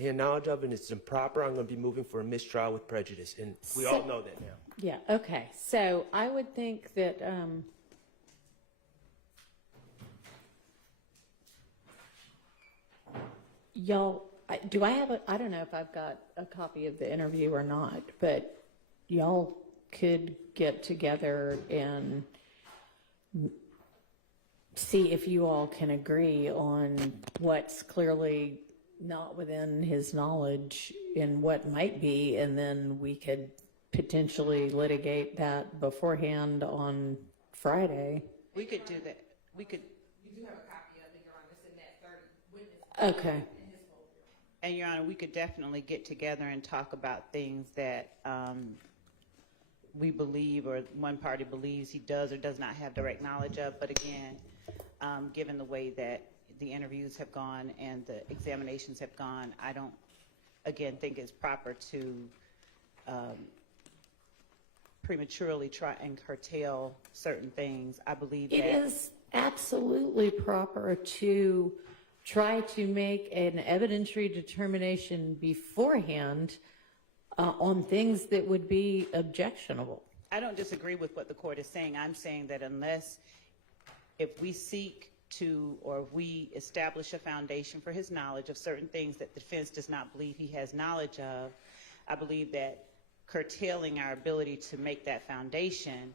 he had knowledge of, and it's improper, I'm going to be moving for a mistrial with prejudice, and we all know that now. Yeah, okay. So I would think that y'all, do I have I don't know if I've got a copy of the interview or not, but y'all could get together and see if you all can agree on what's clearly not within his knowledge and what might be, and then we could potentially litigate that beforehand on Friday. We could do that. We could. You do have a copy of it, Your Honor. It's in that 30 witness. Okay. In his folder. And Your Honor, we could definitely get together and talk about things that we believe, or one party believes he does or does not have direct knowledge of. But again, given the way that the interviews have gone and the examinations have gone, I don't, again, think it's proper to prematurely try and curtail certain things. I believe It that is absolutely proper to try to make an evidentiary determination beforehand on things that would be objectionable. I don't disagree with what the court is saying. I'm saying that if we seek to, or if we establish a foundation for his knowledge of certain things that the defense does not believe he has knowledge of, I believe that curtailing our ability to make that foundation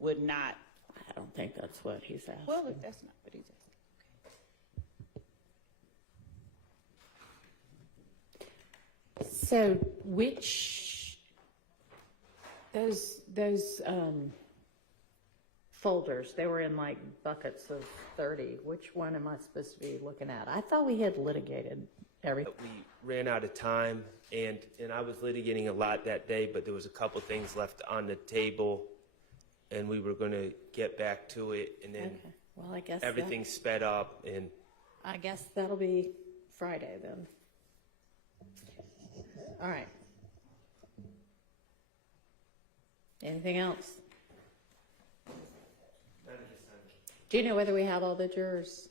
would not. I don't think that's what he's asking. Well, if that's not what he's asking. So which, those folders, they were in like buckets of 30. Which one am I supposed to be looking at? I thought we had litigated everything. We ran out of time, and I was litigating a lot that day, but there was a couple things left on the table, and we were going to get back to it, and then Okay. Well, I guess everything sped up, and I guess that'll be Friday then. All right. Anything else? Do you know whether we have all the jurors?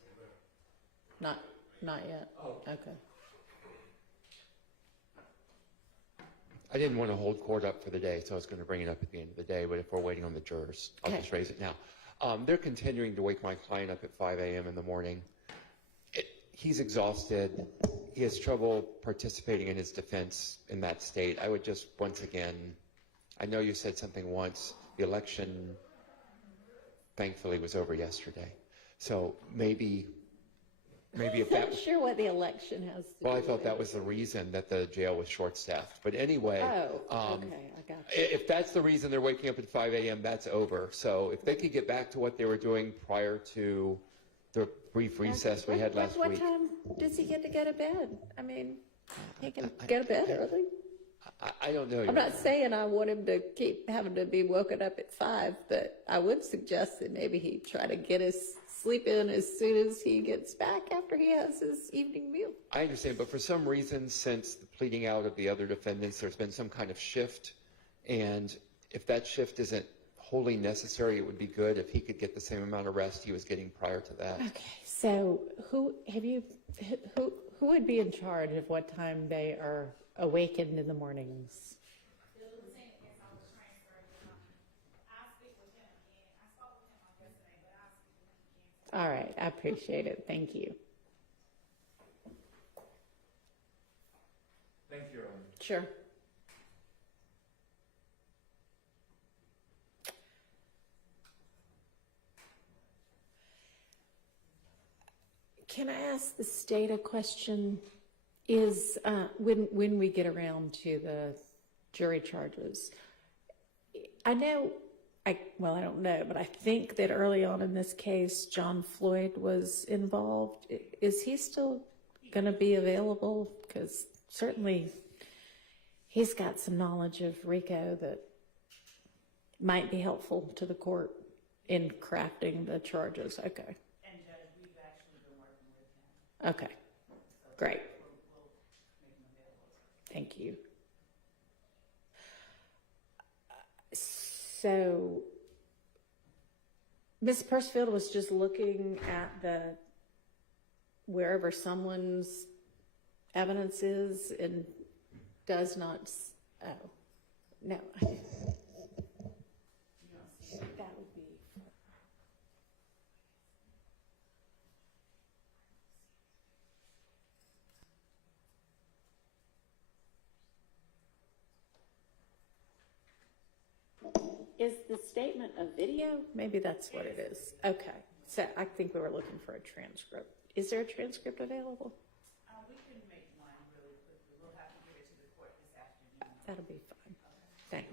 Not yet. Oh. Okay. I didn't want to hold court up for the day, so I was going to bring it up at the end of the day, but if we're waiting on the jurors, I'll just raise it now. They're continuing to wake my client up at 5 a.m. in the morning. He's exhausted. He has trouble participating in his defense in that state. I would just, once again, I know you said something once. The election, thankfully, was over yesterday. So maybe if that I'm not sure what the election has to do well, I with thought it. that was the reason that the jail was short-staffed. But anyway, okay, I got you. if that's the reason they're waking up at 5 a.m., that's over. So if they could get back to what they were doing prior to the brief recess we had last week. What time does he get to go to bed? I mean, he can go to bed early. I don't know. I'm not saying I want him to keep having to be woken up at 5, but I would suggest that maybe he try to get his sleep in as soon as he gets back after he has his evening meal. I understand, but for some reason, since the pleading out of the other defendants, there's been some kind of shift. And if that shift isn't wholly necessary, it would be good if he could get the same amount of rest he was getting prior to that. Okay, so who would be in charge of what time they are awakened in the mornings? All right, I appreciate it. Thank you. thank you, Your Honor. Sure. Can I ask the state a question? Is when we get around to the jury charges, I know, I don't know, but I think that early on in this case, John Floyd was involved. Is he still going to be available? Because certainly he's got some knowledge of RICO that might be helpful to the court in crafting the charges. Okay. And Judge, we've actually been working with him. Okay. Great. We'll make him available. Thank you. So, Ms. Pursfield was just looking at wherever someone's evidence is and does not, oh, no. That would be. Is the statement a video? Maybe that's what it is. Okay, so I think we were looking for a transcript. Is there a transcript available? We can make one really quickly. We'll have to give it to the court this afternoon. That'll be fine. Thanks.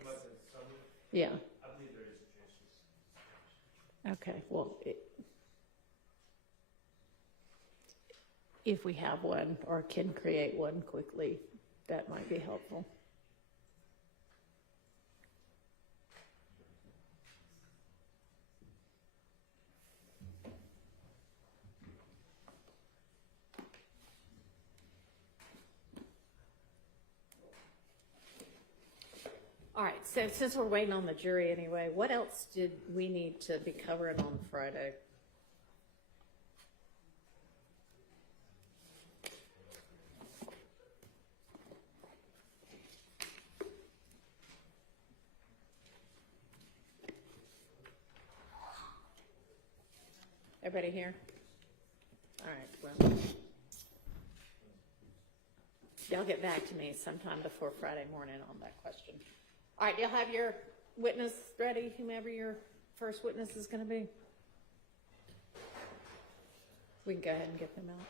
Yeah. I believe there is a transcript. Okay, well, if we have one or can create one quickly, that might be helpful. All right, so since we're waiting on the jury anyway, what else did we need to be covering on Friday? Everybody here? All right, well, y'all get back to me sometime before Friday morning on that question. All right, you'll have your witness ready, whomever your first witness is going to be. We can go ahead and get them out.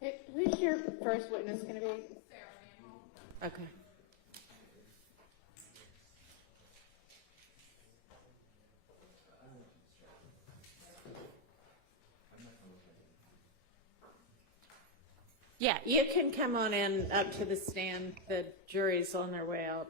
Okay. Who's your first witness going to be? Okay. Yeah, you can come on in up to the stand. The jury's on their way out.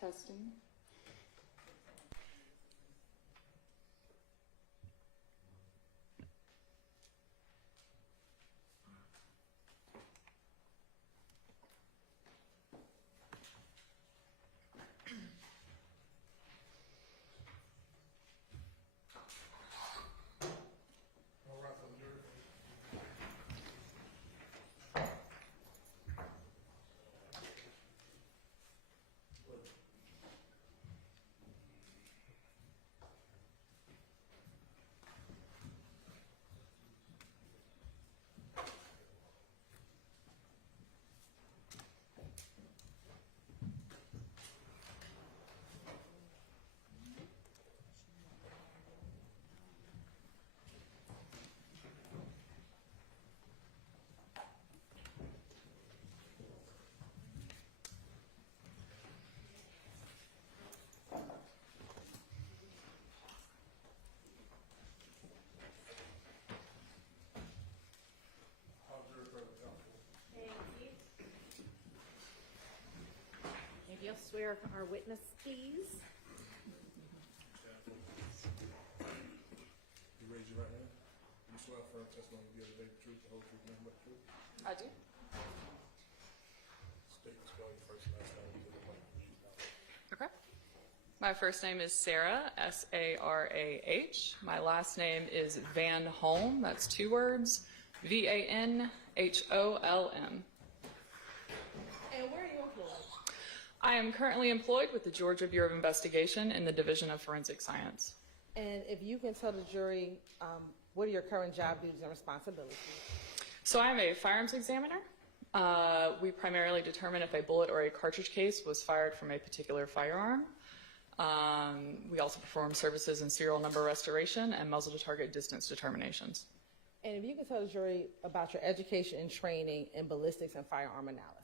Testing. you'll swear our witness, please. You raise your right hand. You swear affirm testimony to give the truth, the whole truth, nothing but the truth. I do. State and spell your first and last name. Give the mic. Okay. My first name is Sarah, S-A-R-A-H. My last name is Van Holm. That's 2 words. V-A-N-H-O-L-M. And where are you employed? I am currently employed with the Georgia Bureau of Investigation in the Division of Forensic Science. And if you can tell the jury, what are your current job duties and responsibilities? So I am a firearms examiner. We primarily determine if a bullet or a cartridge case was fired from a particular firearm. We also perform services in serial number restoration and muzzle to target distance determinations. And if you can tell the jury about your education and training in ballistics and firearm analysis.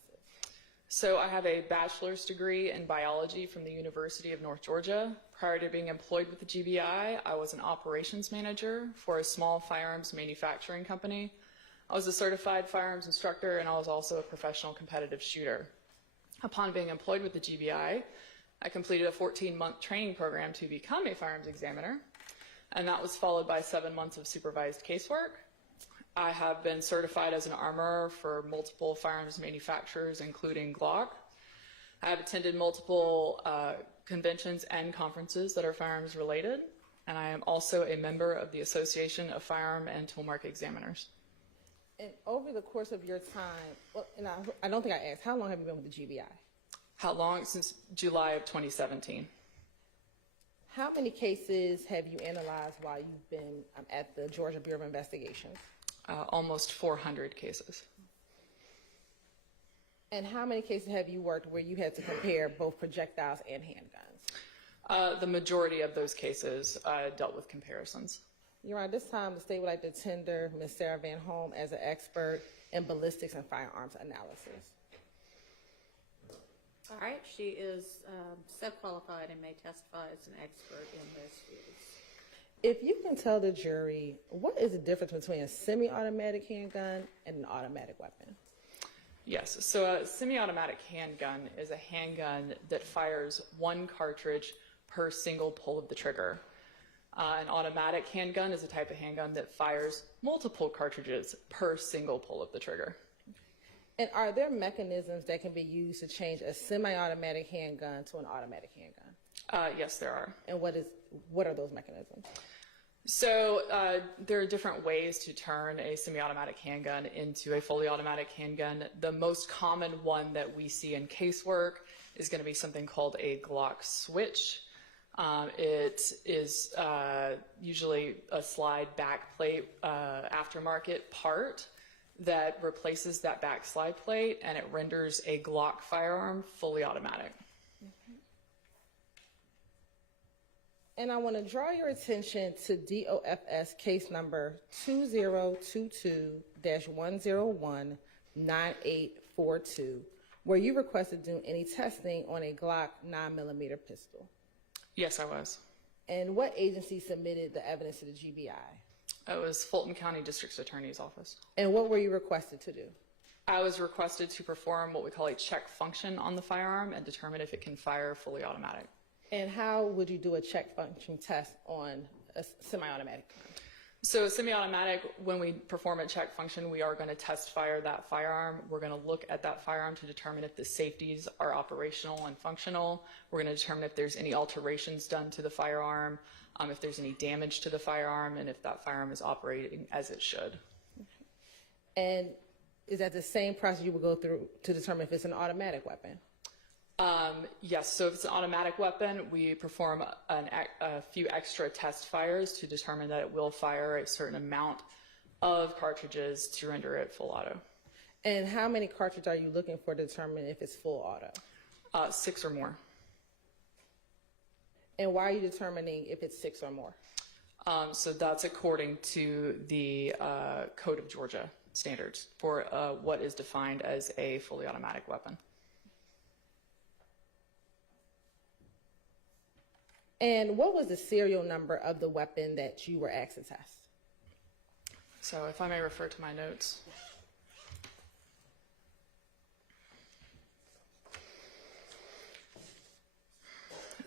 So I have a bachelor's degree in biology from the University of North Georgia. Prior to being employed with the GBI, I was an operations manager for a small firearms manufacturing company. I was a certified firearms instructor, and I was also a professional competitive shooter. Upon being employed with the GBI, I completed a 14-month training program to become a firearms examiner, and that was followed by 7 months of supervised casework. I have been certified as an armorer for multiple firearms manufacturers, including Glock. I have attended multiple conventions and conferences that are firearms related, and I am also a member of the Association of Firearm and Tool Mark Examiners. And over the course of your time, well, and I don't think I asked, how long have you been with the GBI? How long? Since July of 2017. How many cases have you analyzed while you've been at the Georgia Bureau of Investigation? Almost 400 cases. And how many cases have you worked where you had to compare both projectiles and handguns? The majority of those cases dealt with comparisons. Your Honor, this time the state would like to tender Ms. Sarah Van Holm as an expert in ballistics and firearms analysis. All right, she is so qualified and may testify as an expert in those fields. If you can tell the jury, what is the difference between a semi-automatic handgun and an automatic weapon? Yes, so a semi-automatic handgun is a handgun that fires 1 cartridge per single pull of the trigger. An automatic handgun is a type of handgun that fires multiple cartridges per single pull of the trigger. And are there mechanisms that can be used to change a semi-automatic handgun to an automatic handgun? Yes, there are. And what are those mechanisms? So there are different ways to turn a semi-automatic handgun into a fully automatic handgun. The most common one that we see in casework is going to be something called a Glock switch. It is usually a slide back plate aftermarket part that replaces that back slide plate, and it renders a Glock firearm fully automatic. And I want to draw your attention to DOFS case number 2022-101-9842, where you requested to do any testing on a Glock 9mm pistol. Yes, I was. And what agency submitted the evidence to the GBI? It was Fulton County District Attorney's Office. And what were you requested to do? I was requested to perform what we call a check function on the firearm and determine if it can fire fully automatic. And how would you do a check function test on a semi-automatic gun? So semi-automatic, when we perform a check function, we are going to test fire that firearm. We're going to look at that firearm to determine if the safeties are operational and functional. We're going to determine if there's any alterations done to the firearm, if there's any damage to the firearm, and if that firearm is operating as it should. And is that the same process you would go through to determine if it's an automatic weapon? Yes, so if it's an automatic weapon, we perform a few extra test fires to determine that it will fire a certain amount of cartridges to render it full auto. And how many cartridges are you looking for to determine if it's full auto? 6 or more. And why are you determining if it's 6 or more? So that's according to the Code of Georgia standards for what is defined as a fully automatic weapon. And what was the serial number of the weapon that you were asked to test? So if I may refer to my notes.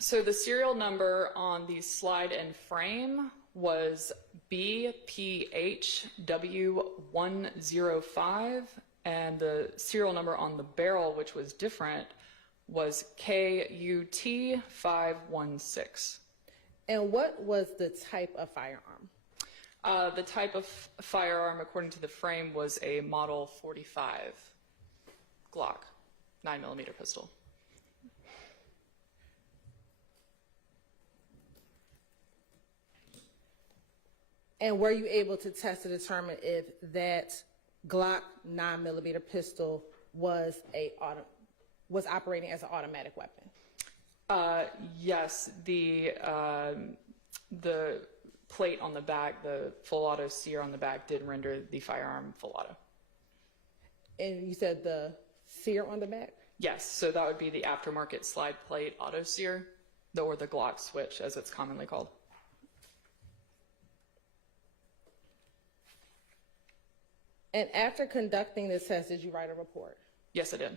So the serial number on the slide and frame was BPHW105, and the serial number on the barrel, which was different, was KUT516. And what was the type of firearm? The type of firearm, according to the frame, was a Model 45 Glock 9mm pistol. And were you able to test to determine if that Glock 9mm pistol was operating as an automatic weapon? Yes, the plate on the back, the full auto sear on the back, did render the firearm full auto. And you said the sear on the back? Yes, so that would be the aftermarket slide plate auto sear, or the Glock switch, as it's commonly called. And after conducting this test, did you write a report? Yes, I did.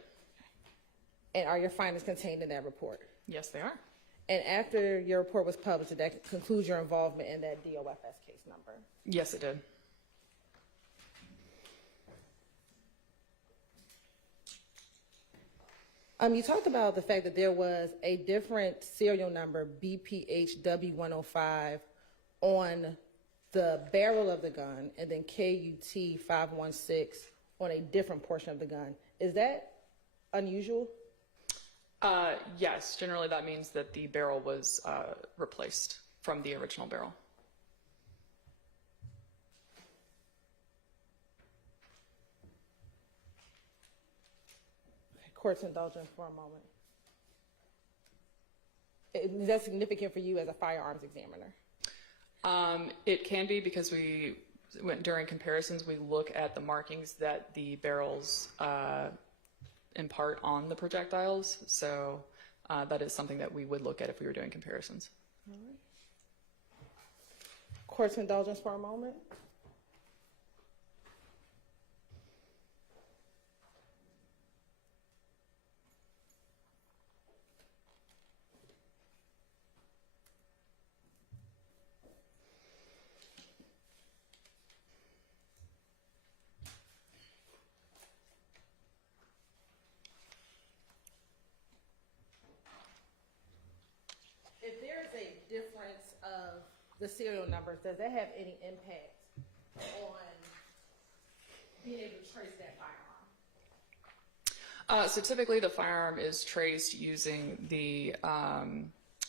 And are your findings contained in that report? Yes, they are. And after your report was published, did that conclude your involvement in that DOFS case number? Yes, it did. You talked about the fact that there was a different serial number, BPHW105, on the barrel of the gun, and then KUT516 on a different portion of the gun. Is that unusual? Yes, generally that means that the barrel was replaced from the original barrel. Court's indulgence for a moment. Is that significant for you as a firearms examiner? It can be, because during comparisons, we look at the markings that the barrels impart on the projectiles. So that is something that we would look at if we were doing comparisons. All right. Court's indulgence for a moment. If there is a difference of the serial numbers, does that have any impact on being able to trace that firearm? So typically the firearm is traced using the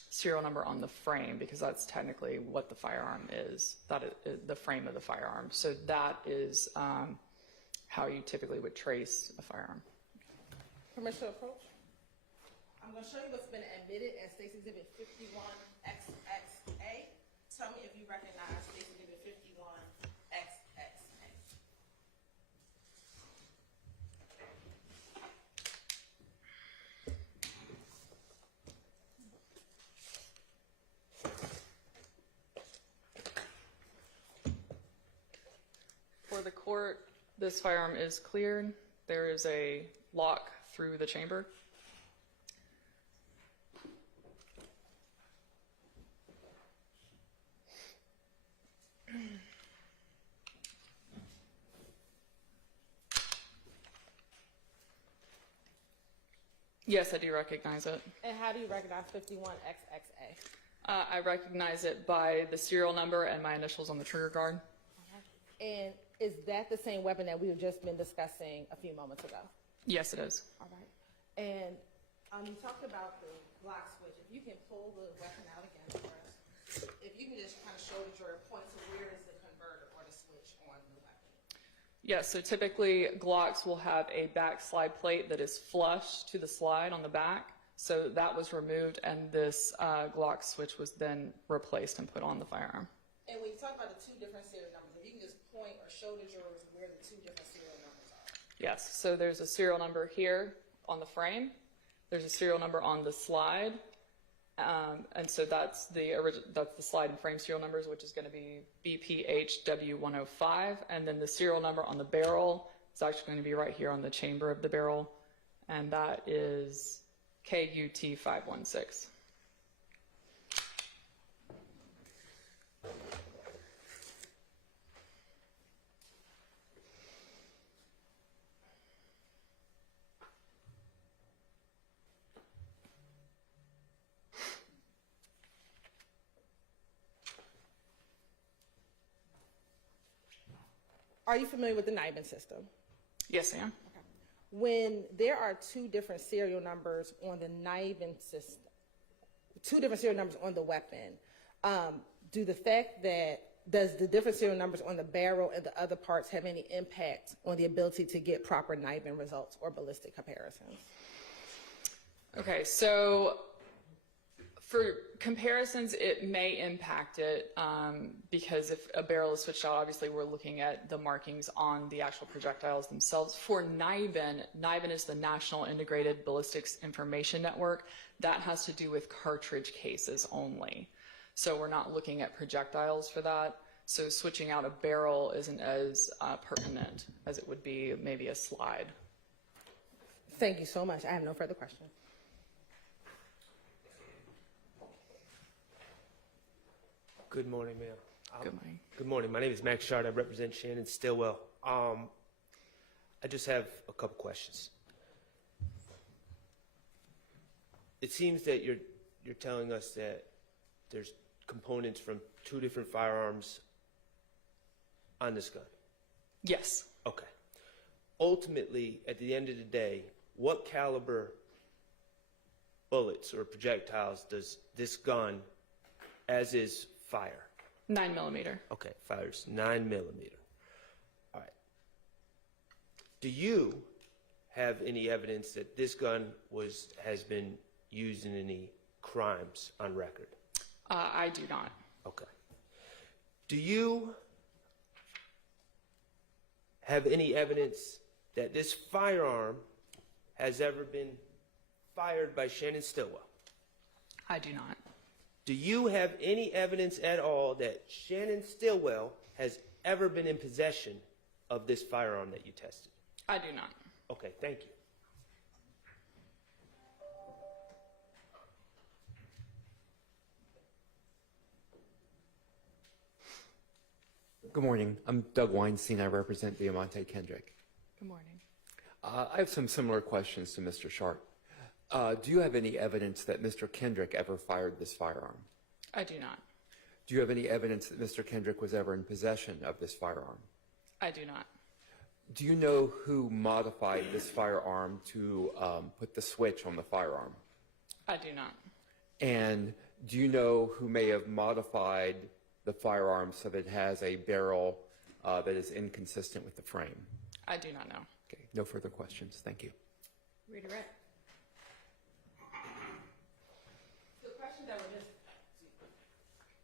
serial number on the frame, because that's technically what the firearm is. That is the frame of the firearm. So that is how you typically would trace a firearm. Permission to approach? I'm going to show you what's been admitted as State's Exhibit 51XXA. Tell me if you recognize State's Exhibit 51XXA. For the court, this firearm is cleared. There is a lock through the chamber. Yes, I do recognize it. And how do you recognize 51XXA? I recognize it by the serial number and my initials on the trigger guard. And is that the same weapon that we have just been discussing a few moments ago? Yes, it is. All right. And you talked about the Glock switch. If you can pull the weapon out again for us, if you can just kind of show the jury, point to where is the converter or the switch on the weapon. Yes, so typically Glocks will have a back slide plate that is flush to the slide on the back. So that was removed, and this Glock switch was then replaced and put on the firearm. And when you talk about the two different serial numbers, if you can just point or show the jurors where the two different serial numbers are. Yes, so there's a serial number here on the frame. There's a serial number on the slide. And so that's the slide and frame serial numbers, which is going to be BPHW105. And then the serial number on the barrel is actually going to be right here on the chamber of the barrel. And that is KUT516. Are you familiar with the NIBIN system? Yes, I am. When there are two different serial numbers on the NIBIN system, two different serial numbers on the weapon, does the different serial numbers on the barrel and the other parts have any impact on the ability to get proper NIBIN results or ballistic comparisons? Okay, so for comparisons, it may impact it because if a barrel is switched out, obviously we're looking at the markings on the actual projectiles themselves. For NIBIN, NIBIN is the National Integrated Ballistics Information Network. That has to do with cartridge cases only. So we're not looking at projectiles for that. So switching out a barrel isn't as pertinent as it would be maybe a slide. Thank you so much. I have no further questions. Good morning, ma'am. Good morning. Good morning. My name is Max Shard. I represent Shannon Stillwell. I just have a couple questions. It seems that you're telling us that there's components from two different firearms on this gun. Yes. Okay. Ultimately, at the end of the day, what caliber bullets or projectiles does this gun, as is, fire? 9mm. Okay, fires 9mm. All right. Do you have any evidence that this gun has been used in any crimes on record? I do not. Okay. Do you have any evidence that this firearm has ever been fired by Shannon Stillwell? I do not. Do you have any evidence at all that Shannon Stillwell has ever been in possession of this firearm that you tested? I do not. Okay, thank you. Good morning. I'm Doug Weinstein. I represent Diamante Kendrick. Good morning. I have some similar questions to Mr. Sharp. Do you have any evidence that Mr. Kendrick ever fired this firearm? I do not. Do you have any evidence that Mr. Kendrick was ever in possession of this firearm? I do not. Do you know who modified this firearm to put the switch on the firearm? I do not. And do you know who may have modified the firearm so that it has a barrel that is inconsistent with the frame? I do not know. Okay, no further questions. Thank you. Redirect.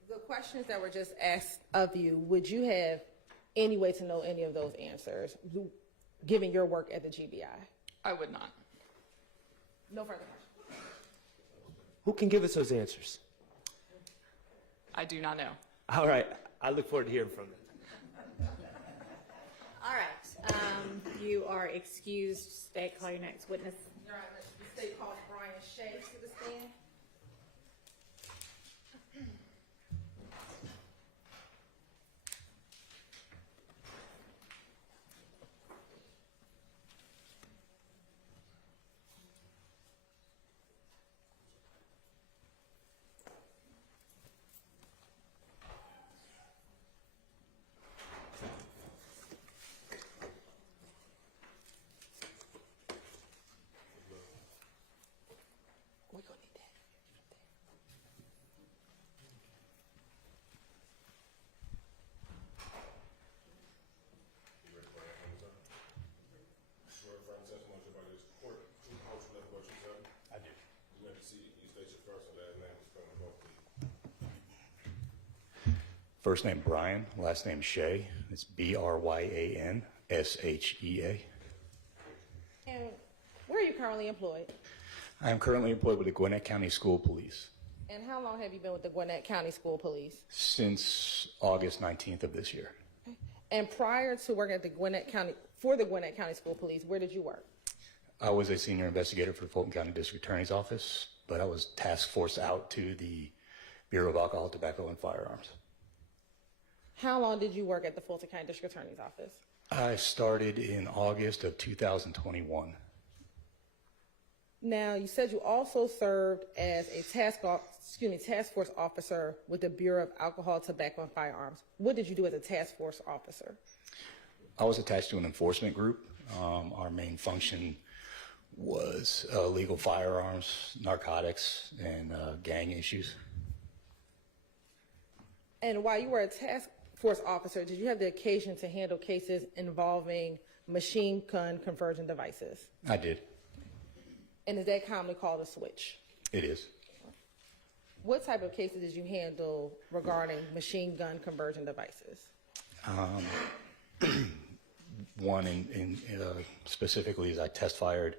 The questions that were just asked of you, would you have any way to know any of those answers, given your work at the GBI? I would not. No further questions. Who can give us those answers? I do not know. All right. I look forward to hearing from them. All right. You are excused. State, call your next witness. Your Honor, the state calls Brian Shea to the stand. First name Brian, last name Shea. It's BRYANSHEA. And where are you currently employed? I am currently employed with the Gwinnett County School Police And how long have you been with the Gwinnett County School Police? since August 19th of this year. And prior to working at the Gwinnett County, for the Gwinnett County School Police, where did you work? I was a senior investigator for the Fulton County District Attorney's Office, but I was task forced out to the Bureau of Alcohol, Tobacco, and Firearms. How long did you work at the Fulton County District Attorney's Office? I started in August of 2021. Now, you said you also served as a task force officer with the Bureau of Alcohol, Tobacco, and Firearms. What did you do as a task force officer? I was attached to an enforcement group. Our main function was legal firearms, narcotics, and gang issues. And while you were a task force officer, did you have the occasion to handle cases involving machine gun conversion devices? I did. And is that commonly called a switch? It is. What type of cases did you handle regarding machine gun conversion devices? One specifically is I test fired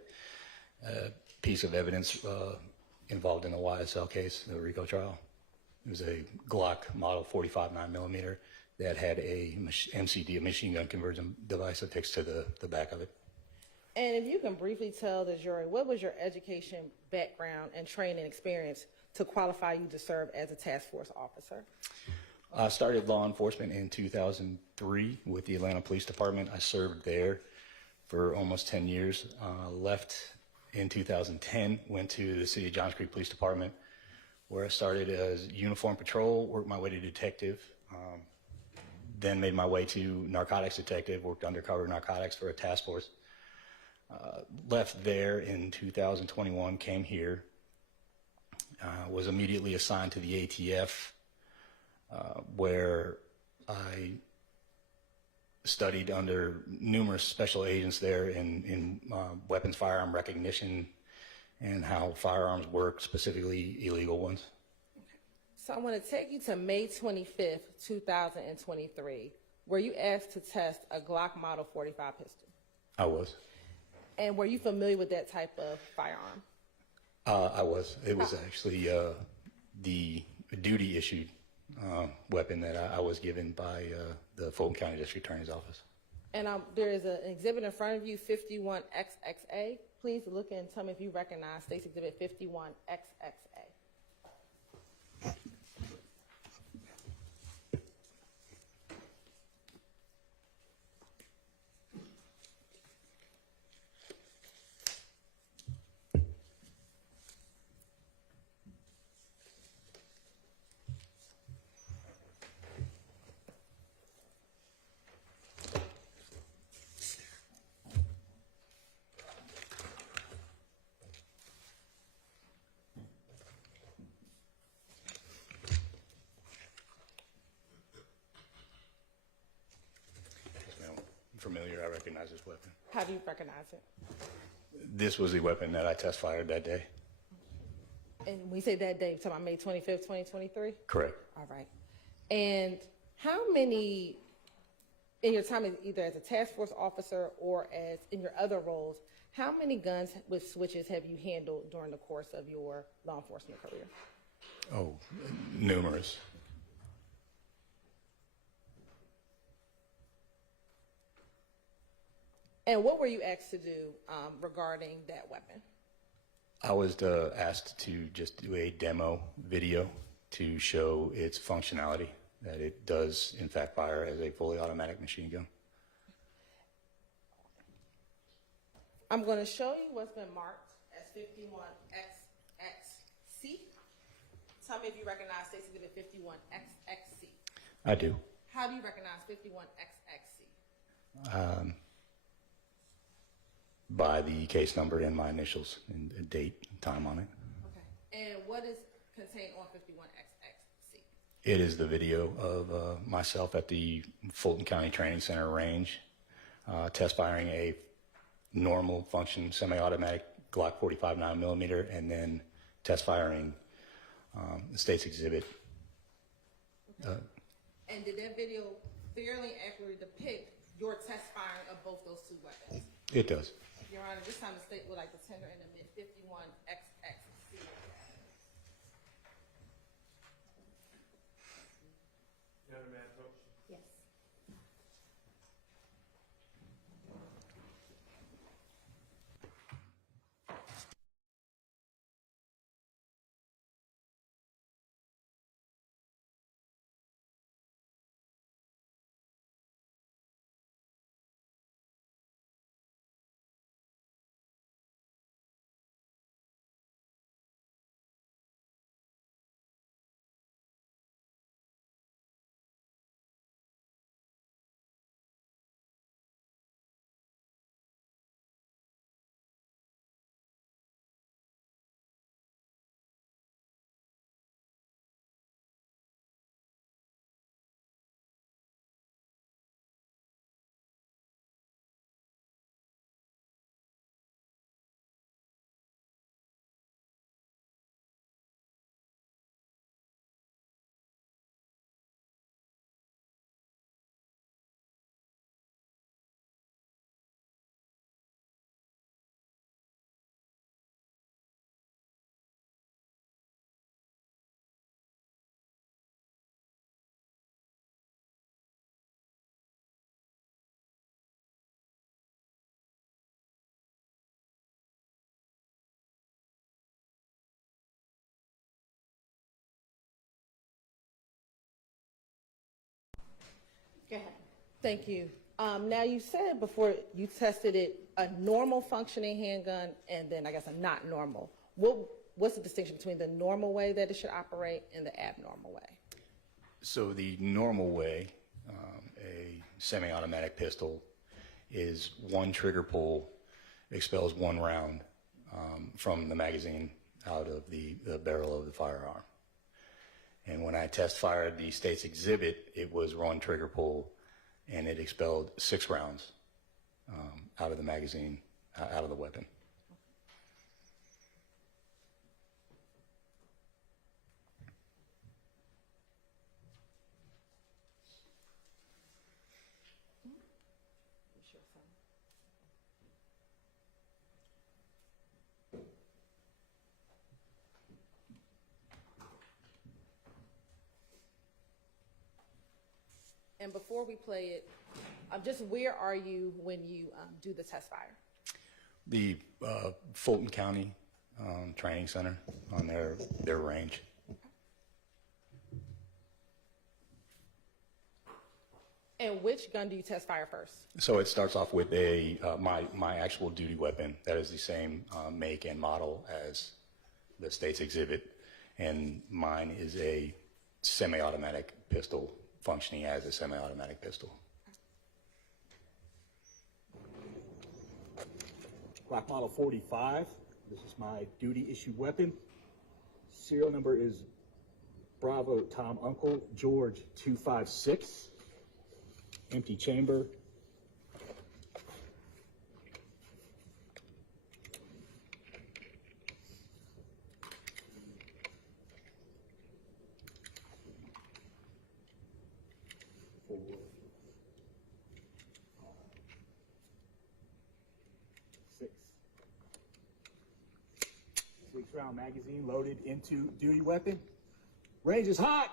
a piece of evidence involved in the YSL case, the RICO trial. It was a Glock model 45 9mm that had a MCD, a machine gun conversion device affixed to the back of it. And if you can briefly tell the jury, what was your education, background, and training experience to qualify you to serve as a task force officer? I started law enforcement in 2003 with the Atlanta Police Department. I served there for almost 10 years. Left in 2010, went to the City of Johns Creek Police Department, where I started as uniform patrol, worked my way to detective, then made my way to narcotics detective, worked undercover narcotics for a task force. Left there in 2021, came here, was immediately assigned to the ATF, where I studied under numerous special agents there in weapons firearm recognition and how firearms work, specifically illegal ones. So I want to take you to May 25th, 2023, where you asked to test a Glock Model 45 pistol. I was. And were you familiar with that type of firearm? I was. It was actually the duty issued weapon that I was given by the Fulton County District Attorney's Office. And there is an exhibit in front of you, 51XXA. Please look and tell me if you recognize State's Exhibit 51XXA. Familiar, I recognize this weapon. How do you recognize it? This was the weapon that I test fired that day. And when you say that day, you're talking about May 25th, 2023? Correct. All right. And how many, in your time either as a task force officer or as in your other roles, how many guns with switches have you handled during the course of your law enforcement career? Oh, numerous. And what were you asked to do regarding that weapon? I was asked to just do a demo video to show its functionality, that it does in fact fire as a fully automatic machine gun. I'm going to show you what's been marked as 51XXC. Tell me if you recognize State's Exhibit 51XXC. I do. How do you recognize 51XXC? By the case number and my initials and date and time on it. Okay. And what is contained on 51XXC? It is the video of myself at the Fulton County Training Center range, test firing a normal function semi-automatic Glock 45 9mm, and then test firing the State's Exhibit. And did that video fairly accurately depict your test firing of both those two weapons? It does. Your Honor, this time the state would like to tender and admit 51XXC. Yes. Thank you. Now, you said before you tested it a normal functioning handgun and then I guess a not normal. What's the distinction between the normal way that it should operate and the abnormal way? So the normal way, a semi-automatic pistol is one trigger pull expels one round from the magazine out of the barrel of the firearm. And when I test fired the state's exhibit, it was one trigger pull and it expelled 6 rounds out of the magazine, out of the weapon. And before we play it, just where are you when you do the test fire? The Fulton County Training Center on their range. And which gun do you test fire first? So it starts off with my actual duty weapon. That is the same make and model as the state's exhibit, and mine is a semi-automatic pistol functioning as a semi-automatic pistol. Glock Model 45. This is my duty issued weapon. Serial number is Bravo Tom Uncle George 256. Empty chamber. Six-round magazine loaded into duty weapon. Range is hot.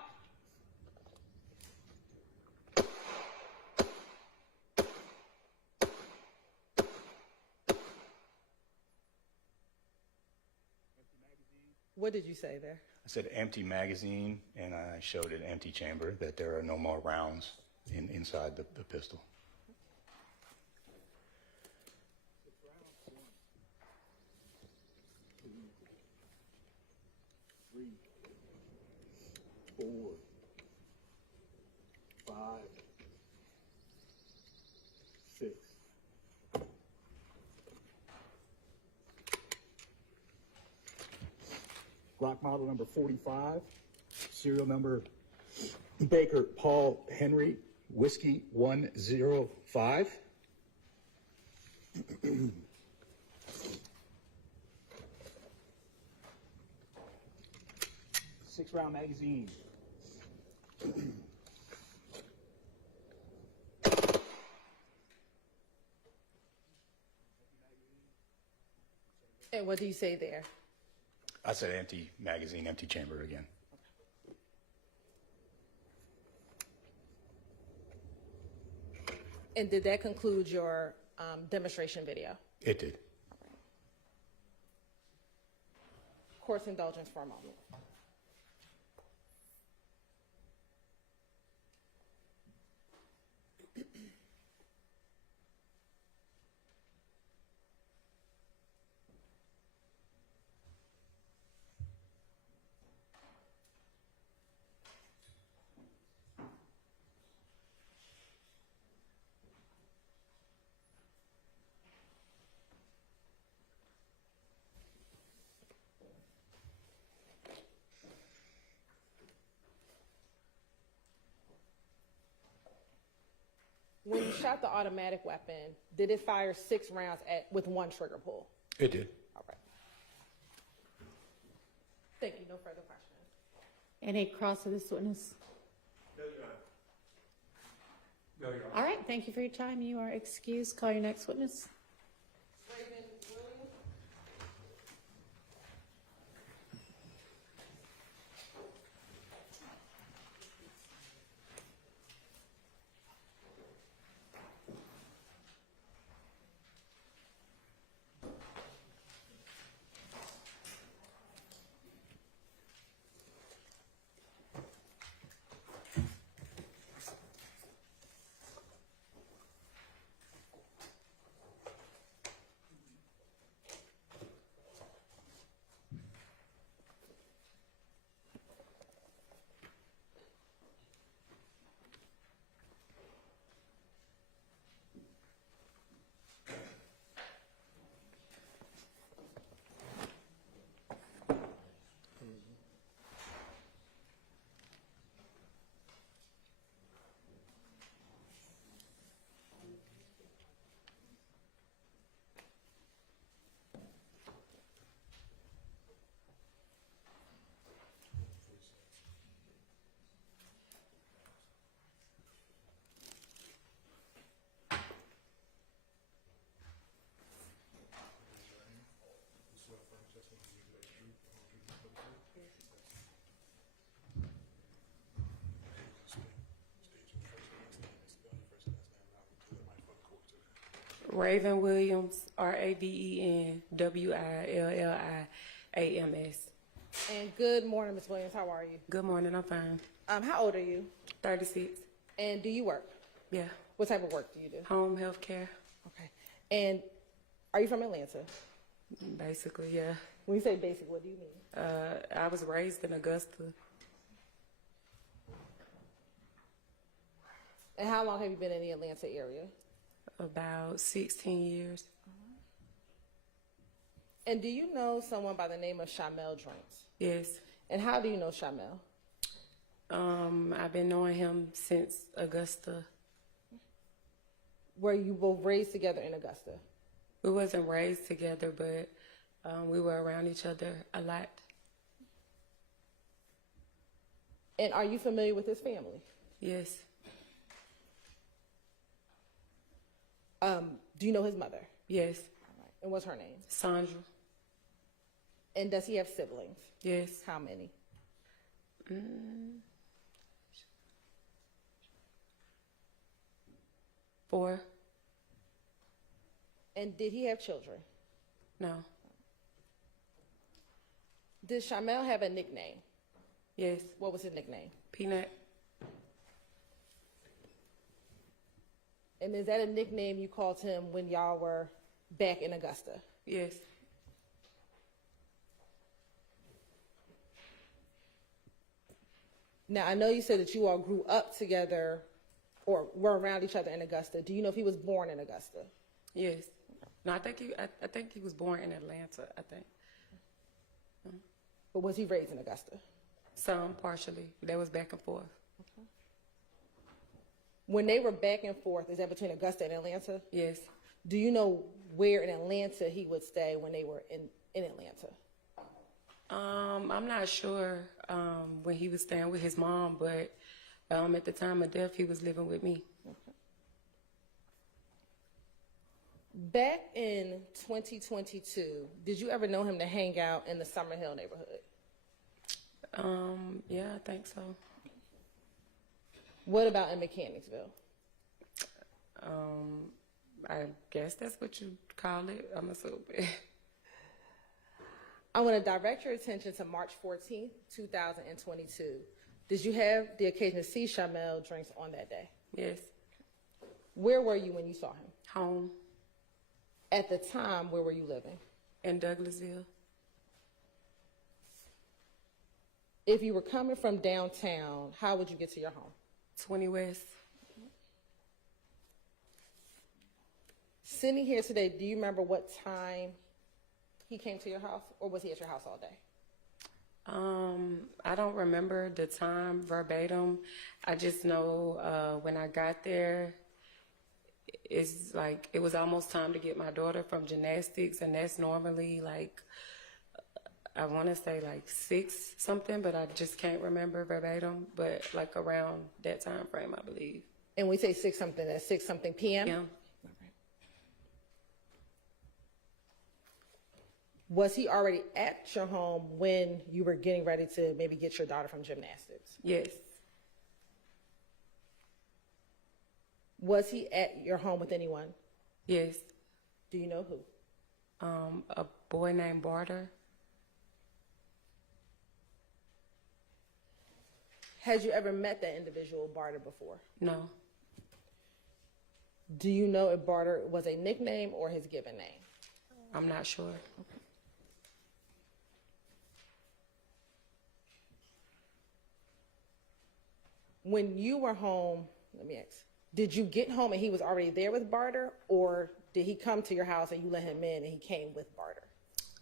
What did you say there? I said empty magazine, and I showed an empty chamber, that there are no more rounds inside the pistol. Three, 4, 5, 6. Glock model number 45, serial number Baker Paul Henry, Whiskey 105. Six-round magazine. And what do you say there? I said empty magazine, empty chamber again. And did that conclude your demonstration video? It did. Court's indulgence for a moment. When you shot the automatic weapon, did it fire 6 rounds with one trigger pull? It did. All right. Thank you. No further questions. Any cross of this witness? No, Your Honor. No, Your Honor. All right, thank you for your time. You are excused. Call your next witness. Raven Williams, RavenWilliams. And good morning, Ms. Williams. How are you? Good morning, I'm fine. How old are you? 36. And do you work? Yeah. What type of work do you do? Home health care, Okay. And are you from Atlanta? basically, yeah. When you say basic, what do you mean? I was raised in Augusta. And how long have you been in the Atlanta area? About 16 years. And do you know someone by the name of Shamel Drinks? Yes. And how do you know Shamel? I've been knowing him since Augusta. Were you both raised together in Augusta? We wasn't raised together, but we were around each other a lot. And are you familiar with his family? Yes. Do you know his mother? Yes. All right. And what's her name? Sandra. And does he have siblings? Yes. How many? 4. And did he have children? No. Did Shamel have a nickname? Yes. What was his nickname? Peanut. And is that a nickname you called him when y'all were back in Augusta? Yes. Now, I know you said that you all grew up together or were around each other in Augusta. Do you know if he was born in Augusta? Yes. No, I think he was born in Atlanta, I think. But was he raised in Augusta? Some, partially. That was back and forth. When they were back and forth, is that between Augusta and Atlanta? Yes. Do you know where in Atlanta he would stay when they were in Atlanta? I'm not sure when he was staying with his mom, but at the time of death, he was living with me. Back in 2022, did you ever know him to hang out in the Summerhill neighborhood? Yeah, I think so. What about in Mechanicsville? I guess that's what you call it. I'm assuming. I want to direct your attention to March 14th, 2022. Did you have the occasion to see Shamel Drinks on that day? Yes. Where were you when you saw him? Home. At the time, where were you living? In Douglasville. If you were coming from downtown, how would you get to your home? 20 West. Sitting here today, do you remember what time he came to your house, or was he at your house all day? I don't remember the time verbatim. I just know when I got there, it's like it was almost time to get my daughter from gymnastics, and that's normally like I want to say like 6 something, but I just can't remember verbatim. But like around that time frame, I believe. And we say 6 something, that's 6 something p.m.? Yeah. Was he already at your home when you were getting ready to maybe get your daughter from gymnastics? Yes. Was he at your home with anyone? Yes. Do you know who? A boy named Barter. Had you ever met that individual, Barter, before? No. Do you know if Barter was a nickname or his given name? I'm not sure. Okay. When you were home, let me ask, did you get home and he was already there with Barter, or did he come to your house and you let him in and he came with Barter?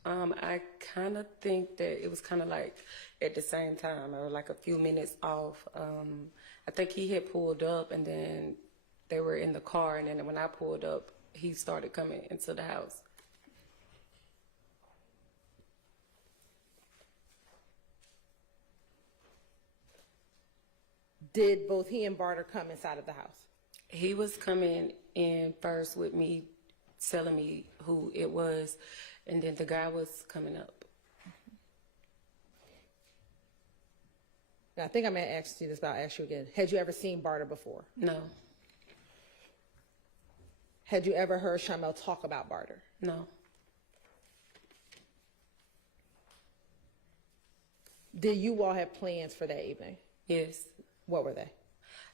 I kind of think that it was kind of like at the same time, or like a few minutes off. I think he had pulled up and then they were in the car, and then when I pulled up, he started coming into the house. Did both he and Barter come inside of the house? He was coming in first with me, telling me who it was, and then the guy was coming up. Now, I think I may have asked you this, but I'll ask you again. Had you ever seen Barter before? No. Had you ever heard Shamel talk about barter? No. Did you all have plans for that evening? Yes. What were they?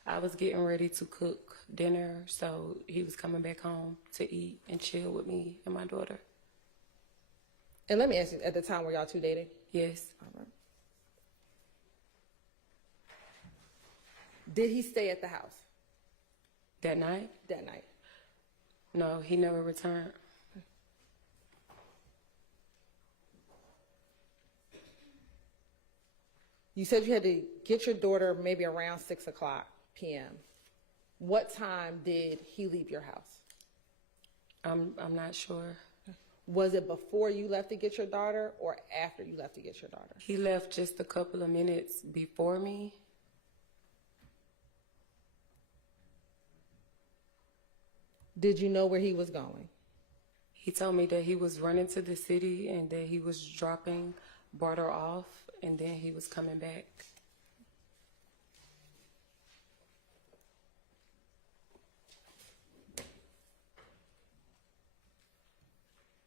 I was getting ready to cook dinner, so he was coming back home to eat and chill with me and my daughter. And let me ask you, at the time, were y'all two dating? Yes. All right. Did he stay at the house That night? that night? No, he never returned. You said you had to get your daughter maybe around 6 o'clock p.m. What time did he leave your house? I'm not sure. Was it before you left to get your daughter or after you left to get your daughter? He left just a couple of minutes before me. Did you know where he was going? He told me that he was running to the city and that he was dropping barter off and then he was coming back.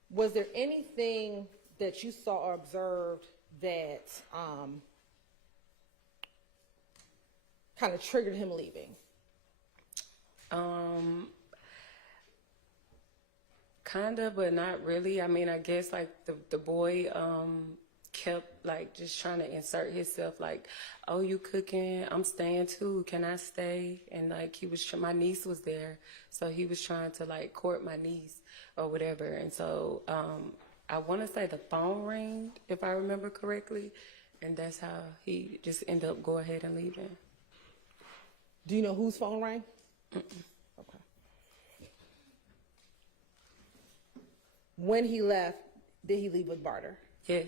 Was there anything that you saw or observed that kind of triggered him leaving? Kind of, but not really. I mean, I guess like the boy kept like just trying to insert himself like, oh, you cooking? I'm staying too. Can I stay? And like he was, my niece was there. So he was trying to like court my niece or whatever. And so I want to say the phone rang, if I remember correctly. And that's how he just ended up go ahead and leaving. Do you know whose phone rang? Okay. When he left, did he leave with barter? Yes.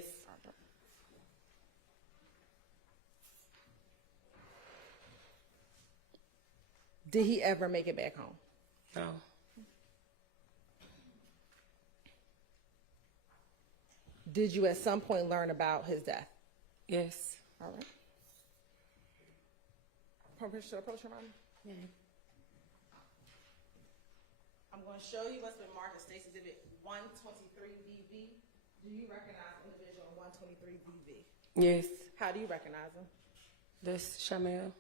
Did he ever make it back home? No. Did you at some point learn about his death? Yes. All right. Permission to approach your mom? Yeah. I'm going to show you what's been marked as State's Exhibit 123VV. Do you recognize the individual in 123VV? Yes. How do you recognize him? That's Shamel.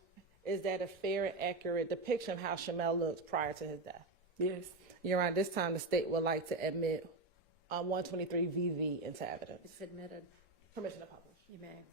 Is that a fair and accurate depiction of how Shamel looked prior to his death? Yes. Your Honor, this time the state would like to admit 123VV into evidence. It's admitted. Permission to publish. You may.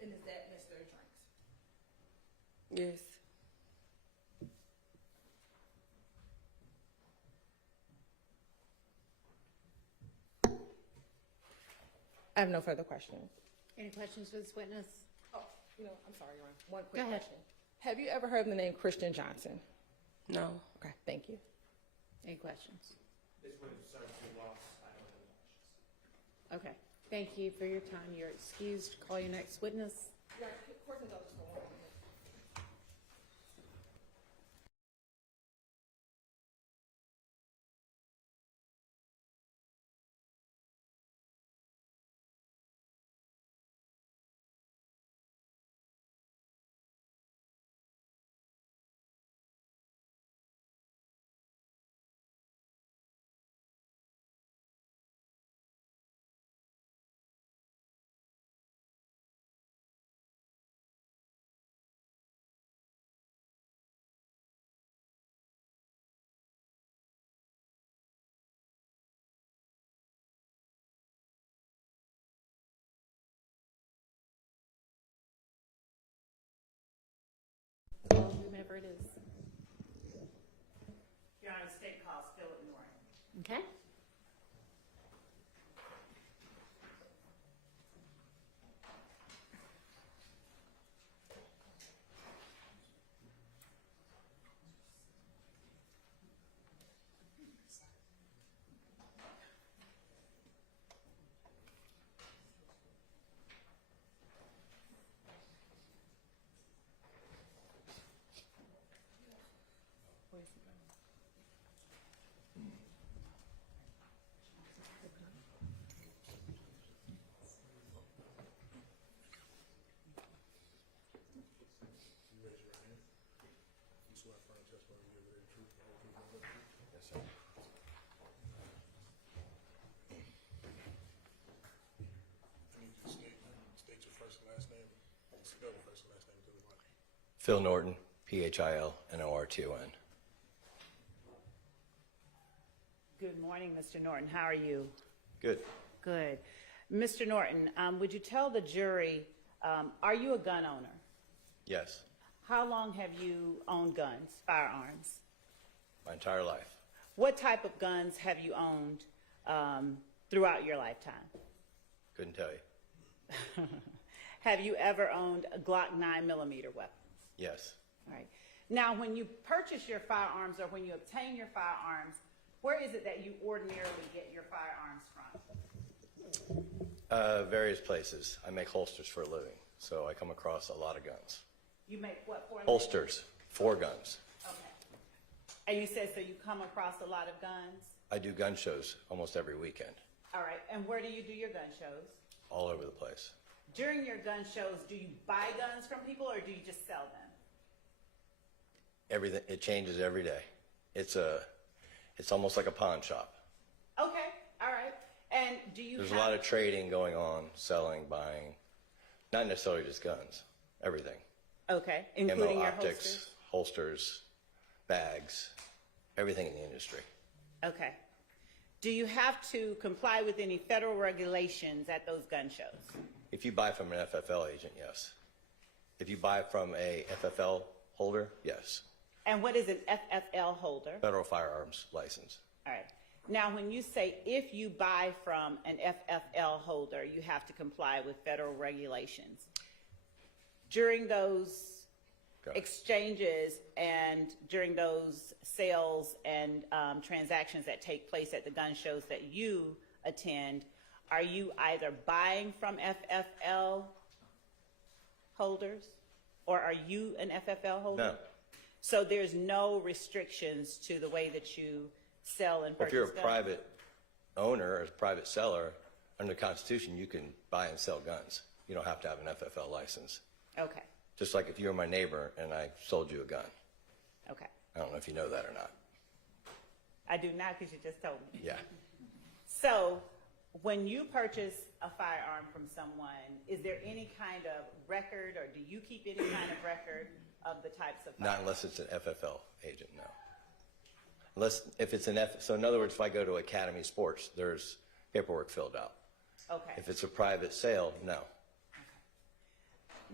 And is that Mr. Drinks? Yes. I have no further questions. Any questions for this witness? Oh, I'm sorry, Your Honor. One Go quick ahead. question. Have you ever heard of the name Christian Johnson? No. Okay, thank you. Any questions? This one is served to loss. I don't have any questions. Okay. Thank you for your time. You're excused. Call your next witness. Your Honor, questions on this one. Whomever it is. Your Honor, state calls Philip Norton. Okay. Spell the first and last name to the record. Phil Norton, Philnorton. Good morning, Mr. Norton. How are you? Good. Good. Mr. Norton, would you tell the jury, are you a gun owner? Yes, How long have you owned guns, firearms? my entire life. What type of guns have you owned throughout your lifetime? Couldn't tell you. Have you ever owned a Glock 9mm weapons? Yes. All right. Now, when you purchase your firearms or when you obtain your firearms, where is it that you ordinarily get your firearms from? Various places. I make holsters for a living, so I come across a lot of guns. You make what for? Holsters for guns. Okay. And you said, so you come across a lot of guns? I do gun shows almost every weekend, All right. And where do you do your gun shows? all over the place. During your gun shows, do you buy guns from people or do you just sell them? Everything, it changes every day. It's almost like a pawn shop. Okay. All right. And do you There's a have... lot of trading going on, selling, buying, not necessarily just guns, everything. Okay. Including Ammo, your optics, holsters, bags, everything in the industry. Okay. Do you have to comply with any federal regulations at those gun shows? If you buy from an FFL agent, yes. If you buy from a FFL holder, yes. And what is an FFL holder? Federal Firearms license. All right. Now, when you say if you buy from an FFL holder, you have to comply with federal regulations. During those exchanges and during those sales and transactions that take place at the gun shows that you attend, are you either buying from FFL holders or are you an FFL holder? No. So there's no restrictions to the way that you sell and purchase If you're a guns? private owner or a private seller, under the Constitution, you can buy and sell guns. You don't have to have an FFL license. Okay, Just like if you were my neighbor and I sold you a gun. okay. I don't know if you know that or not. I do not because you just told me. Yeah. So when you purchase a firearm from someone, is there any kind of record or do you keep any kind of record of the types of Not firearms? unless it's an FFL agent, no. Unless, if it's an so in other words, if I go to Academy Sports, there's paperwork filled out. Okay. If it's a private sale, no.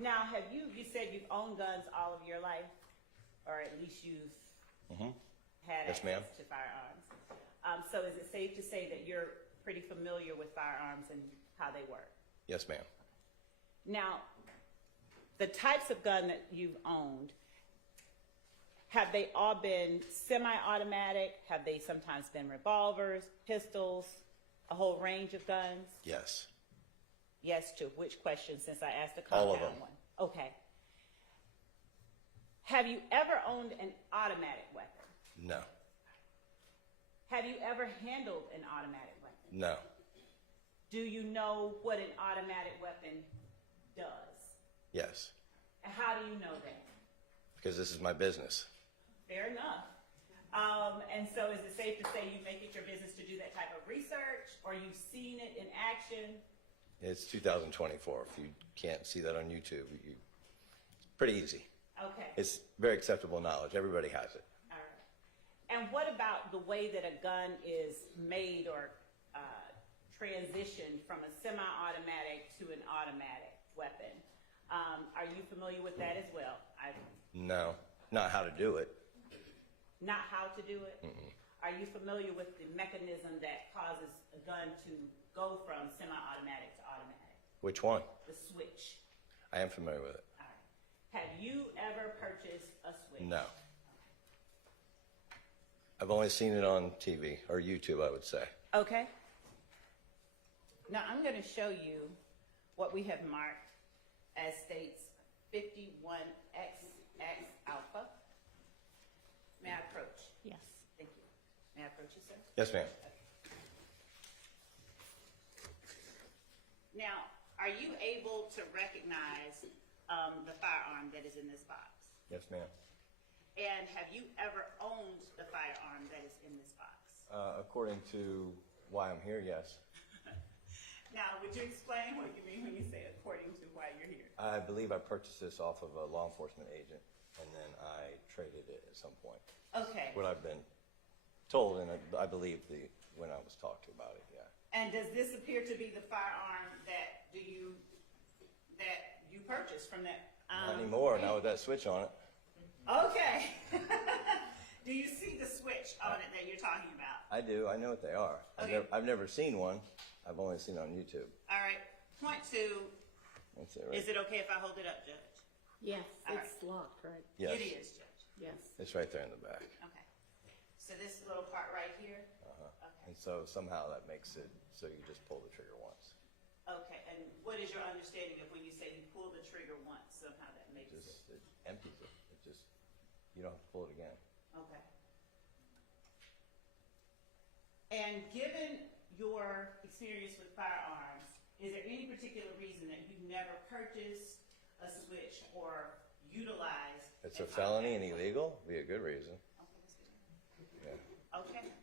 Now, you said you've owned guns all of your life, or at least you've had Yes, ma'am. access to firearms. So is it safe to say that you're pretty familiar with firearms and how they work? Yes, ma'am. Now, the types of gun that you've owned, have they all been semi-automatic? Have they sometimes been revolvers, pistols, a whole range of guns? Yes. Yes to which question, since I asked a All compound of them. one? Okay. Have you ever owned an automatic weapon? No. Have you ever handled an automatic weapon? No. Do you know what an automatic weapon does? Yes. And how do you know that? Because this is my business. Fair enough. And so is it safe to say you make it your business to do that type of research, or you've seen it in action? It's 2024. If you can't see that on YouTube, it's pretty easy. Okay. It's very acceptable knowledge. Everybody has it. All right. And what about the way that a gun is made or transitioned from a semi-automatic to an automatic weapon? Are you familiar with that as well? No. Not how to do it. Not how to do it? Are you familiar with the mechanism that causes a gun to go from semi-automatic to automatic? Which one? The switch. I am familiar with it. All right. Have you ever purchased a switch? No. I've only seen it on TV or YouTube, I would say. Okay. Now I'm going to show you what we have marked as states 51XX alpha. May I approach? Yes. Thank you. May I approach you, sir? Yes, ma'am. Now, are you able to recognize the firearm that is in this box? Yes, ma'am. And have you ever owned the firearm that is in this box? According to why I'm here, yes. Now, would you explain what you mean when you say according to while you're here? I believe I purchased this off of a law enforcement agent, and then I traded it at some point. Okay. What I've been told, and I believe when I was talked to about it, yeah. And does this appear to be the firearm that you purchased from that? Not anymore, now with that switch on it. Okay. Do you see the switch on it that you're talking about? I do, I know what they are. Okay. I've never seen one. I've only seen it on YouTube. All right. Point two. That's it, right? Is it okay if I hold it up, Judge? Yes, All it's locked, right? Yes. It is, Judge. Yes. It's right there in the back. Okay. So this little part right here? Uh-huh. Okay. And so somehow that makes it so you just pull the trigger once. Okay. And what is your understanding of when you say you pull the trigger once, somehow that makes it? It empties it. You don't have to pull it again. Okay. And given your experience with firearms, is there any particular reason that you've never purchased a switch or utilized? It's a felony and illegal? Be a good reason. Okay, that's good. Yeah. Okay.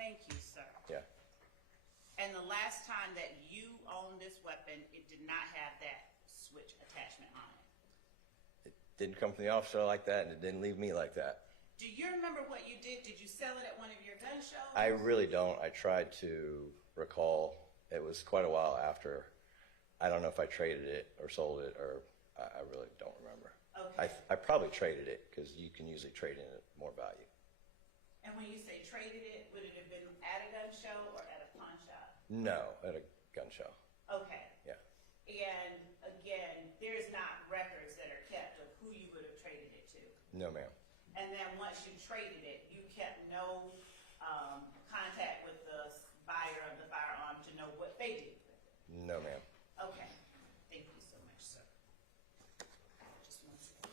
Thank you, sir. Yeah. And the last time that you owned this weapon, it did not have that switch attachment on it. It didn't come from the officer like that, and it didn't leave me like that. Do you remember what you did? Did you sell it at one of your gun shows? I really don't. I tried to recall. It was quite a while after. I don't know if I traded it or sold it, or I really don't remember. Okay. I probably traded it because you can usually trade in it more value. And when you say traded it, would it have been at a gun show or at a pawn shop? No, at a gun show. Okay. Yeah. And again, there's not records that are kept of who you would have traded it to. No, ma'am. And then once you traded it, you kept no contact with the buyer of the firearm to know what they did with it. No, ma'am. Okay. Thank you so much, sir. Just one second.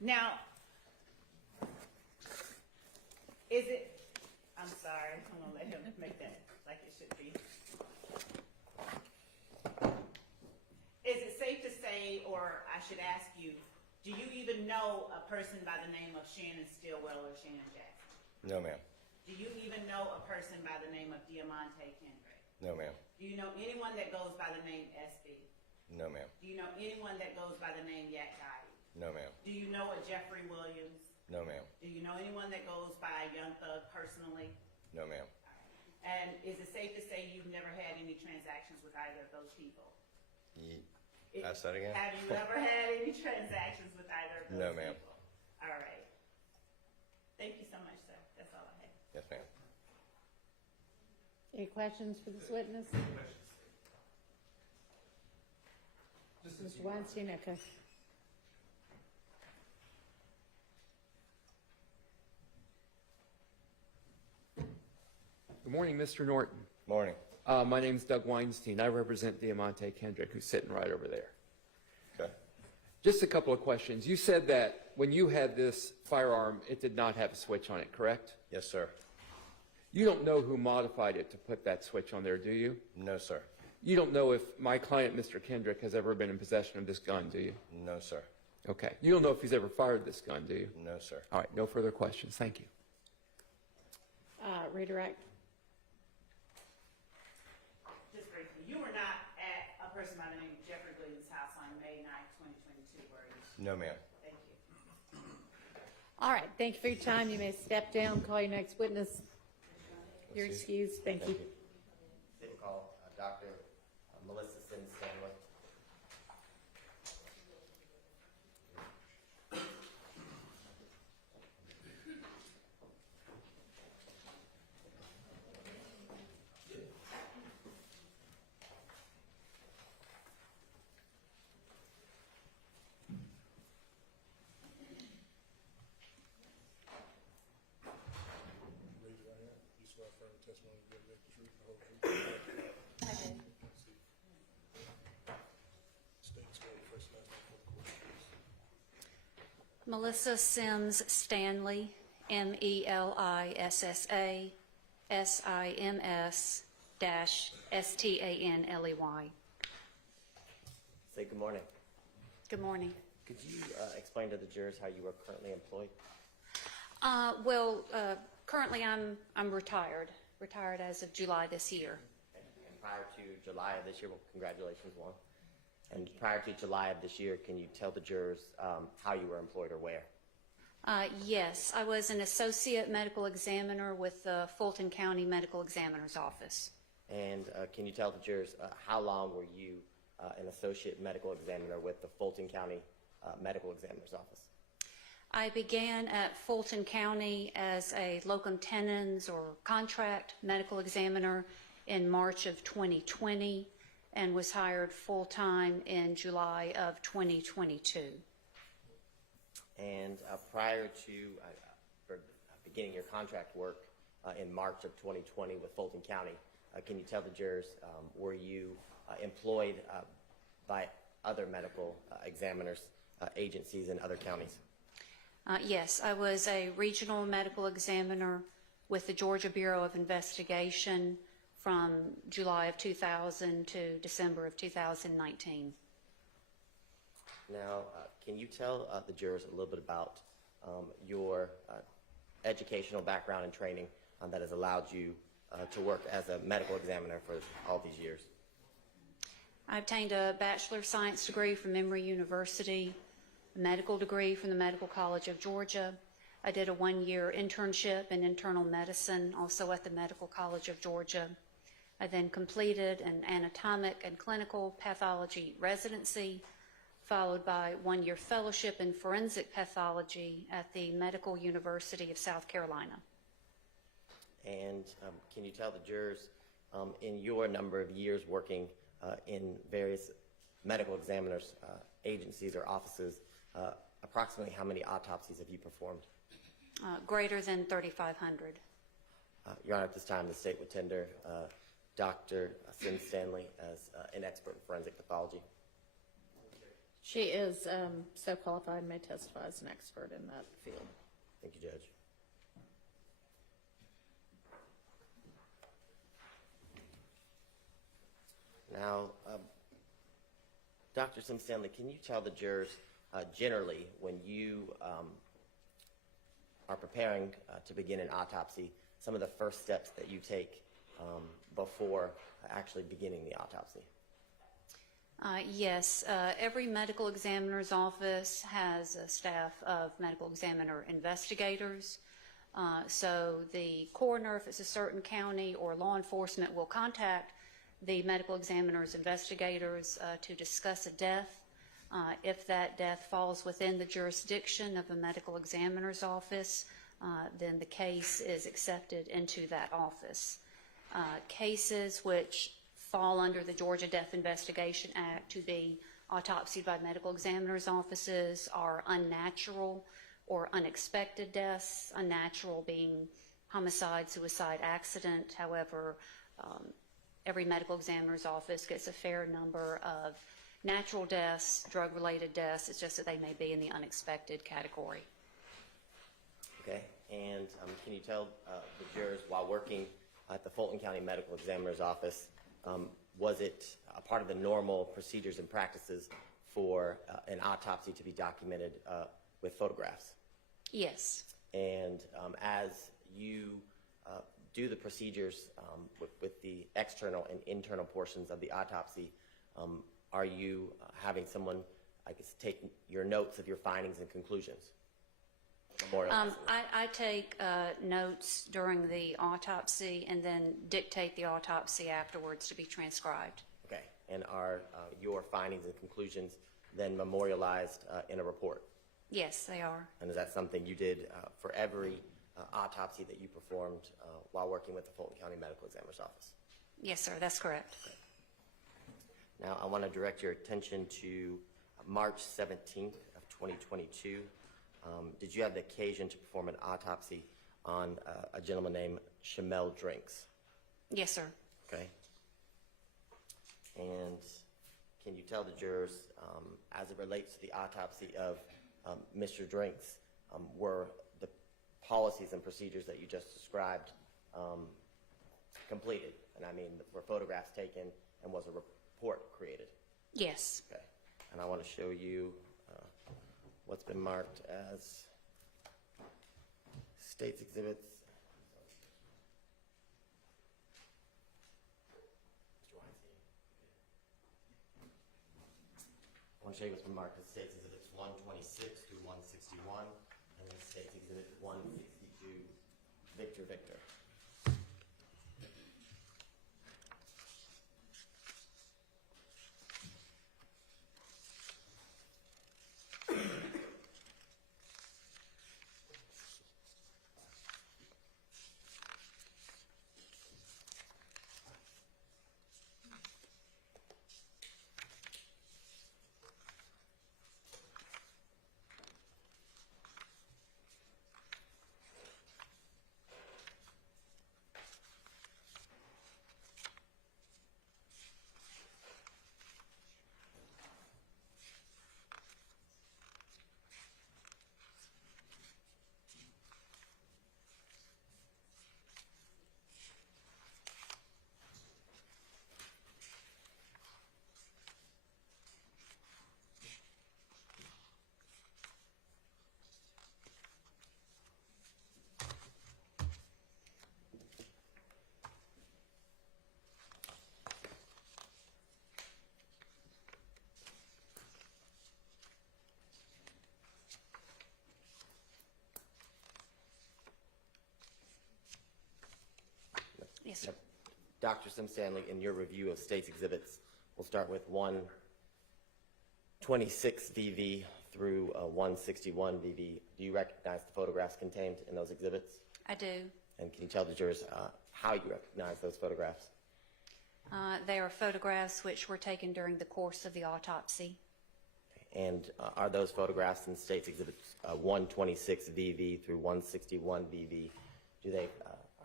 Now, is it, I'm sorry, I'm gonna let him make that like it should be. Is it safe to say, or I should ask you, do you even know a person by the name of Shannon Stillwell or Shannon Jackson? No, ma'am. Do you even know a person by the name of Diamante Kendrick? No, ma'am. Do you know anyone that goes by the name SB? No, ma'am. Do you know anyone that goes by the name Yak Gotti? No, ma'am. Do you know a Jeffrey Williams? No, ma'am. Do you know anyone that goes by Young Thug personally? No, ma'am. And is it safe to say you've never had any transactions with either of those people? Ask that again? Have you ever had any transactions with either of those No, ma'am. people? All right. Thank you so much, sir. That's all I have. Yes, ma'am. Any questions for this witness? Mr. Weinstein, okay. Good morning, Mr. Norton. Morning. My name's Doug Weinstein. I represent Diamante Kendrick, who's sitting right over there. Okay. Just a couple of questions. You said that when you had this firearm, it did not have a switch on it, correct? Yes, sir. You don't know who modified it to put that switch on there, do you? No, sir. You don't know if my client, Mr. Kendrick, has ever been in possession of this gun, do you? No, sir. Okay. You don't know if he's ever fired this gun, do you? No, sir. All right. No further questions. Thank you. Redirect. Just briefly, you were not at a person by the name of Jeffrey Williams' house on May 9th, 2022, were you? No, ma'am. Thank you. All right, thank you for your time. You may step down, call your next witness. You're excused. Thank you. City call, Dr. Melissa Sims Stanley. Raise your right hand. You swear affirm the testimony you give, the truth, the whole truth. I did. State and spell your first and last name for the court, please. Melissa Sims Stanley, Melissa Sims -Stanley. Say good morning. Good morning. Could you explain to the jurors how you are currently employed? Currently I'm retired as of July this year. And prior to July of this year, well, congratulations, one. And prior to July of this year, can you tell the jurors how you were employed or where? Yes, I was an associate medical examiner with the Fulton County Medical Examiner's Office. And can you tell the jurors how long were you an associate medical examiner with the Fulton County Medical Examiner's Office? I began at Fulton County as a locum tenens or contract medical examiner in March of 2020 and was hired full-time in July of 2022. And prior to beginning your contract work in March of 2020 with Fulton County, can you tell the jurors, were you employed by other medical examiners, agencies in other counties? Yes, I was a regional medical examiner with the Georgia Bureau of Investigation from July of 2000 to December of 2019. Now, can you tell the jurors a little bit about your educational background and training that has allowed you to work as a medical examiner for all these years? I obtained a Bachelor of Science degree from Emory University, a medical degree from the Medical College of Georgia. I did a one-year internship in internal medicine, also at the Medical College of Georgia. I then completed an anatomic and clinical pathology residency, followed by one-year fellowship in forensic pathology at the Medical University of South Carolina. And can you tell the jurors, in your number of years working in various medical examiners, agencies or offices, approximately how many autopsies have you performed? Greater than 3,500. Your Honor, at this time, the state would tender Dr. Sim Stanley as an expert in forensic pathology. She is so qualified and may testify as an expert in that field. Thank you, Judge. Now, Dr. Sim Stanley, can you tell the jurors generally when you are preparing to begin an autopsy, some of the first steps that you take before actually beginning the autopsy? Yes, every medical examiner's office has a staff of medical examiner investigators. So the coroner, if it's a certain county, or law enforcement will contact the medical examiner's investigators to discuss a death. If that death falls within the jurisdiction of a medical examiner's office, then the case is accepted into that office. Cases which fall under the Georgia Death Investigation Act to be autopsied by medical examiner's offices are unnatural or unexpected deaths, unnatural being homicide, suicide, accident. However, every medical examiner's office gets a fair number of natural deaths, drug-related deaths. It's just that they may be in the unexpected category. Okay, and can you tell the jurors, while working at the Fulton County Medical Examiner's Office, was it a part of the normal procedures and practices for an autopsy to be documented with photographs? Yes. And as you do the procedures with the external and internal portions of the autopsy, are you having someone, I guess, take your notes of your findings and conclusions? I take notes during the autopsy and then dictate the autopsy afterwards to be transcribed. Okay, and are your findings and conclusions then memorialized in a report? Yes, they are. And is that something you did for every autopsy that you performed while working with the Fulton County Medical Examiner's Office? Yes, sir, that's correct. Okay. Now, I want to direct your attention to March 17th of 2022. Did you have the occasion to perform an autopsy on a gentleman named Shamel Drinks? Yes, sir. Okay. And can you tell the jurors, as it relates to the autopsy of Mr. Drinks, were the policies and procedures that you just described completed? And I mean, were photographs taken and was a report created? Yes. Okay. And I want to show you what's been marked as State's Exhibits. I want to show you what's been marked as State's Exhibits 126 through 161, and then State's Exhibit 162, Victor Victor. Yes, sir. Dr. Sim Stanley, in your review of State's Exhibits, we'll start with 126 VV through 161 VV. Do you recognize the photographs contained in those exhibits? I do. And can you tell the jurors how you recognize those photographs? They are photographs which were taken during the course of the autopsy. And are those photographs in State's Exhibits 126 VV through 161 VV,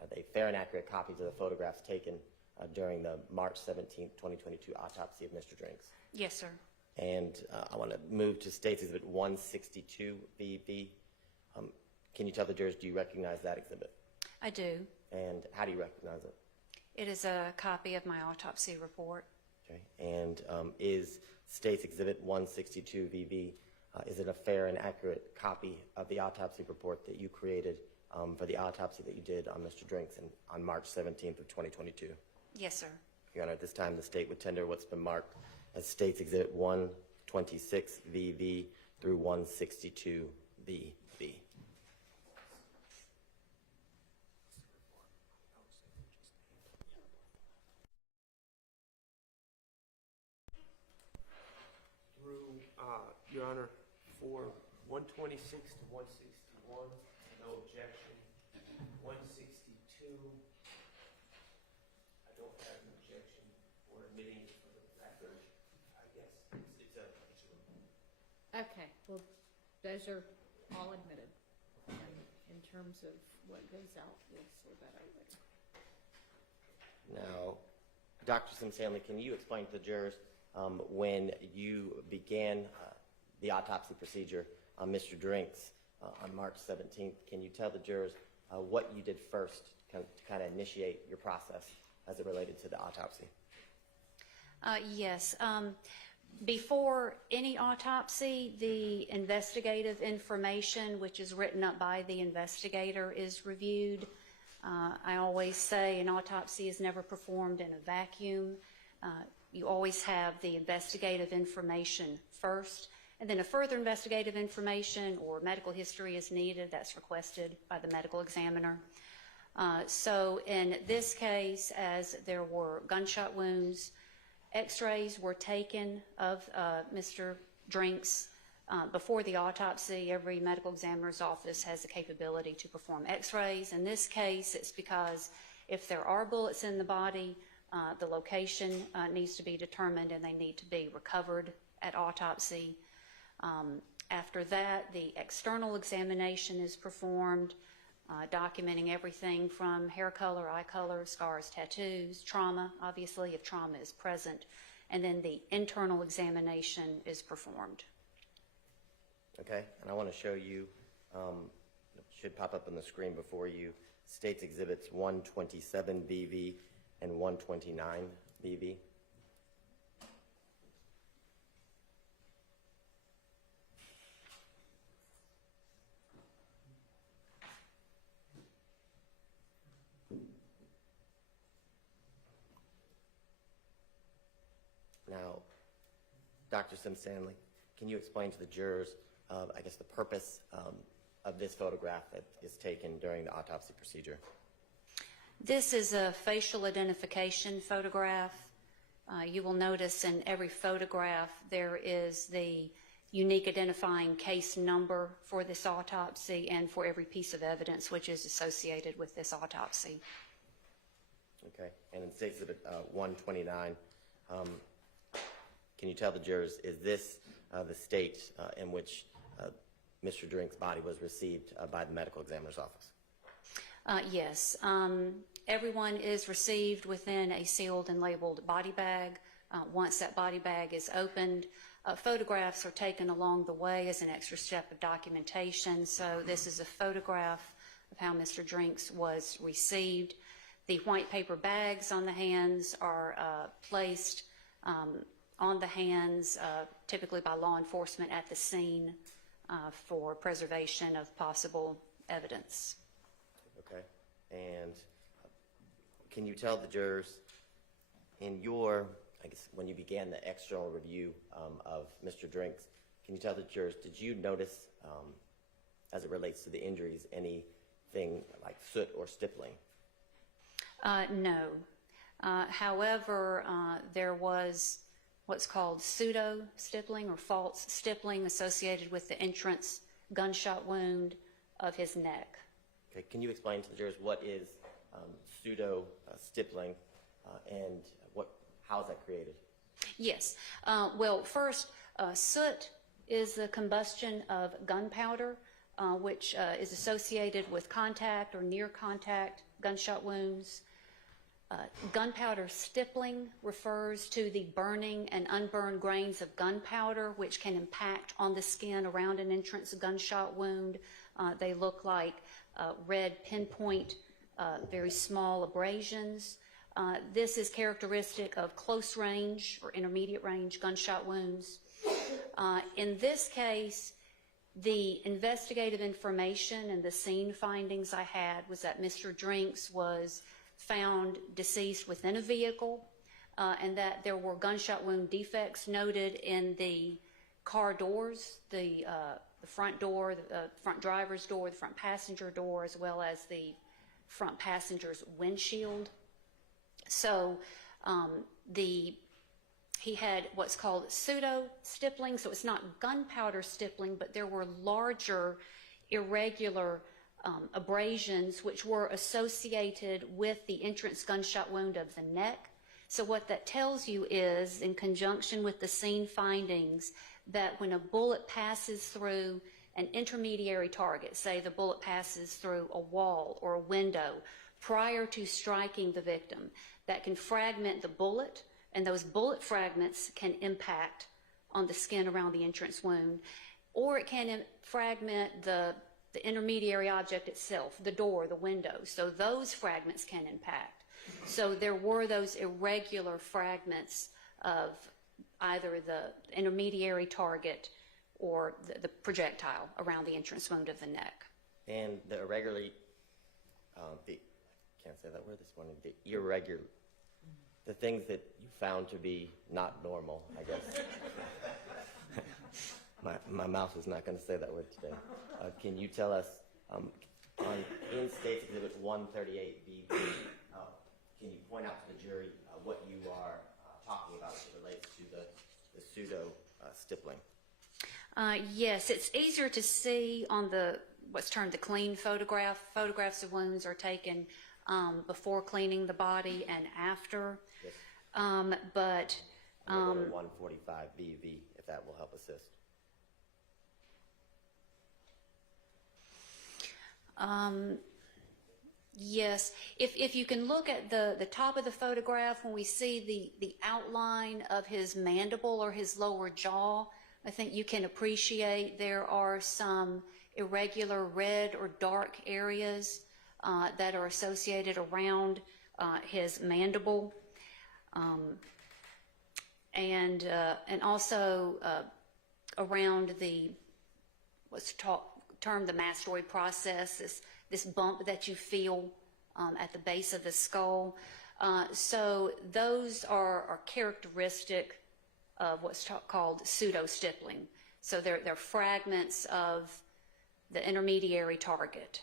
are they fair and accurate copies of the photographs taken during the March 17, 2022 autopsy of Mr. Drinks? Yes, sir. And I want to move to State's Exhibit 162 VV. Can you tell the jurors, do you recognize that exhibit? I do. And how do you recognize it? It is a copy of my autopsy report. Okay. And is State's Exhibit 162 VV, is it a fair and accurate copy of the autopsy report that you created for the autopsy that you did on Mr. Drinks on March 17th of 2022? Yes, sir. Your Honor, at this time the state would tender what's been marked as State's Exhibit 126 VV through 162 VV. Your Honor, for 126 to 161, no objection. 162, I don't have an objection for admitting it for the record. I guess it's a Okay, well, those are all admitted. And in terms of what goes out, we'll sort that out later. Now, Dr. Sim Stanley, can you explain to the jurors when you began the autopsy procedure on Mr. Drinks on March 17th, can you tell the jurors what you did first to kind of initiate your process as it related to the autopsy? Yes. Before any autopsy, the investigative information, which is written up by the investigator, is reviewed. I always say an autopsy is never performed in a vacuum. You always have the investigative information first, and then a further investigative information or medical history is needed. That's requested by the medical examiner. So in this case, as there were gunshot wounds, x-rays were taken of Mr. Drinks before the autopsy. Every medical examiner's office has the capability to perform x-rays. In this case, it's because if there are bullets in the body, the location needs to be determined and they need to be recovered at autopsy. After that, the external examination is performed, documenting everything from hair color, eye color, scars, tattoos, trauma, obviously, if trauma is present, and then the internal examination is performed. Okay, and I want to show you, it should pop up on the screen before you, State's Exhibits 127 VV and 129 VV. Now, Dr. Sim-Stanley, can you explain to the jurors, I guess, the purpose of this photograph that is taken during the autopsy procedure? This is a facial identification photograph. You will notice in every photograph there is the unique identifying case number for this autopsy and for every piece of evidence which is associated with this autopsy. Okay, and in State Exhibit 129, can you tell the jurors, is this the state in which Mr. Drink's body was received by the medical examiner's office? Yes. Everyone is received within a sealed and labeled body bag. Once that body bag is opened, photographs are taken along the way as an extra step of documentation. So this is a photograph of how Mr. Drinks was received. The white paper bags on the hands are placed on the hands, typically by law enforcement at the scene for preservation of possible evidence. Okay, and can you tell the jurors, in your, I guess, when you began the external review of Mr. Drinks, can you tell the jurors, did you notice, as it relates to the injuries, anything like soot or stippling? No. However, there was what's called pseudo stippling or false stippling associated with the entrance gunshot wound of his neck. Okay, can you explain to the jurors what is pseudo stippling and how is that created? Yes. Well, first, soot is the combustion of gunpowder, which is associated with contact or near contact gunshot wounds. Gunpowder stippling refers to the burning and unburned grains of gunpowder, which can impact on the skin around an entrance gunshot wound. They look like red pinpoint, very small abrasions. This is characteristic of close range or intermediate range gunshot wounds. In this case, the investigative information and the scene findings I had was that Mr. Drinks was found deceased within a vehicle and that there were gunshot wound defects noted in the car doors, the front door, the front driver's door, the front passenger door, as well as the front passenger's windshield. So he had what's called pseudo stippling, so it's not gunpowder stippling, but there were larger irregular abrasions which were associated with the entrance gunshot wound of the neck. So what that tells you is, in conjunction with the scene findings, that when a bullet passes through an intermediary target, say the bullet passes through a wall or a window prior to striking the victim, that can fragment the bullet, and those bullet fragments can impact on the skin around the entrance wound, or it can fragment the intermediary object itself, the door, the window. So those fragments can impact. So there were those irregular fragments of either the intermediary target or the projectile around the entrance wound of the neck. And the irregularly, can't say that word this morning, the irregular, the things that you found to be not normal, I guess. My mouth is not going to say that word today. Can you tell us, in State's Exhibit 138B, can you point out to the jury what you are talking about as it relates to the pseudo stippling? Yes, it's easier to see on what's termed the clean photograph. Photographs of wounds are taken before cleaning the body and after. Yes. But 145BV, if that will help assist. Yes, if you can look at the top of the photograph, when we see the outline of his mandible or his lower jaw, I think you can appreciate there are some irregular red or dark areas that are associated around his mandible, and also around what's termed the mastoid process, this bump that you feel at the base of the skull. So those are characteristic of what's called pseudo-stippling. So they're fragments of the intermediary target.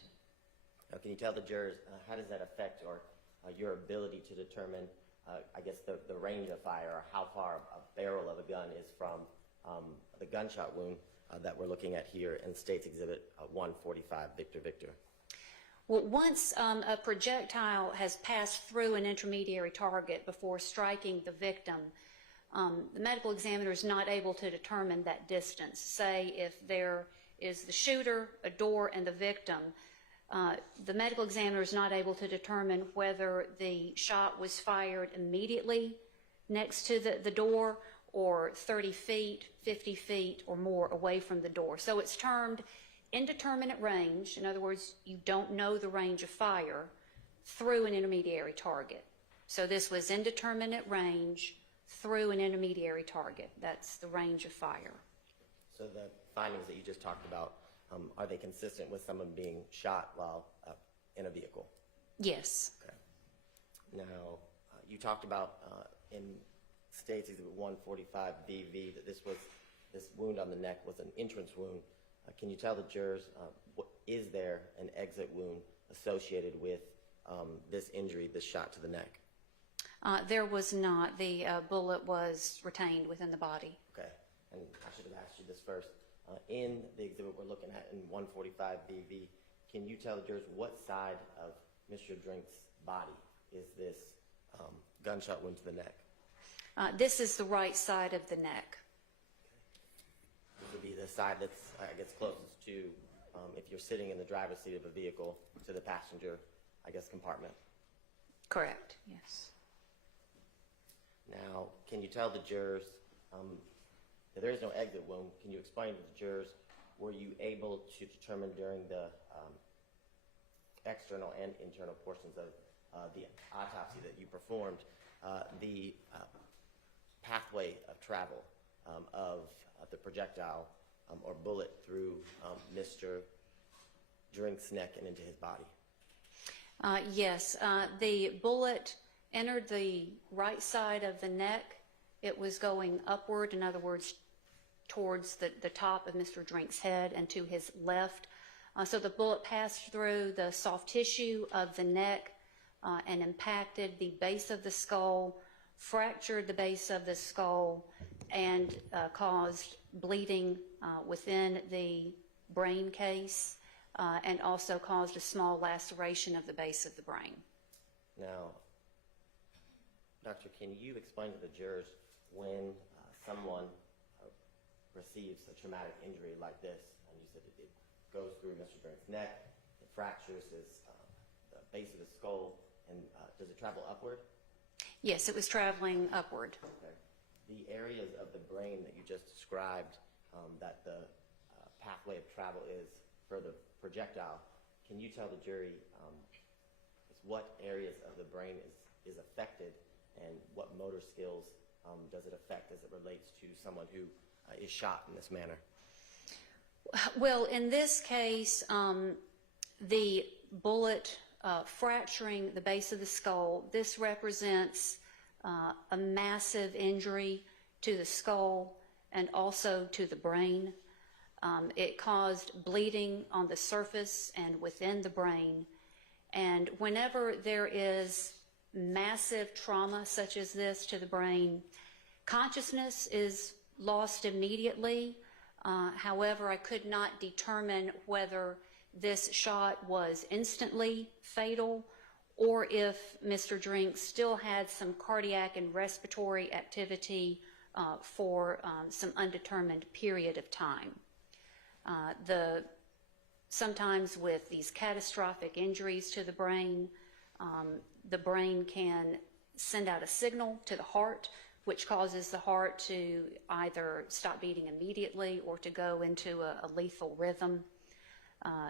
Now, can you tell the jurors how does that affect or your ability to determine, I guess, the range of fire or how far a barrel of a gun is from the gunshot wound that we're looking at here in State's Exhibit 145, Victor Victor? Well, once a projectile has passed through an intermediary target before striking the victim, the medical examiner is not able to determine that distance. Say if there is the shooter, a door, and the victim, the medical examiner is not able to determine whether the shot was fired immediately next to the door or 30 feet, 50 feet, or more away from the door. So it's termed indeterminate range. In other words, you don't know the range of fire through an intermediary target. So this was indeterminate range through an intermediary target. That's the range of fire. So the findings that you just talked about, are they consistent with someone being shot while in a vehicle? Yes. Okay. Now, you talked about in State's Exhibit 145 BV that this wound on the neck was an entrance wound. Can you tell the jurors, is there an exit wound associated with this injury, this shot to the neck? There was not. The bullet was retained within the body. Okay. And I should have asked you this first. In the exhibit we're looking at in 145 BV, can you tell the jurors what side of Mr. Drink's body is this gunshot wound to the neck? This is the right side of the neck. This would be the side that's, I guess, closest to, if you're sitting in the driver's seat of a vehicle, to the passenger, I guess, compartment. Correct, yes. Now, can you tell the jurors, if there is no exit wound, can you explain to the jurors, were you able to determine during the external and internal portions of the autopsy that you performed the pathway of travel of the projectile or bullet through Mr. Drink's neck and into his body? Yes, the bullet entered the right side of the neck. It was going upward, in other words, towards the top of Mr. Drink's head and to his left. So the bullet passed through the soft tissue of the neck and impacted the base of the skull, fractured the base of the skull, and caused bleeding within the brain case, and also caused a small laceration of the base of the brain. Now, Doctor, can you explain to the jurors when someone receives a traumatic injury like this, and you said it goes through Mr. Drink's neck, it fractures the base of his skull, and does it travel upward? Yes, it was traveling upward. Okay. The areas of the brain that you just described, that the pathway of travel is for the projectile, can you tell the jury what areas of the brain is affected and what motor skills does it affect as it relates to someone who is shot in this manner? Well, in this case, the bullet fracturing the base of the skull, this represents a massive injury to the skull and also to the brain. It caused bleeding on the surface and within the brain. And whenever there is massive trauma such as this to the brain, consciousness is lost immediately. However, I could not determine whether this shot was instantly fatal or if Mr. Drink still had some cardiac and respiratory activity for some undetermined period of time. Sometimes with these catastrophic injuries to the brain can send out a signal to the heart, which causes the heart to either stop beating immediately or to go into a lethal rhythm.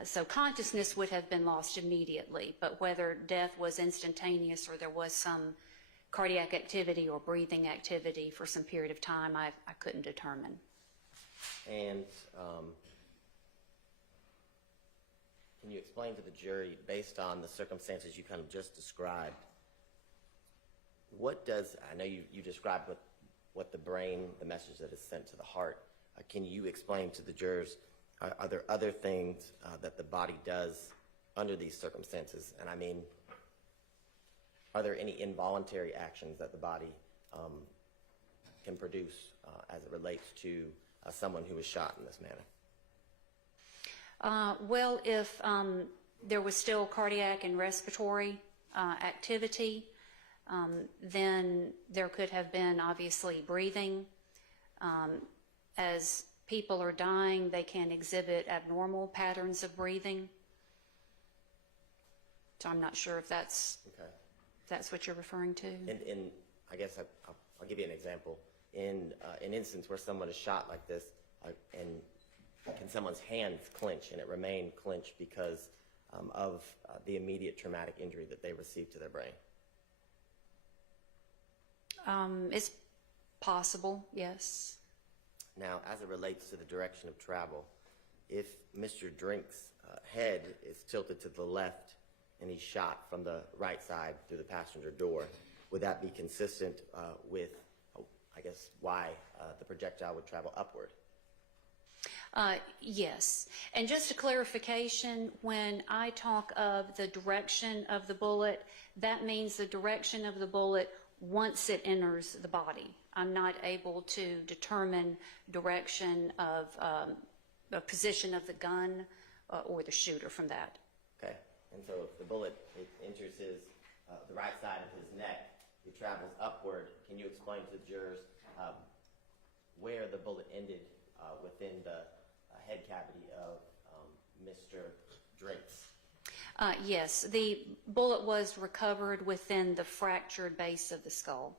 So consciousness would have been lost immediately, but whether death was instantaneous or there was some cardiac activity or breathing activity for some period of time, I couldn't determine. And can you explain to the jury, based on the circumstances you kind of just described, what does, I know you described what the brain, the message that is sent to the heart. Can you explain to the jurors, are there other things that the body does under these circumstances? And I mean, are there any involuntary actions that the body can produce as it relates to someone who was shot in this manner? Well, if there was still cardiac and respiratory activity, then there could have been obviously breathing. As people are dying, they can exhibit abnormal patterns of breathing. So I'm not sure if that's what you're referring to. And I guess I'll give you an example. In an instance where someone is shot like this, and can someone's hands clench and it remain clenched because of the immediate traumatic injury that they received to their brain? It's possible, yes. Now, as it relates to the direction of travel, if Mr. Drink's head is tilted to the left and he's shot from the right side through the passenger door, would that be consistent with, I guess, why the projectile would travel upward? Yes. And just a clarification, when I talk of the direction of the bullet, that means the direction of the bullet once it enters the body. I'm not able to determine direction of the position of the gun or the shooter from that. Okay. And so if the bullet enters the right side of his neck, it travels upward. Can you explain to the jurors where the bullet ended within the head cavity of Mr. Drinks? Yes, the bullet was recovered within the fractured base of the skull.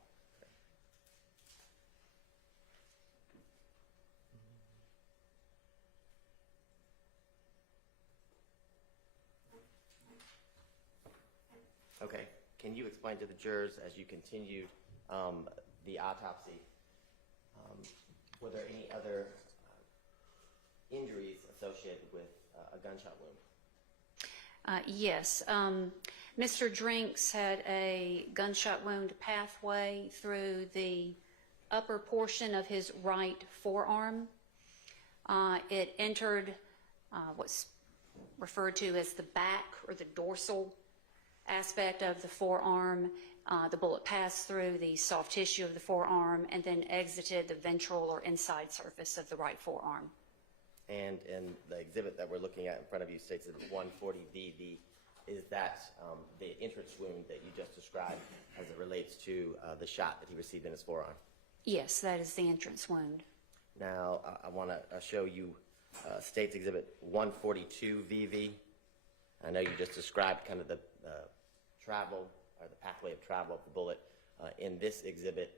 Okay. Can you explain to the jurors, as you continued the autopsy, were there any other injuries associated with a gunshot wound? Yes. Mr. Drinks had a gunshot wound pathway through the upper portion of his right forearm. It entered what's referred to as the back or the dorsal aspect of the forearm. The bullet passed through the soft tissue of the forearm and then exited the ventral or inside surface of the right forearm. And in the exhibit that we're looking at in front of you states that 140VV, is that the entrance wound that you just described as it relates to the shot that he received in his forearm? Yes, that is the entrance wound. Now, I want to show you State's Exhibit 142VV. I know you just described kind of the travel or the pathway of travel of the bullet. In this exhibit,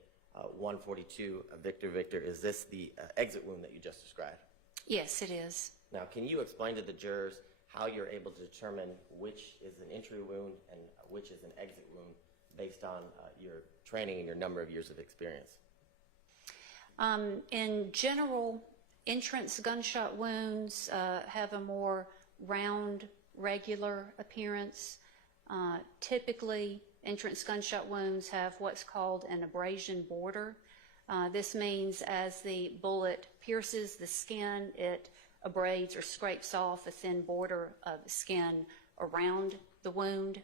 142, Victor, is this the exit wound that you just described? Yes, it is. Now, can you explain to the jurors how you're able to determine which is an entry wound and which is an exit wound based on your training and your number of years of experience? In general, entrance gunshot wounds have a more round, regular appearance. Typically, entrance gunshot wounds have what's called an abrasion border. This means as the bullet pierces the skin, it abrades or scrapes off a thin border of the skin around the wound.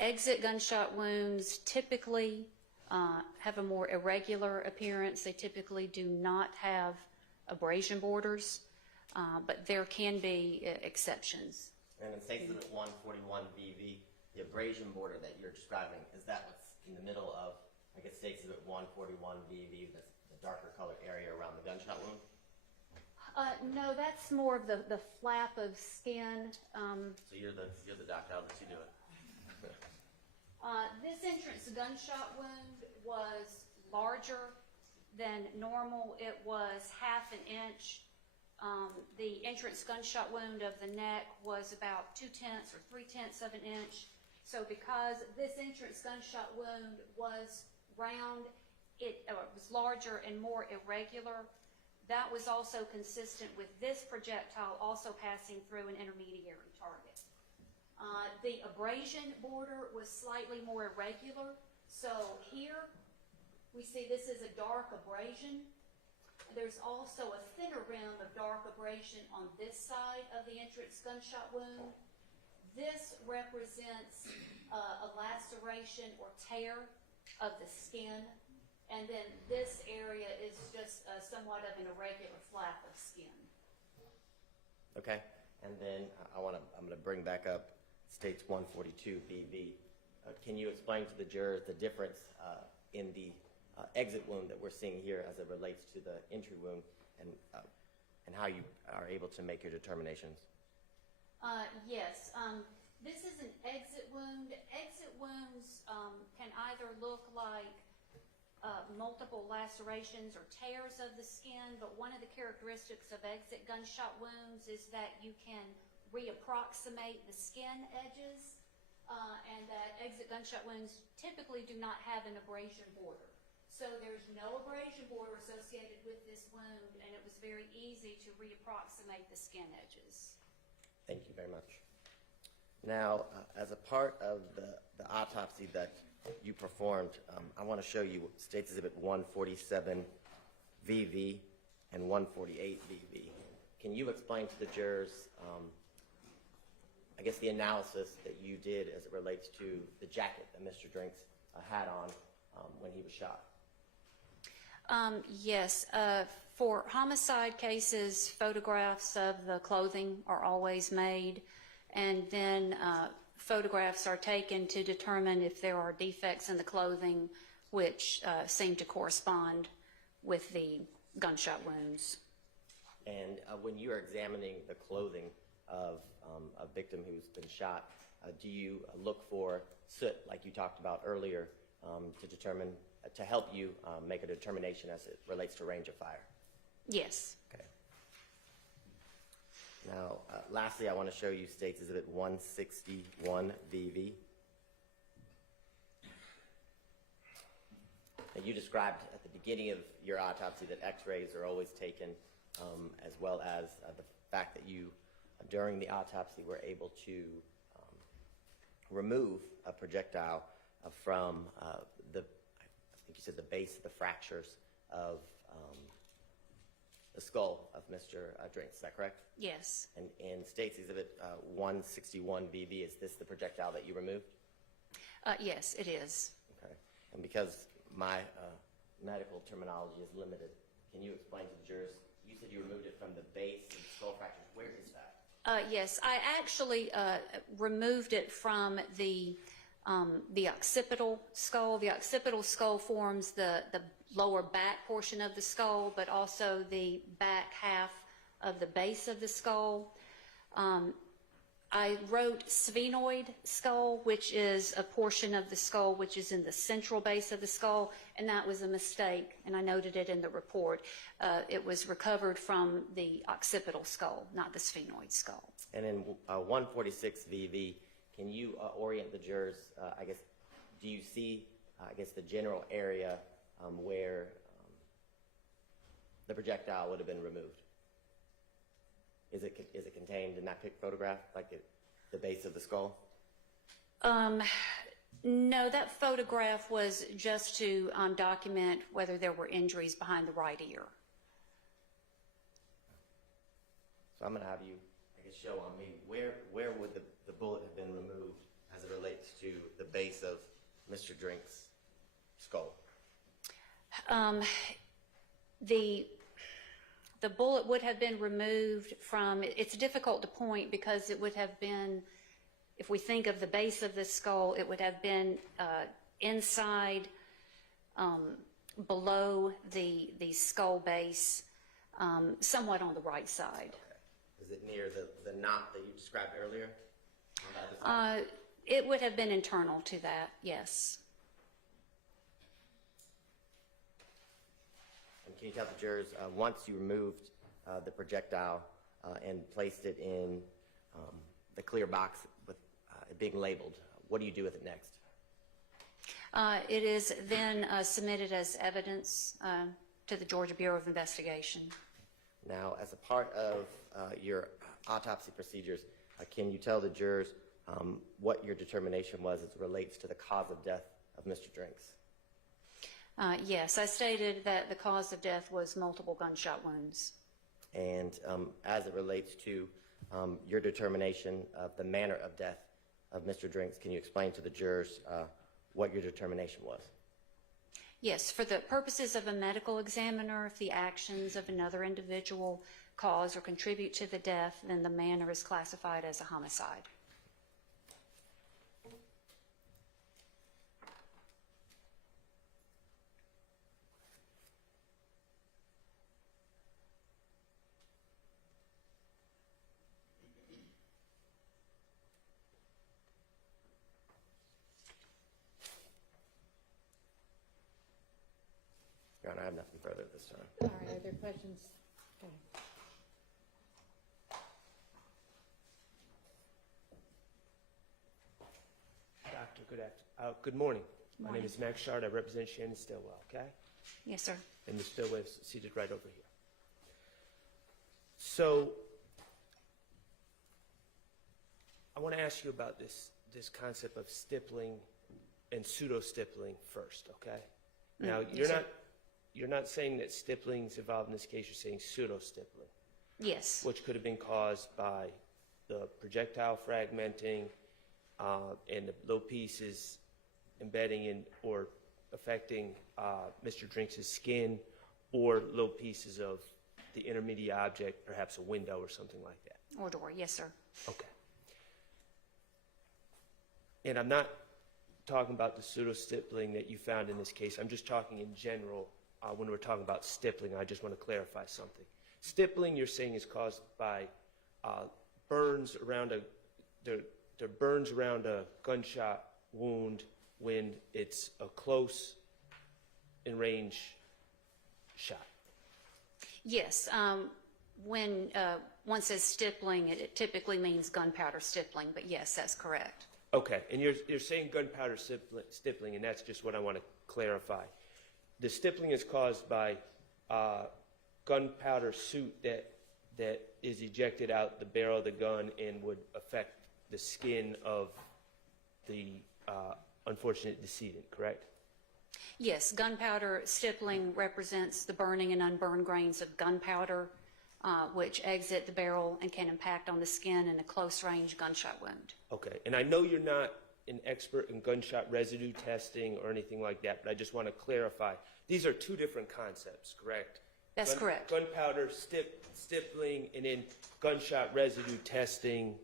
Exit gunshot wounds typically have a more irregular appearance. They typically do not have abrasion borders, but there can be exceptions. And in State's Exhibit 141VV, the abrasion border that you're describing, is that what's in the middle of, I guess, State's Exhibit 141VV, the darker color area around the gunshot wound? No, that's more of the flap of skin. So you're the doctor, I'll let you do it. This entrance gunshot wound was larger than normal. It was ½ an inch. The entrance gunshot wound of the neck was about 2/10 or 3/10 of an inch. So because this entrance gunshot wound was round, it was larger and more irregular. That was also consistent with this projectile also passing through an intermediary target. The abrasion border was slightly more irregular. So here We see this is a dark abrasion. There's also a thinner rim of dark abrasion on this side of the entrance gunshot wound. This represents a laceration or tear of the skin, and then this area is just somewhat of an irregular flap of skin. Okay, and then I'm going to bring back up States 142 BV. Can you explain to the jurors the difference in the exit wound that we're seeing here as it relates to the entry wound, and how you are able to make your determinations? Yes. This is an exit wound. Exit wounds can either look like multiple lacerations or tears of the skin, but one of the characteristics of exit gunshot wounds is that you can reapproximate the skin edges, and that exit gunshot wounds typically do not have an abrasion border. So there's no abrasion border associated with this wound, and it was very easy to reapproximate the skin edges. Thank you very much. Now, as a part of the autopsy that you performed, I want to show you States Exhibit 147 VV and 148 VV. Can you explain to the jurors, I guess, the analysis that you did as it relates to the jacket that Mr. Drinks had on when he was shot? Yes. For homicide cases, photographs of the clothing are always made, and then photographs are taken to determine if there are defects in the clothing which seem to correspond with the gunshot wounds. And when you're examining the clothing of a victim who's been shot, do you look for soot, like you talked about earlier, to help you make a determination as it relates to range of fire? Yes. Okay. Now, lastly, I want to show you States Exhibit 161 VV. Now, you described at the beginning of your autopsy that x-rays are always taken, as well as the fact that you, during the autopsy, were able to remove a projectile from I think you said the base of the fractures of the skull of Mr. Drinks. Is that correct? Yes. And in States Exhibit 161 VV, is this the projectile that you removed? Yes, it is. Okay. And because my medical terminology is limited, can you explain to the jurors? You said you removed it from the base of the skull fractures. Where is that? Yes, I actually removed it from the occipital skull. The occipital skull forms the lower back portion of the skull, but also the back half of the base of the skull. I wrote sphenoid skull, which is a portion of the skull which is in the central base of the skull, and that was a mistake, and I noted it in the report. It was recovered from the occipital skull, not the sphenoid skull. And in 146 VV, can you orient the jurors, I guess, do you see, I guess, the general area where the projectile would have been removed? Is it contained in that photograph, like the base of the skull? No, that photograph was just to document whether there were injuries behind the right ear. So I'm going to have you, I guess, show on me where would the bullet have been removed as it relates to the base of Mr. Drink's skull? The bullet would have been removed from, it's difficult to point because it would have been, if we think of the base of the skull, it would have been inside, below the skull base, somewhat on the right side. Okay. Is it near the knot that you described earlier? It would have been internal to that, yes. And can you tell the jurors, once you removed the projectile and placed it in the clear box with it being labeled, what do you do with it next? It is then submitted as evidence to the Georgia Bureau of Investigation. Now, as a part of your autopsy procedures, can you tell the jurors what your determination was as it relates to the cause of death of Mr. Drinks? Yes, I stated that the cause of death was multiple gunshot wounds. And as it relates to your determination of the manner of death of Mr. Drinks, can you explain to the jurors what your determination was? Yes, for the purposes of a medical examiner, if the actions of another individual cause or contribute to the death, then the manner is classified as a homicide. Your Honor, I have nothing further at this time. All right, are there questions? Okay. Doctor, good morning. My name is Max Shard. I represent Shannon Stillwell, okay? Yes, sir. And Ms. Stillwell is seated right over here. So, I want to ask you about this concept of stippling and pseudo-stippling first, okay? Now, you're not saying that stippling is involved in this case. You're saying pseudo-stippling. Yes. Which could have been caused by the projectile fragmenting and the low pieces embedding in or affecting Mr. Drinks' skin, or low pieces of the intermediate object, perhaps a window or something like that. Or door, yes, sir. Okay. And I'm not talking about the pseudo-stippling that you found in this case. I'm just talking in general when we're talking about stippling. I just want to clarify something. Stippling, you're saying, is caused by burns around a gunshot wound when it's a close in range shot. Yes. When one says stippling, it typically means gunpowder stippling, but yes, that's correct. Okay, and you're saying gunpowder stippling, and that's just what I want to clarify. The stippling is caused by gunpowder soot that is ejected out the barrel of the gun and would affect the skin of the unfortunate decedent, correct? Yes, gunpowder stippling represents the burning and unburned grains of gunpowder, which exit the barrel and can impact on the skin in a close-range gunshot wound. Okay, and I know you're not an expert in gunshot residue testing or anything like that, but I just want to clarify. These are two different concepts, correct? That's correct. Gunpowder stippling and then gunshot residue testing,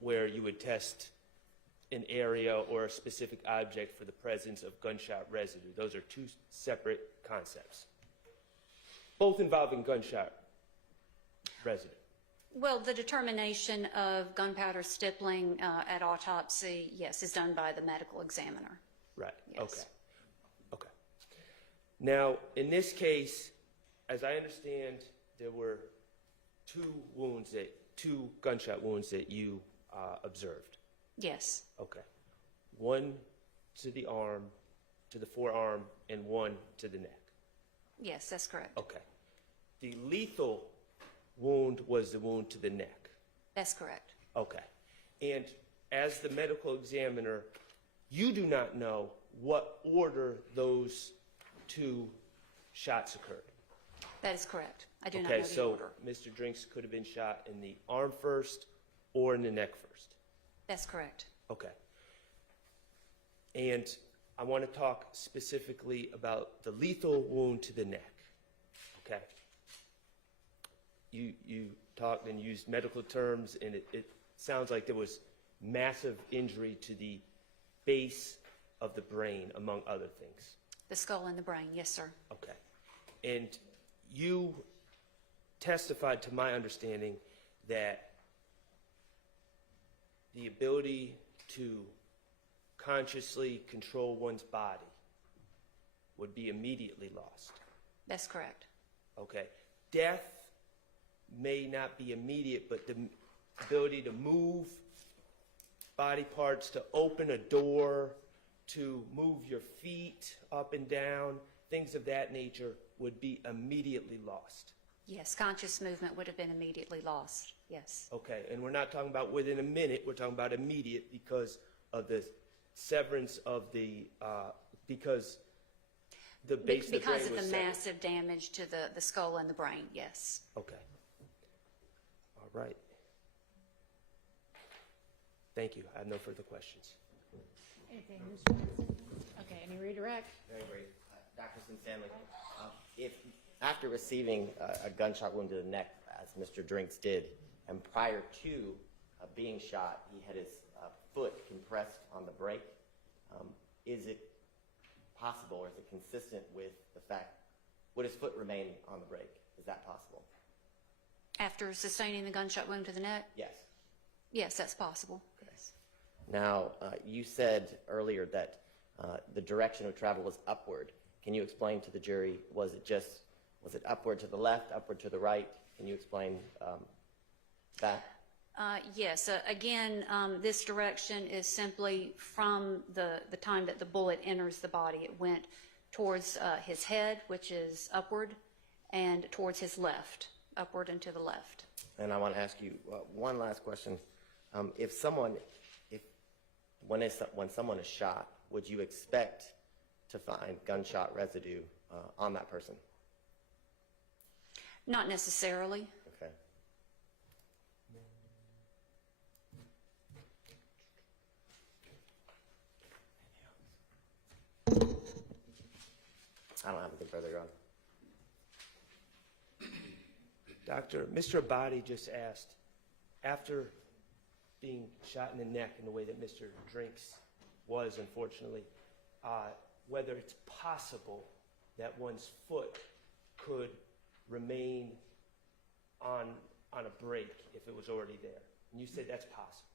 where you would test an area or a specific object for the presence of gunshot residue. Those are two separate concepts, both involving gunshot residue. Well, the determination of gunpowder stippling at autopsy, yes, is done by the medical examiner. Right, Yes. okay. Now, in this case, as I understand, there were two gunshot wounds that you observed. Yes. Okay. One to the arm, to the forearm, and one to the neck. Yes, that's correct. Okay. The lethal wound was the wound to the neck. That's correct. Okay. And as the medical examiner, you do not know what order those two shots occurred. That is correct. I do not know the order. Okay, so Mr. Drinks could have been shot in the arm first or in the neck first. That's correct. Okay. And I want to talk specifically about the lethal wound to the neck. Okay. You talked and used medical terms, and it sounds like there was massive injury to the base of the brain, among other things. The skull and the brain, yes, sir. Okay. And you testified, to my understanding, that the ability to consciously control one's body would be immediately lost. That's correct. Okay. Death may not be immediate, but the ability to move body parts, to open a door, to move your feet up and down, things of that nature would be immediately lost. Yes, conscious movement would have been immediately lost. Yes. Okay, and we're not talking about within a minute, we're talking about immediate because of the severance of the, because The base of the brain Because of was the severed. massive damage to the skull and the brain, yes. Okay. All right. Thank you. I have no further questions. Anything, Ms. Johnson? Okay, any redirect? Very brief. Dr. Stanley, if after receiving a gunshot wound to the neck, as Mr. Drinks did, and prior to being shot, he had his foot compressed on the brake, is it possible, or is it consistent with the fact, would his foot remain on the brake? Is that possible? After sustaining the gunshot wound to the neck? Yes. Yes, that's possible. Yes. Now, you said earlier that the direction of travel was upward. Can you explain to the jury, was it upward to the left, upward to the right? Can you explain that? Yes. Again, this direction is simply from the time that the bullet enters the body. It went towards his head, which is upward, and towards his left, upward and to the left. And I want to ask you one last question. When someone is shot, would you expect to find gunshot residue on that person? Not necessarily. Okay. I don't have anything further on. Doctor, Mr. Abadi just asked, after being shot in the neck in the way that Mr. Drinks was, unfortunately, whether it's possible that one's foot could remain on a brake if it was already there. And you said that's possible.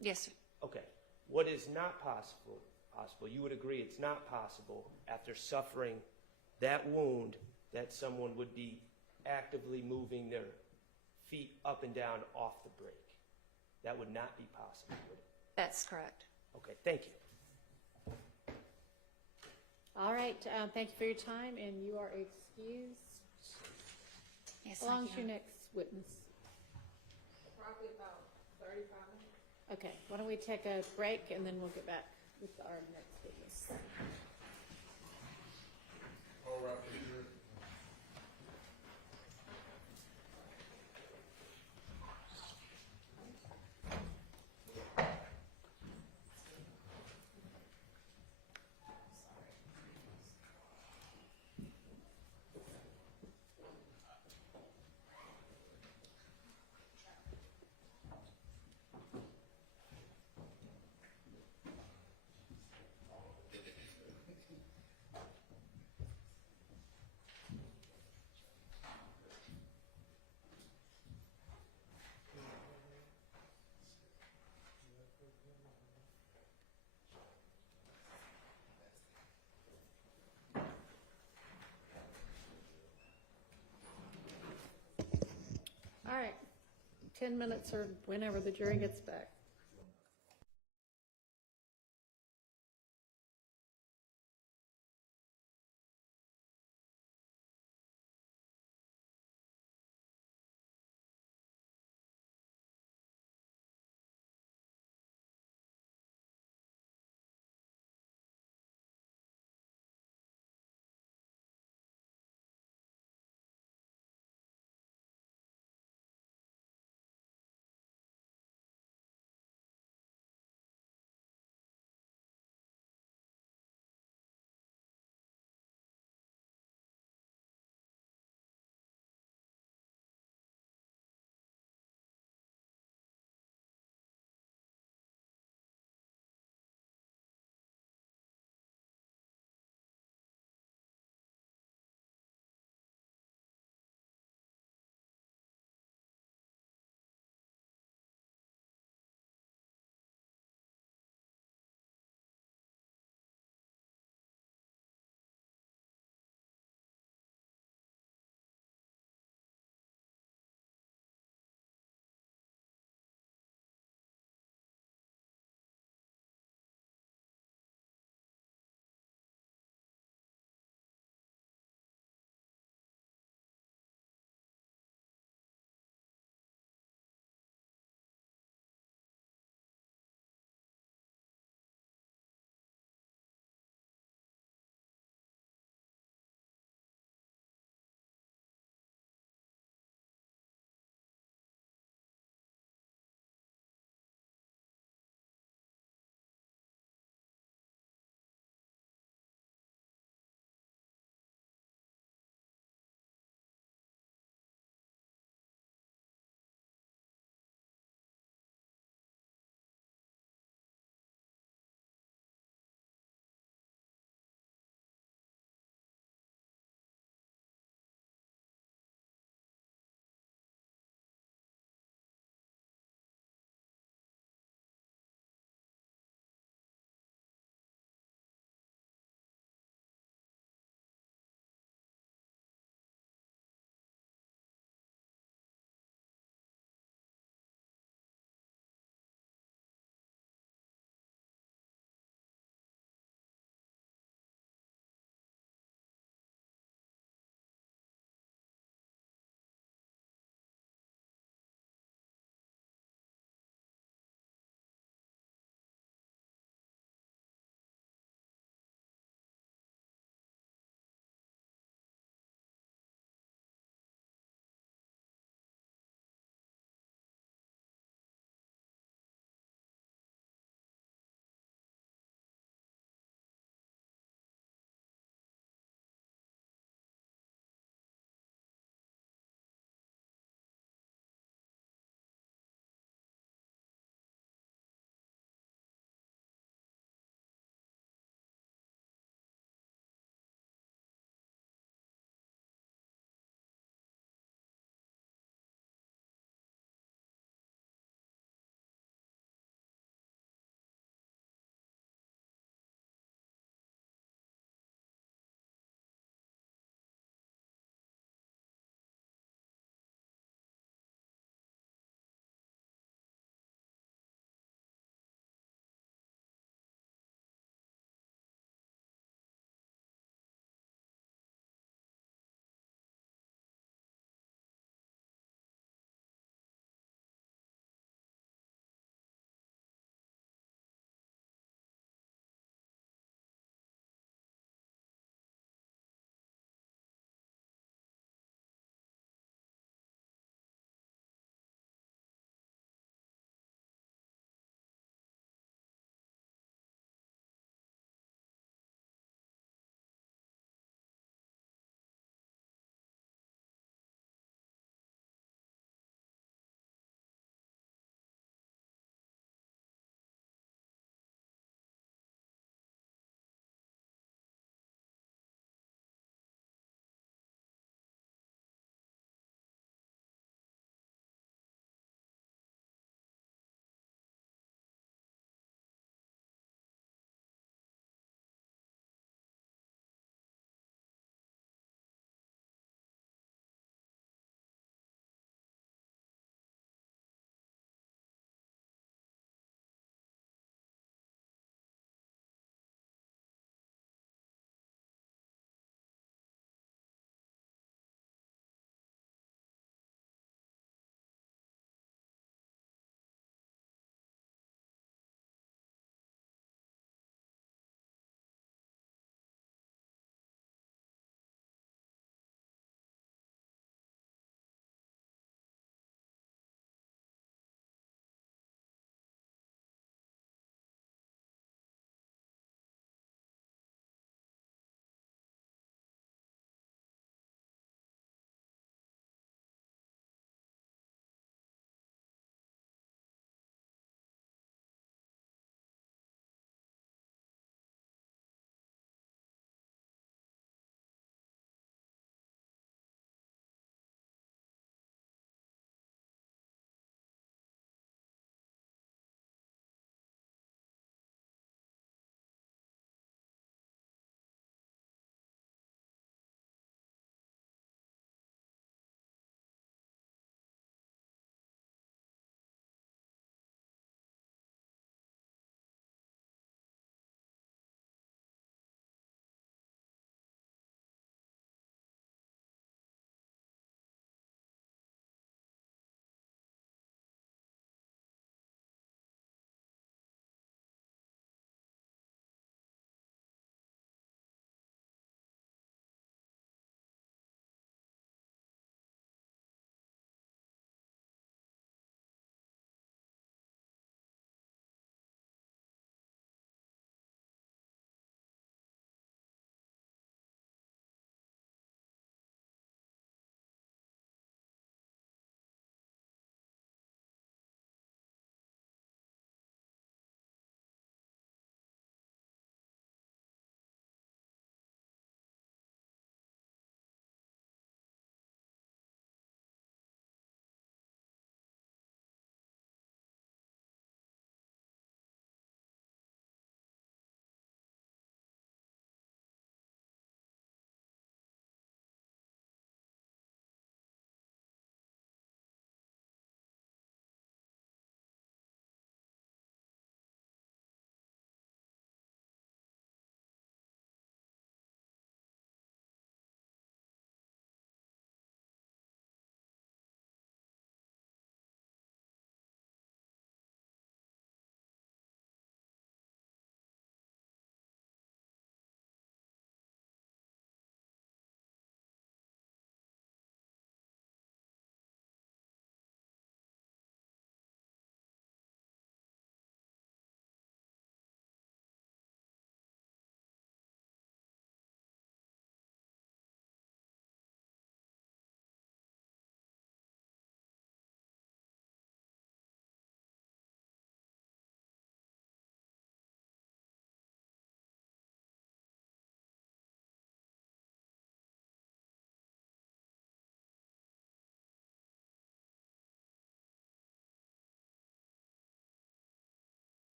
Yes, sir. Okay. What is not possible, you would agree it's not possible after suffering that wound that someone would be actively moving their feet up and down off the brake. That would not be possible, would it? That's correct. Okay, thank you. All right, thank you for your time, and you are excused. Yes, How long thank is you. your next witness? Probably about 35 minutes. Okay, why don't we take a break, and then we'll get back with our next witness. All right, here. All right, 10 minutes or whenever the jury gets back.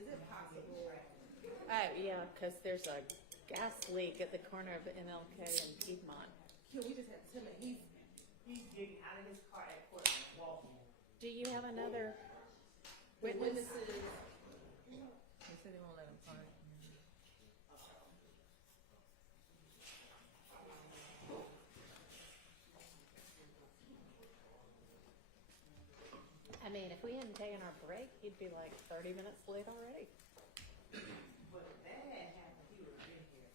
is it possible? Oh, yeah, because there's a gas leak at the corner of MLK and Piedmont. Can we just have Tim, he's getting out of his car at court and walking. Do you have another witness? Witnesses. They said they won't let him park. I mean, if we hadn't taken our break, he'd be like 30 minutes late already. But if that had happened, he would have been here.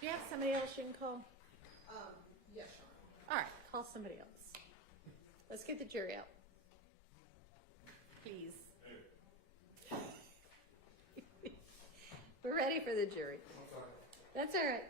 Do you have somebody else you can call? Yes, Sean. All right, call somebody else. Let's get the jury out. Please. We're ready for the jury. That's all right.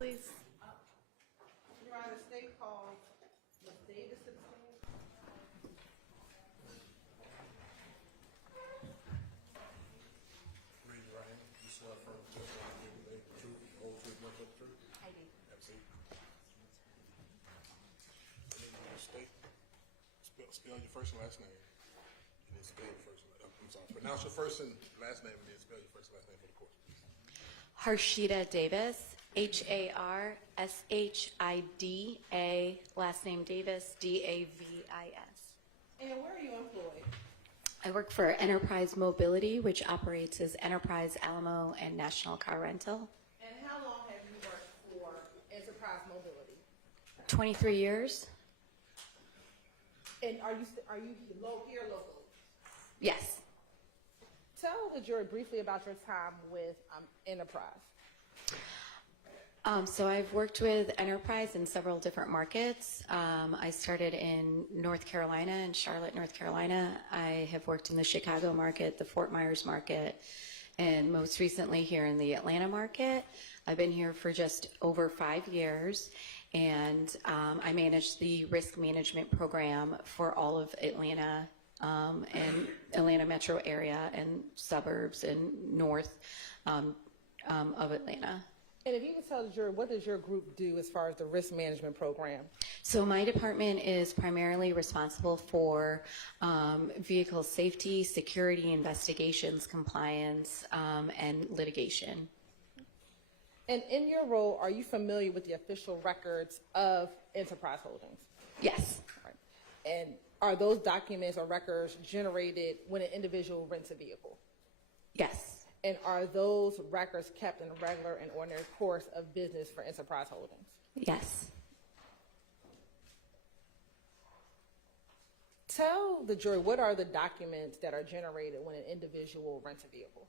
Please. Your Honor, state called Ms. Davis to the stand. Raise your right hand. You swear affirm the testimony you give today, the truth, the whole truth, nothing but the truth? I do. Have a seat. And then you state, spell your first and last name. And then spell your first and last, I'm sorry, pronounce your first and last name and then spell your first and last name for the court. Harshita Davis, Harshida, last name Davis, Davis. And where are you employed? I work for Enterprise Mobility, which operates as Enterprise Alamo and National Car Rental. And how long have you worked for Enterprise Mobility? 23 years? And are you here locally? Yes. Tell the jury briefly about your time with Enterprise. So I've worked with Enterprise in several different markets. I started in North Carolina, in Charlotte, North Carolina. I have worked in the Chicago market, the Fort Myers market, and most recently here in the Atlanta market. I've been here for just over 5 years, and I manage the risk management program for all of Atlanta and Atlanta metro area and suburbs and north of Atlanta. And if you can tell the jury, what does your group do as far as the risk management program? So my department is primarily responsible for vehicle safety, security, investigations, compliance, and litigation. And in your role, are you familiar with the official records of Enterprise Holdings? Yes. Right. And are those documents or records generated when an individual rents a vehicle? Yes. And are those records kept in a regular and ordinary course of business for Enterprise Holdings? Yes. Tell the jury, what are the documents that are generated when an individual rents a vehicle?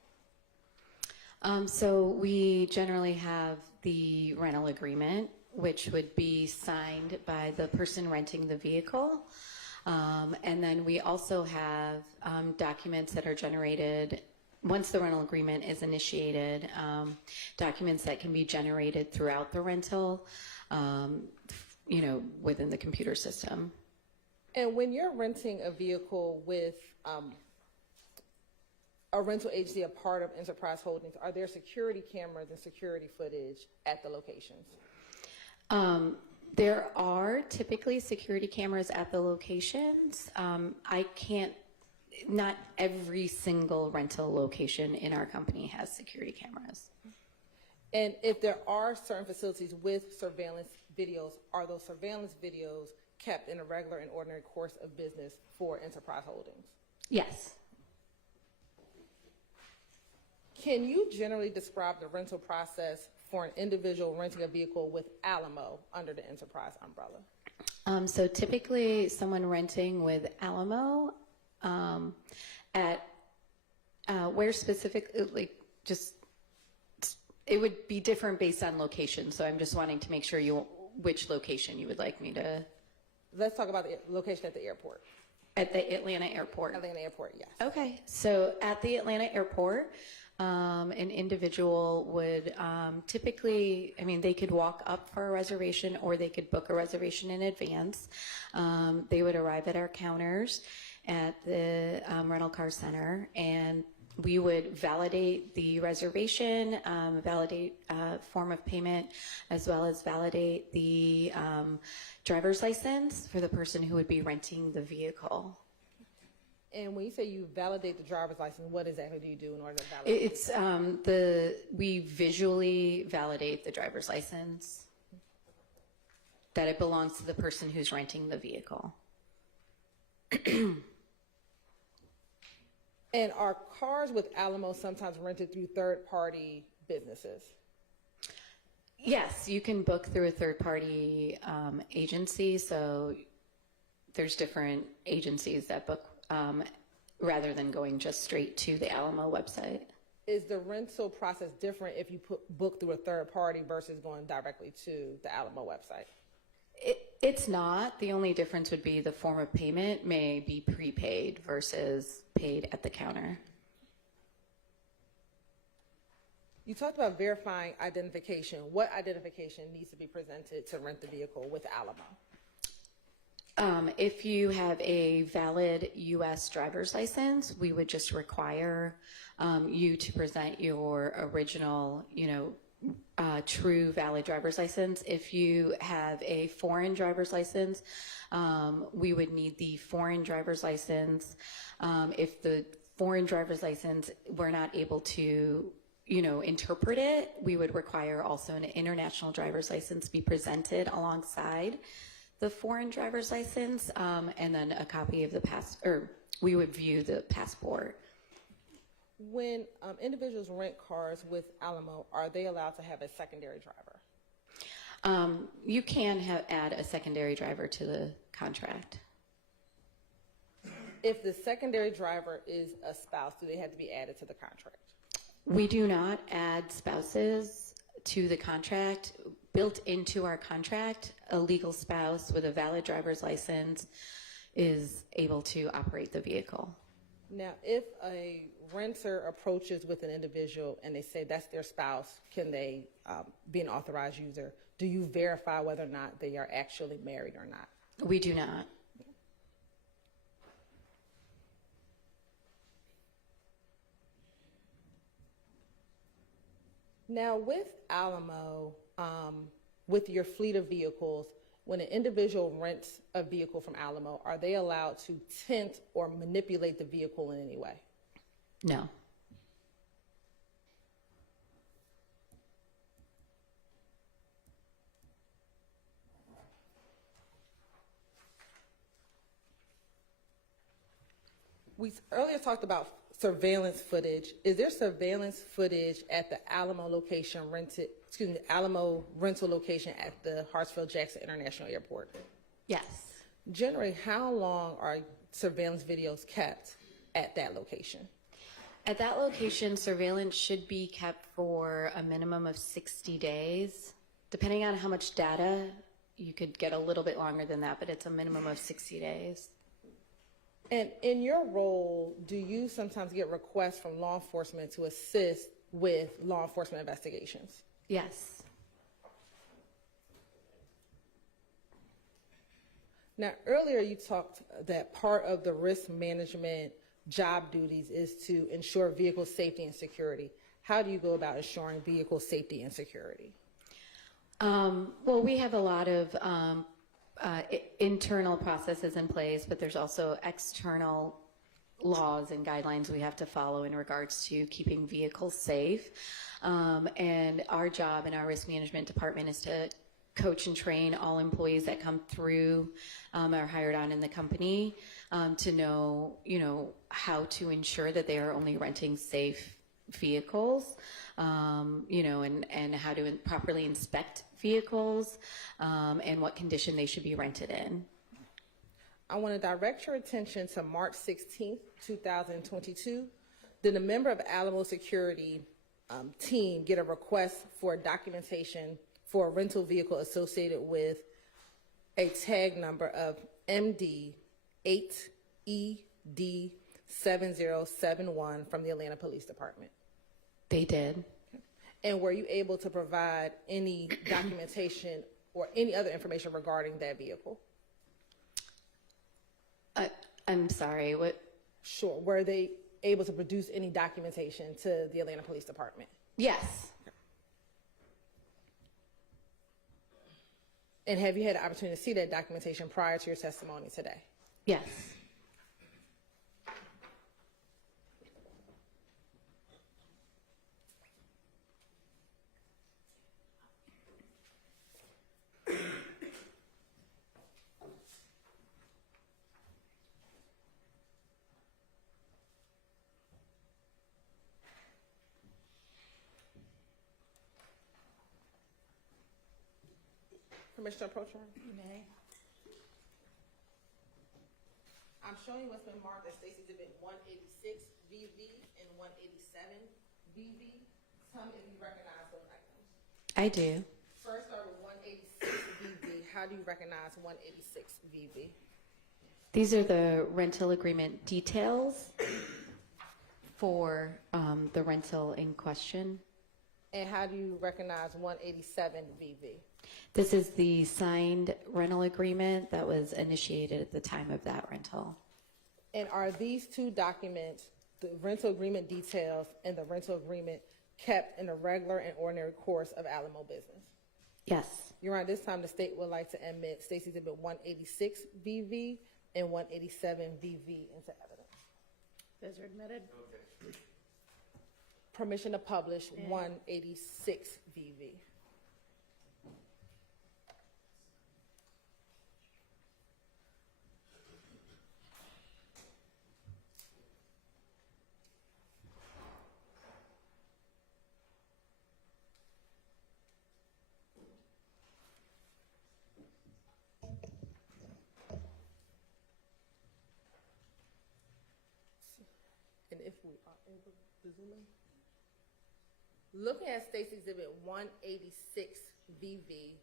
So we generally have the rental agreement, which would be signed by the person renting the vehicle. And then we also have documents that are generated once the rental agreement is initiated, documents that can be generated throughout the rental, within the computer system. And when you're renting a vehicle with a rental agency, a part of Enterprise Holdings, are there security cameras and security footage at the locations? There are typically security cameras at the locations. Not every single rental location in our company has security cameras. And if there are certain facilities with surveillance videos, are those surveillance videos kept in a regular and ordinary course of business for Enterprise Holdings? Yes. Can you generally describe the rental process for an individual renting a vehicle with Alamo under the Enterprise umbrella? So typically someone renting with Alamo where specifically, it would be different based on location. So I'm just wanting to make sure which location you would like me to. Let's talk about the location at the airport. At the Atlanta airport. Atlanta airport, yes. Okay, so at the Atlanta airport, an individual would typically, they could walk up for a reservation or they could book a reservation in advance. They would arrive at our counters at the rental car center, and we would validate the reservation, validate form of payment, as well as validate the driver's license for the person who would be renting the vehicle. And when you say you validate the driver's license, what exactly do you do in order to validate? We visually validate the driver's license, that it belongs to the person who's renting the vehicle. And are cars with Alamo sometimes rented through third-party businesses? Yes, you can book through a third-party agency. So there's different agencies that book rather than going just straight to the Alamo website. Is the rental process different if you book through a third party versus going directly to the Alamo website? It's not. The only difference would be the form of payment may be prepaid versus paid at the counter. You talked about verifying identification. What identification needs to be presented to rent the vehicle with Alamo? If you have a valid U.S. driver's license, we would just require you to present your original, true valid driver's license. If you have a foreign driver's license, we would need the foreign driver's license. If the foreign driver's license, we're not able to, interpret it, we would require also an international driver's license be presented alongside the foreign driver's license, and then a copy of we would view the passport. When individuals rent cars with Alamo, are they allowed to have a secondary driver? You can add a secondary driver to the contract. If the secondary driver is a spouse, do they have to be added to the contract? We do not add spouses to the contract. Built into our contract, a legal spouse with a valid driver's license is able to operate the vehicle. Now, if a renter approaches with an individual and they say that's their spouse, can they be an authorized user? Do you verify whether or not they are actually married or not? We do not. Now, with Alamo, with your fleet of vehicles, when an individual rents a vehicle from Alamo, are they allowed to tint or manipulate the vehicle in any way? No. We earlier talked about surveillance footage. Is there surveillance footage at the Alamo Alamo rental location at the Hartsfield-Jackson International Airport? Yes. Generally, how long are surveillance videos kept at that location? At that location, surveillance should be kept for a minimum of 60 days. Depending on how much data, you could get a little bit longer than that, but it's a minimum of 60 days. And in your role, do you sometimes get requests from law enforcement to assist with law enforcement investigations? Yes. Now, earlier you talked that part of the risk management job duties is to ensure vehicle safety and security. How do you go about ensuring vehicle safety and security? Well, we have a lot of internal processes in place, but there's also external laws and guidelines we have to follow in regards to keeping vehicles safe. And our job in our risk management department is to coach and train all employees that come through are hired on in the company to know, how to ensure that they are only renting safe vehicles, and how to properly inspect vehicles and what condition they should be rented in. I want to direct your attention to March 16th, 2022. Did a member of Alamo Security team get a request for documentation for a rental vehicle associated with a tag number of MD8ED7071 from the Atlanta Police Department? They did. And were you able to provide any documentation or any other information regarding that vehicle? I'm sorry, what? Sure. Were they able to produce any documentation to the Atlanta Police Department? Yes. And have you had an opportunity to see that documentation prior to your testimony today? Yes. Permission to approach her? You may. I'm showing you what's been marked as Stacy Exhibit 186 VV and 187 VV. Tell me if you recognize those items. I do. First start with 186 VV. How do you recognize 186 VV? These are the rental agreement details for the rental in question. And how do you recognize 187 VV? This is the signed rental agreement that was initiated at the time of that rental. And are these two documents, the rental agreement details and the rental agreement, kept in the regular and ordinary course of Alamo business? Yes. Your Honor, this time the state would like to admit Stacy Exhibit 186 VV and 187 VV into evidence. Those are admitted. Okay. Permission to publish 186 VV. And if we are able to zoom in. Looking at Stacy Exhibit 186 VV,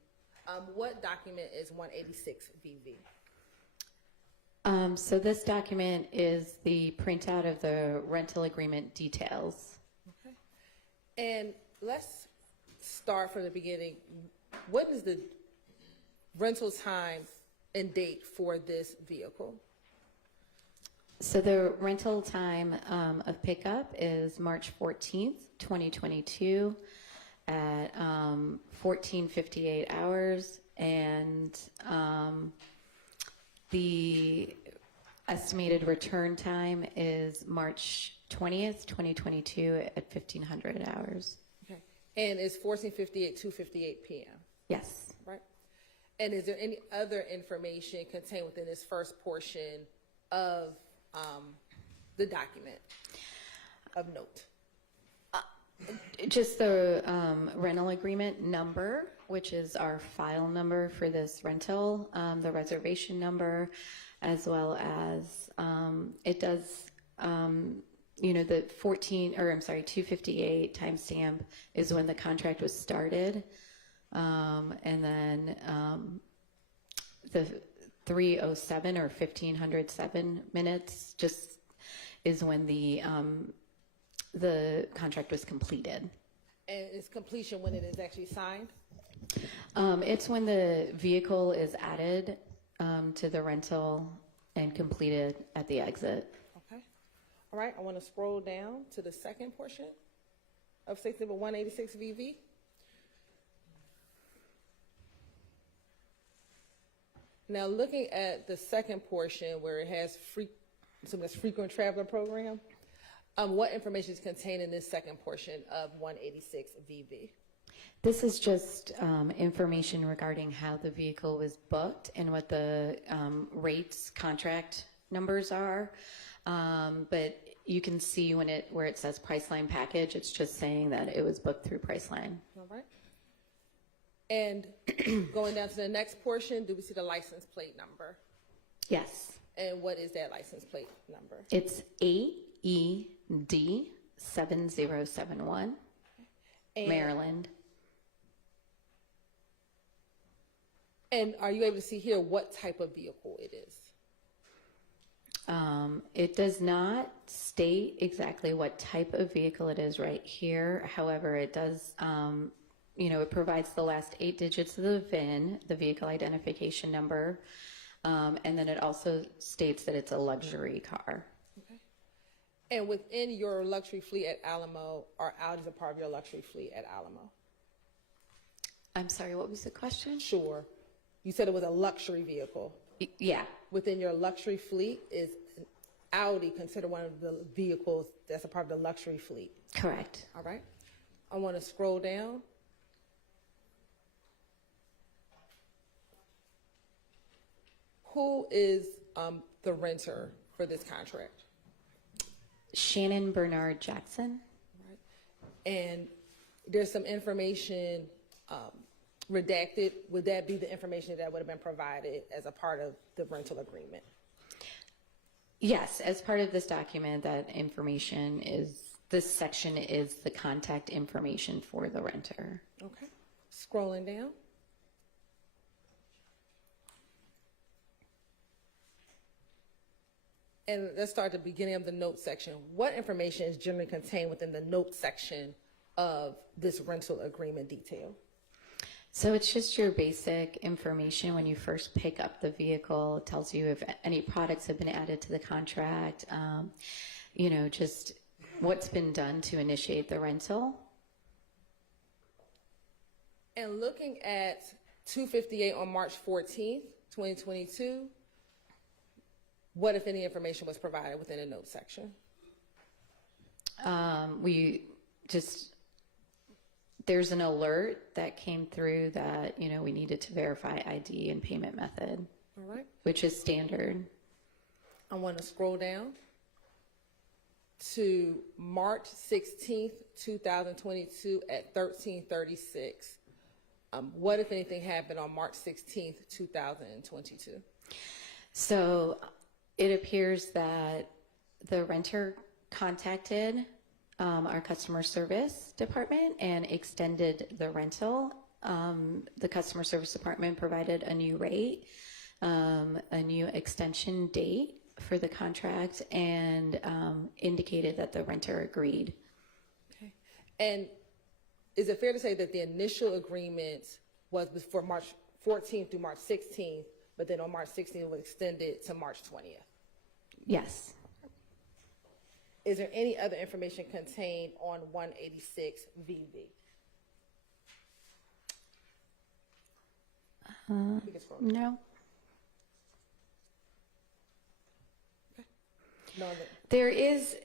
what document is 186 VV? So this document is the printout of the rental agreement details. Okay. And let's start from the beginning. What is the rental time and date for this vehicle? So the rental time of pickup is March 14th, 2022 at 14:58 hours, and the estimated return time is March 20th, 2022 at 1500 hours. Okay. And it's 14:58, 2:58 p.m.? Yes. Right. And is there any other information contained within this first portion of the document of note? Just the rental agreement number, which is our file number for this rental, the reservation number, as well as it does the 258 timestamp is when the contract was started. And then the 3:07 or 1507 minutes just is when the contract was completed. And is completion when it is actually signed? It's when the vehicle is added to the rental and completed at the exit. Okay. All right, I want to scroll down to the second portion of 186 VV. Now, looking at the second portion where it has frequent traveler program, what information is contained in this second portion of 186 VV? This is just information regarding how the vehicle was booked and what the rates contract numbers are. But you can see where it says Priceline package, it's just saying that it was booked through Priceline. All right. And going down to the next portion, do we see the license plate number? Yes. And what is that license plate number? It's AED 7071, Maryland. And are you able to see here what type of vehicle it is? It does not state exactly what type of vehicle it is right here. However, it does, it provides the last 8 digits of the VIN, the vehicle identification number, and then it also states that it's a luxury car. Okay. And within your luxury fleet at Alamo, are Audis a part of your luxury fleet at Alamo? I'm sorry, what was the question? Sure. You said it was a luxury vehicle. Yeah. Within your luxury fleet, is an Audi considered one of the vehicles that's a part of the luxury fleet? Correct. All right. I want to scroll down. Who is the renter for this contract? Shannon Bernard Jackson. Right. And there's some information redacted. Would that be the information that would have been provided as a part of the rental agreement? Yes, as part of this document, that information this section is the contact information for the renter. Okay. Scrolling down. And let's start at the beginning of the note section. What information is generally contained within the note section of this rental agreement detail? So it's just your basic information when you first pick up the vehicle. It tells you if any products have been added to the contract, just what's been done to initiate the rental. And looking at 258 on March 14th, 2022, what, if any, information was provided within the note section? There's an alert that came through that, we needed to verify ID and payment method. All right. Which is standard. I want to scroll down to March 16th, 2022 at 13:36. What, if anything, happened on March 16th, 2022? So it appears that the renter contacted our customer service department and extended the rental. The customer service department provided a new rate, a new extension date for the contract, and indicated that the renter agreed. Okay. And is it fair to say that the initial agreement was for March 14th through March 16th, but then on March 16th it was extended to March 20th? Yes. Is there any other information contained on 186 VV? No. Okay. No, There is,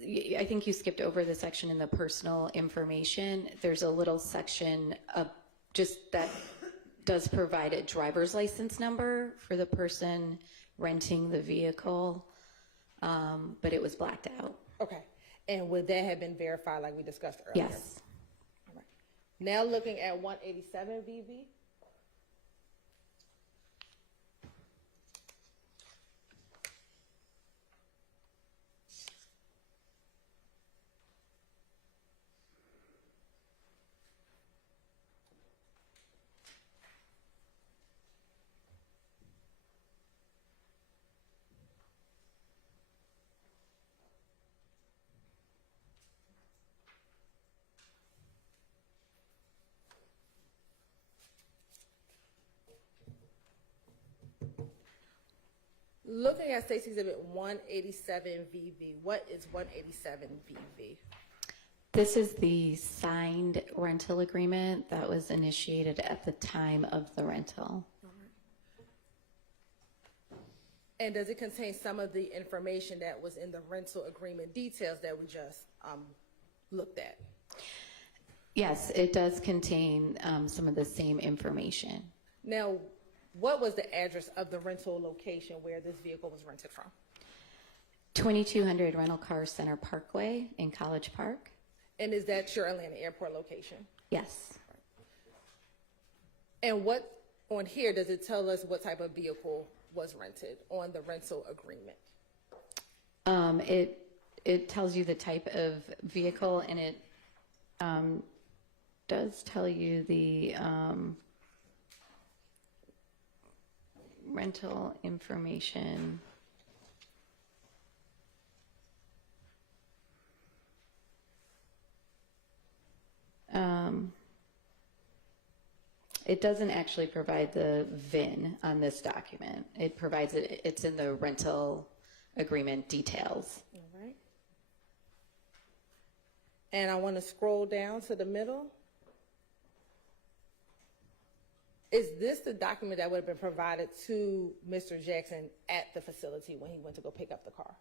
I think you skipped over the section in the personal information. There's a little section of just that does provide a driver's license number for the person renting the vehicle, but it was blacked out. Okay. And would that have been verified like we discussed earlier? Yes. All right. Now looking at 187 VV. Looking at State's Exhibit 187 VV, what is 187 VV? This is the signed rental agreement that was initiated at the time of the rental. And does it contain some of the information that was in the rental agreement details that we just looked at? Yes, it does contain some of the same information. Now, what was the address of the rental location where this vehicle was rented from? 2200 Rental Car Center Parkway in College Park. And is that your Atlanta Airport location? Yes. And what on here does it tell us what type of vehicle was rented on the rental agreement? It tells you the type of vehicle, and it does tell you the rental information. It doesn't actually provide the VIN on this document. It provides it, it's in the rental agreement details. All right. And I want to scroll down to the middle. Is this the document that would have been provided to Mr. Jackson at the facility when he went to go pick up the car?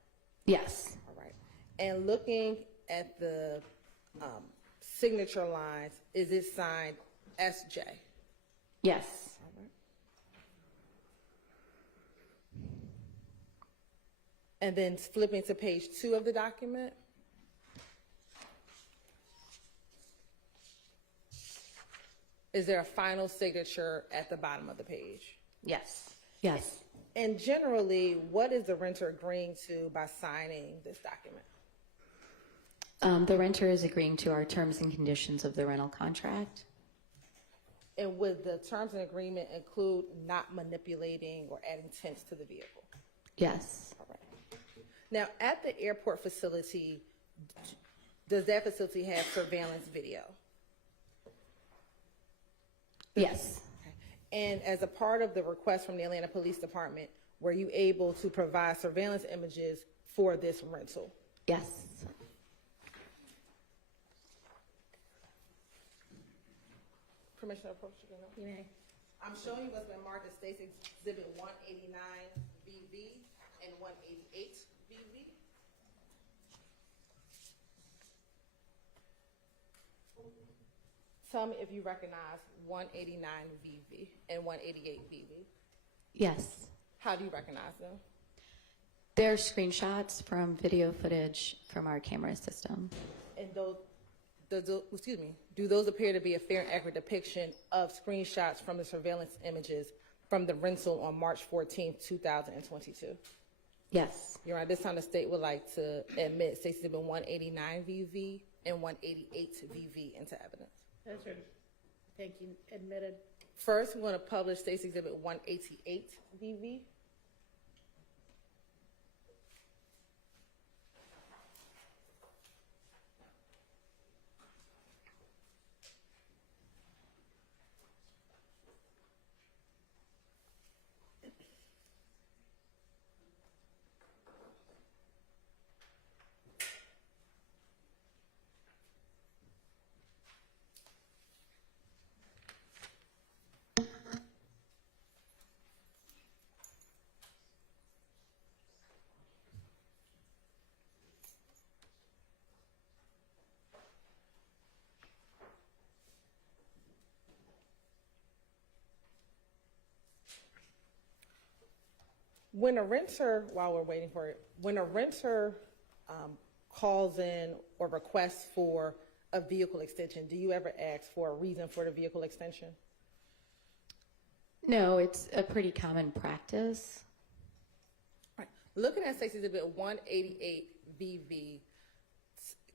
Yes. All right. And looking at the signature lines, is it signed SJ? Yes. All right. And then flipping to page 2 of the document. Is there a final signature at the bottom of the page? Yes. Yes. And generally, what is the renter agreeing to by signing this document? The renter is agreeing to our terms and conditions of the rental contract. And would the terms and agreement include not manipulating or adding tents to the vehicle? Yes. All right. Now, at the airport facility, does that facility have surveillance video? Yes. And as a part of the request from the Atlanta Police Department, were you able to provide surveillance images for this rental? Yes. Permission to approach you again? I'm showing you what's been marked as State's Exhibit 189 VV and 188 VV. Tell me if you recognize 189 VV and 188 VV. Yes. How do you recognize them? They're screenshots from video footage from our camera system. And do those appear to be a fair and accurate depiction of screenshots from the surveillance images from the rental on March 14th, 2022? Yes. You're right. This time the state would like to admit State's Exhibit 189 VV and 188 VV into evidence. Those are, thank you, admitted. First, we're going to publish State's Exhibit 188 VV. When a renter, while we're waiting for it, when a renter calls in or requests for a vehicle extension, do you ever ask for a reason for the vehicle extension? No, it's a pretty common practice. Right. Looking at State's Exhibit 188 VV,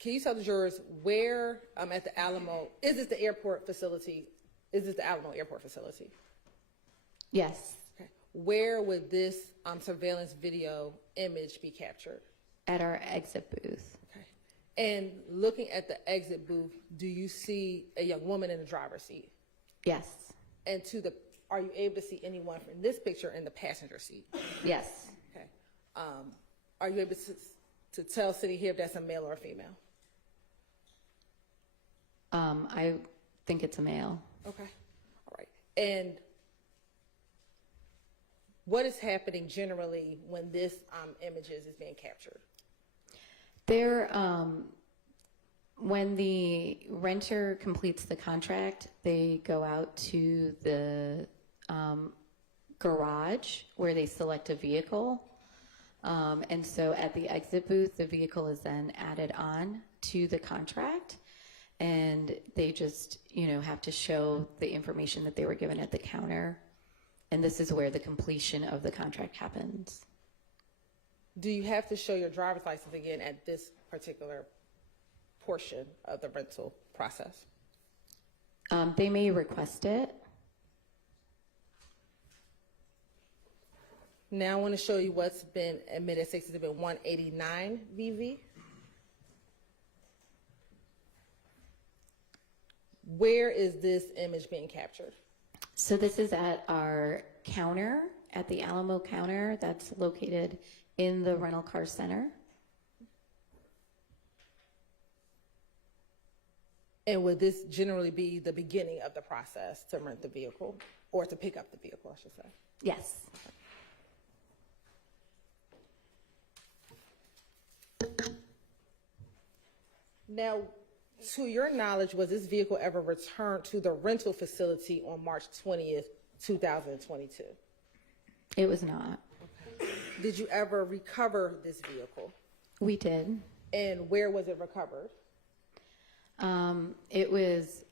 can you tell the jurors where at the Alamo, is this the airport facility? Is this the Alamo Airport facility? Yes. Okay. Where would this surveillance video image be captured? At our exit booth. Okay. And looking at the exit booth, do you see a young woman in the driver's seat? Yes. And are you able to see anyone from this picture in the passenger seat? Yes. Okay. Are you able to tell City here if that's a male or a female? I think it's a male. Okay, all right. And what is happening generally when this images is being captured? There, when the renter completes the contract, they go out to the garage where they select a vehicle. And so at the exit booth, the vehicle is then added on to the contract. And they just, have to show the information that they were given at the counter. And this is where the completion of the contract happens. Do you have to show your driver's license again at this particular portion of the rental process? They may request it. Now I want to show you what's been admitted as Exhibit 189 VV. Where is this image being captured? So this is at our counter, at the Alamo counter that's located in the rental car center. And would this generally be the beginning of the process to rent the vehicle or to pick up the vehicle, I should say? Yes. Now, to your knowledge, was this vehicle ever returned to the rental facility on March 20th, 2022? It was not. Did you ever recover this vehicle? We did. And where was it recovered? It was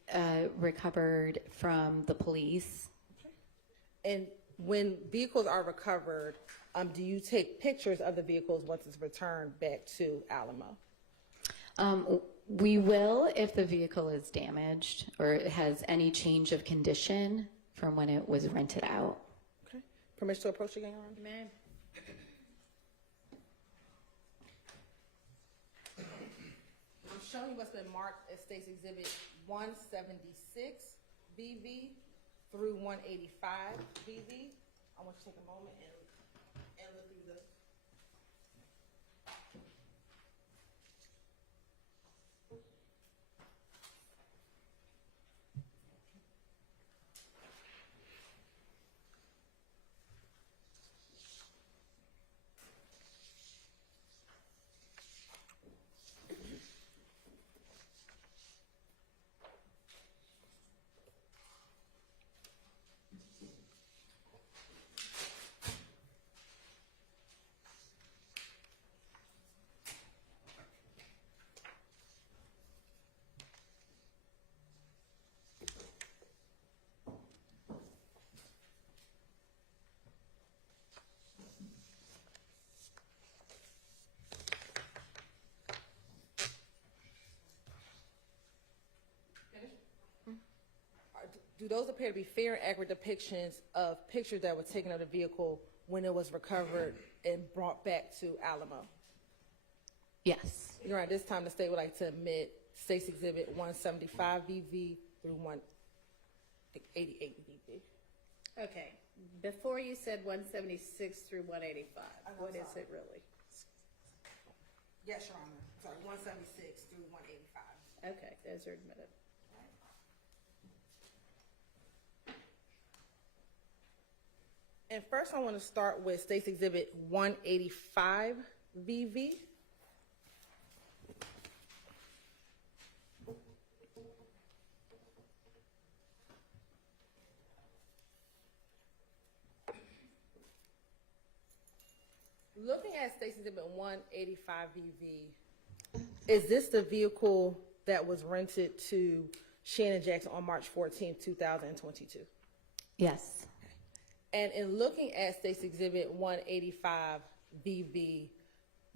recovered from the police. And when vehicles are recovered, do you take pictures of the vehicles once it's returned back to Alamo? We will if the vehicle is damaged or it has any change of condition from when it was rented out. Okay. Permission to approach again, Your Honor? Ma'am. I'm showing you what's been marked as State's Exhibit 176 BV through 185 BV. I want you to take a moment and look through this. Do those appear to be fair and accurate depictions of pictures that were taken of the vehicle when it was recovered and brought back to Alamo? Yes. You're right. This time the state would like to admit State's Exhibit 175 BV through 188 BV. Okay, before you said 176 through 185, what is it really? Yes, Your Honor. Sorry, 176 through 185. Okay, those are admitted. And first I want to start with State's Exhibit 185 BV. Looking at State's Exhibit 185 BV, is this the vehicle that was rented to Shannon Jackson on March 14, 2022? Yes. And in looking at State's Exhibit 185 BV,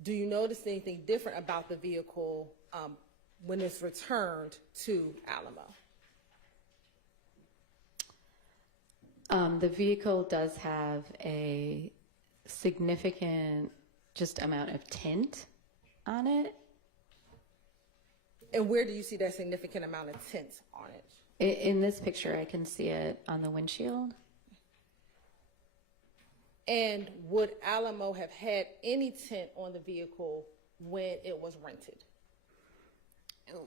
do you notice anything different about the vehicle when it's returned to Alamo? The vehicle does have a significant just amount of tint on it. And where do you see that significant amount of tint on it? In this picture, I can see it on the windshield. And would Alamo have had any tint on the vehicle when it was rented?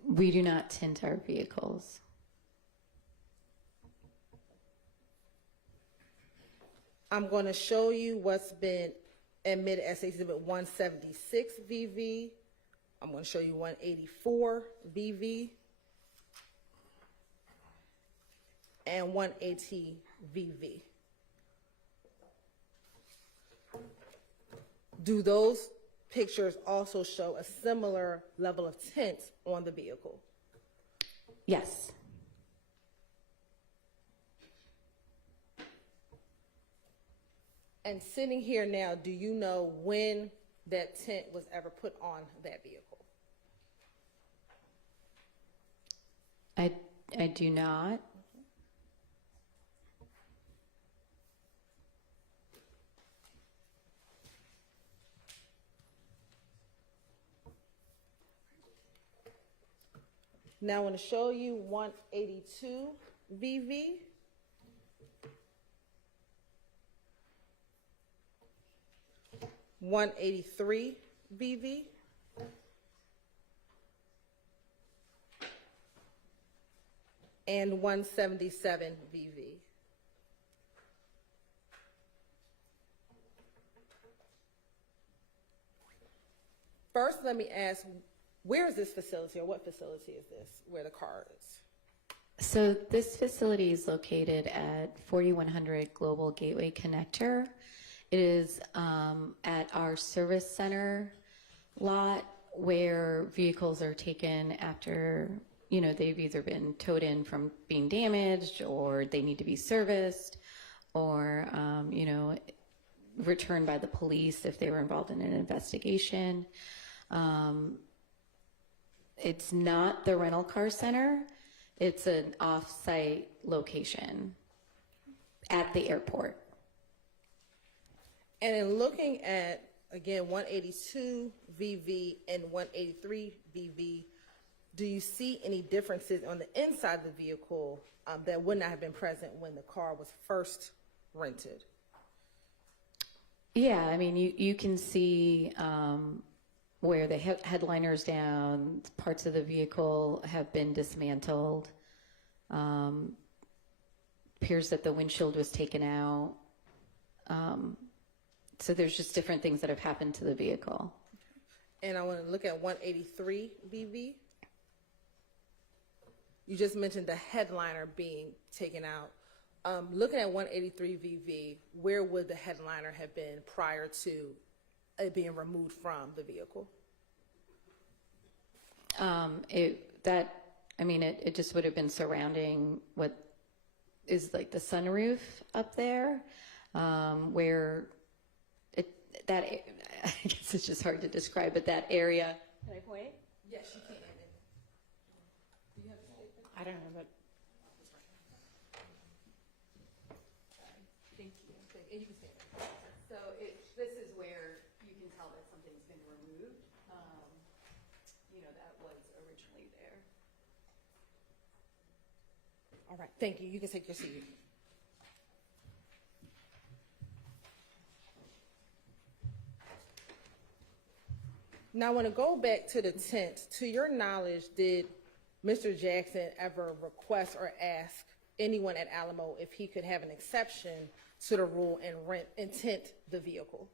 We do not tint our vehicles. I'm going to show you what's been admitted as Exhibit 176 VV. I'm going to show you 184 VV and 180 VV. Do those pictures also show a similar level of tint on the vehicle? Yes. And sitting here now, do you know when that tint was ever put on that vehicle? I do not. Now I want to show you 182 VV. (183) VV. And 177 VV. First, let me ask, where is this facility, or what facility is this, where the car is? So this facility is located at 4100 Global Gateway Connector. It is at our service center lot where vehicles are taken after, you know, they've either been towed in from being damaged, or they need to be serviced, or, you know, returned by the police if they were involved in an investigation. It's not the rental car center. It's an off-site location at the airport. And in looking at, again, 182 VV and 183 VV, do you see any differences on the inside of the vehicle that would not have been present when the car was first rented? Yeah, I mean, you can see where the headliner's down, parts of the vehicle have been dismantled. Appears that the windshield was taken out. So there's just different things that have happened to the vehicle. And I want to look at 183 VV. You just mentioned the headliner being taken out. Looking at 183 VV, where would the headliner have been prior to it being removed from the vehicle? It just would have been surrounding what is like the sunroof up there, where I guess it's just hard to describe, but that area. Can I point? Yes, you can. Do you have a statement? I don't know, but Thank you. And you can say that. So this is where you can tell that something's been removed. That was originally there. All right, thank you. You can take your seat. Now, I want to go back to the tent. To your knowledge, did Mr. Jackson ever request or ask anyone at Alamo if he could have an exception to the rule and tint the vehicle?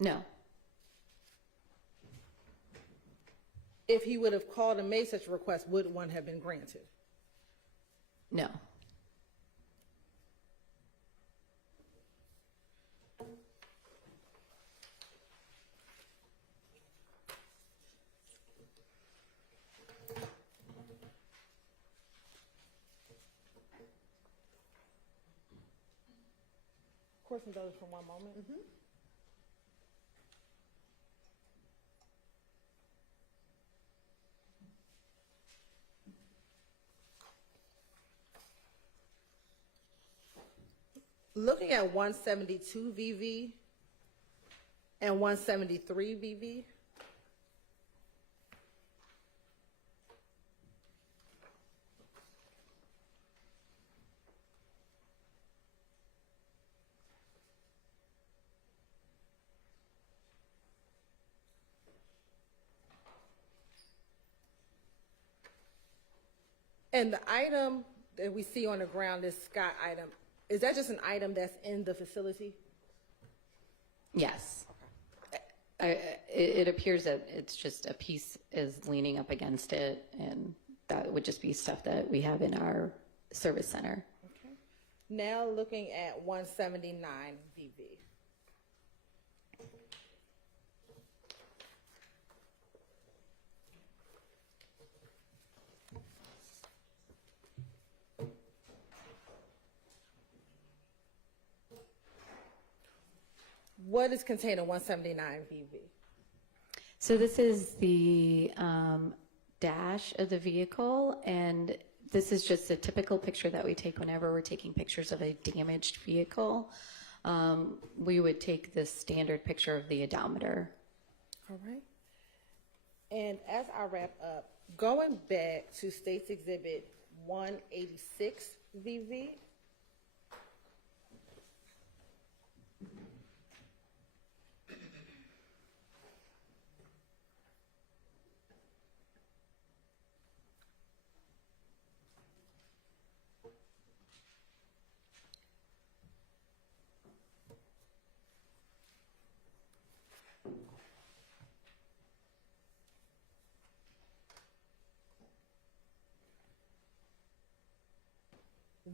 No. If he would have called and made such a request, would one have been granted? No. Of course, indulge for one moment. Looking at 172 VV and 173 VV. And the item that we see on the ground, this Scott item, is that just an item that's in the facility? Yes. It appears that it's just a piece is leaning up against it, and that would just be stuff that we have in our service center. Okay. Now looking at 179 VV. What is contained in 179 VV? So this is the dash of the vehicle, and this is just a typical picture that we take whenever we're taking pictures of a damaged vehicle. We would take this standard picture of the odometer. All right. And as I wrap up, going back to State's Exhibit 186 VV.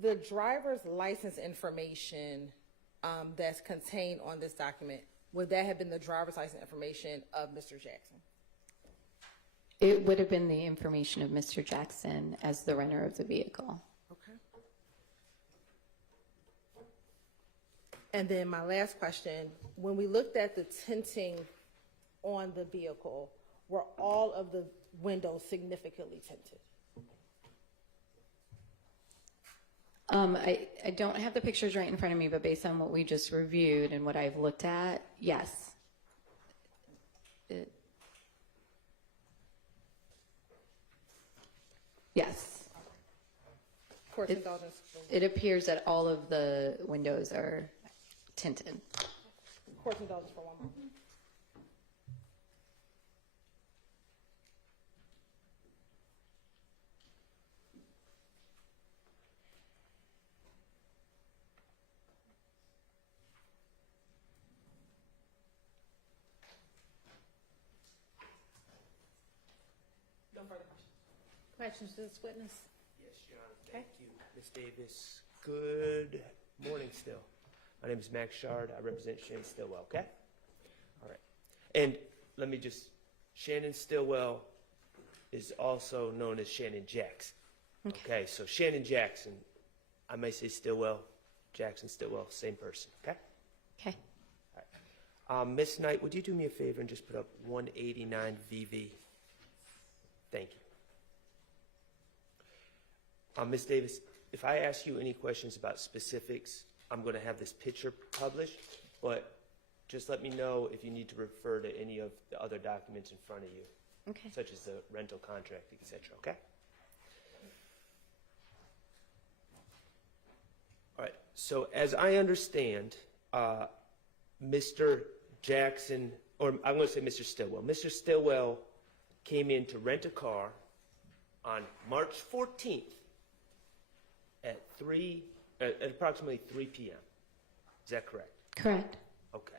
The driver's license information that's contained on this document, would that have been the driver's license information of Mr. Jackson? It would have been the information of Mr. Jackson as the renter of the vehicle. Okay. And then my last question, when we looked at the tinting on the vehicle, were all of the windows significantly tinted? I don't have the pictures right in front of me, but based on what we just reviewed and what I've looked at, yes. Yes. Court indulgence. It appears that all of the windows are tinted. Court indulgence for one more. No further questions. Questions to this witness? Yes, Your Honor. Thank you. Ms. Davis, good morning still. My name is Max Shard. I represent Shannon Stillwell, okay? All right. And let me just, Shannon Stillwell is also known as Shannon Jackson. Okay, so Shannon Jackson, I may say Stillwell, Jackson Stillwell, same person, okay? Okay. All right. Ms. Knight, would you do me a favor and just put up 189 VV? Thank you. Ms. Davis, if I ask you any questions about specifics, I'm going to have this picture published, but just let me know if you need to refer to any of the other documents in front of you, Okay. such as the rental contract, etc., okay? All right, so as I understand, Mr. Jackson, or I'm going to say Mr. Stillwell. Mr. Stillwell came in to rent a car on March 14th at approximately 3 p.m. Is that correct? Correct. Okay.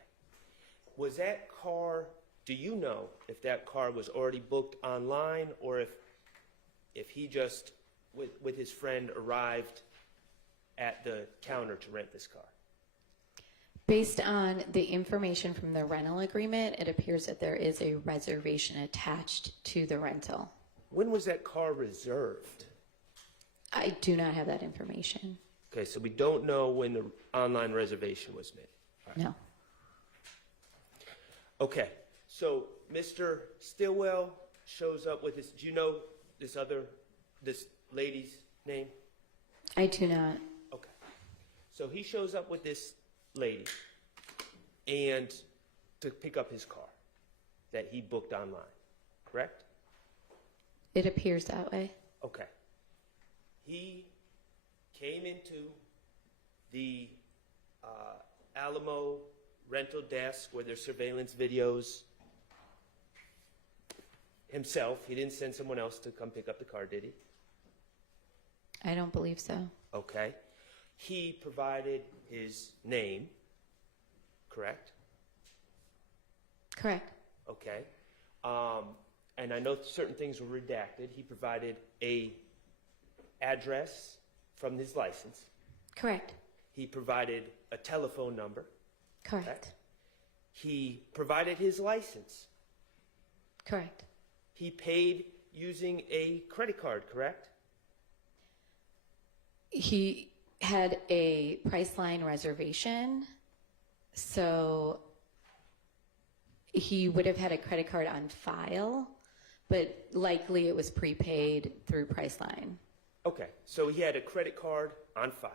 Was that car, do you know if that car was already booked online, or if he just, with his friend, arrived at the counter to rent this car? Based on the information from the rental agreement, it appears that there is a reservation attached to the rental. When was that car reserved? I do not have that information. Okay, so we don't know when the online reservation was made. All right. No. Okay, so Mr. Stillwell shows up with this, do you know this lady's name? I do not. Okay. So he shows up with this lady and to pick up his car that he booked online, correct? It appears that way. Okay. He came into the Alamo rental desk where there's surveillance videos himself. He didn't send someone else to come pick up the car, did he? I don't believe so. Okay. He provided his name, correct? Correct. Okay. And I know certain things were redacted. He provided a address from his license. Correct. He provided a telephone number. Correct. He provided his license. Correct. He paid using a credit card, correct? He had a Priceline reservation, so he would have had a credit card on file, but likely it was prepaid through Priceline. Okay, so he had a credit card on file.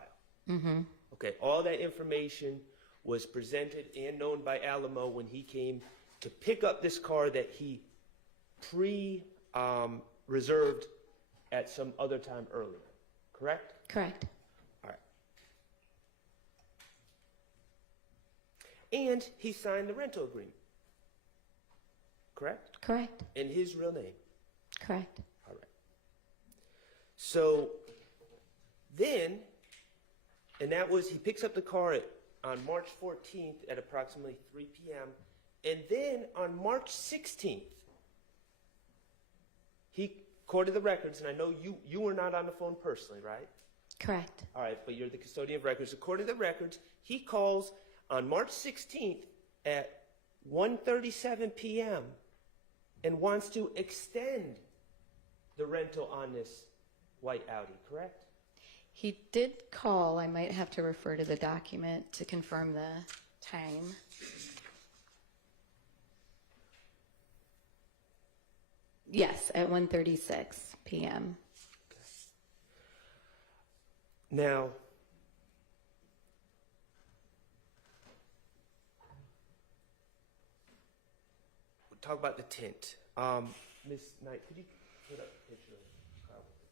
Mm-hmm. Okay, all that information was presented and known by Alamo when he came to pick up this car that he reserved at some other time earlier, correct? Correct. All right. And he signed the rental agreement, correct? Correct. In his real name. Correct. All right. So then, and that was, he picks up the car on March 14th at approximately 3 p.m. And then on March 16th, he recorded the records, and I know you were not on the phone personally, right? Correct. All right, but you're the custodian of records. According to the records, he calls on March 16th at 1:37 p.m. and wants to extend the rental on this white Audi, correct? He did call. I might have to refer to the document to confirm the time. Yes, at 1:36 p.m. Now, we'll talk about the tint. Ms. Knight, could you put up a picture of the car with the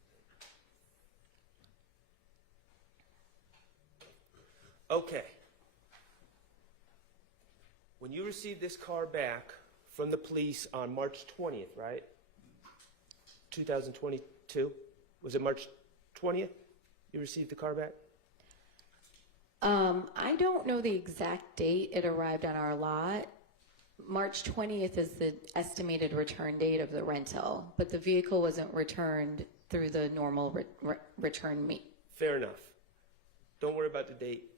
tint? Okay. When you received this car back from the police on March 20th, right? 2022? Was it March 20th you received the car back? I don't know the exact date it arrived on our lot. March 20th is the estimated return date of the rental, but the vehicle wasn't returned through the normal return meet. Fair enough. Don't worry about the date.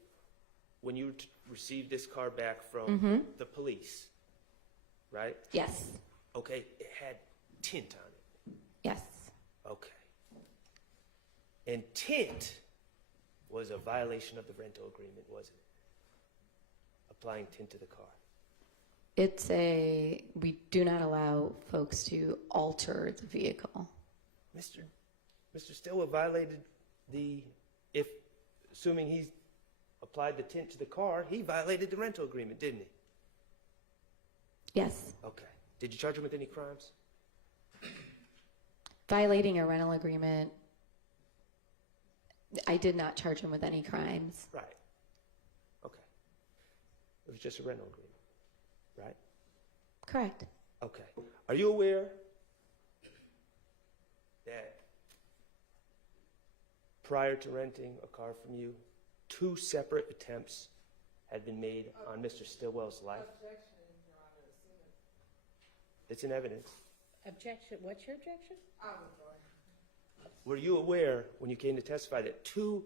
When you received this car back from the police, right? Yes. Okay, it had tint on it. Yes. Okay. And tint was a violation of the rental agreement, wasn't it? Applying tint to the car. We do not allow folks to alter the vehicle. Mr. Stillwell violated assuming he's applied the tint to the car, he violated the rental agreement, didn't he? Yes. Okay. Did you charge him with any crimes? Violating a rental agreement, I did not charge him with any crimes. Right. Okay. It was just a rental agreement, right? Correct. Okay. Are you aware that prior to renting a car from you, 2 separate attempts had been made on Mr. Stillwell's life? It's in evidence. Objection. What's your objection? Were you aware, when you came to testify, that 2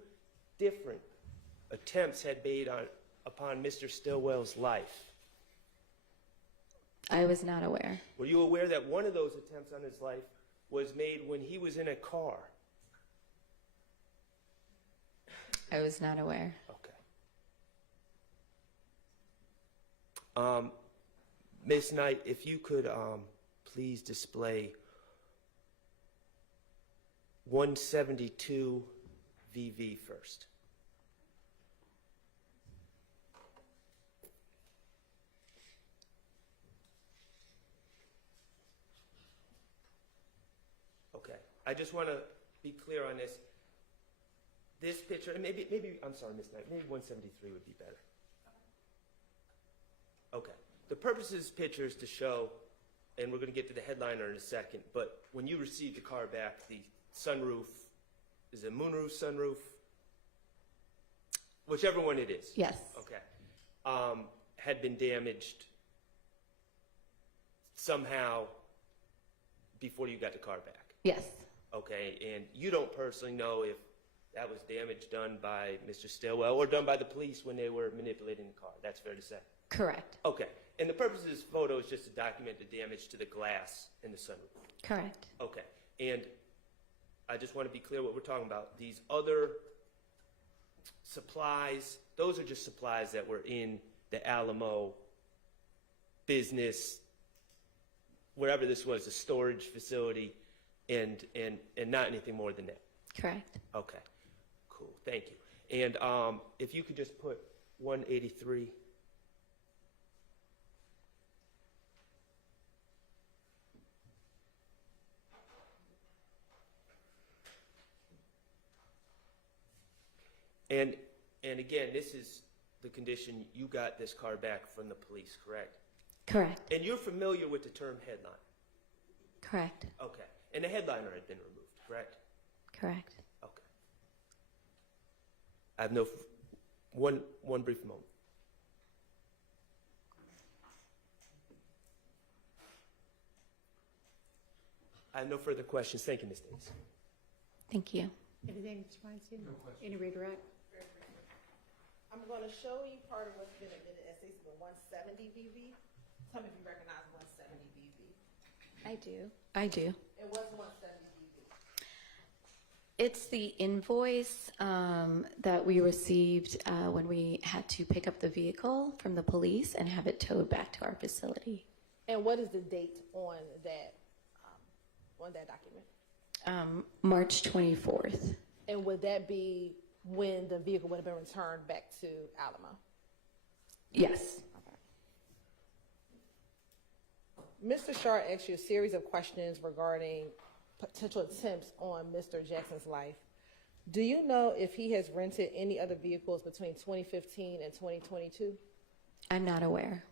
different attempts had made upon Mr. Stillwell's life? I was not aware. Were you aware that one of those attempts on his life was made when he was in a car? I was not aware. Okay. Ms. Knight, if you could please display 172 VV first. Okay. I just want to be clear on this. This picture, and maybe, I'm sorry, Ms. Knight, maybe 173 would be better. Okay. The purpose of this picture is to show, and we're going to get to the headliner in a second, but when you received the car back, the sunroof is it moonroof, sunroof? Whichever one it is. Yes. Okay. Had been damaged somehow before you got the car back. Yes. Okay, and you don't personally know if that was damage done by Mr. Stillwell or done by the police when they were manipulating the car. That's fair to say? Correct. Okay, and the purpose of this photo is just to document the damage to the glass in the sunroof. Correct. Okay, and I just want to be clear what we're talking about. These other supplies, those are just supplies that were in the Alamo business, wherever this was, a storage facility, and not anything more than that. Correct. Okay, cool, thank you. And if you could just put 183. And again, this is the condition you got this car back from the police, correct? Correct. And you're familiar with the term headline? Correct. Okay. And the headliner had been removed, correct? Correct. Okay. I have no, one brief moment. I have no further questions. Thank you, Ms. Davis. Thank you. Anything, Mr. Weinstein? Any redirect? I'm going to show you part of what's been admitted as the 170 VV. Tell me if you recognize 170 VV. I do. I do. It was 170 VV. It's the invoice that we received when we had to pick up the vehicle from the police and have it towed back to our facility. And what is the date on that document? March 24th. And would that be when the vehicle would have been returned back to Alamo? Yes. Mr. Shar asked you a series of questions regarding potential attempts on Mr. Jackson's life. Do you know if he has rented any other vehicles between 2015 and 2022? I'm not aware.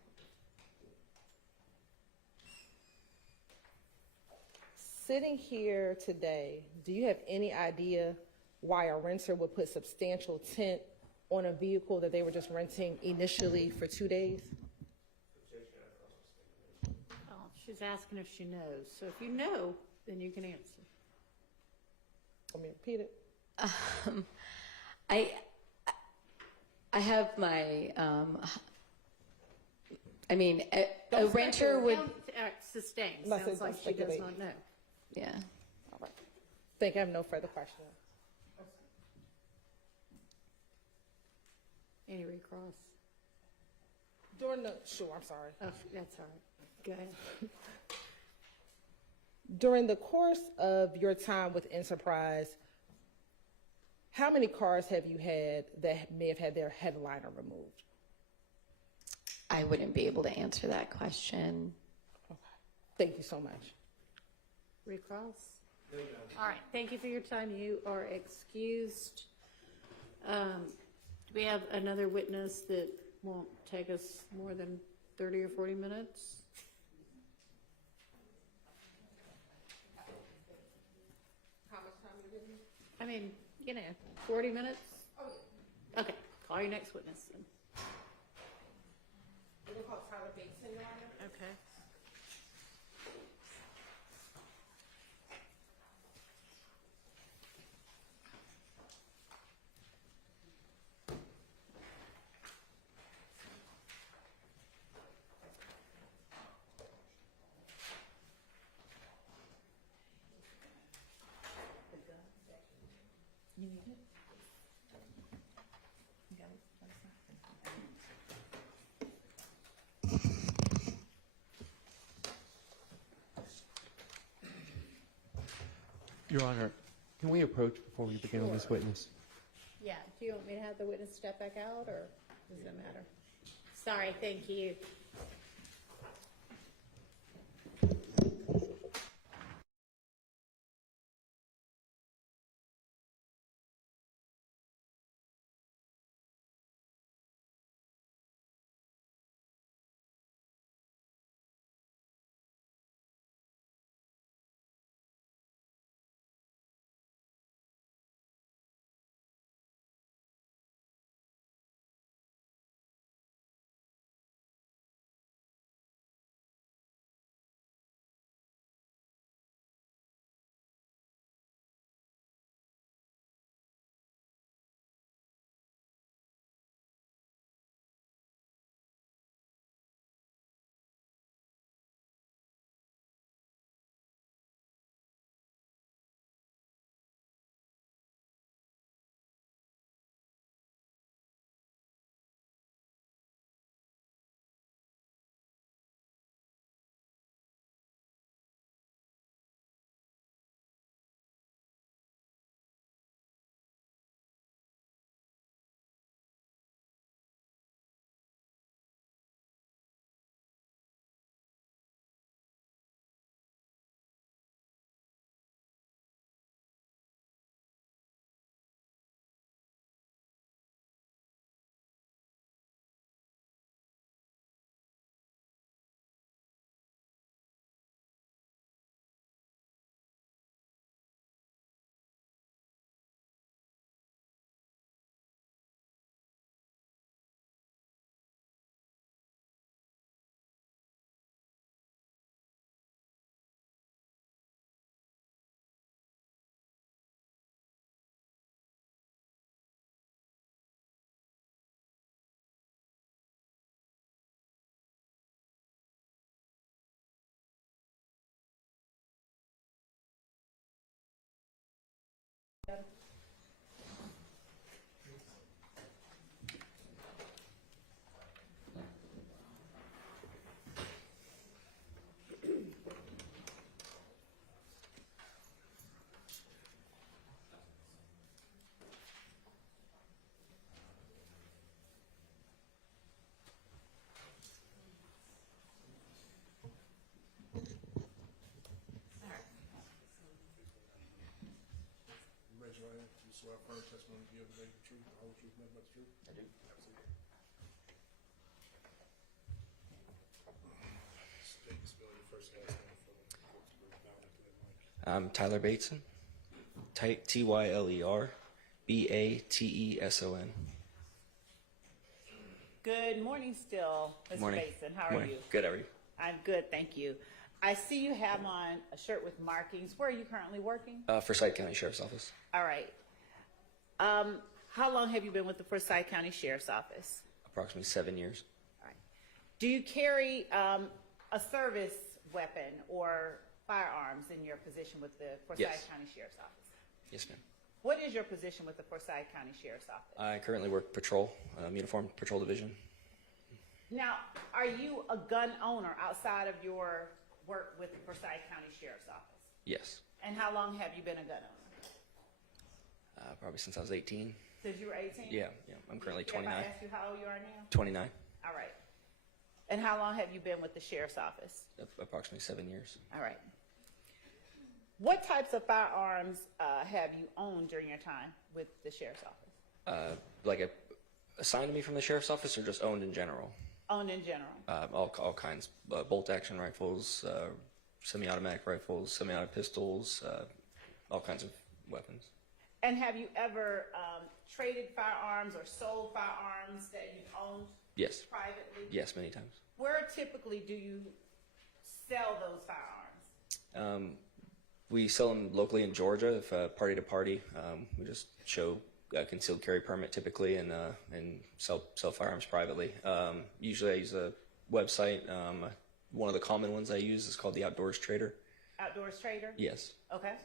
Sitting here today, do you have any idea why a renter would put substantial tint on a vehicle that they were just renting initially for 2 days? Oh, she's asking if she knows. So if you know, then you can answer. Let me repeat it. I have my, I mean, a renter would. Sustain. Let's Sounds say like don't she does speculate. not know. Yeah. All right. Think I have no further questions. Any recross? Sure, I'm sorry. Oh, that's all right. Go ahead. During the course of your time with Enterprise, how many cars have you had that may have had their headliner removed? I wouldn't be able to answer that question. Okay. Thank you so much. Recross? All right, thank you for your time. You are excused. Do we have another witness that won't take us more than 30 or 40 minutes? How much time are you giving me? I mean, 40 minutes? Oh, yeah. Okay, call your next witness then. We're going to call Tyler Bateson, Your Honor. Okay. You need it? You got it? Your Honor, can we approach before we begin on this witness? Yeah, do you want me to have the witness step back out, or does it matter? Sorry, thank you. Raise your hand. You swear firm testimony to give the truth, the whole truth, nothing but the truth? I do. Absolutely. State, spell your first and last name for the court to bring down into the mic. I'm Tyler Bateson. Tyler Bateson. Good morning still, Mr. Morning. Bateson. How are Morning. you? Good, how are you? I'm good, thank you. I see you have on a shirt with markings. Where are you currently working? Forsyth County Sheriff's Office. All right. How long have you been with the Forsyth County Sheriff's Office? Approximately 7 years. All right. Do you carry a service weapon or firearms in your position with the Forsyth Yes. County Sheriff's Office? Yes, ma'am. What is your position with the Forsyth County Sheriff's Office? I currently work patrol, uniform patrol division. Now, are you a gun owner outside of your work with the Forsyth County Sheriff's Office? Yes. And how long have you been a gun owner? Probably since I was 18. Since you were 18? Yeah. I'm currently 29. If I ask you how old you are now? 29. All right. And how long have you been with the Sheriff's Office? Approximately 7 years. All right. What types of firearms have you owned during your time with the Sheriff's Office? Assigned to me from the Sheriff's Office or just owned in general? Owned in general? All kinds. Bolt action rifles, semi-automatic rifles, semi-automatic pistols, all kinds of weapons. And have you ever traded firearms or sold firearms that you owned Yes. privately? Yes, many times. Where typically do you sell those firearms? We sell them locally in Georgia, if party to party. We just show a concealed carry permit typically and sell firearms privately. Usually I use a website. One of the common ones I use is called the Outdoors Trader. Outdoors Trader? Yes. Okay.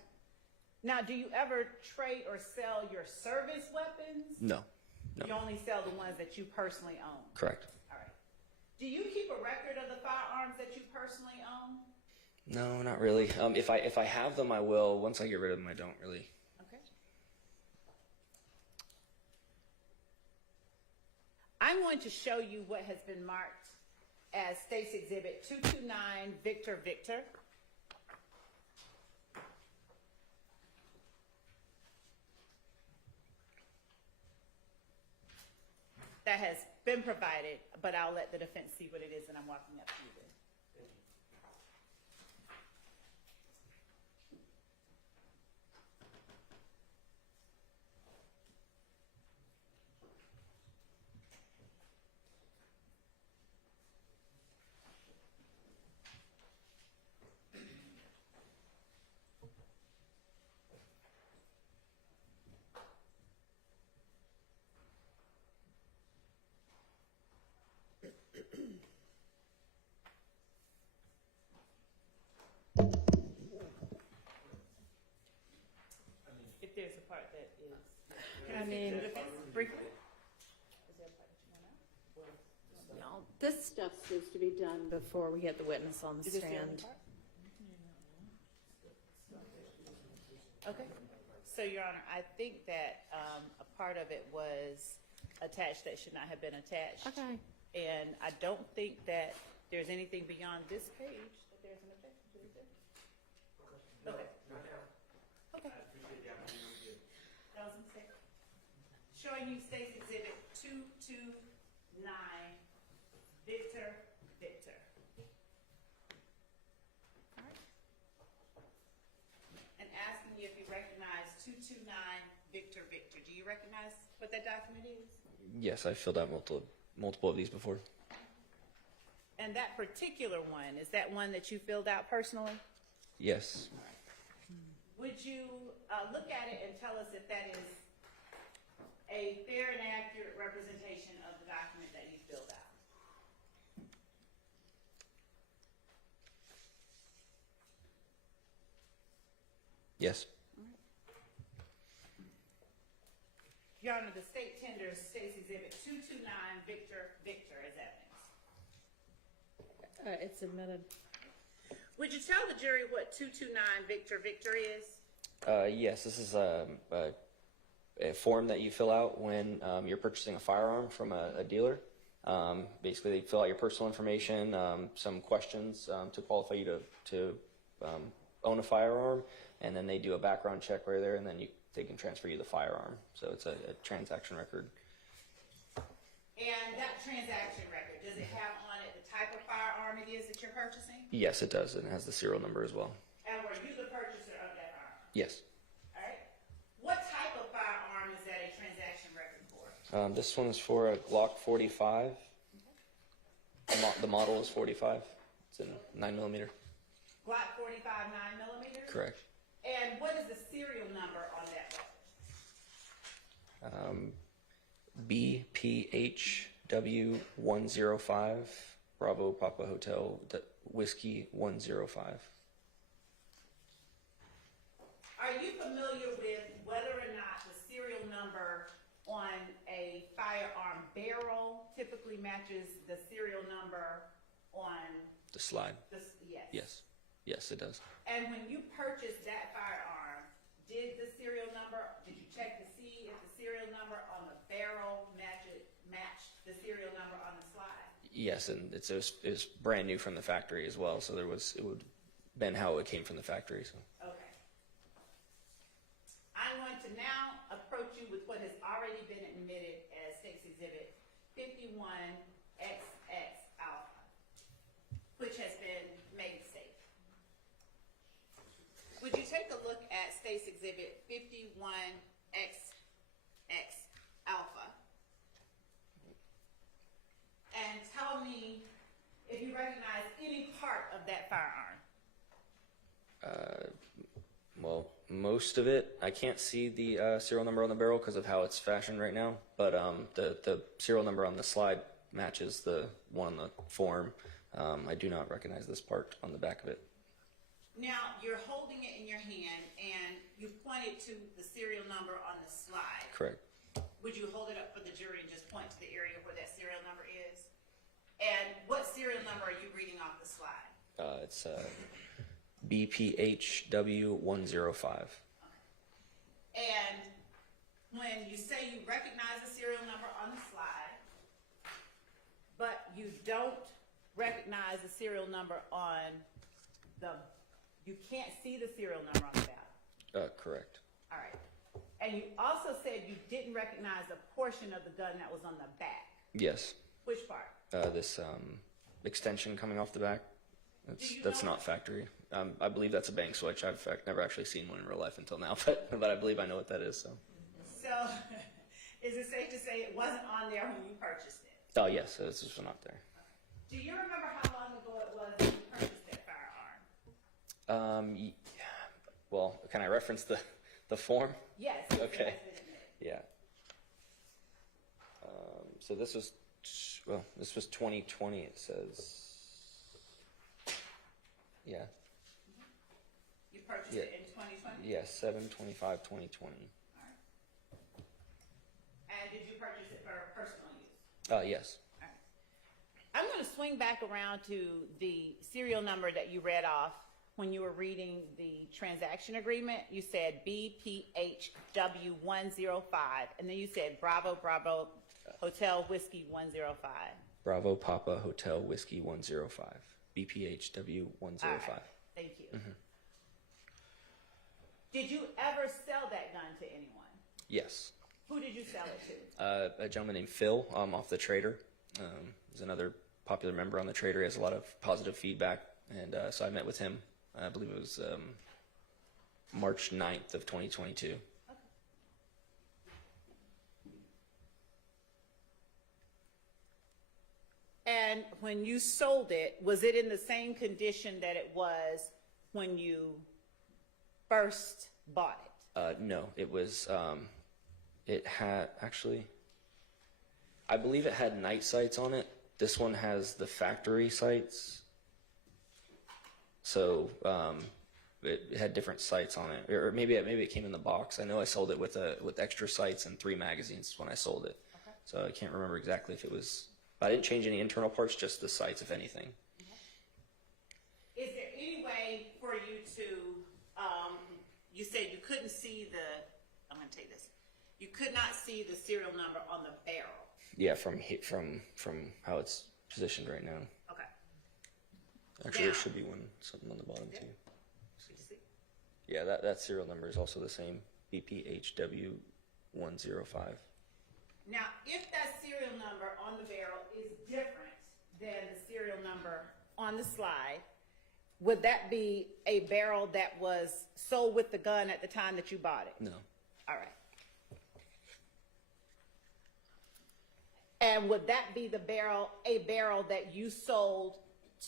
Now, do you ever trade or sell your service weapons? No. You only sell the ones that you personally own? Correct. All right. Do you keep a record of the firearms that you personally own? No, not really. If I have them, I will. Once I get rid of them, I don't really. Okay. I'm going to show you what has been marked as State's Exhibit 229 Victor Victor. That has been provided, but I'll let the defense see what it is that I'm walking up to you with. If there's a part that is, can I speak to the defense briefly? Is there a part that you want to know? No, this stuff needs to be done before we get the witness on the Is this the only stand. part? Okay. So, Your Honor, I think that a part of it was attached that should not have been attached. Okay. And I don't think that there's anything beyond this page that there's an objection to, is there? Okay. Okay. That was a mistake. Showing you State's Exhibit 229, Victor, Victor. All right. And asking you if you recognize 229, Victor, Victor. Do you recognize what that document is? Yes, I've filled out multiple of these before. And that particular one, is that one that you filled out personally? Yes. Would you look at it and tell us if that is a fair and accurate representation of the document that you filled out? Yes. Your Honor, the state tenders State's Exhibit 229 Victor as evidence. It's admitted. Would you tell the jury what 229 Victor is? Yes, this is a form that you fill out when you're purchasing a firearm from a dealer. Basically, they fill out your personal information, some questions to qualify you to own a firearm, and then they do a background check right there, and then they can transfer you the firearm. So it's a transaction record. And that transaction record, does it have on it the type of firearm it is that you're purchasing? Yes, it does, and it has the serial number as well. And were you the purchaser of that firearm? Yes. All right. What type of firearm is that a transaction record for? This one is for a Glock 45. The model is 45. It's in 9mm. Glock 45 9mm? Correct. And what is the serial number on that weapon? BPHW105, Bravo Papa Hotel Whiskey 105. Are you familiar with whether or not the serial number on a firearm barrel typically matches the serial number on The slide? yes. Yes. Yes, it does. And when you purchased that firearm, did the serial number, did you check to see if the serial number on the barrel matched the serial number on the slide? Yes, and it was brand new from the factory as well, so it would have been how it came from the factory. So. Okay. I'm going to now approach you with what has already been admitted as State's Exhibit 51XX Alpha, which has been made safe. Would you take a look at State's Exhibit 51XX Alpha and tell me if you recognize any part of that firearm? Well, most of it. I can't see the serial number on the barrel because of how it's fashioned right now, but the serial number on the slide matches the one on the form. I do not recognize this part on the back of it. Now, you're holding it in your hand, and you pointed to the serial number on the slide. Correct. Would you hold it up for the jury and just point to the area where that serial number is? And what serial number are you reading off the slide? It's BPHW105. And when you say you recognize the serial number on the slide, but you don't recognize the serial number on you can't see the serial number on the back. Correct. All right. And you also said you didn't recognize a portion of the gun that was on the back. Yes. Which part? This extension coming off the back. That's not factory. I believe that's a bank switch. I've never actually seen one in real life until now, but I believe I know what that is. So is it safe to say it wasn't on there when you purchased it? Oh yes, this was not there. Do you remember how long ago it was when you purchased that firearm? Well, can I reference the form? Yes. Okay. Yeah. So this was 2020. It says. Yeah. You purchased it in 2020? Yes, 7/25/2020. And did you purchase it for personal use? Yes. All right. I'm going to swing back around to the serial number that you read off when you were reading the transaction agreement. You said BPHW105, and then you said Bravo Hotel Whiskey 105. Bravo Papa Hotel Whiskey 105. BPHW105. Right. Thank you. Mm-hmm. Did you ever sell that gun to anyone? Yes. Who did you sell it to? A gentleman named Phil off the Trader. He's another popular member on the Trader. He has a lot of positive feedback, and so I met with him. I believe it was March 9th of 2022. Okay. And when you sold it, was it in the same condition that it was when you first bought it? No, it was, it had, actually, I believe it had night sights on it. This one has the factory sights. So It had different sights on it, or maybe it came in the box. I know I sold it with extra sights and 3 magazines when I sold it. Okay. So I can't remember exactly if it was. But I didn't change any internal parts, just the sights, if anything. Is there any way for you to, you said you couldn't see I'm going to take this. You could not see the serial number on the barrel. Yeah, from how it's positioned right now. Okay. Actually, there should be something on the bottom too. Yeah, that serial number is also the same, BPHW105. Now, if that serial number on the barrel is different than the serial number on the slide, would that be a barrel that was sold with the gun at the time that you bought it? No. All right. And would that be a barrel that you sold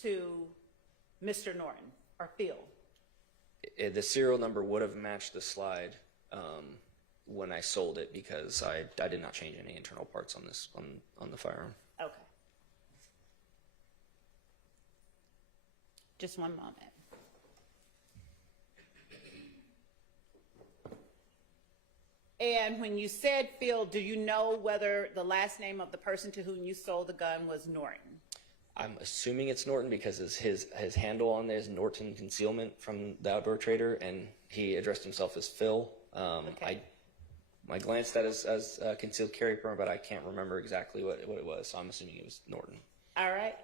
to Mr. Norton or Phil? The serial number would have matched the slide when I sold it because I did not change any internal parts on the firearm. Okay. Just one moment. And when you said Phil, do you know whether the last name of the person to whom you sold the gun was Norton? I'm assuming it's Norton because his handle on there is Norton Concealment from the Outdoor Trader, and he addressed himself as Phil. Okay. I glanced at as concealed carry permit, but I can't remember exactly what it was, so I'm assuming it was Norton. All right.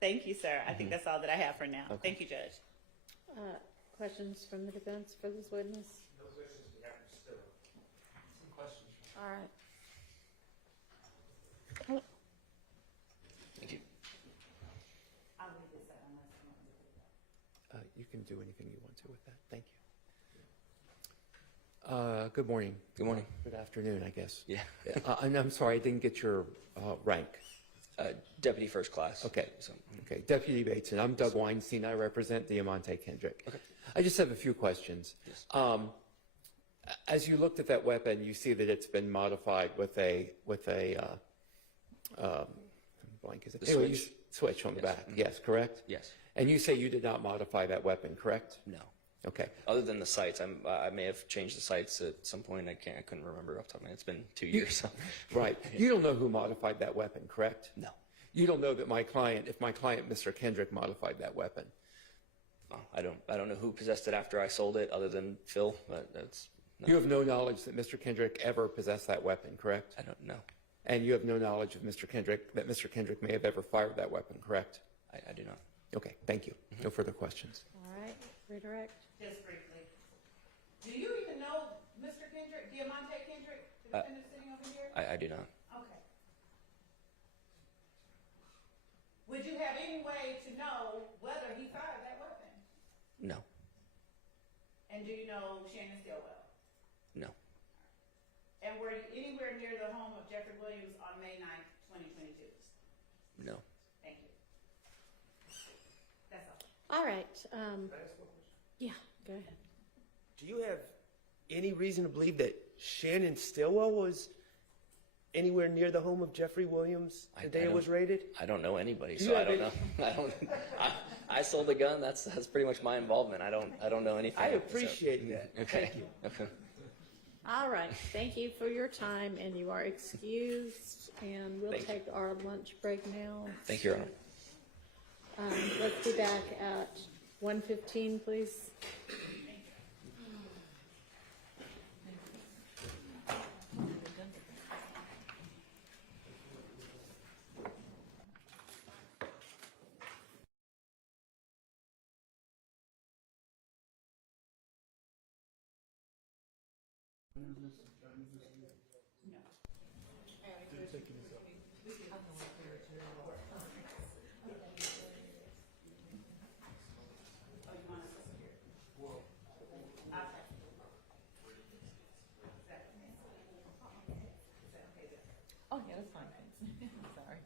Thank you, sir. I think that's all that I have for now. Okay. Thank you, Judge. Questions from the defense for this witness? No questions. We have still some questions. All right. Thank you. I'll leave this out unless someone wants to. You can do anything you want to with that. Thank you. Good morning. Good morning. Good afternoon, I guess. Yeah. I'm sorry, I didn't get your rank. Deputy First Class. Okay. Okay. Deputy Bateson. I'm Doug Weinstein. I represent Diamante Kendrick. Okay. I just have a few questions. Yes. As you looked at that weapon, you see that it's been modified with a blank is it? The switch on the back. Yes, correct? Yes. And you say you did not modify that weapon, correct? No. Okay. Other than the sights, I may have changed the sights at some point. I couldn't remember off the top of my head. It's been 2 years. So. Right. You don't know who modified that weapon, correct? No. You don't know that if my client, Mr. Kendrick, modified that weapon. Oh, I don't know who possessed it after I sold it, other than Phil. But that's. No. You have no knowledge that Mr. Kendrick ever possessed that weapon, correct? I don't know. And you have no knowledge of Mr. Kendrick may have ever fired that weapon, correct? I do not. Okay. Thank you. No further questions. All right. Redirect. Just briefly. Do you even know Mr. Kendrick, Diamante Kendrick, the defendant sitting over here? I do not. Okay. Would you have any way to know whether he fired that weapon? No. And do you know Shannon Stillwell? No. And were you anywhere near the home of Jeffrey Williams on May 9th, 2022? No. Thank you. That's all. All right. Can I ask one question? Yeah, go ahead. Do you have any reason to believe that Shannon Stillwell was anywhere near the home of Jeffrey Williams the day it was raided? I don't know anybody, so I don't know. I sold the gun. That's pretty much my involvement. I don't know anything. I appreciate that. Okay. Thank you. Okay. All right. Thank you for your time, and you are excused. And we'll take our lunch break now. Thank you, Your Honor. Let's be back at 1:15, please. Oh, yeah, that's fine. Sorry.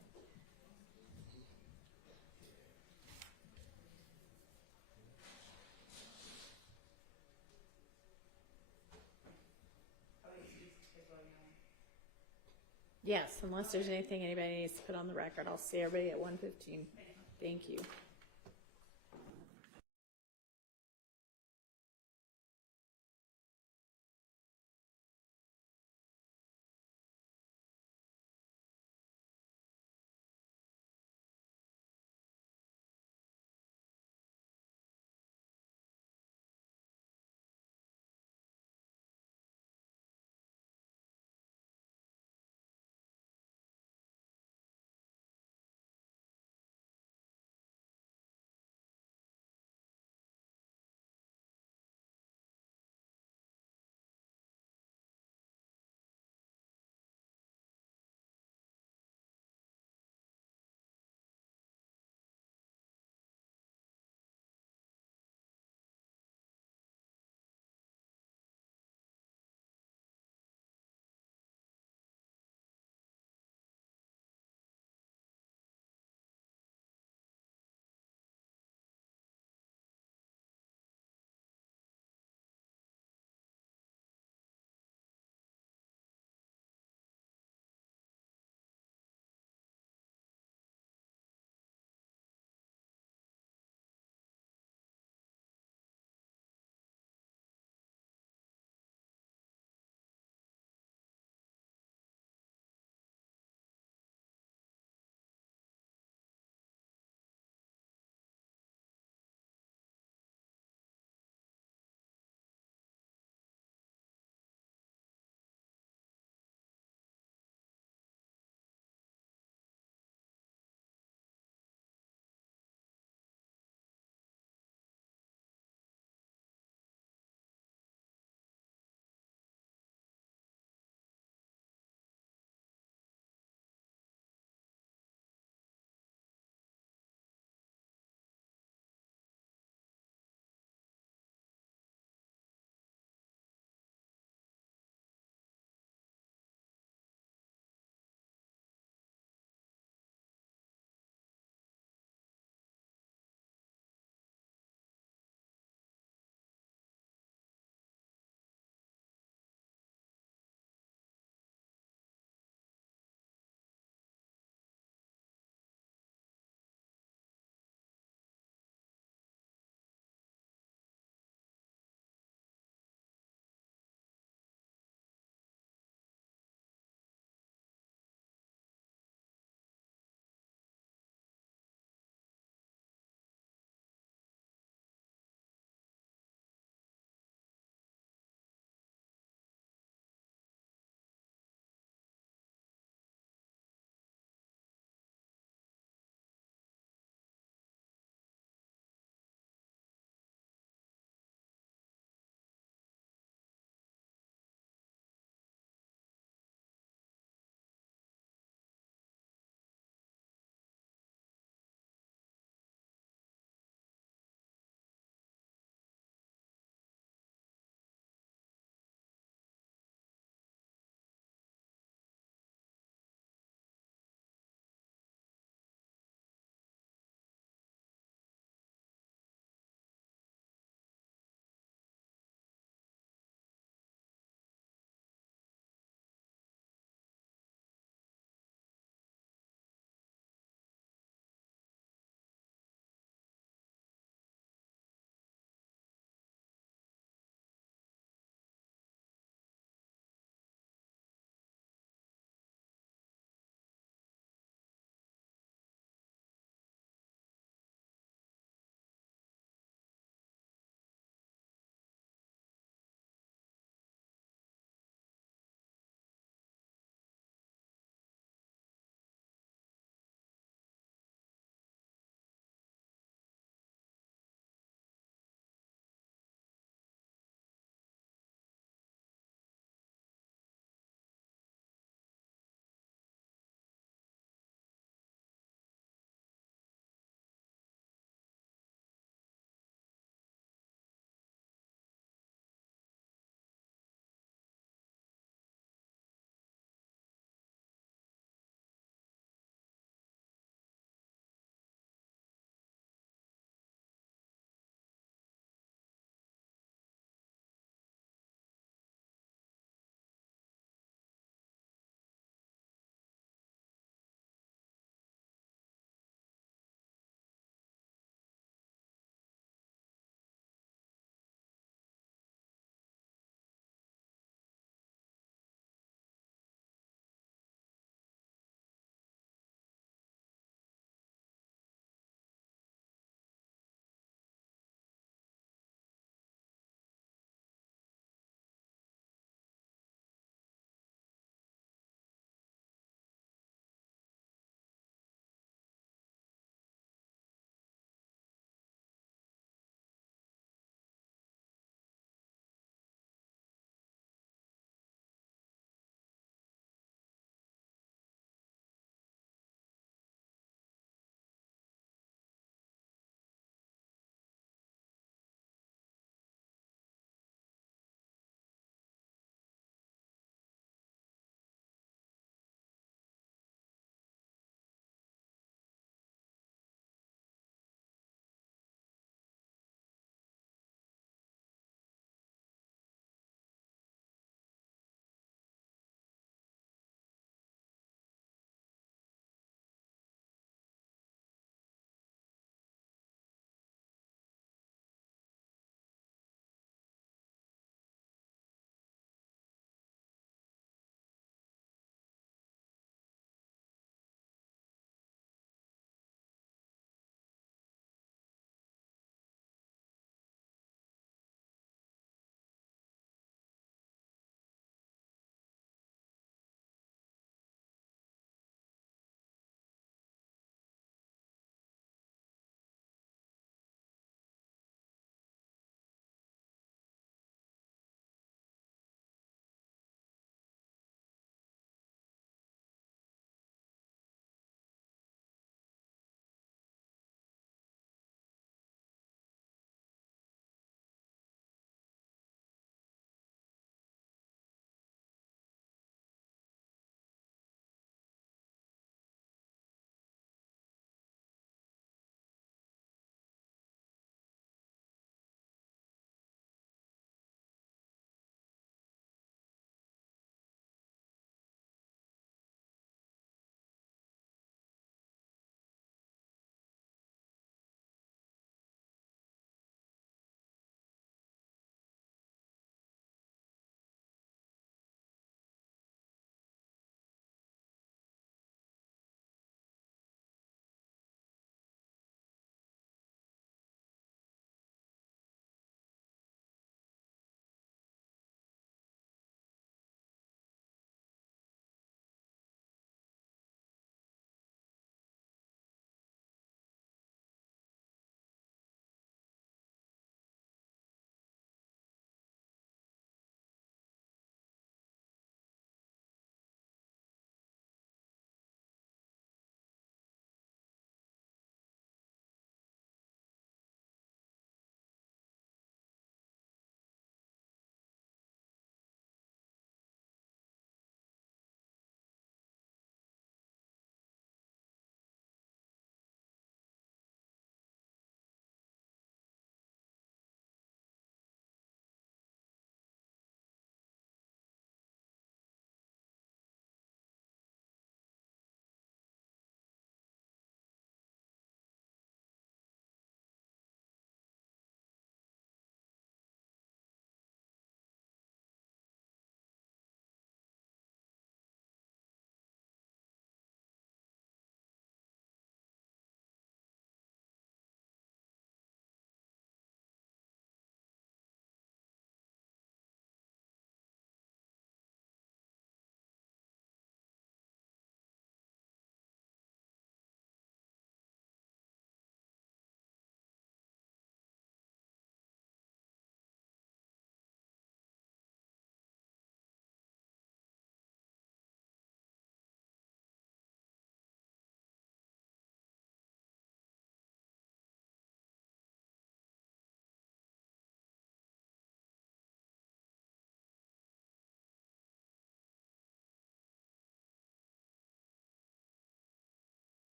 Yes, unless there's anything anybody needs to put on the record. I'll see everybody at 1:15. Thank you.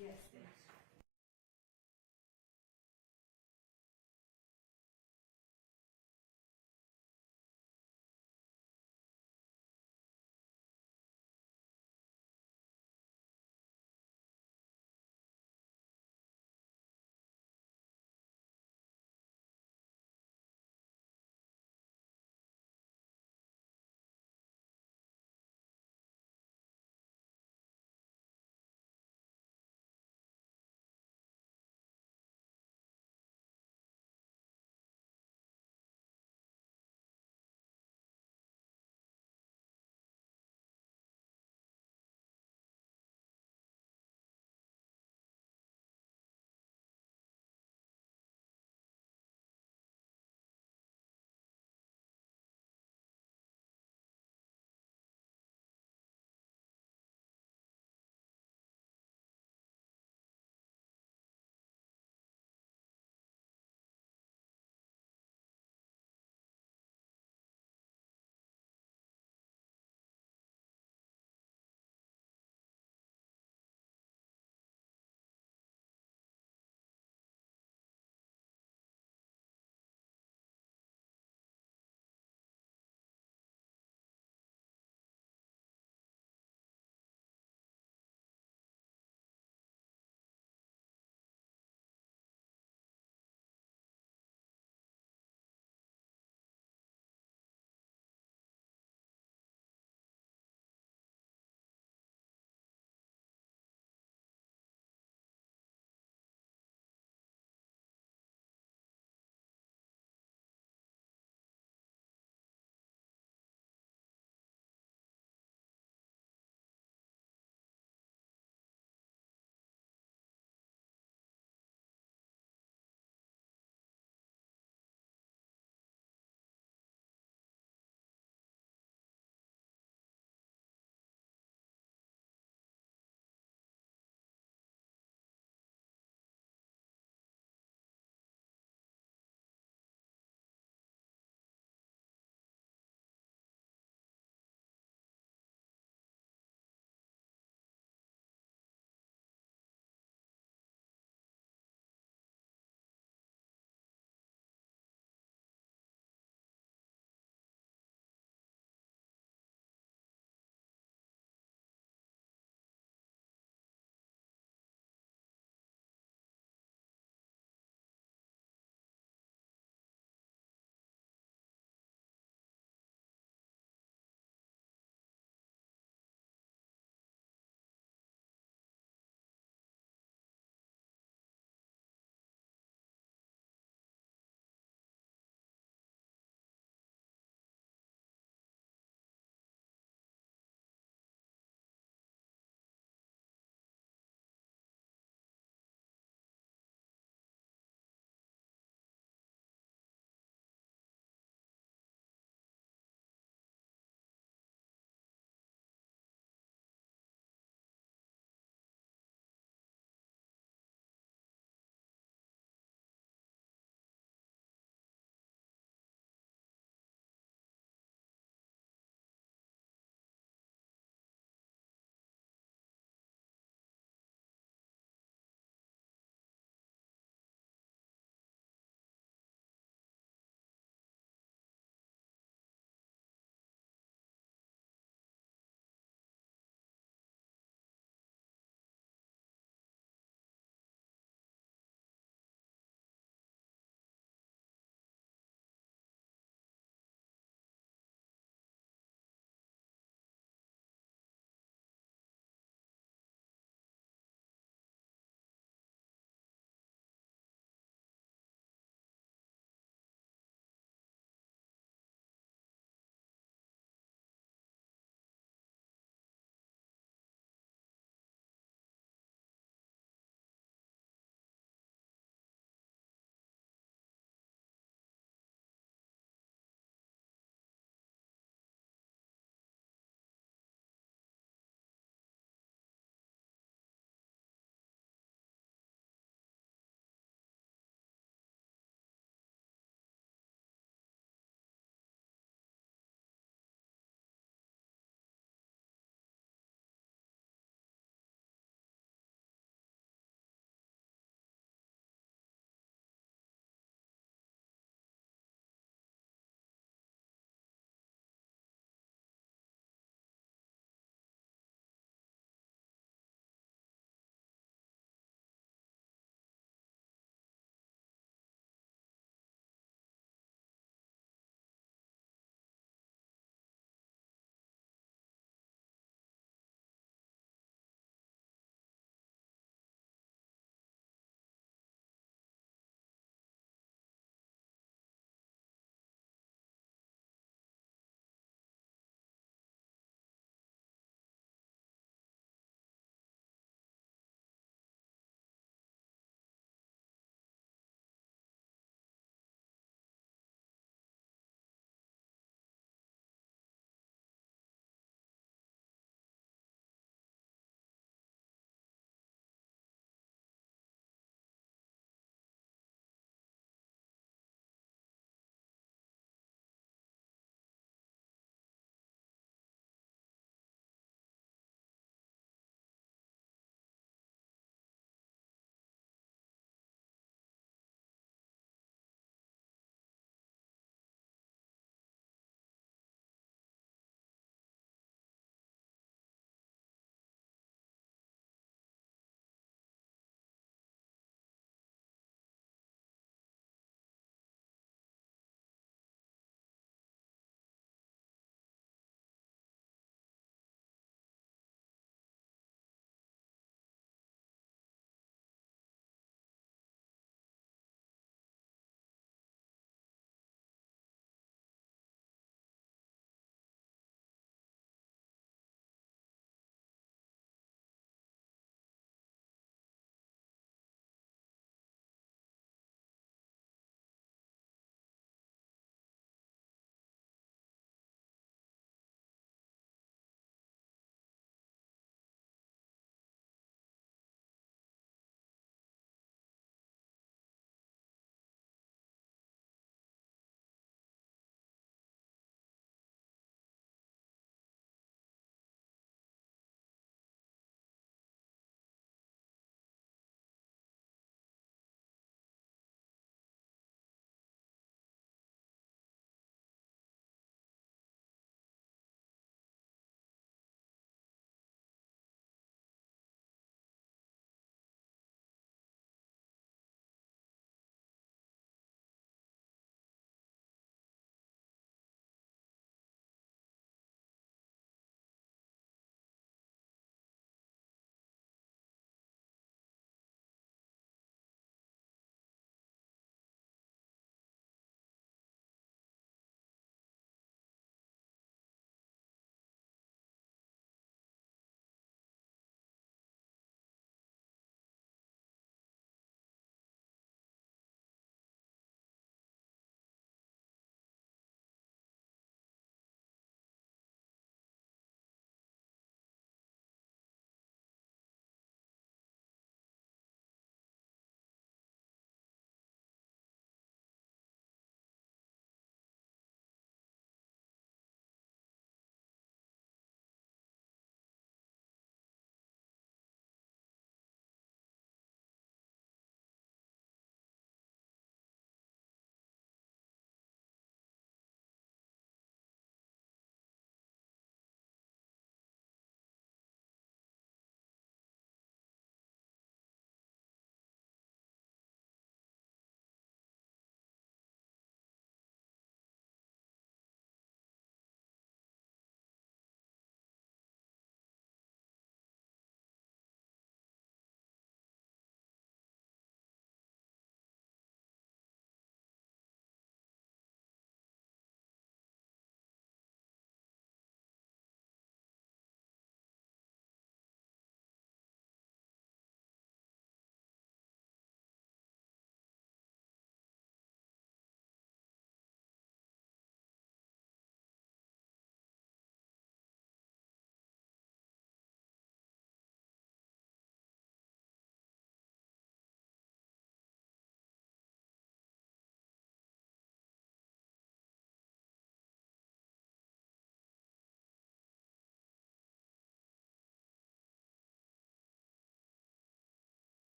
Yes, thank you.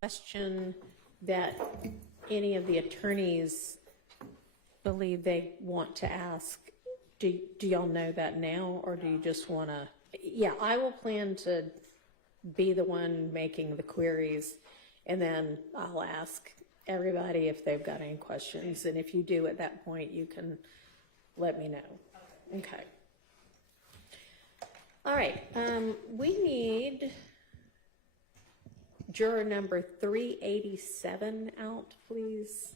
question that any of the attorneys believe they want to ask? Do y'all know that now, or do you just want to? Yeah, I will plan to be the one making the queries, and then I'll ask everybody if they've got any questions. And if you do at that point, you can let me know. Okay. All right. We need juror number 387 out, please.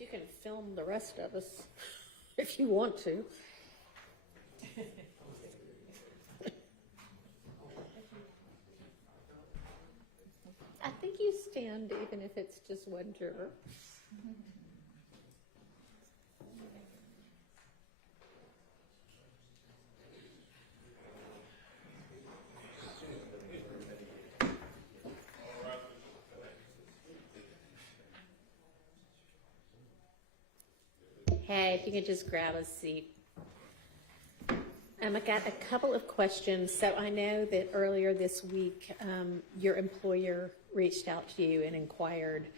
You can film the rest of us if you want to. I think you stand even if it's just one juror. Hey, if you could just grab a seat. I got a couple of questions. So I know that earlier this week, your employer reached out to you and inquired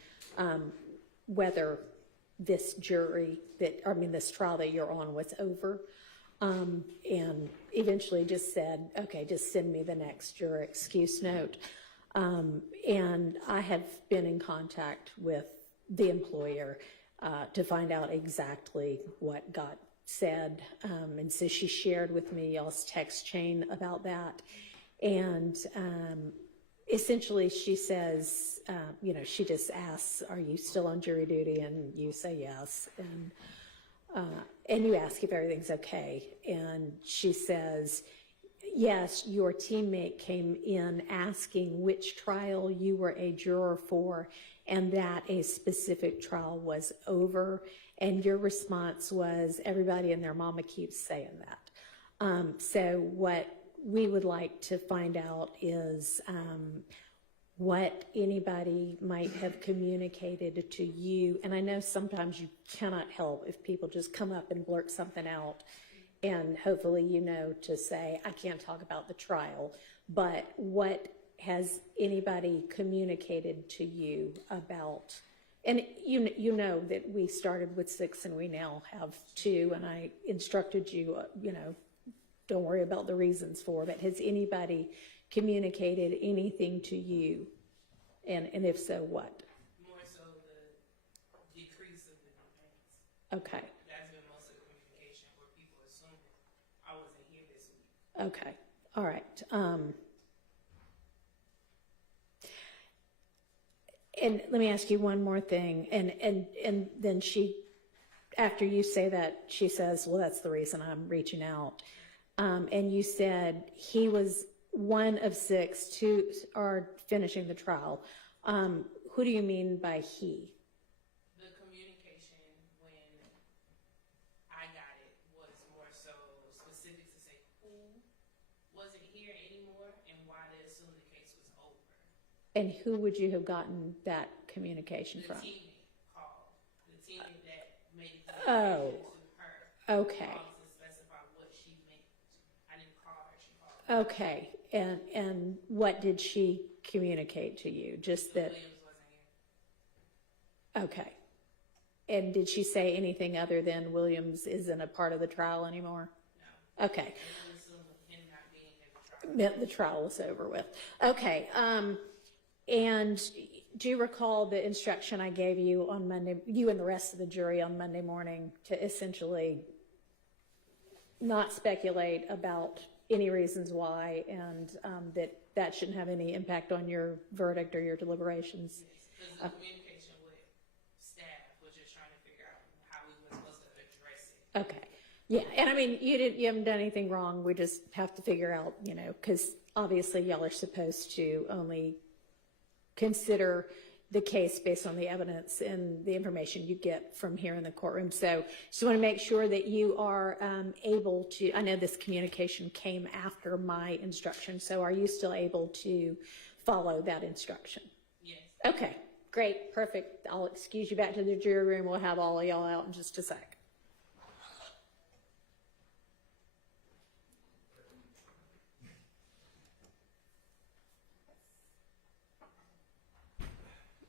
whether this this trial that you're on was over, and eventually just said, okay, just send me the next juror excuse note. And I have been in contact with the employer to find out exactly what got said. And so she shared with me y'all's text chain about that. And essentially she says, she just asks, are you still on jury duty? And you say yes. And you ask if everything's okay. And she says, yes, your teammate came in asking which trial you were a juror for and that a specific trial was over. And your response was, everybody and their mama keeps saying that. So what we would like to find out is what anybody might have communicated to you. And I know sometimes you cannot help if people just come up and blurt something out, and hopefully you know to say, I can't talk about the trial, but what has anybody communicated to you about? And you know that we started with 6 and we now have 2, and I instructed you, don't worry about the reasons for it. But has anybody communicated anything to you? And if so, what? More so the decrease of the complaints. Okay. That's been most of the communication where people assume I wasn't here this week. Okay. All right. And let me ask you one more thing. And then she, after you say that, she says, well, that's the reason I'm reaching out. And you said he was one of 6 who are finishing the trial. Who do you mean by he? The communication when I got it was more so specific to say who wasn't here anymore and why they assumed the case was over. And who would you have gotten that communication from? The teammate called. The teammate that made the communication to her. Okay. Called to specify what she meant. I didn't call her, she called. Okay. And what did she communicate to you? Just that. Williams wasn't here. Okay. And did she say anything other than Williams isn't a part of the trial anymore? No. Okay. They assumed him not being here, Meant the trial was over with. Okay. And do you recall the instruction I gave you on Monday, you and the rest of the jury on Monday morning, to essentially not speculate about any reasons why, and that shouldn't have any impact on your verdict or your deliberations? Because the communication with staff was just trying to figure out how we were supposed to address it. Okay. Yeah, and I mean, you haven't done anything wrong. We just have to figure out, because obviously y'all are supposed to only consider the case based on the evidence and the information you get from here in the courtroom. So just want to make sure that you are able to, I know this communication came after my instruction, so are you still able to follow that instruction? Yes. Okay, great, perfect. I'll excuse you back to the jury room. We'll have all of y'all out in just a sec.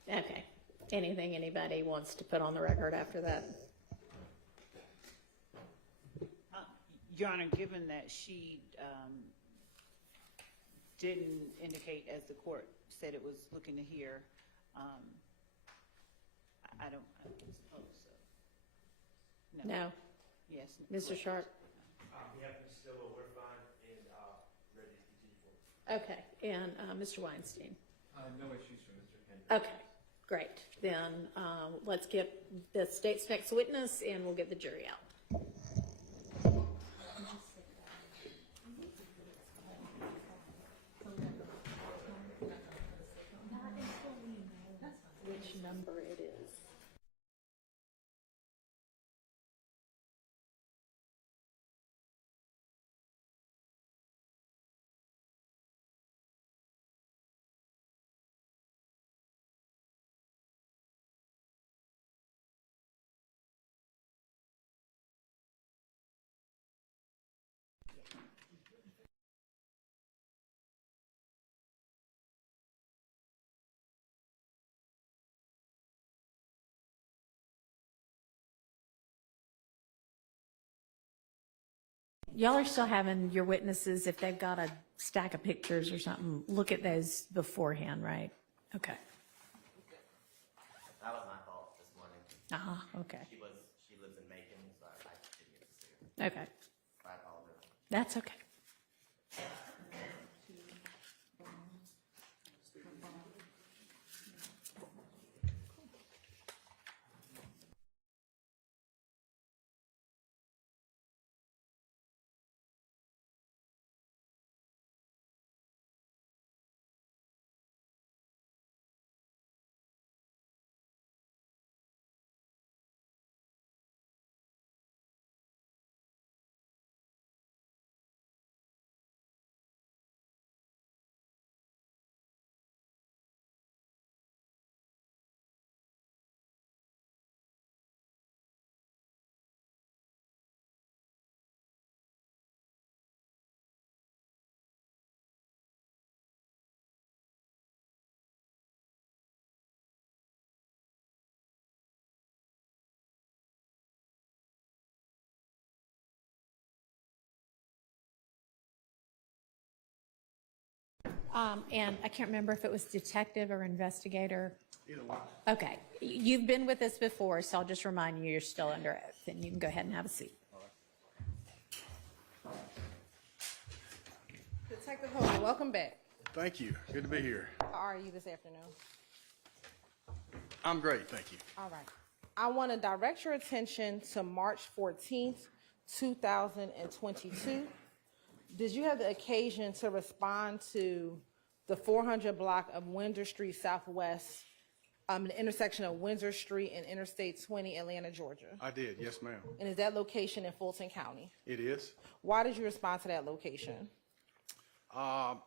Okay. Anything anybody wants to put on the record after that? Your Honor, given that she didn't indicate, as the court said it was looking to hear, I don't suppose so. No. Yes. Mr. Sharp? We have Ms. Stillwell, we're fine, and ready to continue forward. Okay, and Mr. Weinstein? No issues for Mr. Kendrick. Okay, great. Then let's get the state's next witness and we'll get the jury out. Which number it is. Y'all are still having your witnesses, if they've got a stack of pictures or something, look at those beforehand, right? Okay. That was my fault this morning. Okay. She lives in Macon, so I didn't get to see her. Okay. I apologize. That's okay. And I can't remember if it was detective or investigator. Either one. Okay, you've been with us before, so I'll just remind you, you're still under oath, and you can go ahead and have a seat. Detective Holder, welcome back. Thank you. Good to be here. How are you this afternoon? I'm great, thank you. All right. I want to direct your attention to March 14th, 2022. Did you have the occasion to respond to the 400 block of Windsor Street Southwest, the intersection of Windsor Street and Interstate 20, Atlanta, Georgia? I did, yes, ma'am. And is that location in Fulton County? It is. Why did you respond to that location? I'm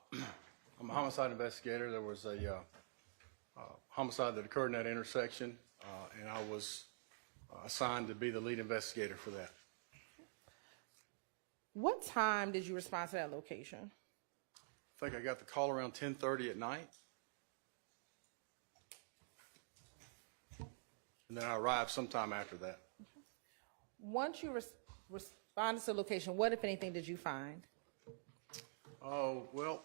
a homicide investigator. There was a homicide that occurred in that intersection, and I was assigned to be the lead investigator for that. What time did you respond to that location? I think I got the call around 10:30 at night. And then I arrived sometime after that. Once you responded to the location, what, if anything, did you find? Oh, well,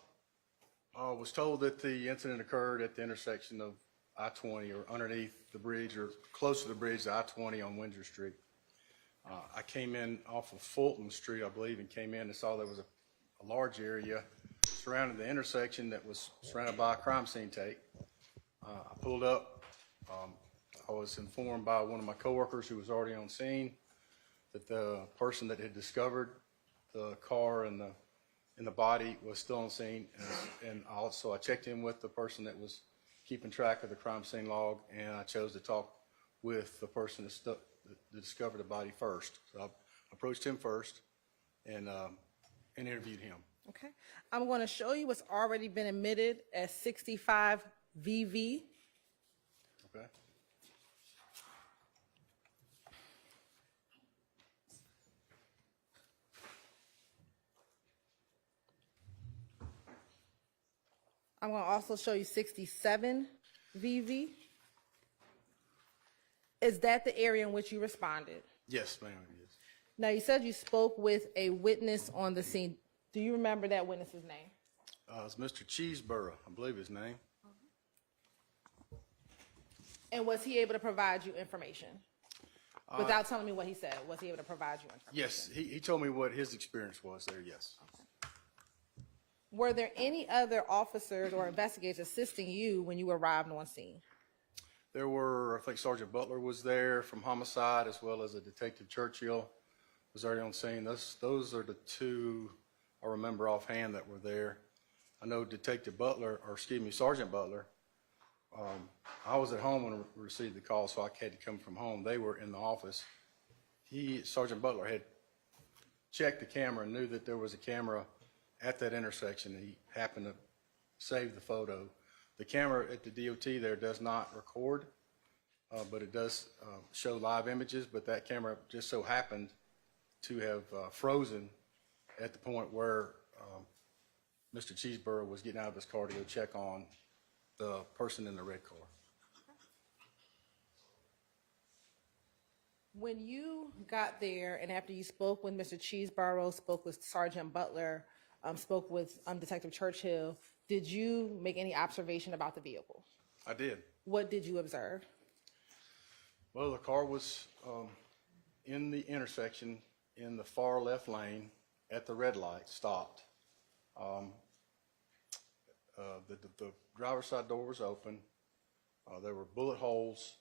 I was told that the incident occurred at the intersection of I-20 or underneath the bridge or close to the bridge, I-20 on Windsor Street. I came in off of Fulton Street, I believe, and came in and saw there was a large area surrounding the intersection that was surrounded by a crime scene tape. I pulled up. I was informed by one of my coworkers who was already on scene that the person that had discovered the car and the body was still on scene, and also I checked in with the person that was keeping track of the crime scene log, and I chose to talk with the person that discovered the body first. So I approached him first and interviewed him. Okay. I'm going to show you what's already been admitted as 65 VV. Okay. I'm going to also show you 67 VV. Is that the area in which you responded? Yes, ma'am, it is. Now, you said you spoke with a witness on the scene. Do you remember that witness's name? It's Mr. Cheeseborough, I believe his name. And was he able to provide you information? Without telling me what he said, was he able to provide you information? Yes, he told me what his experience was there, yes. Were there any other officers or investigators assisting you when you arrived on scene? There were, I think Sergeant Butler was there from homicide, as well as a Detective Churchill was already on scene. Those are the two I remember offhand that were there. I know Sergeant Butler, I was at home when I received the call, so I had to come from home. They were in the office. Sergeant Butler had checked the camera and knew that there was a camera at that intersection. He happened to save the photo. The camera at the DOT there does not record, but it does show live images, but that camera just so happened to have frozen at the point where Mr. Cheeseborough was getting out of his car to go check on the person in the red car. When you got there and after you spoke with Mr. Cheeseborough, spoke with Sergeant Butler, spoke with Detective Churchill, did you make any observation about the vehicle? I did. What did you observe? Well, the car was in the intersection in the far left lane at the red light, stopped. The driver's side door was open. There were bullet holes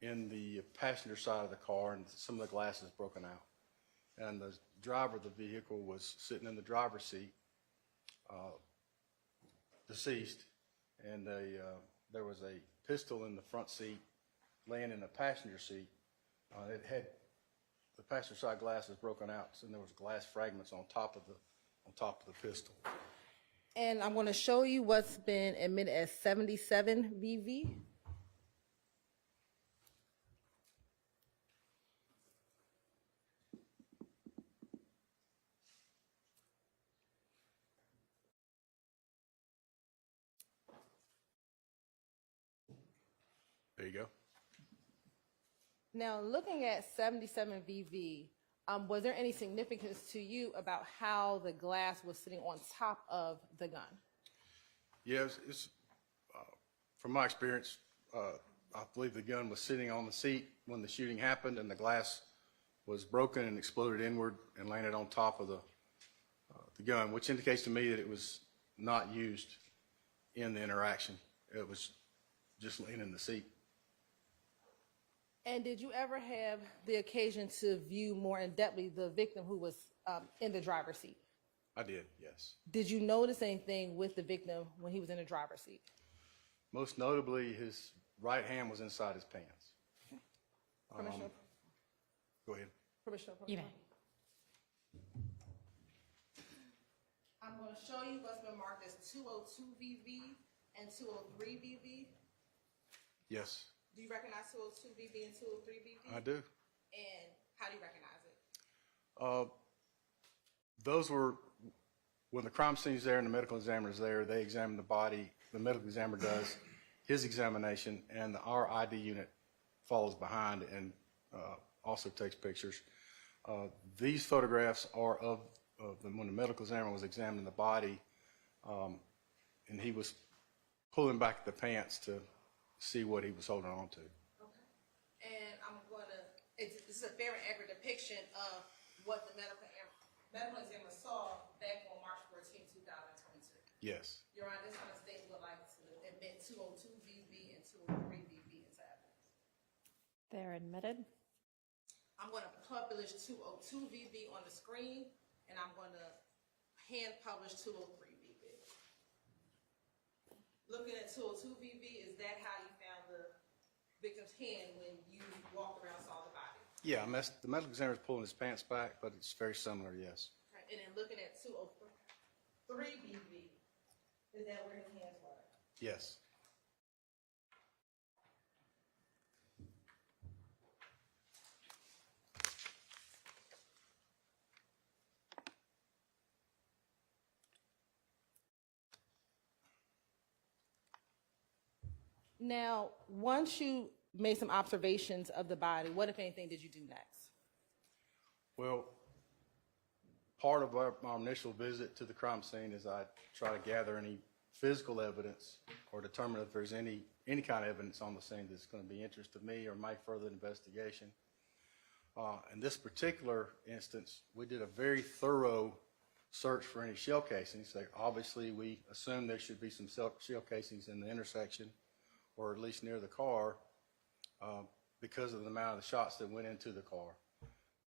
in the passenger side of the car, and some of the glass is broken out. And the driver of the vehicle was sitting in the driver's seat, deceased, and there was a pistol in the front seat laying in the passenger seat. It had the passenger side glass is broken out, and there was glass fragments on top of the pistol. And I'm going to show you what's been admitted as 77 VV. There you go. Now, looking at 77 VV, was there any significance to you about how the glass was sitting on top of the gun? Yeah, from my experience, I believe the gun was sitting on the seat when the shooting happened, and the glass was broken and exploded inward and landed on top of the gun, which indicates to me that it was not used in the interaction. It was just laying in the seat. And did you ever have the occasion to view more in-depthly the victim who was in the driver's seat? I did, yes. Did you notice anything with the victim when he was in the driver's seat? Most notably, his right hand was inside his pants. Permission? Go ahead. Permission? You may. I'm going to show you what's been marked as 202 VV and 203 VV. Yes, Do you recognize 202 VV and 203 VV? I do. And how do you recognize it? Those were, when the crime scene's there and the medical examiner's there, they examine the body. The medical examiner does his examination, and our ID unit follows behind and also takes pictures. These photographs are of when the medical examiner was examining the body, and he was pulling back the pants to see what he was holding on to. Okay. And I'm going to, this is a very accurate depiction of what the medical examiner saw back on March 14, 2022. Yes. Your Honor, this kind of state would like to admit 202 VV and 203 VV into evidence. They're admitted. I'm going to publish 202 VV on the screen, and I'm going to hand publish 203 VV. looking at 202 VV, is that how you found the victim's hand when you walked around, saw the body? Yeah, the medical examiner is pulling his pants back, but it's very similar, yes. Right. And then looking at 203 VV, is that where his hands were? Yes. Now, once you made some observations of the body, what, if anything, did you do next? Well, part of our initial visit to the crime scene is I try to gather any physical evidence or determine if there's any kind of evidence on the scene that's going to be interest to me or make further investigation. In this particular instance, we did a very thorough search for any shell casings. So obviously, we assumed there should be some shell casings in the intersection, or at least near the car, because of the amount of the shots that went into the car.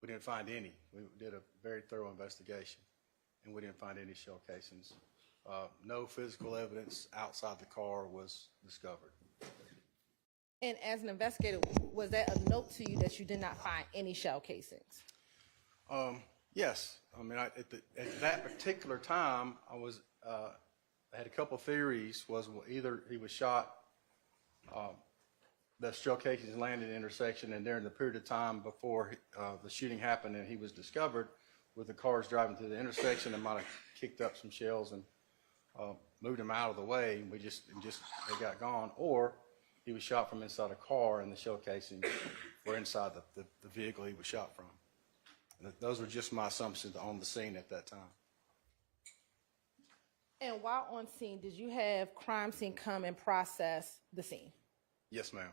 We didn't find any. We did a very thorough investigation, and we didn't find any shell casings. No physical evidence outside the car was discovered. And as an investigator, was that a note to you that you did not find any shell casings? Yes. I mean, at that particular time, I had a couple of theories. Was either he was shot, the shell casings landed in the intersection, and during the period of time before the shooting happened and he was discovered, with the cars driving through the intersection, they might have kicked up some shells and moved him out of the way, and they got gone. Or he was shot from inside a car, and the shell casings were inside the vehicle he was shot from. And those were just my assumptions on the scene at that time. And while on scene, did you have crime scene come and process the scene? Yes, ma'am.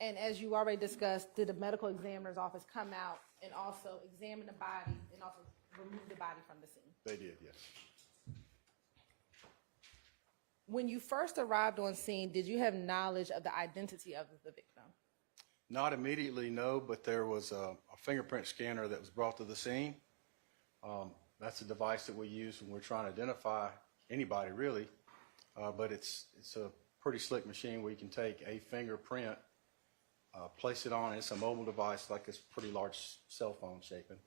And as you already discussed, did the medical examiner's office come out and also examine the body and also remove the body from the scene? They did, yes. When you first arrived on scene, did you have knowledge of the identity of the victim? Not immediately, no, but there was a fingerprint scanner that was brought to the scene. That's a device that we use when we're trying to identify anybody, really. But it's a pretty slick machine where you can take a fingerprint, place it on. It's a mobile device, like it's pretty large cell phone shaping.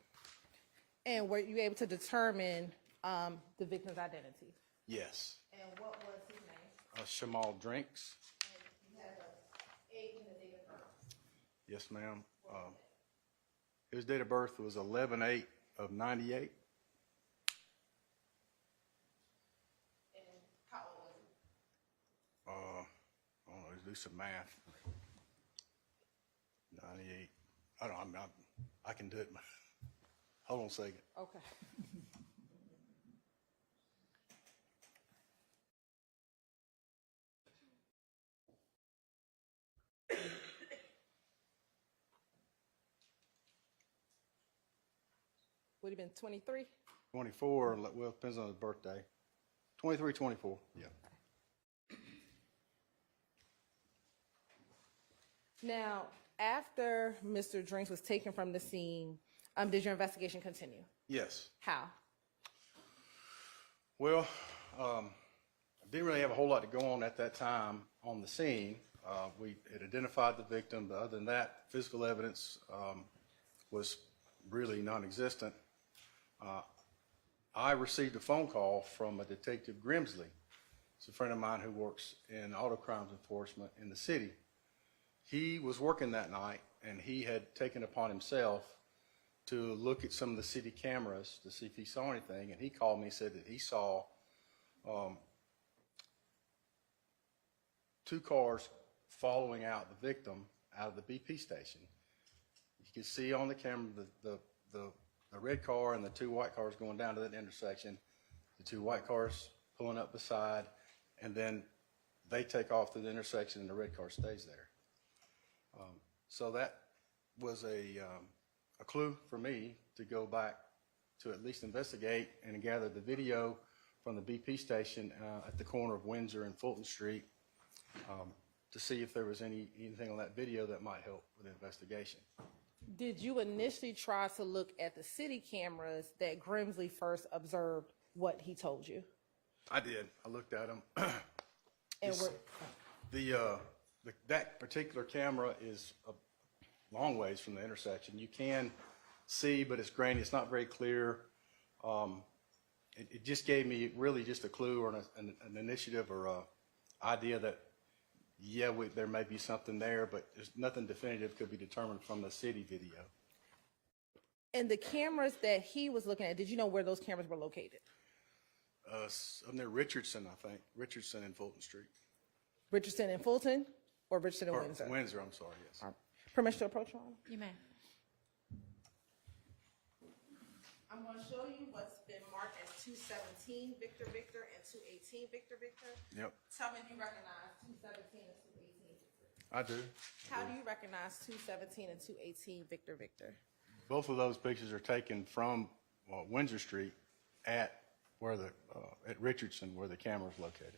And were you able to determine the victim's identity? Yes. And what was his name? Shamal Drinks. And you have an age and a date of birth? Yes, ma'am. His date of birth was 11/8 of 98. And how old was he? I don't know, let's do some math. 98. I don't know, I can do it. Hold on a second. Okay. Would have been 23? 24, well, it depends on his birthday. 23, 24, yeah. Now, after Mr. Drinks was taken from the scene, did your investigation continue? Yes. How? Well, I didn't really have a whole lot to go on at that time on the scene. We had identified the victim, but other than that, physical evidence was really non-existent. I received a phone call from a Detective Grimsley. It's a friend of mine who works in auto crimes enforcement in the city. He was working that night, and he had taken upon himself to look at some of the city cameras to see if he saw anything, and he called me and said that he saw two cars following out the victim out of the BP station. You could see on the camera the red car and the two white cars going down to that intersection, the two white cars pulling up beside, and then they take off through the intersection and the red car stays there. So that was a clue for me to go back to at least investigate and gather the video from the BP station at the corner of Windsor and Fulton Street to see if there was anything on that video that might help with the investigation. Did you initially try to look at the city cameras that Grimsley first observed what he told you? I did. I looked at them. And that particular camera is a long ways from the intersection. You can see, but it's grainy. It's not very clear. It just gave me really just a clue or an initiative or a idea that, yeah, there may be something there, but there's nothing definitive could be determined from the city video. And the cameras that he was looking at, did you know where those cameras were located? Up near Richardson, I think. Richardson and Fulton Street. Richardson and Fulton or Richardson and Windsor? Windsor, I'm sorry, yes. Permission to approach, Your Honor? You may. I'm going to show you what's been marked as 217 Victor Victor and 218 Victor Victor. Yep, Tell me if you recognize 217 and 218 Victor. I do. How do you recognize 217 and 218 Victor Victor? Both of those pictures are taken from Windsor Street at Richardson, where the camera is located.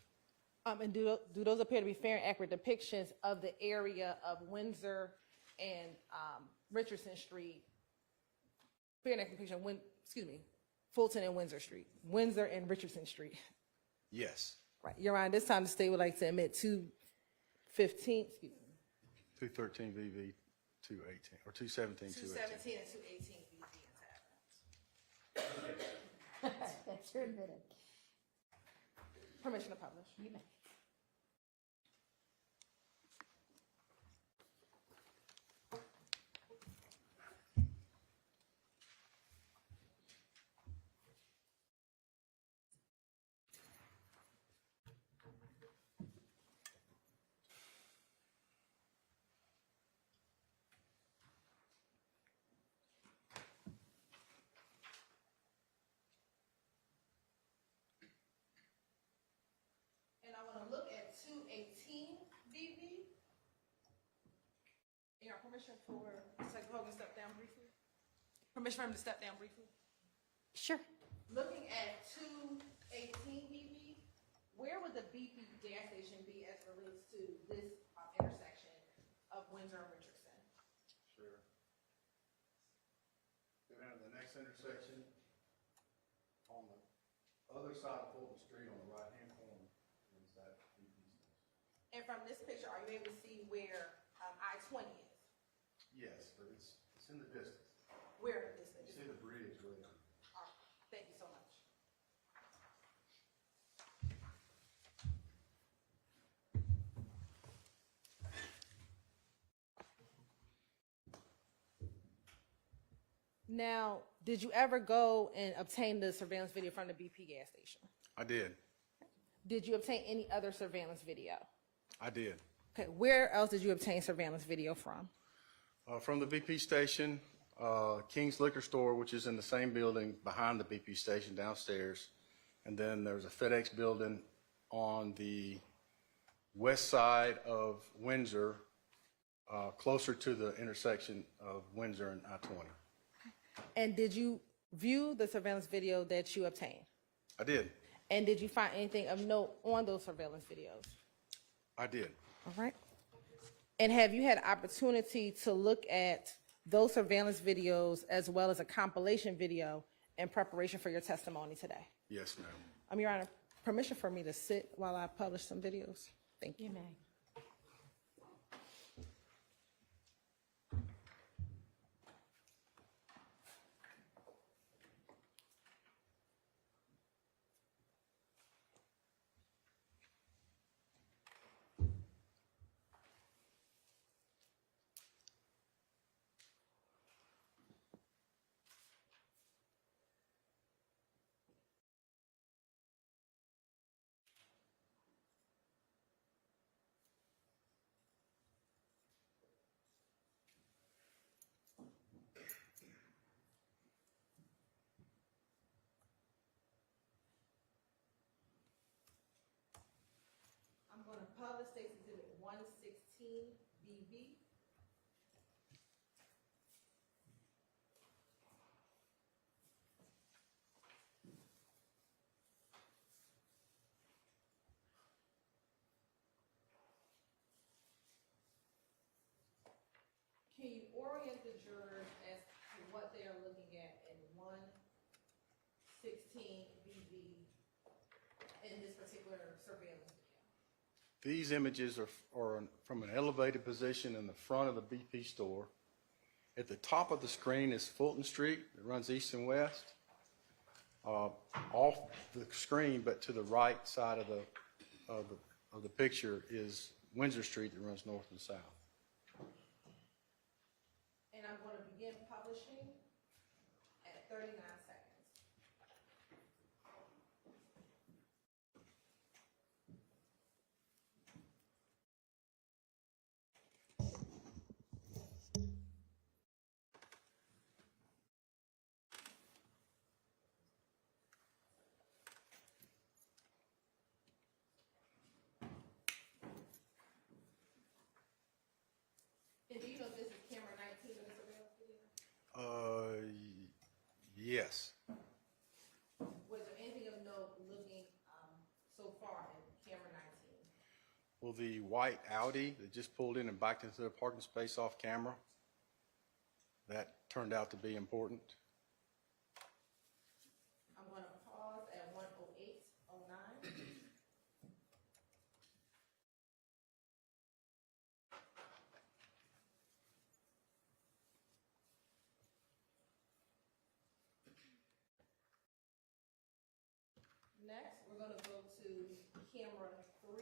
And do those appear to be fair and accurate depictions of the area of Windsor and Richardson Street? Fair and accurate depiction, Fulton and Windsor Street. Windsor and Richardson Street. Yes. Right. Your Honor, this time the state would like to admit 213 VV 218, or 217, 218. 217 and 218 VV and That's your admitted. Permission to publish. You may. And I want to look at 218 VV. And your permission for Detective Hogan to step down briefly? Permission for him to step down briefly? Sure. Looking at 218 VV, where would the BP gas station be as it relates to this intersection of Windsor and Richardson? Sure. Go down to the next intersection on the other side of Fulton Street on the right-hand corner is that BP station. And from this picture, are you able to see where I-20 is? Yes, but it's in the distance. Where in the distance? You see the bridge right there. All right. Thank you so much. Now, did you ever go and obtain the surveillance video from the BP gas station? I did. Did you obtain any other surveillance video? I did. Okay, where else did you obtain surveillance video from? From the BP station, King's Liquor Store, which is in the same building behind the BP station downstairs. And then there's a FedEx building on the west side of Windsor, closer to the intersection of Windsor and I-20. And did you view the surveillance video that you obtained? I did. And did you find anything of note on those surveillance videos? I did. All right. And have you had opportunity to look at those surveillance videos as well as a compilation video in preparation for your testimony today? Yes, ma'am. Your Honor, permission for me to sit while I publish some videos? Thank you. You may. I'm going to publish State's Exhibit 116 BB. Can you orient the jurors as to what they are looking at in 116 BB in this surveillance? These images are from an elevated position in the front of the BP store. At the top of the screen is Fulton Street that runs east and west. Off the screen, but to the right side of the picture is Windsor Street that runs north and south. And I'm going to begin publishing at 39 seconds. And do you know if this is camera 19 in the surveillance video? Yes. Was there anything of note looking so far at camera 19? Well, the white Audi that just pulled in and backed into the parking space off camera, that turned out to be important. I'm going to pause at 1:08:09. Next, we're going to go to camera 3.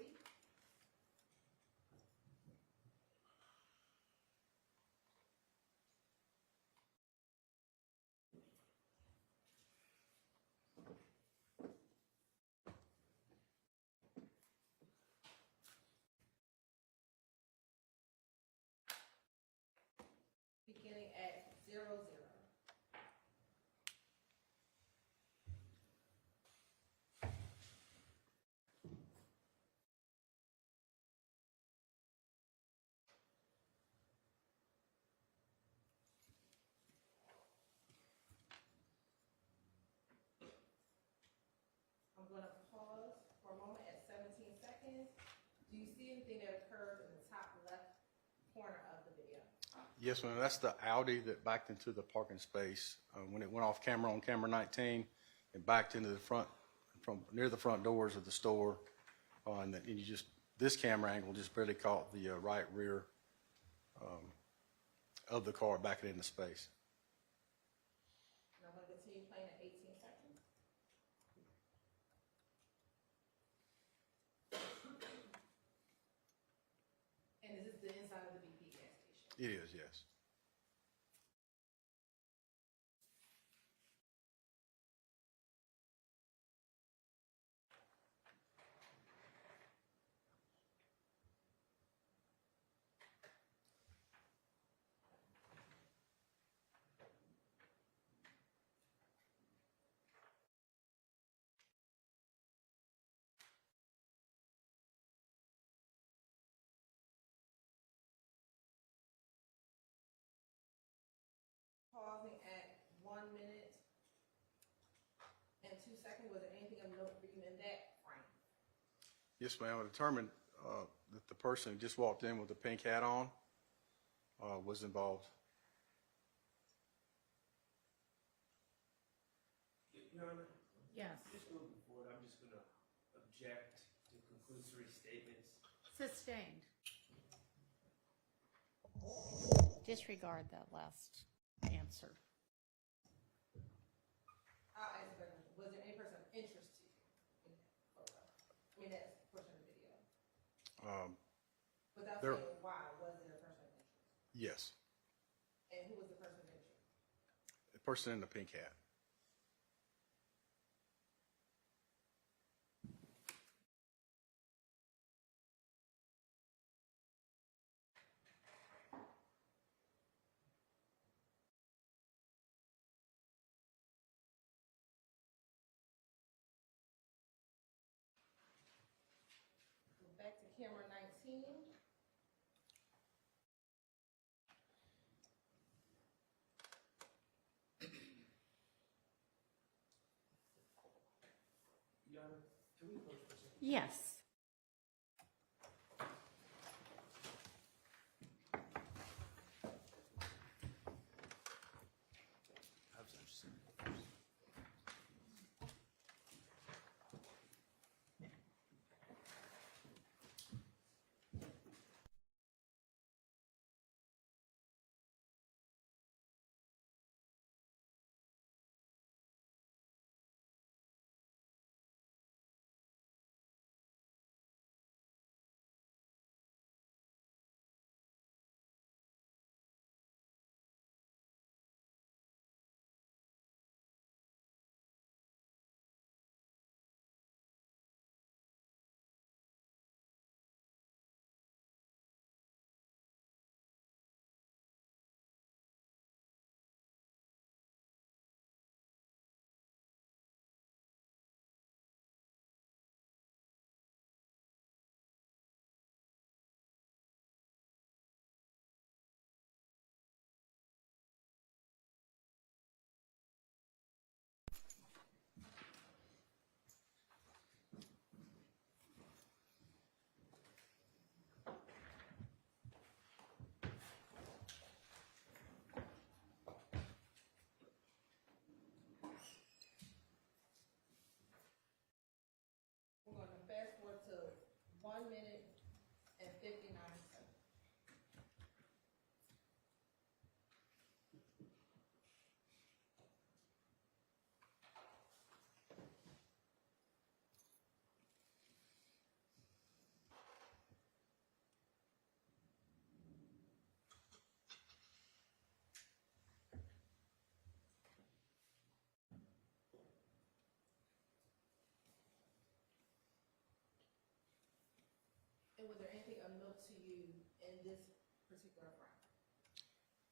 Beginning at 00. I'm going to pause for a moment at 17 seconds. Do you see anything that occurs in the top left corner of the video? Yes, ma'am. That's the Audi that backed into the parking space. When it went off camera on camera 19, it backed into the front, from near the front doors of the store. And you just, this camera angle just barely caught the right rear of the car backing into space. And I'm going to continue playing at 18 seconds. And is this the inside of the BP gas station? It is, yes. Pausing at 1 minute and 2 seconds. Was there anything of note for you in that frame? Yes, ma'am. I determined that the person who just walked in with the pink hat on was involved. Your Honor? Yes. Just moving forward, I'm just going to object to conclusory statements. Sustained. Disregard that last answer. I'll ask a question. Was there any person of interest to you in that photo? I mean, that portion of the video? Without there- saying why, was there a person of interest? Yes, And who was the person of interest? the person in the pink hat. Go back to camera 19. Your Honor, can we close for a second? Yes.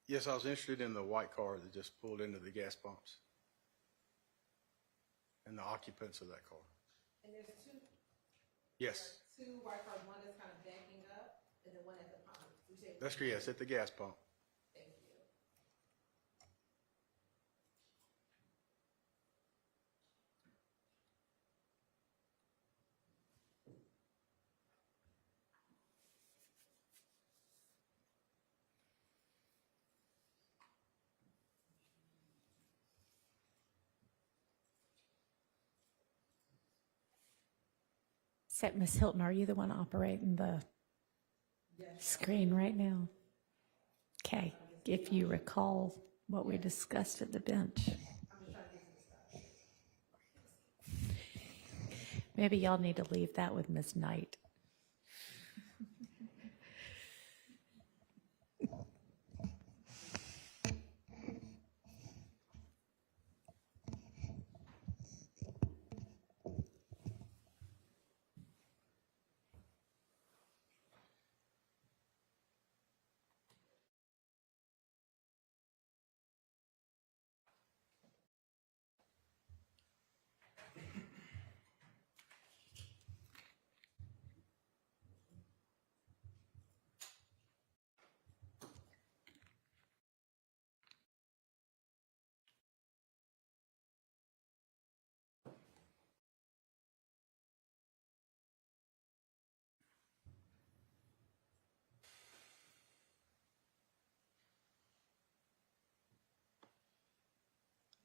Yes, I was interested in the white car that just pulled into the gas pumps and the occupants of that car. And there's two, Yes, two white cars, one that's kind of backing up, and then one at the pump. You say- that's correct. Yes, at the gas pump. Thank you. So, Ms. Hilton, are you the one operating the screen right now? Okay, if you recall what we discussed at the bench. Maybe y'all need to leave that with Ms. Knight.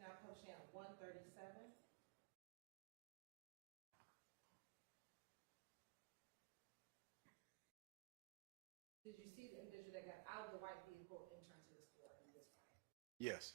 Now post channel 137. Did you see the individual that got out of the white vehicle and turned to the store in this way? Yes.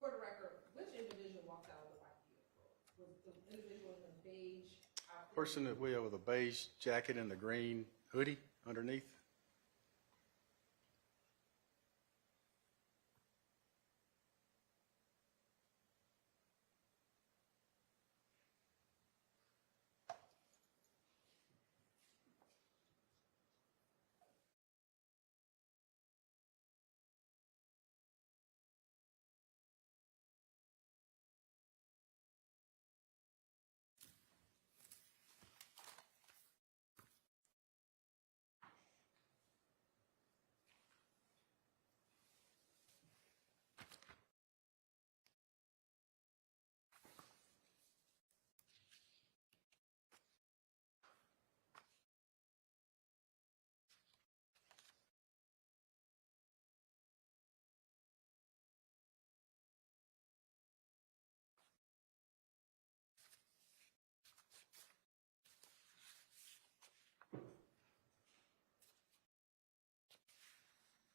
For the record, which individual walked out of the white vehicle? Was the individual in the beige outfit? Person that we have with a beige jacket and the green hoodie underneath.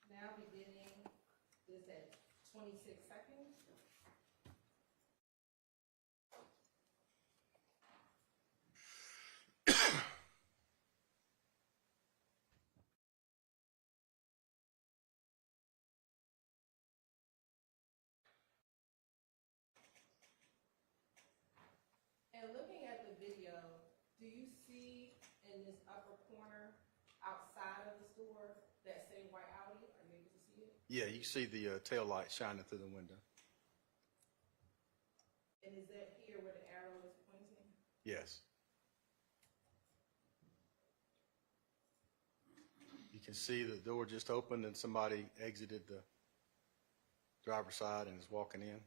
Now beginning this at 26 seconds. And looking at the video, do you see in this upper corner outside of the store that same white Audi? Are you able to see it? Yeah, you see the tail light shining through the window. And is that here where the arrow is pointing? Yes. You can see the door just opened and somebody exited the driver's side and is walking in.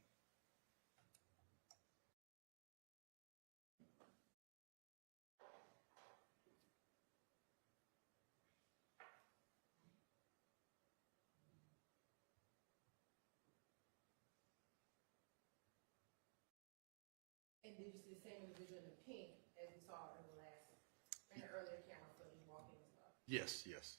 And did you see the same individual in the pink as we saw in the earlier camera footage walking and stuff? Yes, yes.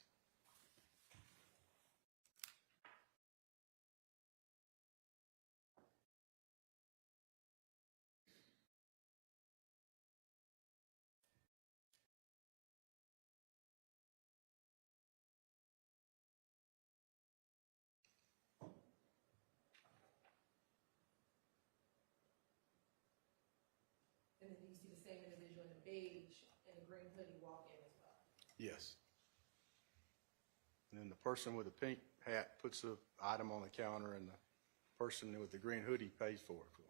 Yes. And then the person with the pink hat puts the item on the counter, and the person with the green hoodie pays for it for him.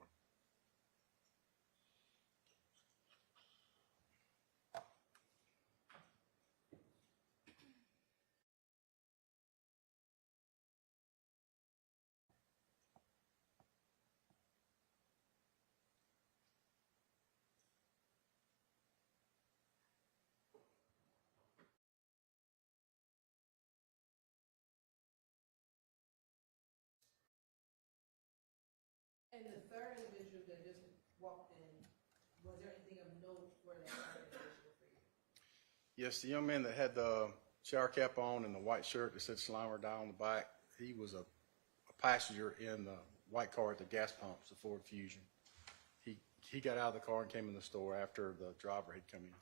And the third individual that just walked in, was there anything of note for that third individual for you? Yes, the young man that had the shower cap on and the white shirt that said Slimer down on the back, he was a passenger in the white car at the gas pumps, the Ford Fusion. He got out of the car and came in the store after the driver had come in.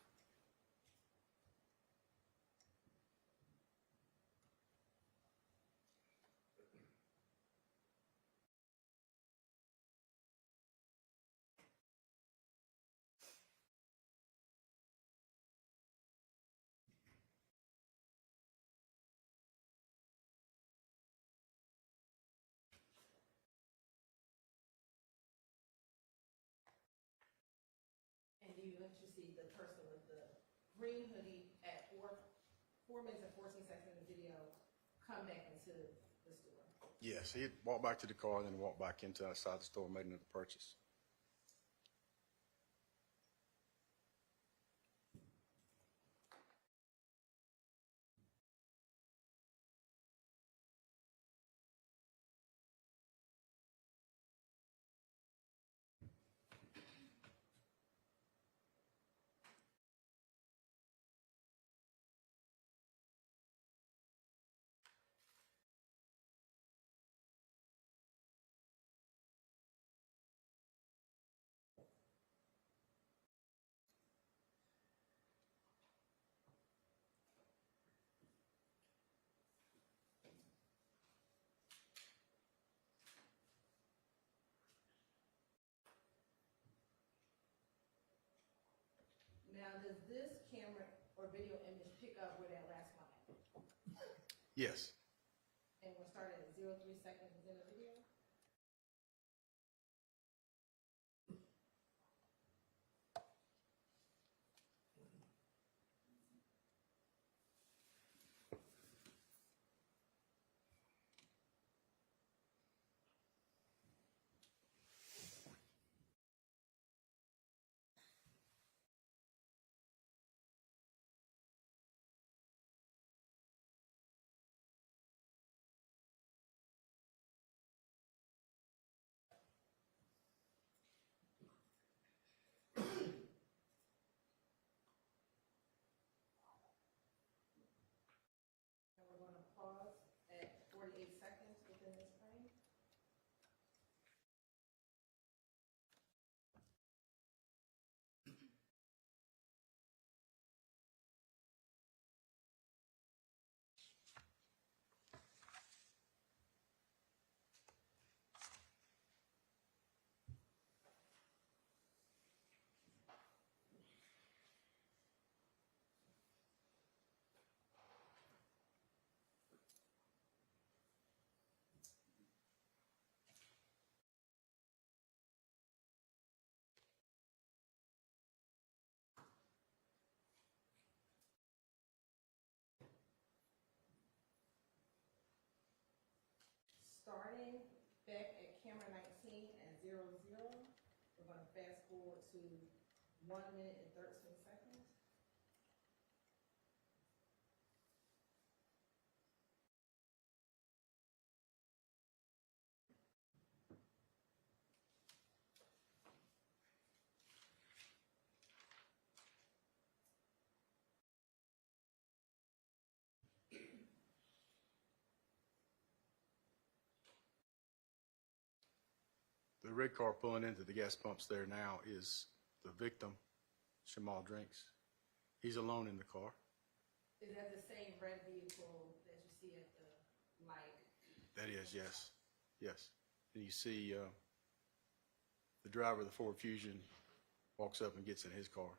And do you eventually see the person with the green hoodie at 4 minutes and 14 seconds in the video come back into the store? Yes, he had walked back to the car and then walked back into outside the store and made another purchase. Now, does this camera or video image pick up where that last one at? Yes. And we'll start at 0.3 seconds in the video? And we're going to pause at 48 seconds within this frame. Starting back at camera 19 at 00, we're going to fast forward to 1 minute and 13 seconds. The red car pulling into the gas pumps there now is the victim, Shamal Drinks. He's alone in the car. Is that the same red vehicle that you see at the light? That is, yes. Yes. And you see the driver of the Ford Fusion walks up and gets in his car.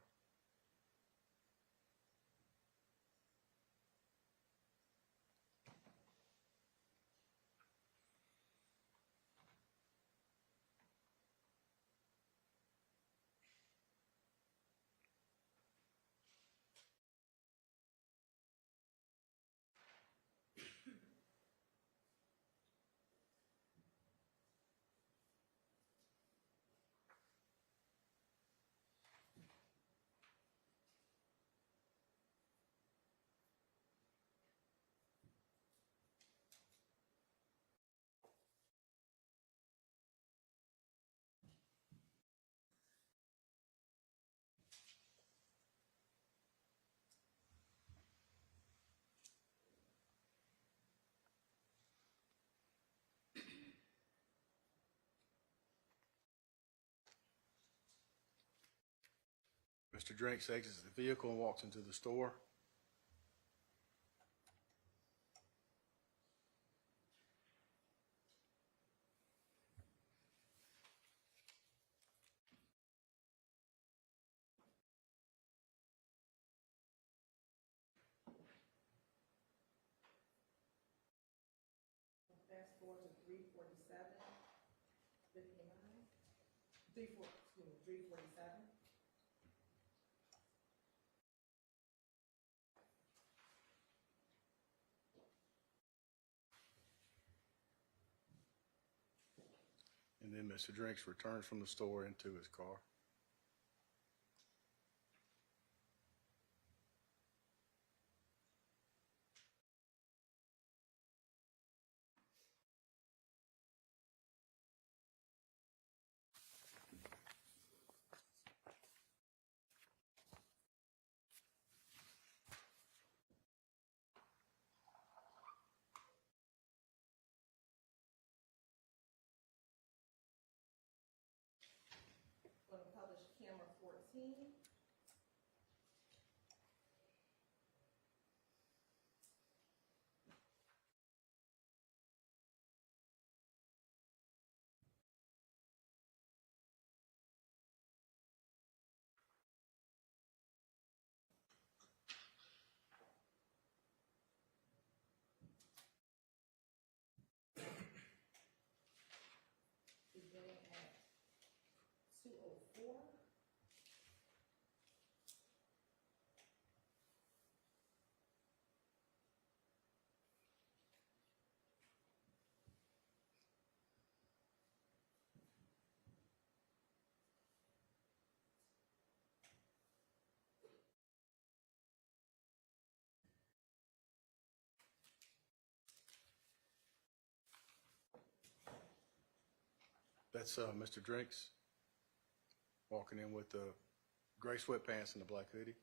Mr. Drinks exits the vehicle and walks into the store. Fast forward to 3:47, 59, 3:47. And then Mr. Drinks returns from the store into his car. Going to publish camera 14. Beginning at 2:04. That's Mr. Drinks walking in with the gray sweatpants and the black hoodie.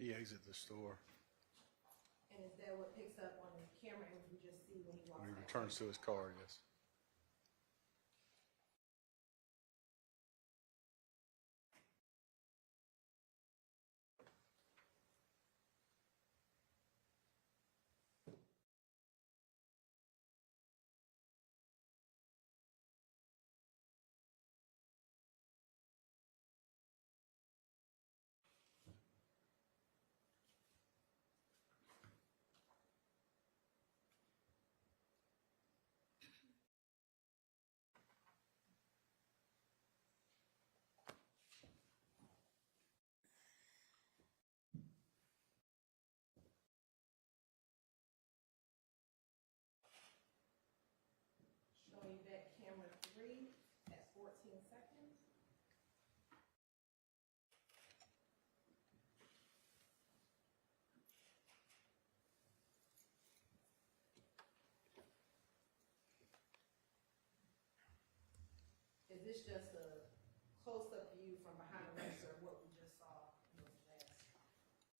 He exits the store And is that what picks up on the camera image we just see when he walks when he out? returns to his car, yes. Showing back camera 3 at 14 seconds. Is this just a close-up view from behind the register of what we just saw in those last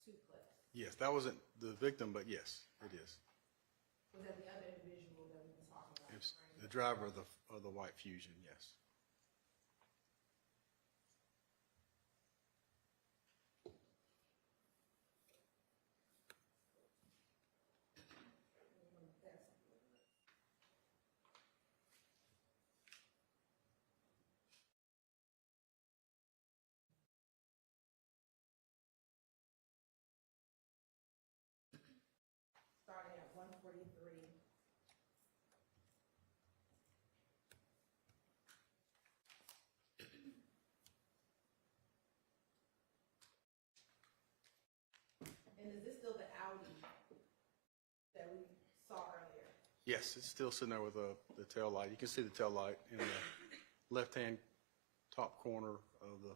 two clips? Yes, that wasn't the victim, but yes, it is. Was that the other individual that we've been talking about? It's the driver of the white Fusion, yes. Yes, it's still sitting there with the tail light. You can see the tail light in the left-hand top corner of the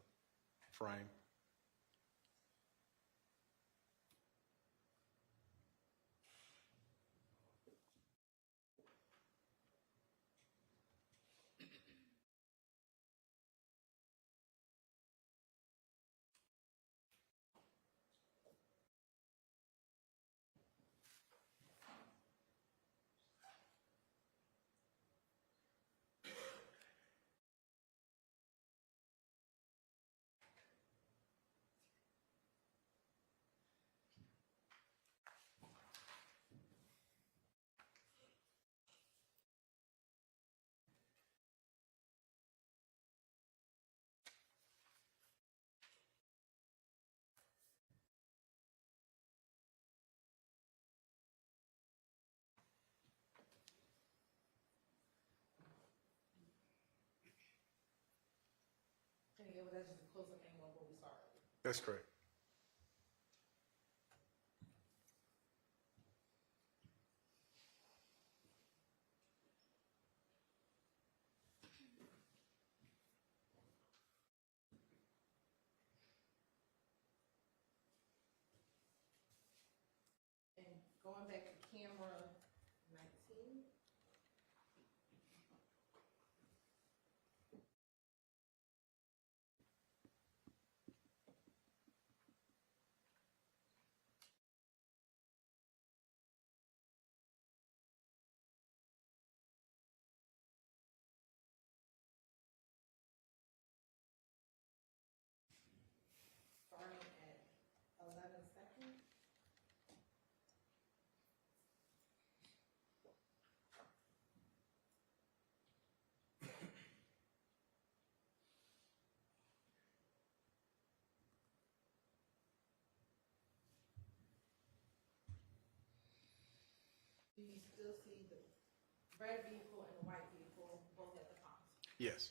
frame. And again, that's just a close-up angle of what we saw earlier. That's correct. And going back to camera 19. Starting at 11 seconds. Do you still see the red vehicle and the white vehicle both at the pumps? Yes.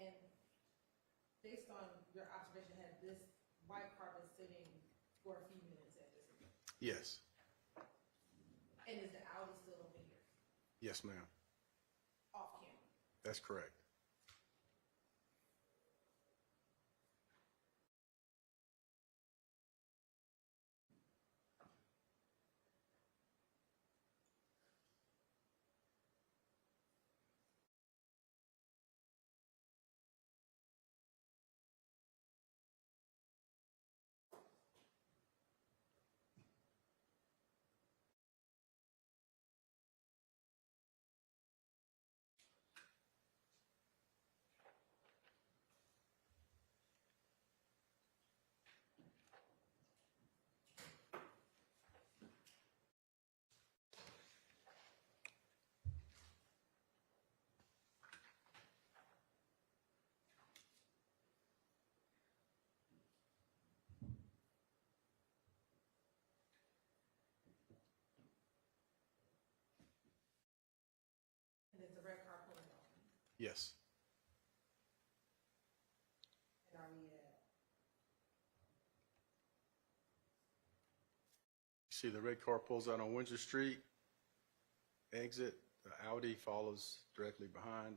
And based on your observation, had this white car been sitting for a few minutes at this event? Yes. And is the Audi still over here, Yes, ma'am. off camera? That's correct. And is the red car pulling off? Yes. And are we at? See the red car pulls out on Windsor Street, exit, the Audi follows directly behind,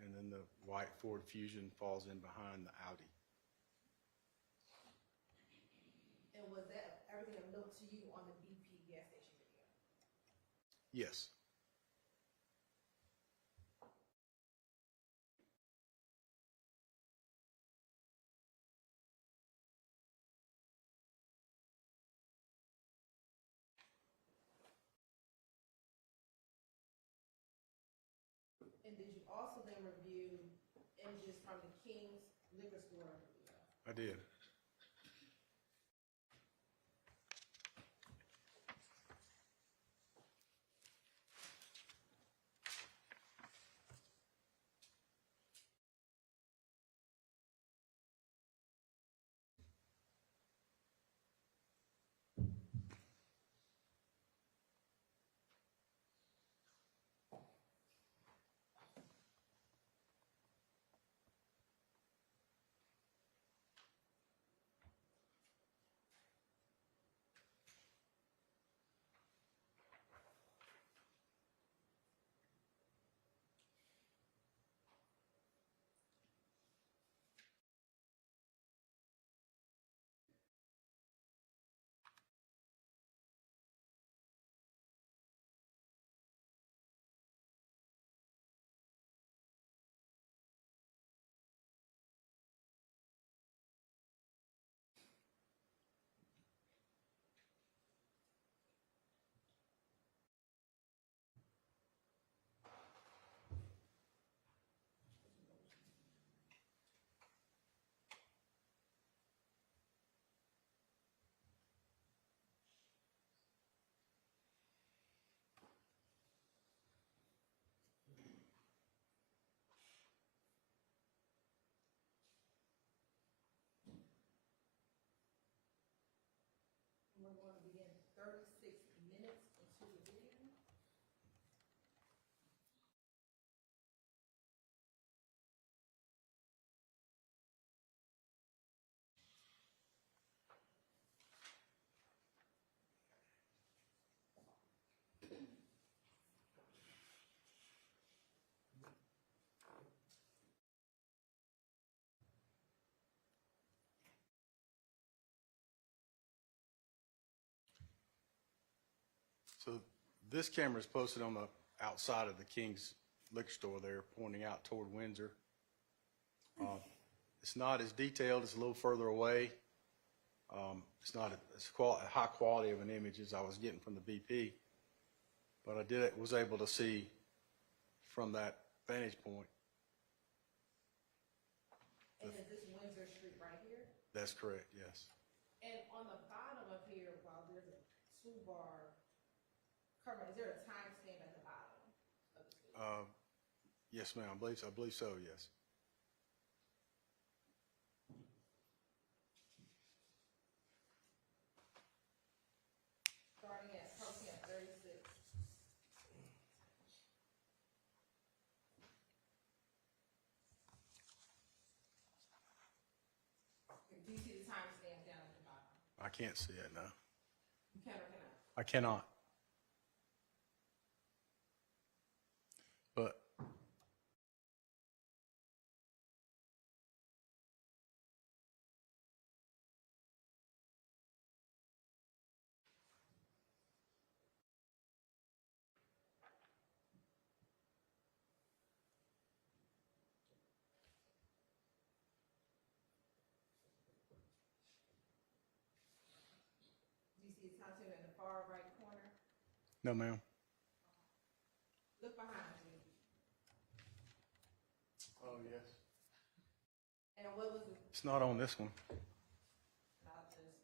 and then the white Ford Fusion falls in behind the Audi. And was that everything of note to you on the BP gas station video? Yes. And did you also then review images from the King's liquor store video? I did. This camera is posted on the outside of the King's liquor store there, pointing out toward Windsor. It's not as detailed, it's a little further away. It's not as high quality of an image as I was getting from the BP, but I was able to see from that vantage point. And is this Windsor Street right here? That's correct, yes. And on the bottom of here, while there's a two-bar cover, is there a timestamp at the bottom of the screen? Yes, ma'am, I believe so, yes. Starting at 36. Do you see the timestamp down at the bottom? I can't see it now. You can or cannot? I cannot. But Do you see the timestamp in the far right corner? no, ma'am. Look behind you. Oh, yes. And what was the, It's not on this one. I'll just,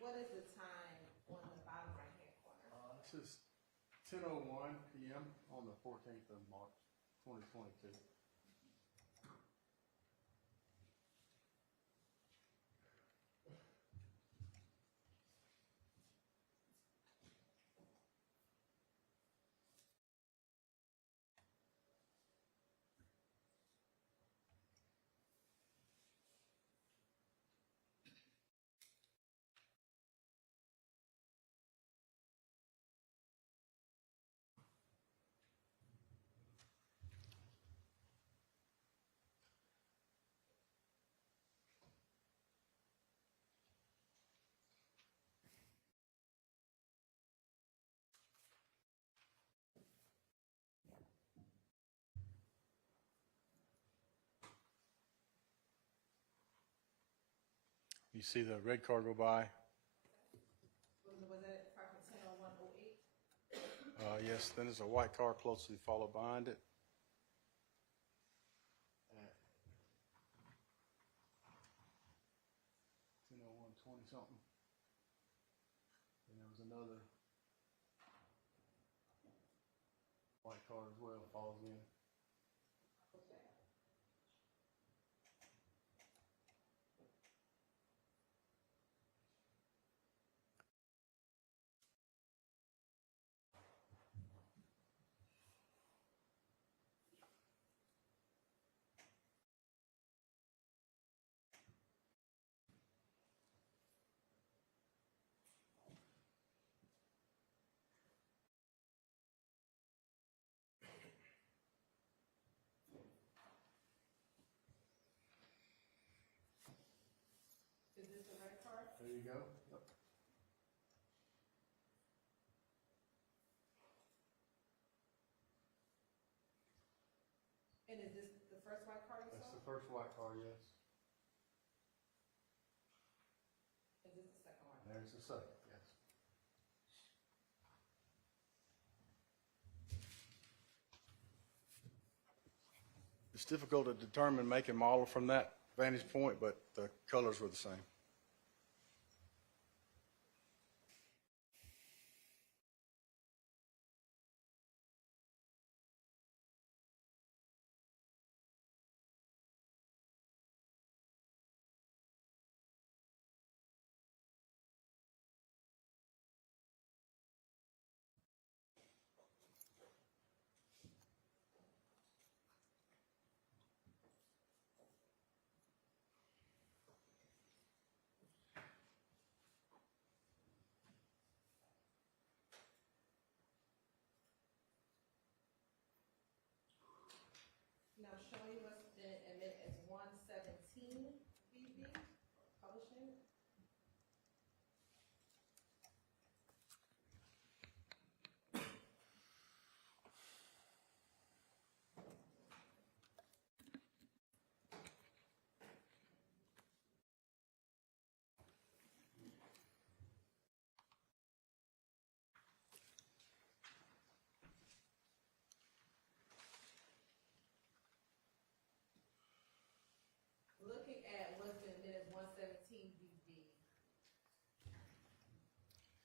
what is the time on the bottom right-hand corner? This is 10:01 p.m. on the 14th of March, 2022. You see the red car go by? Was that approximately 10:01:08? Yes, then there's a white car closely followed behind it. At 10:01:20 something. And there was another white car as well, follows in. Is this the red car? There you go. Yep. And is this the first white car you That's saw? the first white car, yes. Is this the second one? There's the second, yes. It's difficult to determine make and model from that vantage point, but the colors were the same.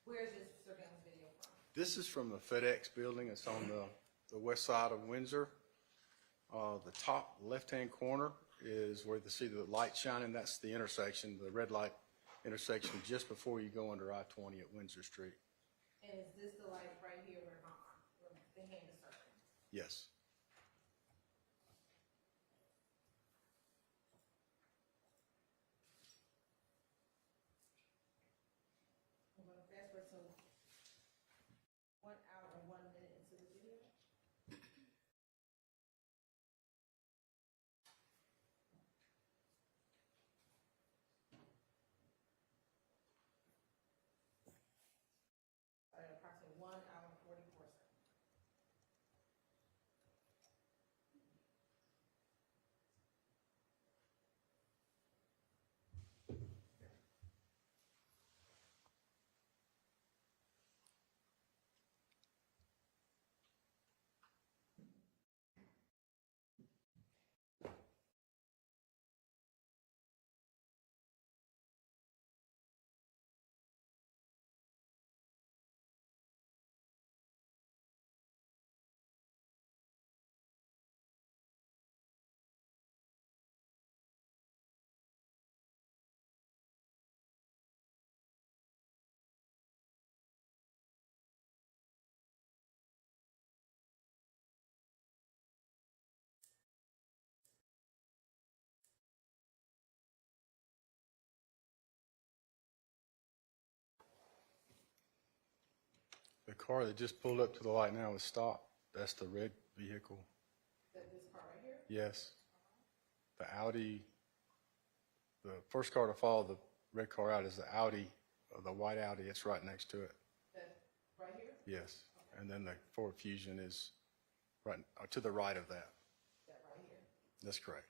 Where is this surveillance video from? This is from the FedEx building. It's on the west side of Windsor. The top left-hand corner is where you see the light shining. That's the intersection, the red light intersection just before you go under I-20 at Windsor Street. And is this the light right here where the hand is circling? Yes. I'm going to fast forward to 1 hour and 1 minute into the video. At approximately 1 hour and 44 seconds. The car that just pulled up to the light now is stopped. That's the red vehicle. This car right here? Yes. The Audi, the first car to follow the red car out is the Audi, the white Audi. It's right next to it. That right here? Yes. And then the Ford Fusion is right to the right of that. That right here. That's correct.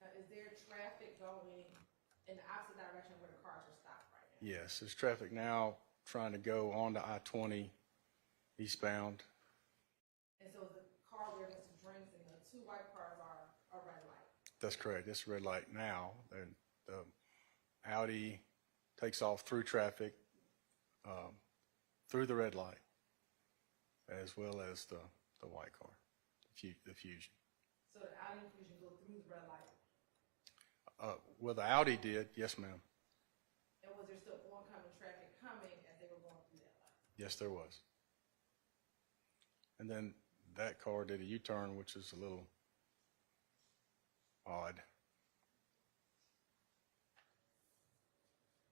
Now, is there traffic going in the opposite direction where the cars are stopped right now? Yes, there's traffic now trying to go onto I-20 eastbound. And so the car where Mr. Drinks and the two white cars are a red light. That's correct. It's red light now. And the Audi takes off through traffic, through the red light, as well as the white car, the Fusion. So the Audi and Fusion go through the red light. Well, the Audi did, yes, ma'am. And was there still oncoming traffic coming as they were going through that light? Yes, there was. And then that car did a U-turn, which is a little odd.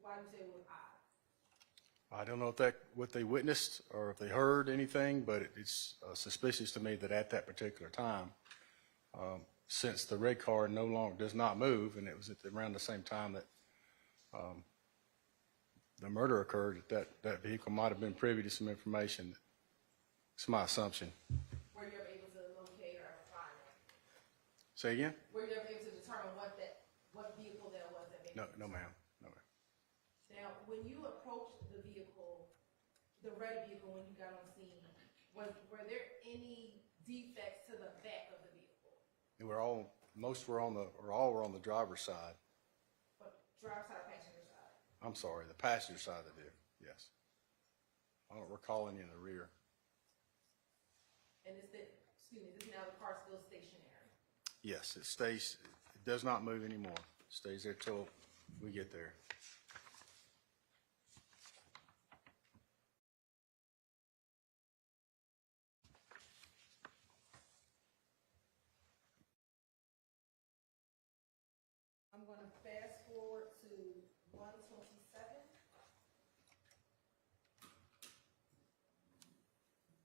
Why do you say it was odd? I don't know if what they witnessed or if they heard anything, but it's suspicious to me that at that particular time, since the red car no longer does not move, and it was around the same time that the murder occurred, that vehicle might have been privy to some information. It's my assumption. Were you ever able to locate or find it? Say again? Were you ever able to determine what vehicle that was that made No, ma'am. No, ma'am. Now, when you approached the vehicle, the red vehicle, when you got on scene, were there any defects to the back of the vehicle? All were on the driver's side. But driver's side, passenger side? I'm sorry, the passenger side of the vehicle, yes. I don't recall any in the rear. And is now the car still stationary? Yes, it does not move anymore. It stays there till we get there. I'm going to fast forward to 127.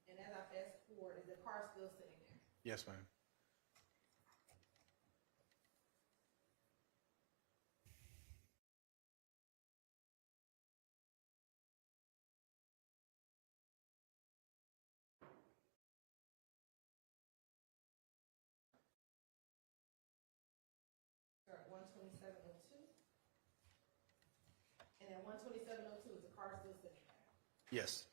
And as I fast forward, is the car still sitting there? Yes, ma'am. Start 127.02. And at 127.02, is the car still sitting there? Yes.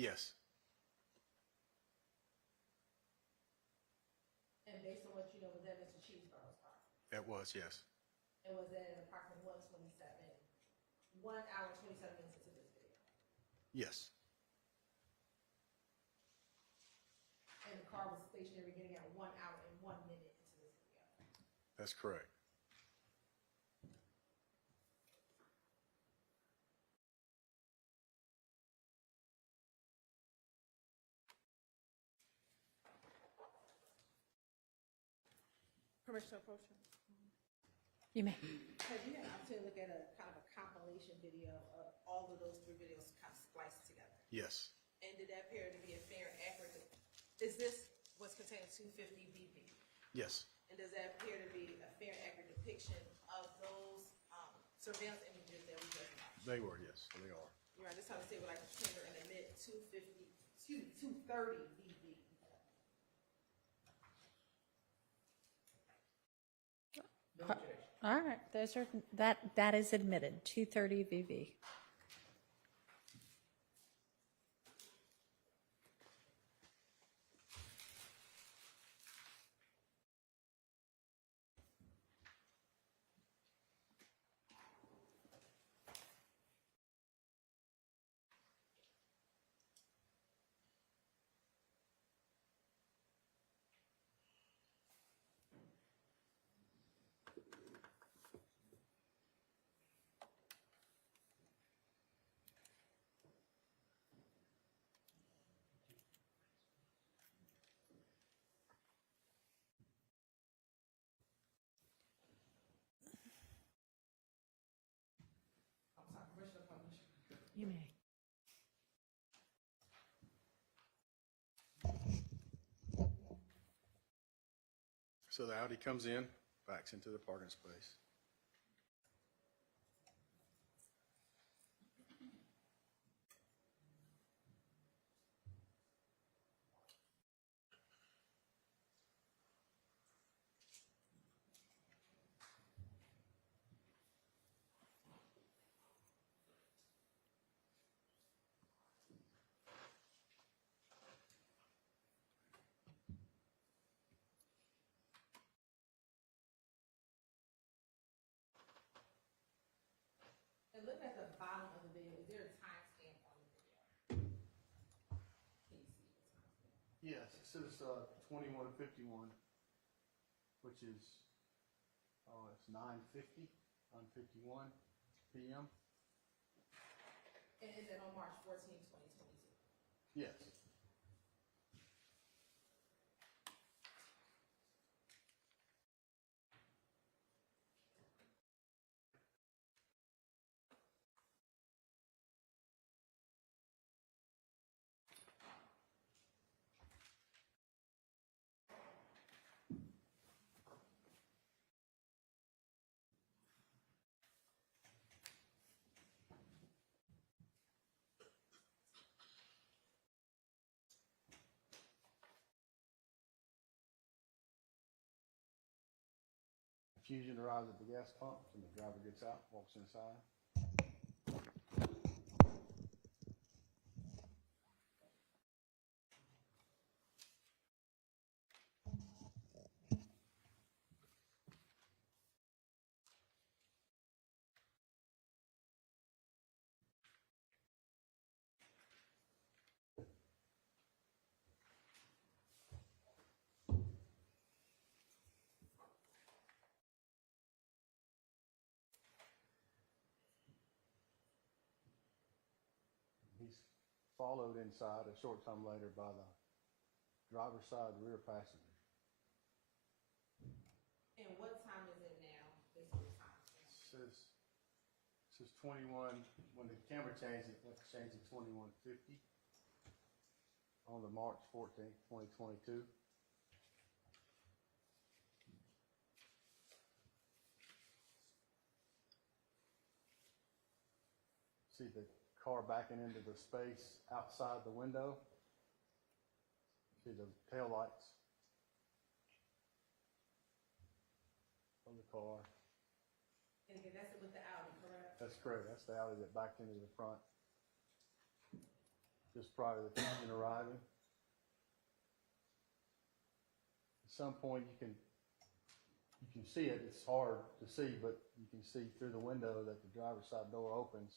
Yes. And based on what you know, was that Mr. Cheeseborough's car? That was, yes. And was that at approximately 1 hour, 27 minutes into this video? Yes. And the car was stationary getting at 1 hour and 1 minute into this video? That's correct. Permission to approach him? You may. Have you had an opportunity to look at a kind of a compilation video of all of those three videos kind of spliced together? Yes. And did that appear to be a fair, accurate, is this what's contained in 250 VP? Yes. And does that appear to be a fair, accurate depiction of those surveillance images that we just watched? They were, yes, they are. You're right, just trying to say what I can trigger in the mid 230 VP. All right, those are, that is admitted, 230 VV. You may. So the Audi comes in, backs into the parking space. And looking at the bottom of the video, is there a timestamp on the video? Can you see the timestamp? Yes, it says 21:51, which is, it's 9:51 p.m. And is it on March 14, 2022? Yes. Confusion arrives at the gas pump, and the driver gets out, walks inside. He's followed inside a short time later by the driver's side rear passenger. And what time is it now, based on the time? It says 21, when the camera changed it, let's change it to 21:50 on the March 14th, 2022. See the car backing into the space outside the window. See the tail lights of the car. And again, that's with the Audi, correct? That's correct. That's the Audi that backed into the front. just prior to the fusion arriving. At some point, you can see it. It's hard to see, but you can see through the window that the driver's side door opens,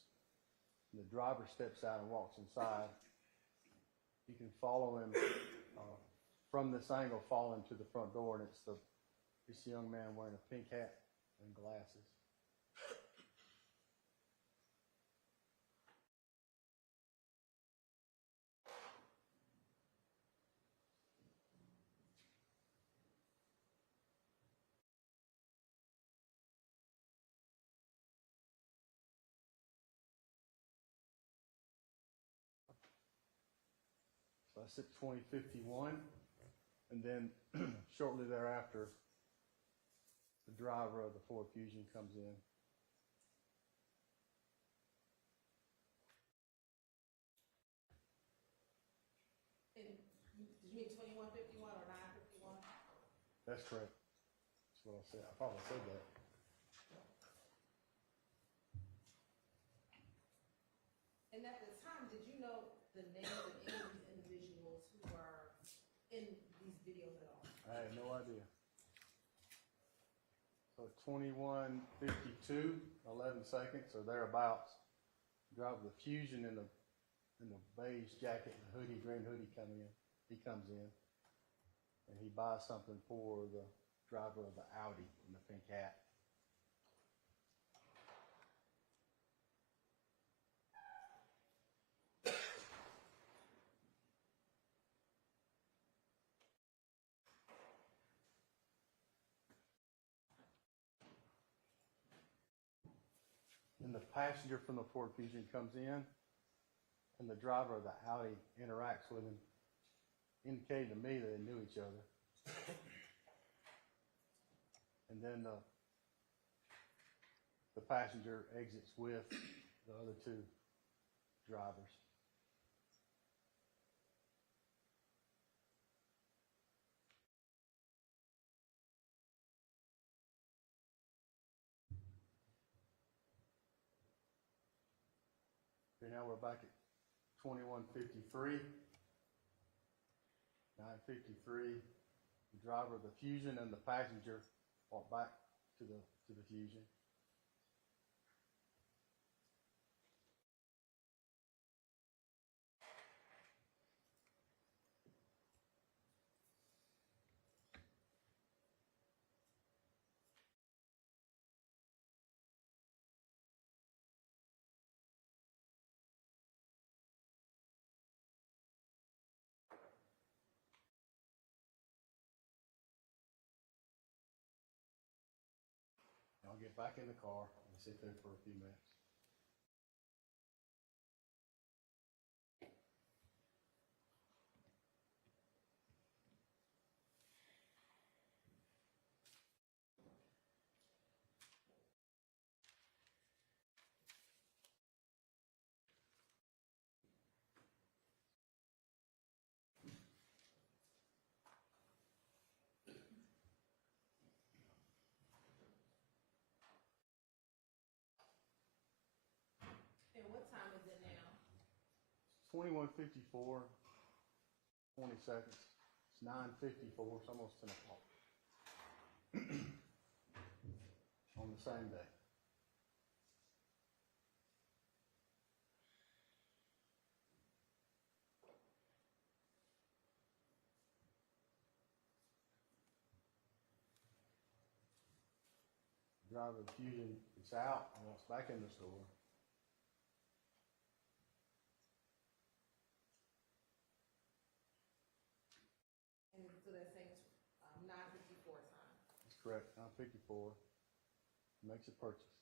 and the driver steps out and walks inside. You can follow him from this angle, follow him to the front door, and it's the young man wearing a pink hat and glasses. So that's at 2051, and then shortly thereafter, the driver of the Ford Fusion comes in. And did you mean 2151 or 951? That's correct. That's what I said. I probably said that. And at the time, did you know the names of any of these individuals who were in these videos at all? I had no idea. So 2152, 11 seconds or thereabouts. Driver the Fusion in the beige jacket and hoodie, green hoodie coming in. He comes in and he buys something for the driver of the Audi in the pink hat. Then the passenger from the Ford Fusion comes in, and the driver of the Audi interacts with him, indicating to me that they knew each other. And then the passenger exits with the other two drivers. Okay, now we're back at 2153. 953. The driver of the Fusion and the passenger walk back to the Fusion. I'll get back in the car and sit there for a few minutes. And what time is it now? 2154, 20 seconds. It's 9:54, it's almost 10 o'clock. On the same day. The driver of the Fusion is out and walks back in the store. And so that's saying it's 954 time. That's correct, 9:54. Makes a purchase.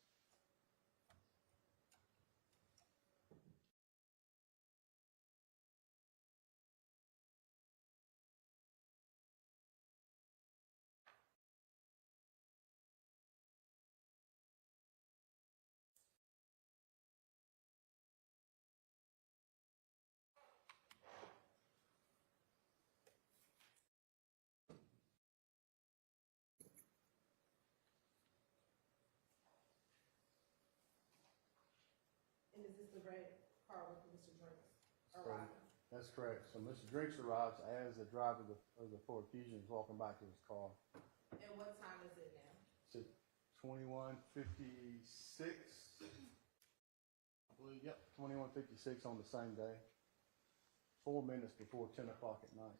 And is this the red car with Mr. Joyce Correct. arriving? correct. So Mr. Drinks arrives as the driver of the Ford Fusion is walking back to his car. And what time is it now? It's at 21:56. I believe, yep, 21:56 on the same day. 4 minutes before 10 o'clock at night.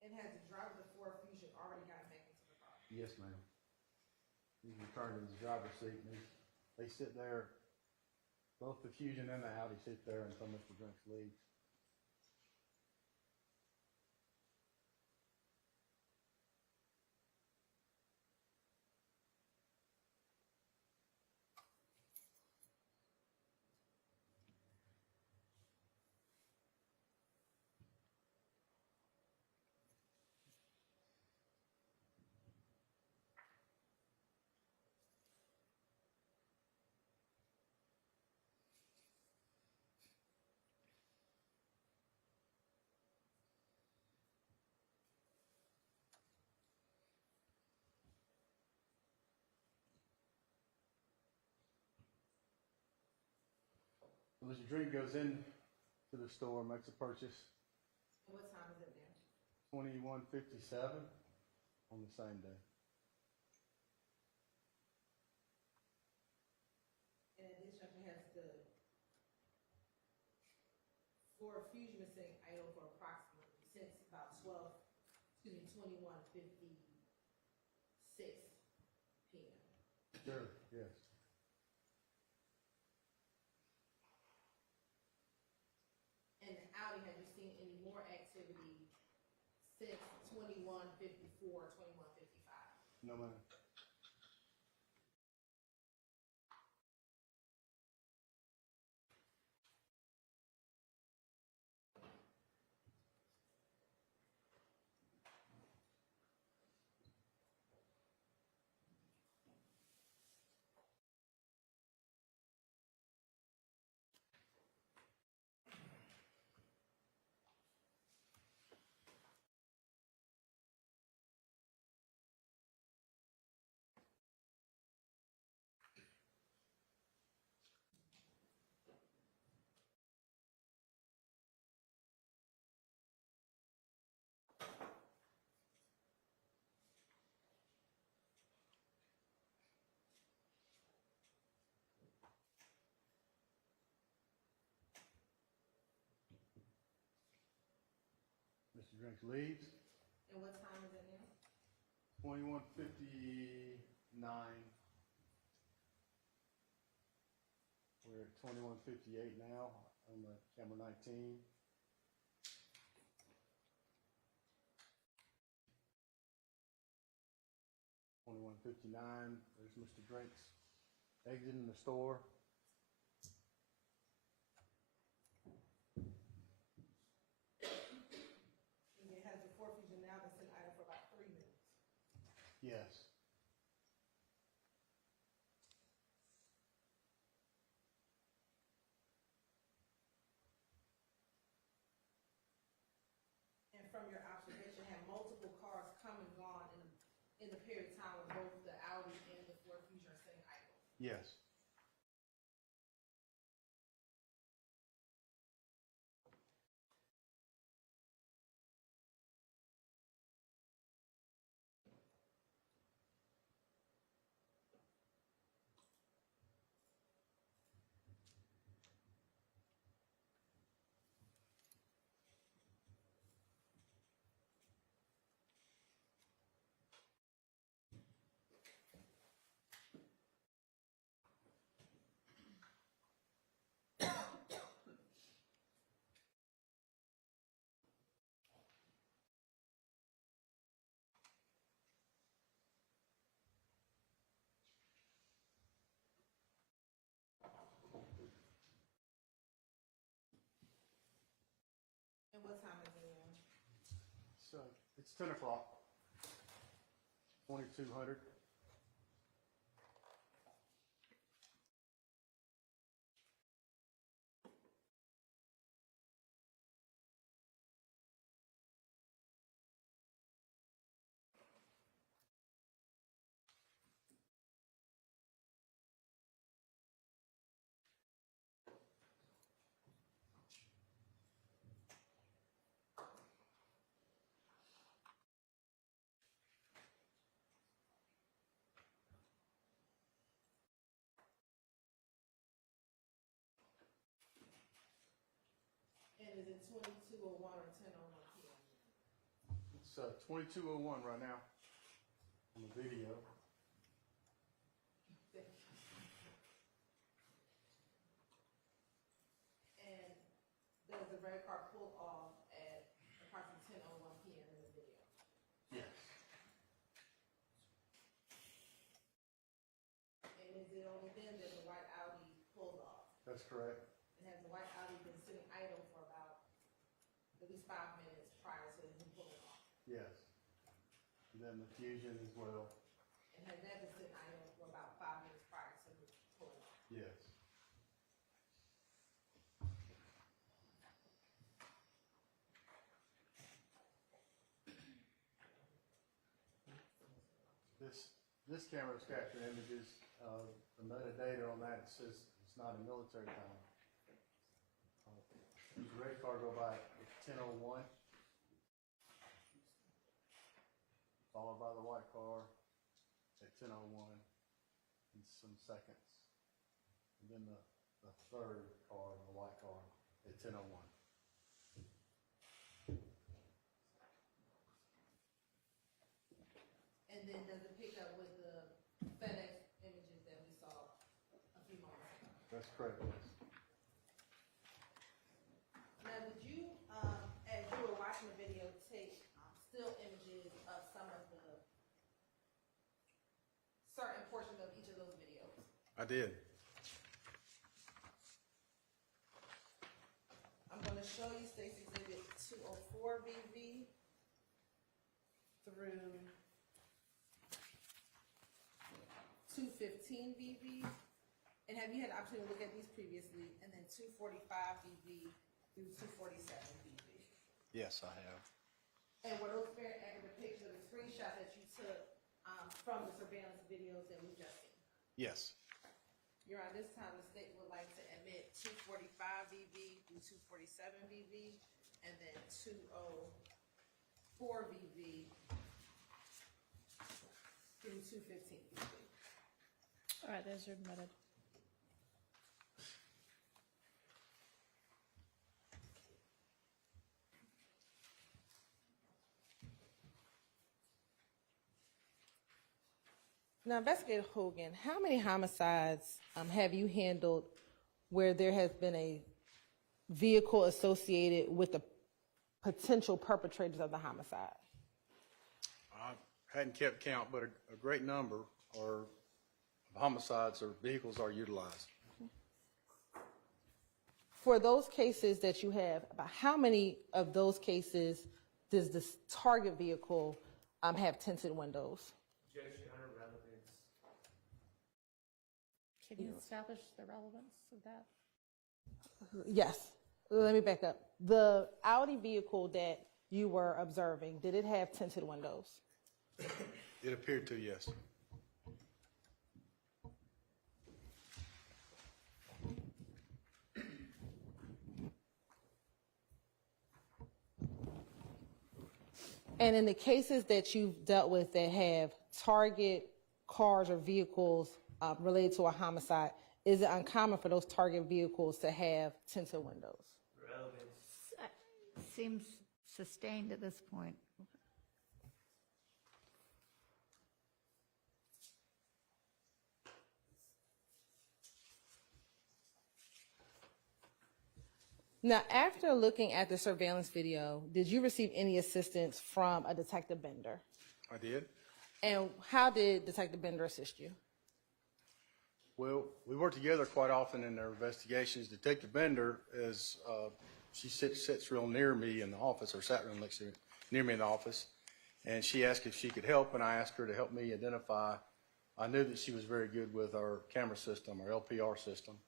And has the driver of the Ford Fusion already gotten back into the car? Yes, ma'am. He's returned to his driver's seat, and they sit there, both the Fusion and the Audi sit there until Mr. Drinks leaves. Mr. Drink goes in to the store, makes a purchase, And what time is it now? 21:57 on the same day. In addition, has the Ford Fusion been sitting idle for approximately since about 21:56 p.m. Sure, yes. And Audi, have you seen any more activity since 21:54, 21:55? No, ma'am. Mr. Drinks leaves. And what time is it now? 21:59. We're at 21:58 now on the camera 19. $21.59. There's Mr. Drinks exiting the store. And it has the Ford Fusion now been sitting idle for about 3 minutes. Yes. And from your observation, have multiple cars come and gone in the period of time when both the Audi and the Ford Fusion are sitting idle? Yes. And what time is it now? So it's 10 o'clock. 2200. it 22:01 or 10:01 p.m.? It's 22:01 right now on the video. And does the red car pull off at approximately 10:01 p.m. in the video? Yes. And is it only then that the white Audi pulled off? That's correct. And has the white Audi been sitting idle for about at least 5 minutes prior to him pulling off? Yes. And then the Fusion as well. And has that been sitting idle for about 5 minutes prior to him pulling off? Yes. This camera's capturing images. The metadata on that says it's not in military time. The red car go by at 10:01, followed by the white car at 10:01 in some seconds, and then the third car, the white car, at 10:01. And then does it pick up with the FedEx images that we saw a few moments ago? That's correct, yes. Now, would you, as you were watching the video, take still images of some of the certain portions of each of those videos? I did. I'm going to show you State's Exhibit 204 BV through 215 BV. And have you had the opportunity to look at these previously? And then 245 BV through 247 BV. Yes, I have. And were those very accurate pictures of the screenshots that you took from the surveillance videos that we just seen? Yes. Your Honor, this time the state would like to admit 245 BV through 247 BV, and then 204 BV through 215 BV. All right, those are admitted. Now, Investigator Hogan, how many homicides have you handled where there has been a vehicle associated with the potential perpetrators of the homicide? I hadn't kept count, but a great number of homicides or vehicles are utilized. For those cases that you have, about how many of those cases does this target vehicle have tinted windows? Judge, Your Honor, relevance. Can you establish the relevance of that? Yes. Let me back up. The Audi vehicle that you were observing, did it have tinted windows? It appeared to, yes. And in the cases that you've dealt with that have target cars or vehicles related to a homicide, is it uncommon for those target vehicles to have tinted windows? Relevance. Seems sustained at this point. Now, after looking at the surveillance video, did you receive any assistance from a Detective Bender? I did. And how did Detective Bender assist you? Well, we work together quite often in our investigations. Detective Bender is, she sits real near me in the office, or sat real near me in the office, and she asked if she could help, and I asked her to help me identify. I knew that she was very good with our camera system, our LPR system,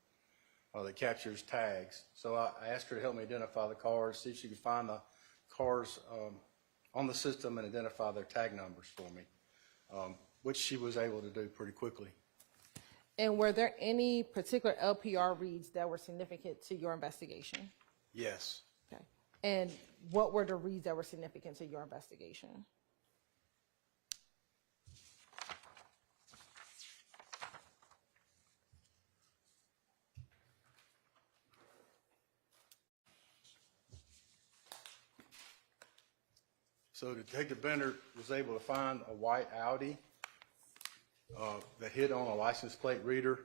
that captures tags. So I asked her to help me identify the cars, see if she could find the cars on the system and identify their tag numbers for me, which she was able to do pretty quickly. And were there any particular LPR reads that were significant to your investigation? Yes. Okay. And what were the reads that were significant to your investigation? So Detective Bender was able to find a white Audi that hit on a license plate reader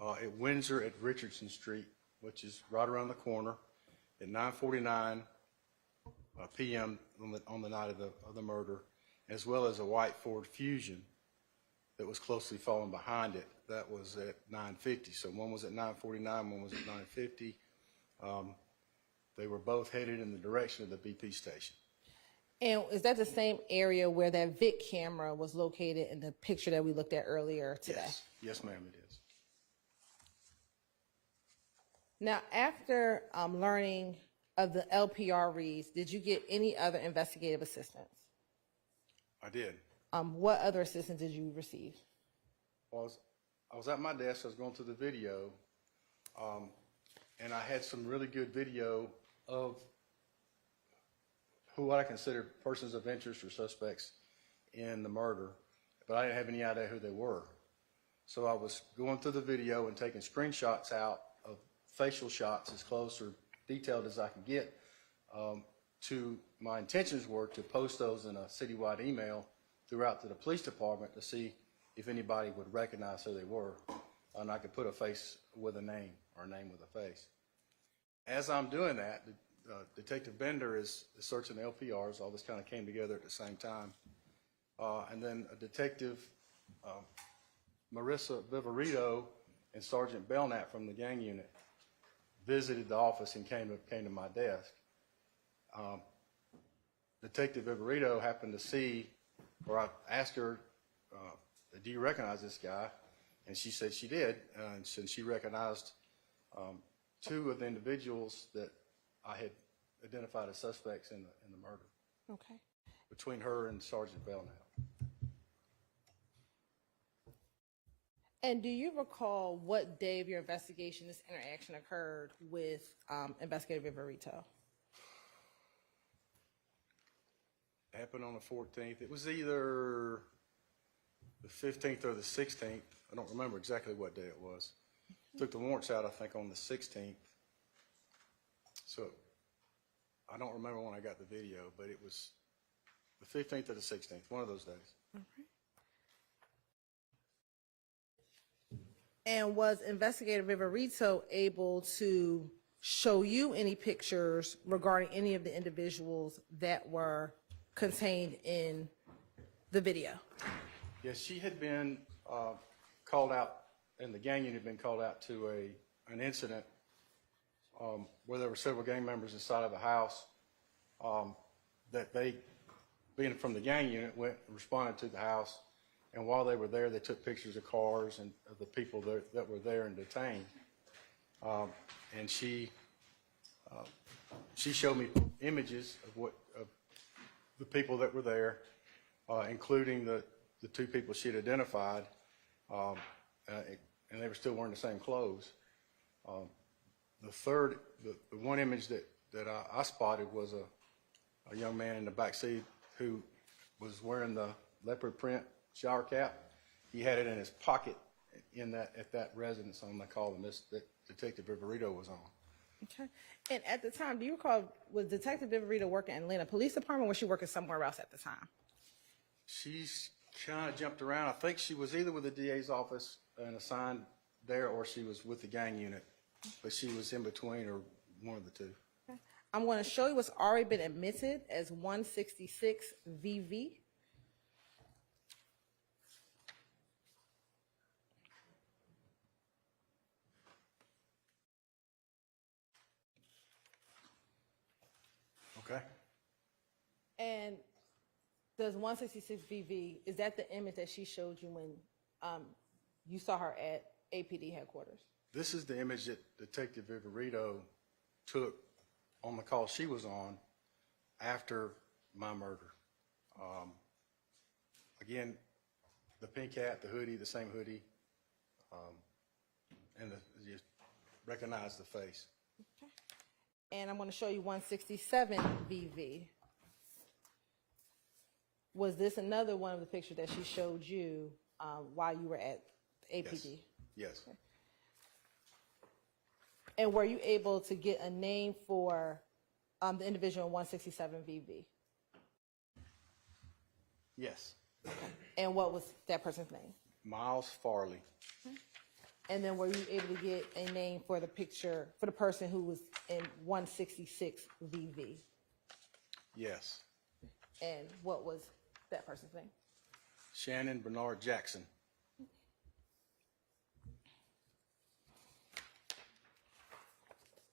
at Windsor at Richardson Street, which is right around the corner, at 9:49 p.m. on the night of the murder, as well as a white Ford Fusion that was closely following behind it. That was at 9:50. So one was at 9:49, one was at 9:50. They were both headed in the direction of the BP station. And is that the same area where that Vic camera was located in the picture that we looked at earlier today? Yes, yes, ma'am, it is. Now, after learning of the LPR reads, did you get any other investigative assistance? I did. What other assistance did you receive? I was at my desk. I was going through the video, and I had some really good video of what I consider persons of interest or suspects in the murder, but I didn't have any idea who they were. So I was going through the video and taking screenshots out of facial shots as close or detailed as I could get. My intentions were to post those in a citywide email throughout to the police department to see if anybody would recognize who they were, and I could put a face with a name or a name with a face. As I'm doing that, Detective Bender is searching the LPRs. All this kind of came together at the same time. And then a Detective Marissa Viverito and Sergeant Belknap from the gang unit visited the office and came to my desk. Detective Viverito happened to see, or I asked her, do you recognize this guy? And she said she did, and since she recognized two of the individuals that I had identified as suspects in the murder. Okay. Between her and Sergeant Belknap. And do you recall what day of your investigation this interaction occurred with Investigator Viverito? It happened on the 14th. It was either the 15th or the 16th. I don't remember exactly what day it was. Took the warrants out, I think, on the 16th. So I don't remember when I got the video, but it was the 15th or the 16th, one of those days. And was Investigator Viverito able to show you any pictures regarding any of the individuals that were contained in the video? Yes, she had been called out, and the gang unit had been called out to an incident where there were several gang members inside of a house that they, being from the gang unit, went and responded to the house. And while they were there, they took pictures of cars and of the people that were there and detained. And she showed me images of the people that were there, including the two people she had identified, and they were still wearing the same clothes. The one image that I spotted was a young man in the back seat who was wearing the leopard print shower cap. He had it in his pocket at that residence on the call that Detective Viverito was on. Okay. And at the time, do you recall, was Detective Viverito working in Atlanta Police Department, or was she working somewhere else at the time? She's kind of jumped around. I think she was either with the DA's office and assigned there, or she was with the gang unit, but she was in between, or one of the two. Okay. I'm going to show you what's already been admitted as 166 VV. Okay. And does 166 VV, is that the image that she showed you when you saw her at APD headquarters? This is the image that Detective Viverito took on the call she was on after my murder. Again, the pink hat, the hoodie, the same hoodie, and you recognize the face. Okay. And I'm going to show you 167 VV. Was this another one of the pictures that she showed you while you were at APD? Yes. Okay. And were you able to get a name for the individual in 167 VV? Yes. And what was that person's name? Miles Farley. And then were you able to get a name for the picture, for the person who was in 166 VV? Yes. And what was that person's name? Shannon Bernard Jackson.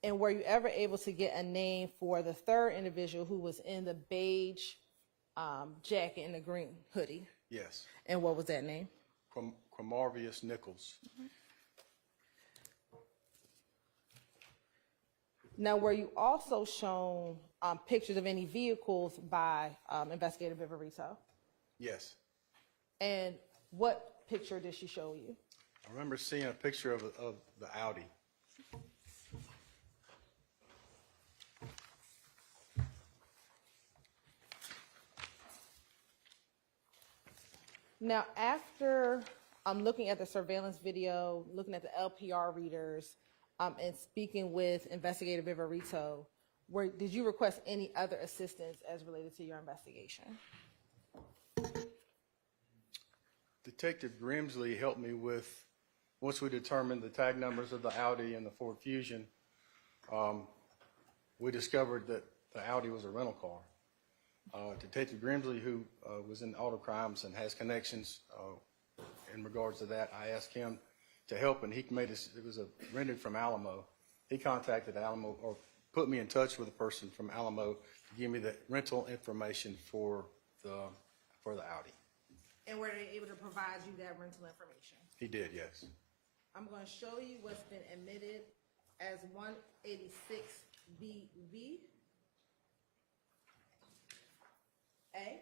And were you ever able to get a name for the third individual who was in the beige jacket and the green hoodie? Yes. And what was that name? Quamarvius Nichols. Now, were you also shown pictures of any vehicles by Investigator Viverito? Yes. And what picture did she show you? I remember seeing a picture of the Audi. Now, after looking at the surveillance video, looking at the LPR readers, and speaking with Investigator Viverito, did you request any other assistance as related to your investigation? Detective Grimsley helped me with, once we determined the tag numbers of the Audi and the Ford Fusion, we discovered that the Audi was a rental car. Detective Grimsley, who was in auto crimes and has connections in regards to that, I asked him to help, and he made us, it was a rented from Alamo. He contacted Alamo, or put me in touch with a person from Alamo to give me the rental information for the Audi. And were they able to provide you that rental information? He did, yes. I'm going to show you what's been admitted as 186 VV. A.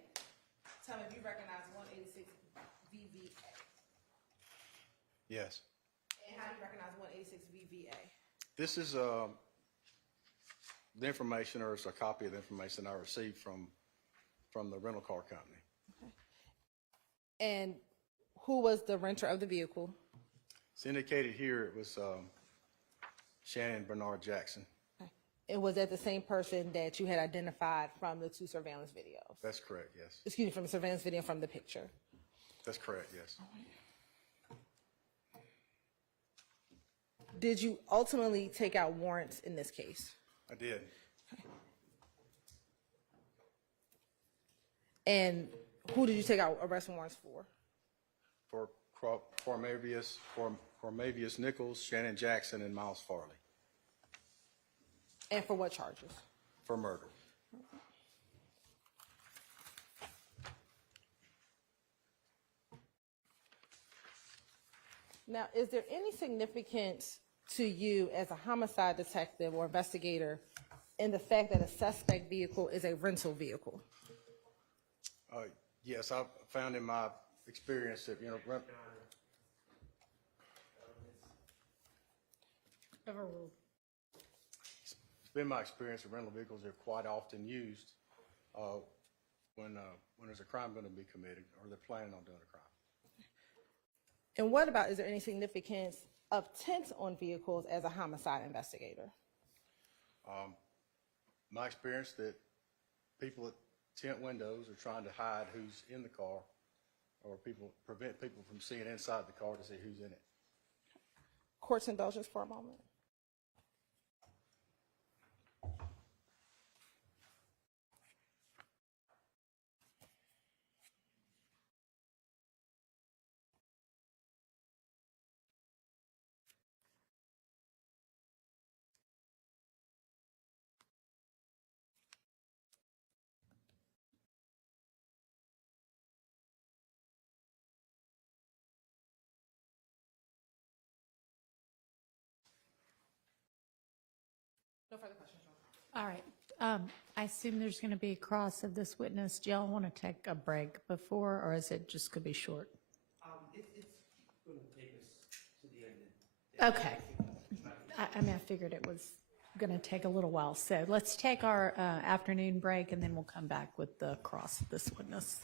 Tell me if you recognize 186 VVA. Yes. And how do you recognize 186 VVA? This is the information, or it's a copy of the information I received from the rental car company. Okay. And who was the renter of the vehicle? It's indicated here it was Shannon Bernard Jackson. And was that the same person that you had identified from the two surveillance videos? That's correct, yes. Excuse me, from the surveillance video from the picture. That's correct, yes. Did you ultimately take out warrants in this case? I did. And who did you take out arrest warrants for? For Cormavius Nichols, Shannon Jackson, and Miles Farley. And for what charges? For murder. Now, is there any significance to you as a homicide detective or investigator in the fact that a suspect vehicle is a rental vehicle? Yes, I've found in my experience that, it's been my experience that rental vehicles are quite often used when there's a crime going to be committed, or they're planning on doing a crime. And what about, is there any significance of tint on vehicles as a homicide investigator? My experience that people at tint windows are trying to hide who's in the car, or prevent people from seeing inside the car to see who's in it. Court's indulgence for a moment. No further questions. All right. I assume there's going to be a cross of this witness. Do y'all want to take a break before, or is it just going to be short? It's going to take us to the end. Okay. I mean, I figured it was going to take a little while. So let's take our afternoon break, and then we'll come back with the cross of this witness.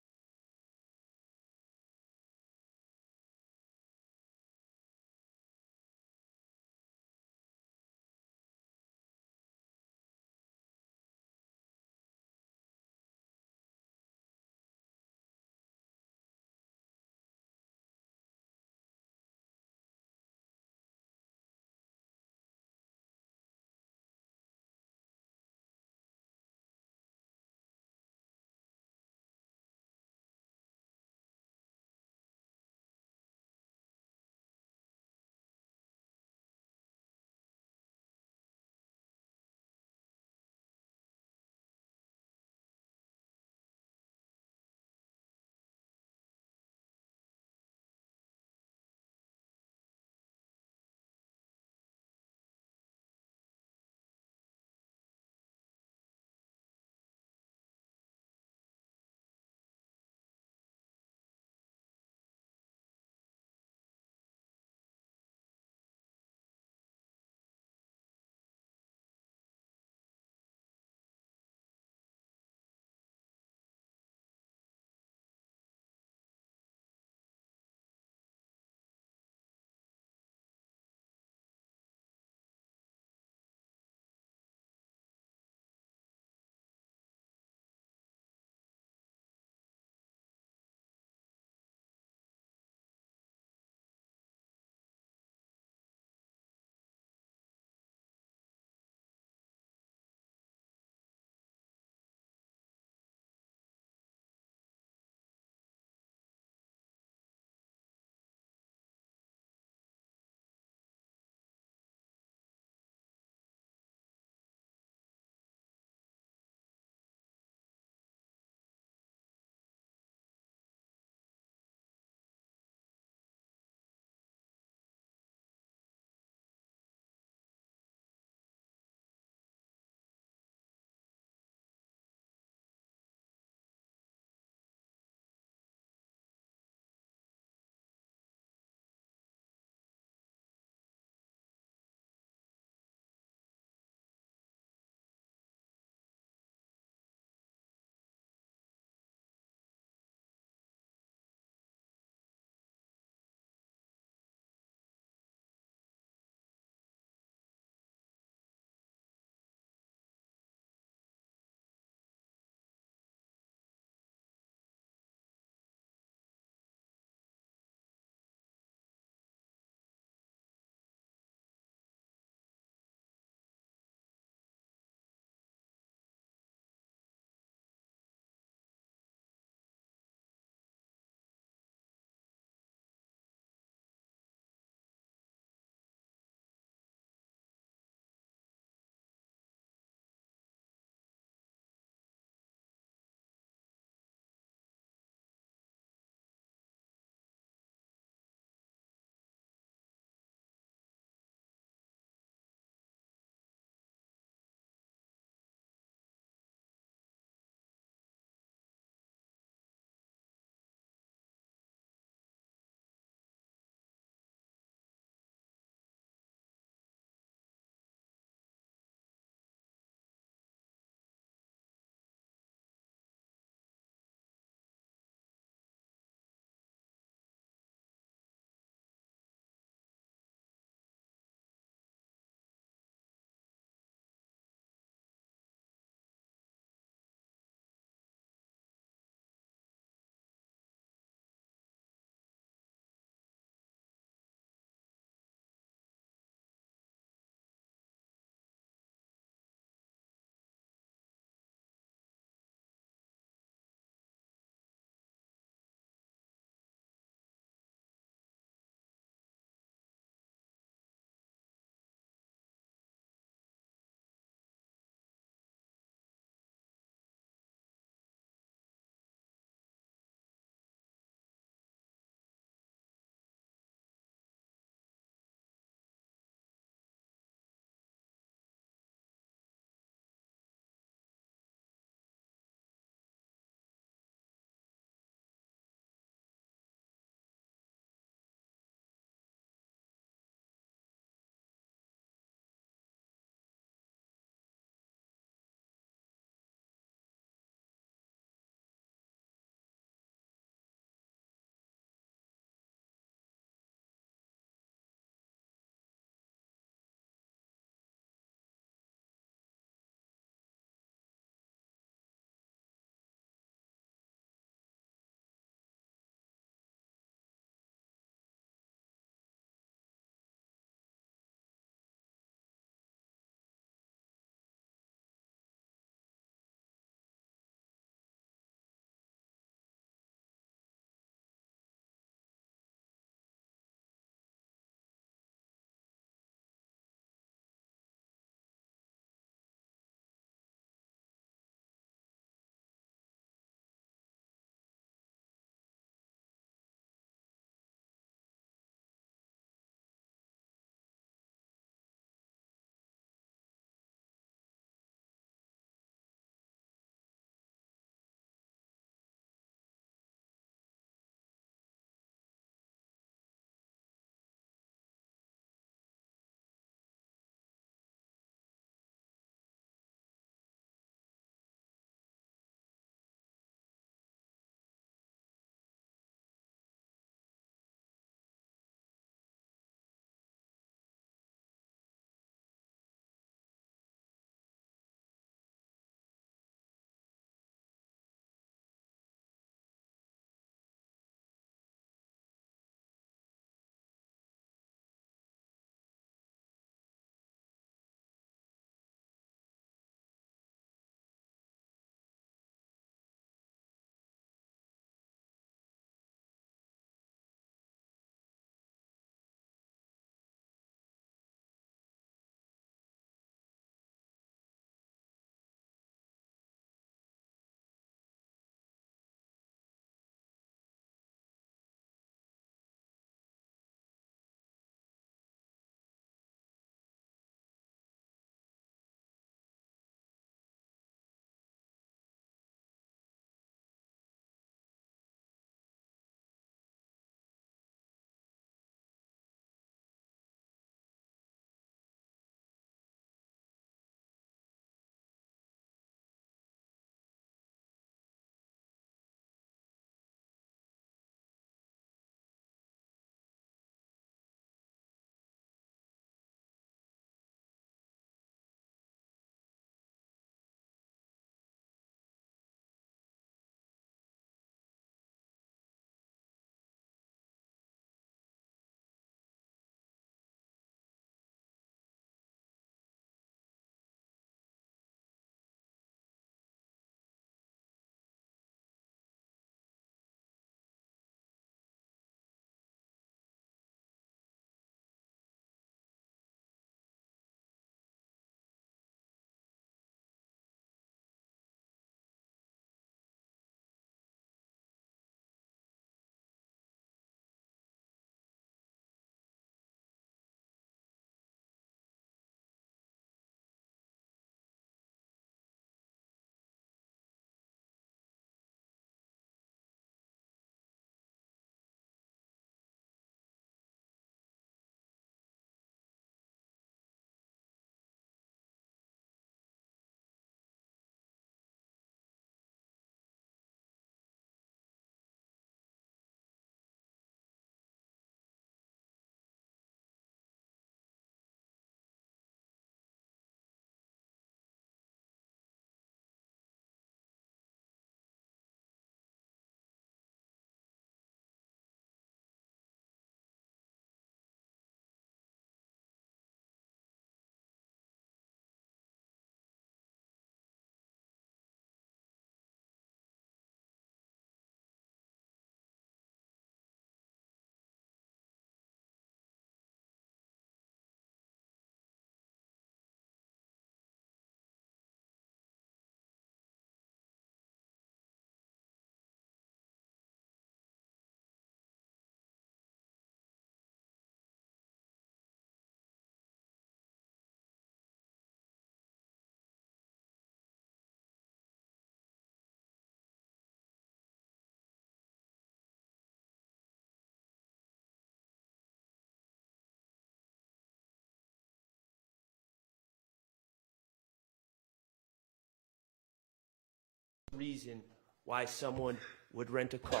reason why someone would rent a car?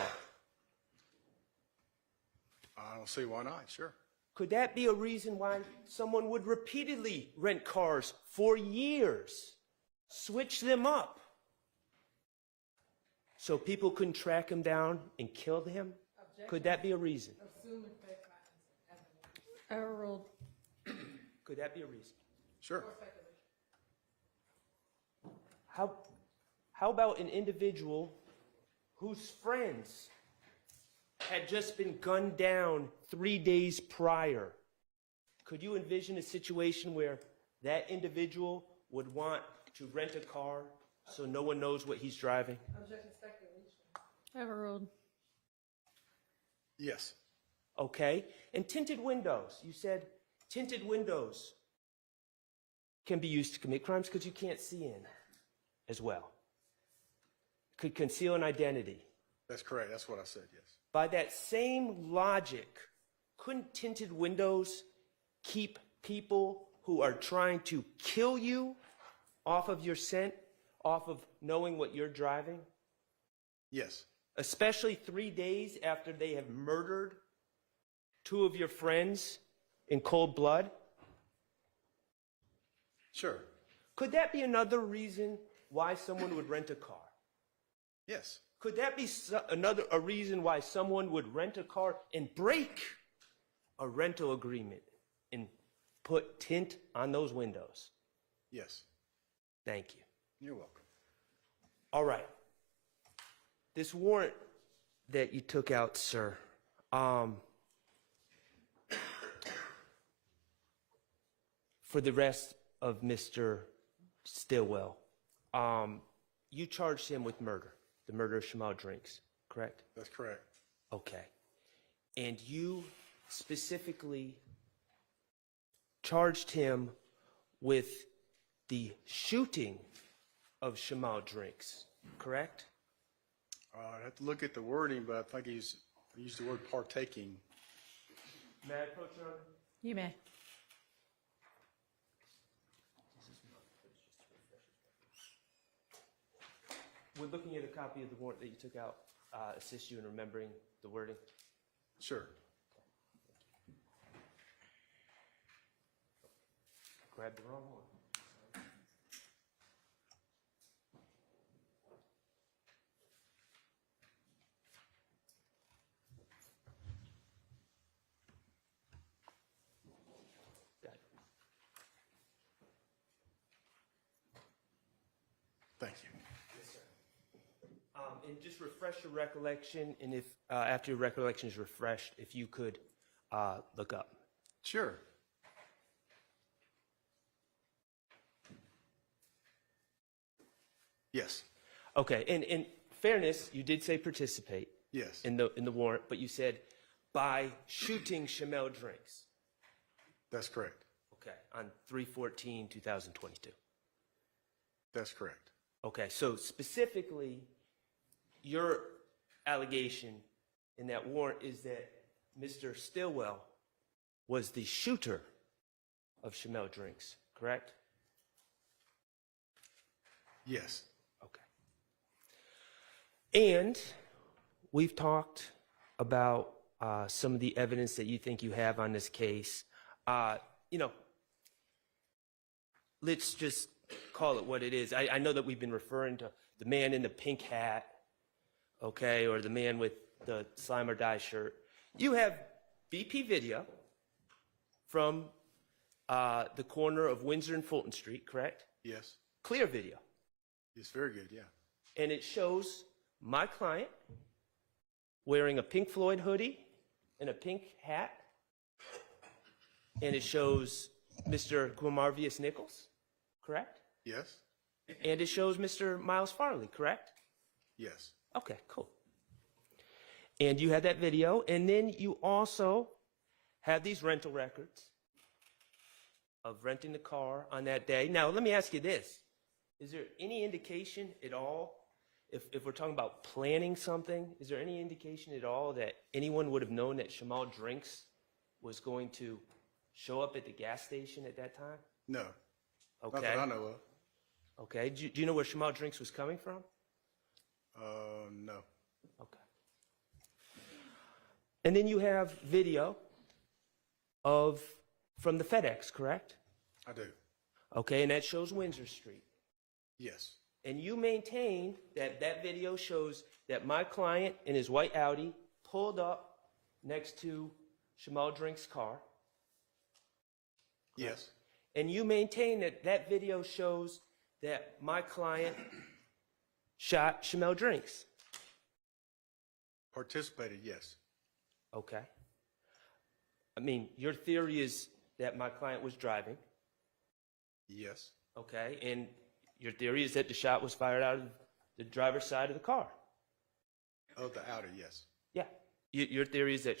I don't see why not, sure. Could that be a reason why someone would repeatedly rent cars for years, switch them up, so people couldn't track him down and kill him? Could that be a reason? Overruled. Could that be a reason? Sure. How about an individual whose friends had just been gunned down 3 days prior? Could you envision a situation where that individual would want to rent a car so no one knows what he's driving? Overruled. Yes. Okay. And tinted windows. You said tinted windows can be used to commit crimes because you can't see in as well. Could conceal an identity. That's correct. That's what I said, yes. By that same logic, couldn't tinted windows keep people who are trying to kill you off of your scent, off of knowing what you're driving? Yes. Especially 3 days after they have murdered 2 of your friends in cold blood? Sure. Could that be another reason why someone would rent a car? Yes. Could that be a reason why someone would rent a car and break a rental agreement and put tint on those windows? Yes. Thank you. You're welcome. All right. This warrant that you took out, sir, for the rest of Mr. Stillwell, you charged him with murder, the murder of Shamal Drinks, correct? That's correct. Okay. And you specifically charged him with the shooting of Shamal Drinks, correct? I'd have to look at the wording, but I think he used the word partaking. May I approach, Your Honor? You may. Would looking at a copy of the warrant that you took out assist you in remembering the wording? Sure. Grab the wrong one. Got it. Thank you. And just refresh your recollection, and if after your recollection is refreshed, if you could look up. Sure. Yes. Okay. And in fairness, you did say participate. Yes. In the warrant, but you said by shooting Shamal Drinks. That's correct. Okay. On 3/14/2022. That's correct. Okay. So specifically, your allegation in that warrant is that Mr. Stillwell was the shooter of Shamal Drinks, correct? Yes. Okay. And we've talked about some of the evidence that you think you have on this case. Let's just call it what it is. I know that we've been referring to the man in the pink hat, okay, or the man with the slime or die shirt. You have BP video from the corner of Windsor and Fulton Street, correct? Yes. Clear video. It's very good, yeah. And it shows my client wearing a Pink Floyd hoodie and a pink hat. And it shows Mr. Guamarvius Nichols, correct? Yes. And it shows Mr. Miles Farley, correct? Yes. Okay, cool. And you had that video, and then you also have these rental records of renting the car on that day. Now, let me ask you this. Is there any indication at all, if we're talking about planning something, is there any indication at all that anyone would have known that Shamal Drinks was going to show up at the gas station at that time? No. Okay. Not that I know of. Okay. Do you know where Shamal Drinks was coming from? No. Okay. And then you have video from the FedEx, correct? I do. Okay, and that shows Windsor Street. Yes. And you maintain that that video shows that my client in his white Audi pulled up next to Shamal Drink's car. Yes. And you maintain that that video shows that my client shot Shamal Drinks. Participated, yes. Okay. I mean, your theory is that my client was driving. Yes. Okay, and your theory is that the shot was fired out of the driver's side of the car. Oh, the Audi, yes. Yeah. Your theory is that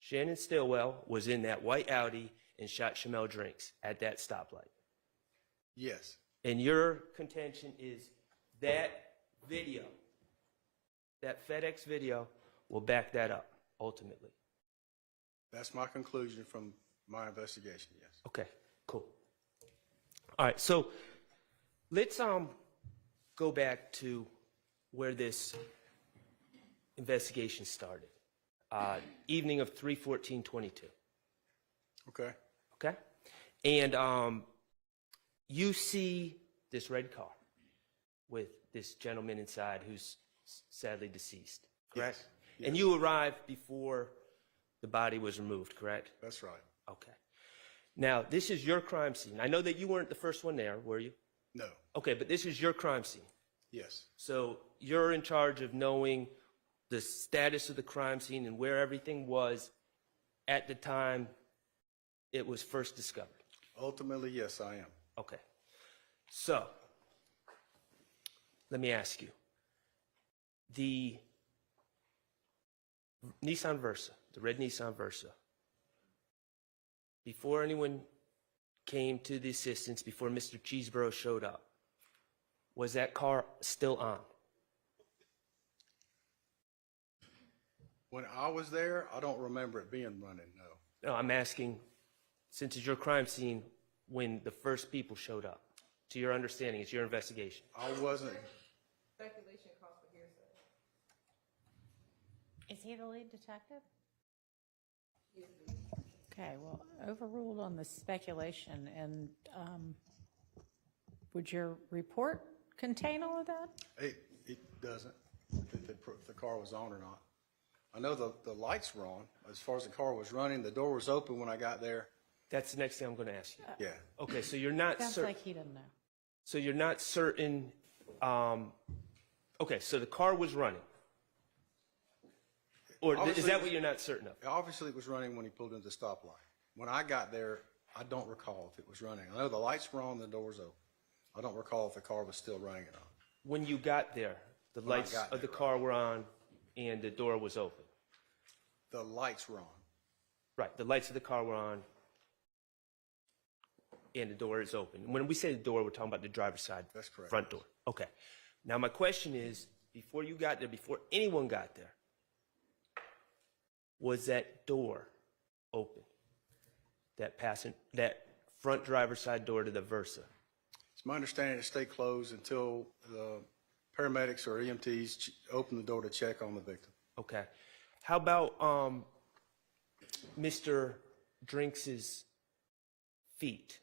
Shannon Stillwell was in that white Audi and shot Shamal Drinks at that stoplight. Yes. And your contention is that video, that FedEx video, will back that up, ultimately. That's my conclusion from my investigation, yes. Okay, cool. All right, so let's go back to where this investigation started. Evening of 3/14/22. Okay. Okay? And you see this red car with this gentleman inside who's sadly deceased, correct? Yes. And you arrived before the body was removed, correct? That's right. Okay. Now, this is your crime scene. I know that you weren't the first one there, were you? No. Okay, but this is your crime scene. Yes. So you're in charge of knowing the status of the crime scene and where everything was at the time it was first discovered. Ultimately, yes, I am. Okay. So, let me ask you. The Nissan Versa, the red Nissan Versa, before anyone came to the assistance, before Mr. Cheeseborough showed up, was that car still on? When I was there, I don't remember it being running, no. No, I'm asking, since it's your crime scene, when the first people showed up. To your understanding, it's your investigation. I wasn't. Speculation calls for hearsay. Is he the lead detective? Okay, well, overruled on the speculation, and would your report contain all of that? It doesn't, if the car was on or not. I know the lights were on. As far as the car was running, the door was open when I got there. That's the next thing I'm going to ask you. Yeah. Okay, so you're not Sounds certain. like he doesn't know. So you're not certain. Okay, so the car was running. Or is Obviously, that what you're not certain of? Obviously, it was running when he pulled into the stoplight. When I got there, I don't recall if it was running. I know the lights were on, the doors open. I don't recall if the car was still running or not. When you got there, the When I lights got of the there, car were on and the door was open. The lights were on. Right, the lights of the car were on and the door is open. When we say the door, we're talking about the driver's side. That's correct. Front door. Okay. Now my question is, before you got there, before anyone got there, was that door open? That front driver's side door to the Versa? It's my understanding it stayed closed until the paramedics or EMTs opened the door to check on the victim. Okay. How about Mr. Drinks's feet?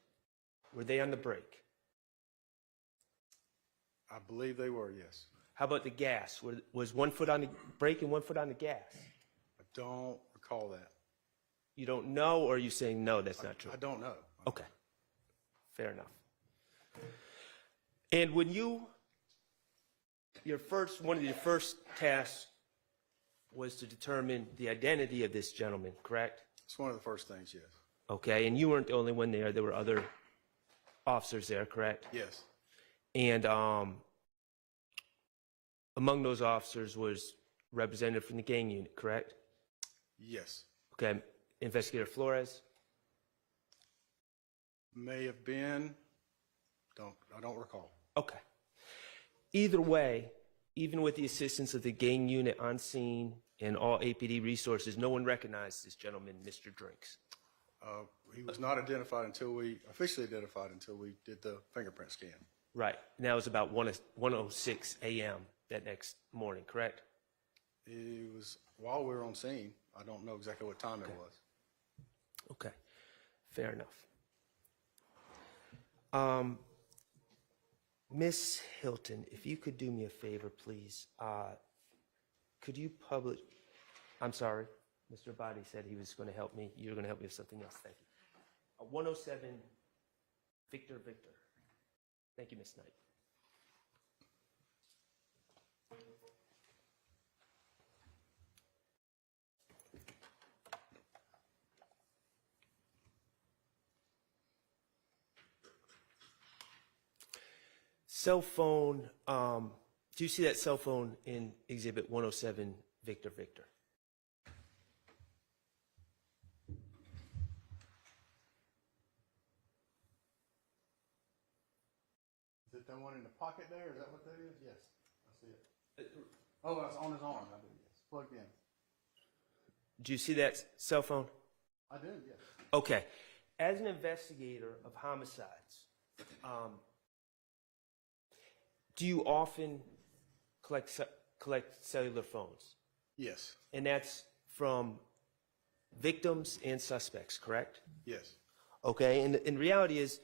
Were they on the brake? I believe they were, yes. How about the gas? Was one foot on the brake and one foot on the gas? I don't recall that. You don't know, or are you saying no, that's not true? I don't know. Okay. Fair enough. And when one of your first tasks was to determine the identity of this gentleman, correct? It's one of the first things, yes. Okay, and you weren't the only one there. There were other officers there, correct? Yes. And among those officers was representative from the gang unit, correct? Yes. Okay, Investigator Flores? May have been. I don't recall. Okay. Either way, even with the assistance of the gang unit on scene and all APD resources, no one recognized this gentleman, Mr. Drinks. He was not officially identified until we did the fingerprint scan. Right. Now it's about 1:06 a.m. that next morning, correct? It was while we were on scene. I don't know exactly what time it was. Okay, fair enough. Miss Hilton, if you could do me a favor, please. Could you publish, I'm sorry, Mr. Abadi said he was going to help me. You're going to help me with something else. Thank you. 107 Victor Victor. Thank you, Miss Knight. Cell phone, do you see that cell phone in Exhibit 107 Victor Victor? Is it the one in the pocket there? Is that what that is? Yes, I see it. Oh, it's on his arm. I do, yes. Plugged in. Do you see that cell phone? I do, yes. Okay. As an investigator of homicides, do you often collect cellular phones? Yes. And that's from victims and suspects, correct? Yes. Okay, and reality is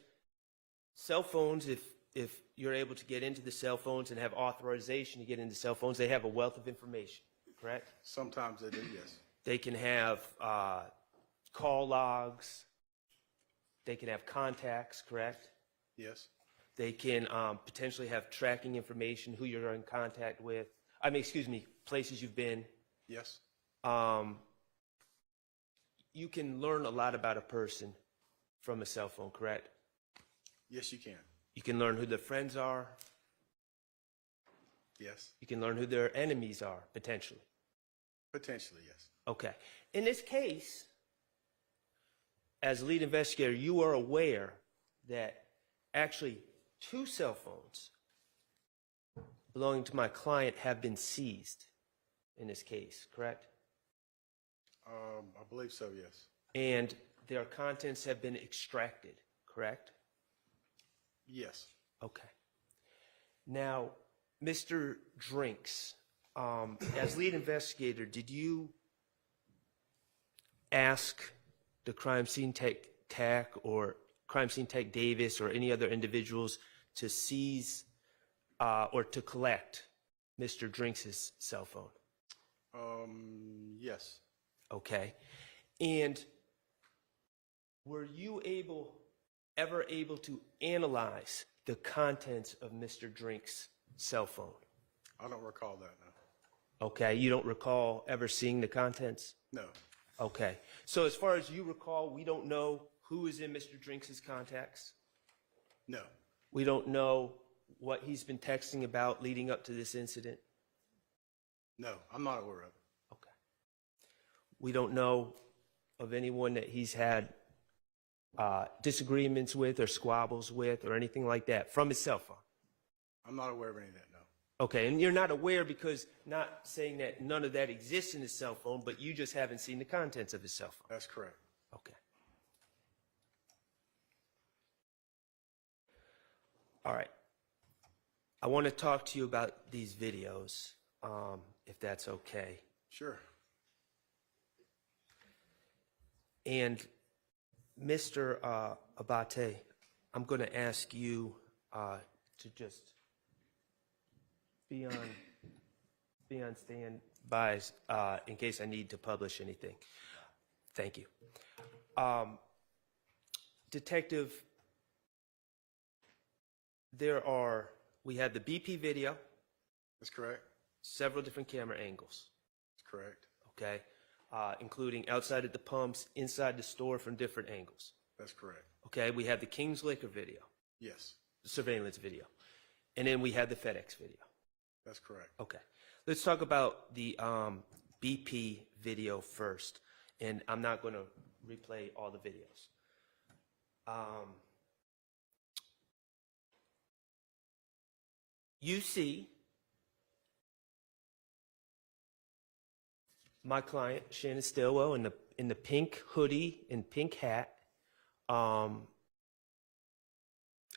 cell phones, if you're able to get into the cell phones and have authorization to get into cell phones, they have a wealth of information, correct? Sometimes they do, yes. They can have call logs. They can have contacts, correct? Yes. They can potentially have tracking information, who you're in contact with. Places you've been. Yes. You can learn a lot about a person from a cell phone, correct? Yes, you can. You can learn who their friends are. Yes. You can learn who their enemies are, potentially. Potentially, yes. Okay. In this case, as lead investigator, you are aware that actually 2 cell phones belonging to my client have been seized in this case, correct? I believe so, yes. And their contents have been extracted, correct? Yes. Okay. Now, Mr. Drinks, as lead investigator, did you ask the crime scene tech or crime scene tech Davis or any other individuals to seize or to collect Mr. Drinks' cell phone? Yes. Okay. And were you ever able to analyze the contents of Mr. Drinks' cell phone? I don't recall that, no. Okay. You don't recall ever seeing the contents? No. Okay. So as far as you recall, we don't know who is in Mr. Drinks' contacts? No. We don't know what he's been texting about leading up to this incident? No, I'm not aware of it. Okay. We don't know of anyone that he's had disagreements with or squabbles with or anything like that from his cell phone? I'm not aware of any of that, no. Okay, and you're not aware because not saying that none of that exists in his cell phone, but you just haven't seen the contents of his cell phone. That's correct. Okay. All right. I want to talk to you about these videos, if that's okay. Sure. And Mr. Abate, I'm going to ask you to just be on standby in case I need to publish anything. Thank you. Detective, we have the BP video. That's correct. Several different camera angles. That's correct. Okay. Including outside at the pumps, inside the store from different angles. That's correct. Okay. We have the King's Liquor video. Yes. Surveillance video. And then we have the FedEx video. That's correct. Okay. Let's talk about the BP video first. And I'm not going to replay all the videos. You see my client, Shannon Stillwell, in the pink hoodie and pink hat,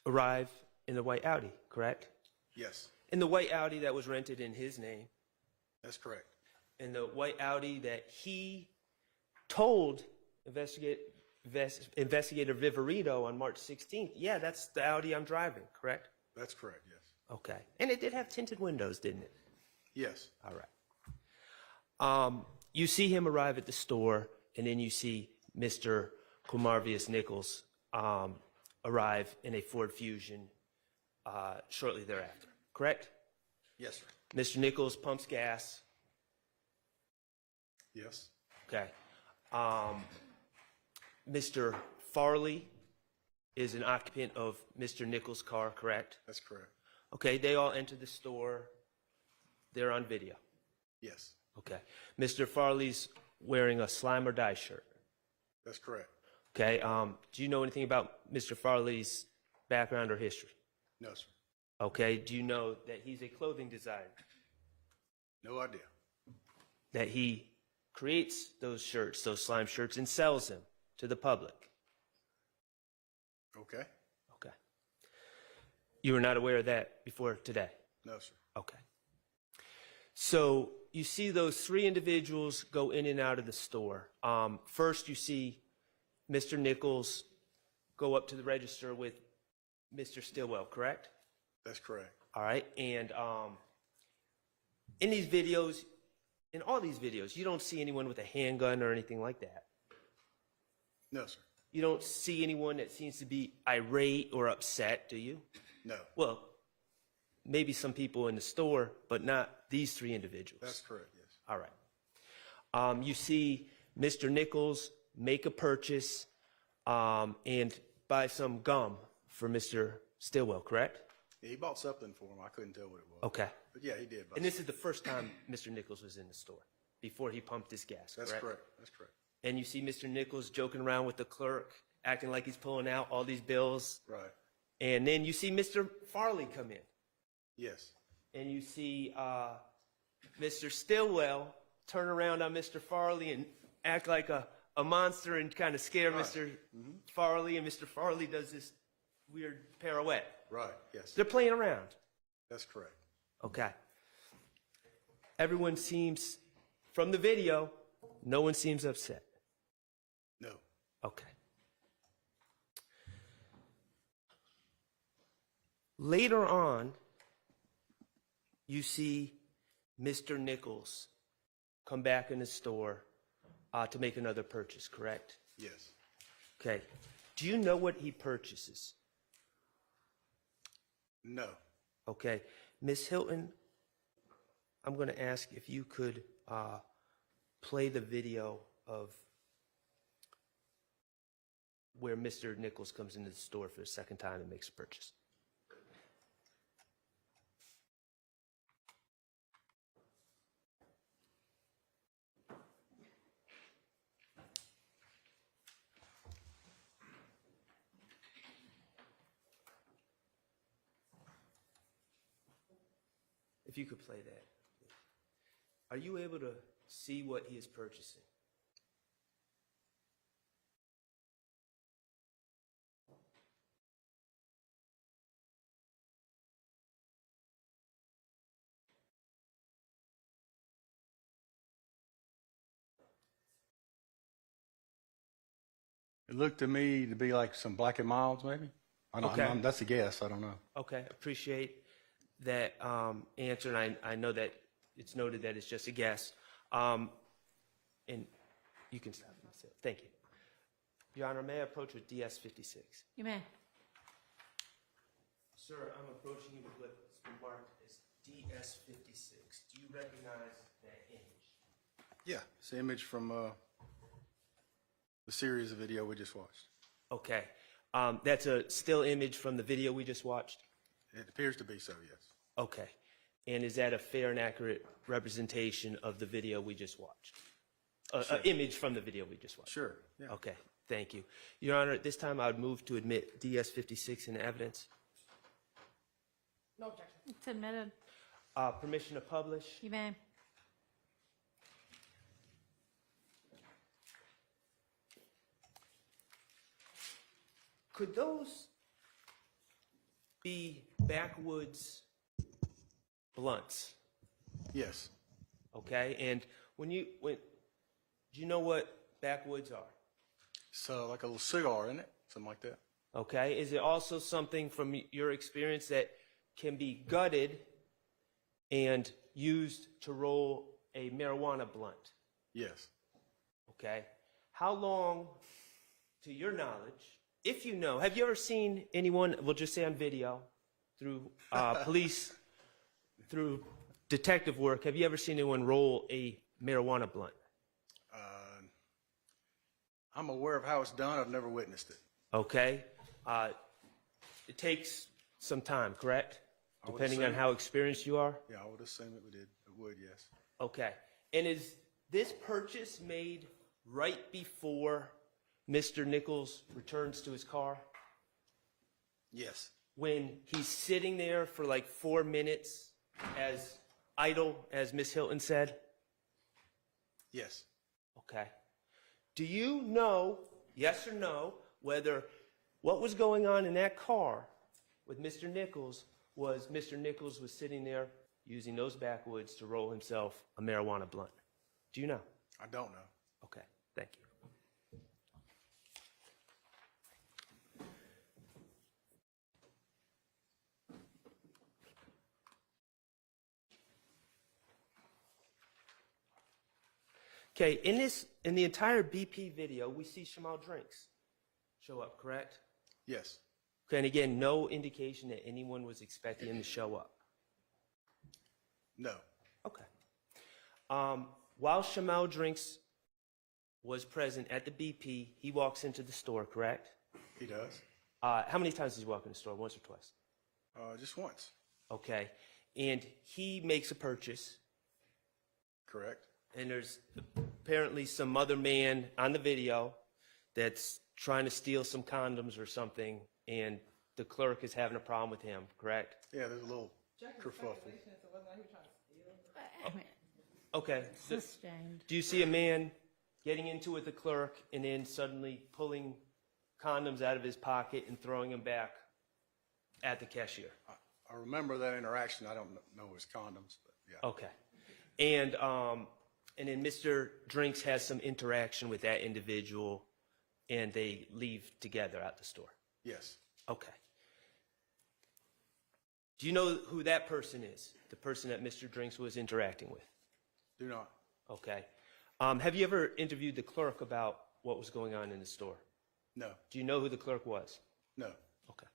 arrive in the white Audi, correct? Yes. And the white Audi that was rented in his name, That's correct. and the white Audi that he told Investigator Viverito on March 16th, yeah, that's the Audi I'm driving, correct? That's correct, yes. Okay. And it did have tinted windows, didn't it? Yes. All right. You see him arrive at the store, and then you see Mr. Quamarvius Nichols arrive in a Ford Fusion shortly thereafter, correct? Yes, sir. Mr. Nichols pumps gas. Yes. Okay. Mr. Farley is an occupant of Mr. Nichols' car, correct? That's correct. Okay, they all enter the store. They're on video. Yes. Okay. Mr. Farley's wearing a slime or die shirt. That's correct. Okay. Do you know anything about Mr. Farley's background or history? No, sir. Okay. Do you know that he's a clothing designer? No idea. That he creates those shirts, those slime shirts, and sells them to the public? Okay. Okay. You were not aware of that before today? No, sir. Okay. So you see those three individuals go in and out of the store. First, you see Mr. Nichols go up to the register with Mr. Stillwell, correct? That's correct. All right. And in these videos, in all these videos, you don't see anyone with a handgun or anything like that. No, sir. You don't see anyone that seems to be irate or upset, do you? No. Well, maybe some people in the store, but not these three individuals. That's correct, yes. All right. You see Mr. Nichols make a purchase and buy some gum for Mr. Stillwell, correct? Yeah, he bought something for him. I couldn't tell what it was. Okay. But yeah, he did. And this is the first time Mr. Nichols was in the store, before he pumped his gas, That's correct. That's correct. And you see Mr. Nichols joking around with the clerk, acting like he's pulling out all these bills. Right. And then you see Mr. Farley come in. Yes. And you see Mr. Stillwell turn around on Mr. Farley and act like a monster and kind of scare Right. Mr. Farley. And Mr. Farley does this weird pirouette. Right, yes. They're playing around. That's correct. Okay. Everyone seems, from the video, no one seems upset. No. Okay. Later on, you see Mr. Nichols come back in the store to make another purchase, correct? Yes. Okay. Do you know what he purchases? No. Okay. Ms. Hilton, I'm going to ask if you could play the video of where Mr. Nichols comes into the store for the second time and makes a purchase. If you could play that. Are you able to see what he is purchasing? It looked to me to be like some Black and Milds, maybe. I don't. Okay. That's a guess. I don't know. Okay, appreciate that answer, and I know that it's noted that it's just a guess. And you can stop. Thank you. Your Honor, may I approach with DS 56? You may. Sir, I'm approaching you with what's been marked as DS 56. Do you recognize that image? Yeah, it's an image from the series of video we just watched. Okay. That's a still image from the video we just watched? It appears to be so, yes. Okay. And is that a fair and accurate representation of the video we just watched? Sure. Image from the video we just watched? Sure, yeah. Okay, thank you. Your Honor, at this time, I would move to admit DS 56 into evidence. No objection. It's admitted. Permission to publish? You may. Could those be backwoods blunts. Yes. Okay, and do you know what backwoods are? So like a little cigar, isn't it? Something like that. Okay, is it also something from your experience that can be gutted and used to roll a marijuana blunt? Yes. Okay, how long, to your knowledge, if you know, have you ever seen anyone, we'll just say on video, through police, through detective work, have you ever seen anyone roll a marijuana blunt? I'm aware of how it's done. I've never witnessed it. Okay. It takes some time, correct? I would Depending on assume. how experienced you are? Yeah, I would assume it would, yes. Okay. And is this purchase made right before Mr. Nichols returns to his car? Yes. When he's sitting there for like 4 minutes as idle, as Miss Hilton said? Yes. Okay. Do you know, yes or no, whether what was going on in that car with Mr. Nichols was Mr. Nichols was sitting there using those backwoods to roll himself a marijuana blunt? Do you know? I don't know. Okay, thank you. Okay, in the entire BP video, we see Shamal Drinks show up, correct? Yes. Okay, and again, no indication that anyone was expecting him to show up. No. Okay. While Shamal Drinks was present at the BP, he walks into the store, correct? He does. How many times does he walk in the store? Once or twice? Just once. Okay. And he makes a purchase. Correct. And there's apparently some other man on the video that's trying to steal some condoms or something, and the clerk is having a problem with him, correct? Yeah, there's a little kerfuffle. Okay. Sustained. Do you see a man getting into it with the clerk and then suddenly pulling condoms out of his pocket and throwing them back at the cashier? I remember that interaction. I don't know his condoms, but yeah. Okay. And then Mr. Drinks has some interaction with that individual, and they leave together at the store. Yes. Okay. Do you know who that person is? The person that Mr. Drinks was interacting with? Do not. Okay. Have you ever interviewed the clerk about what was going on in the store? No. Do you know who the clerk was? No. Okay.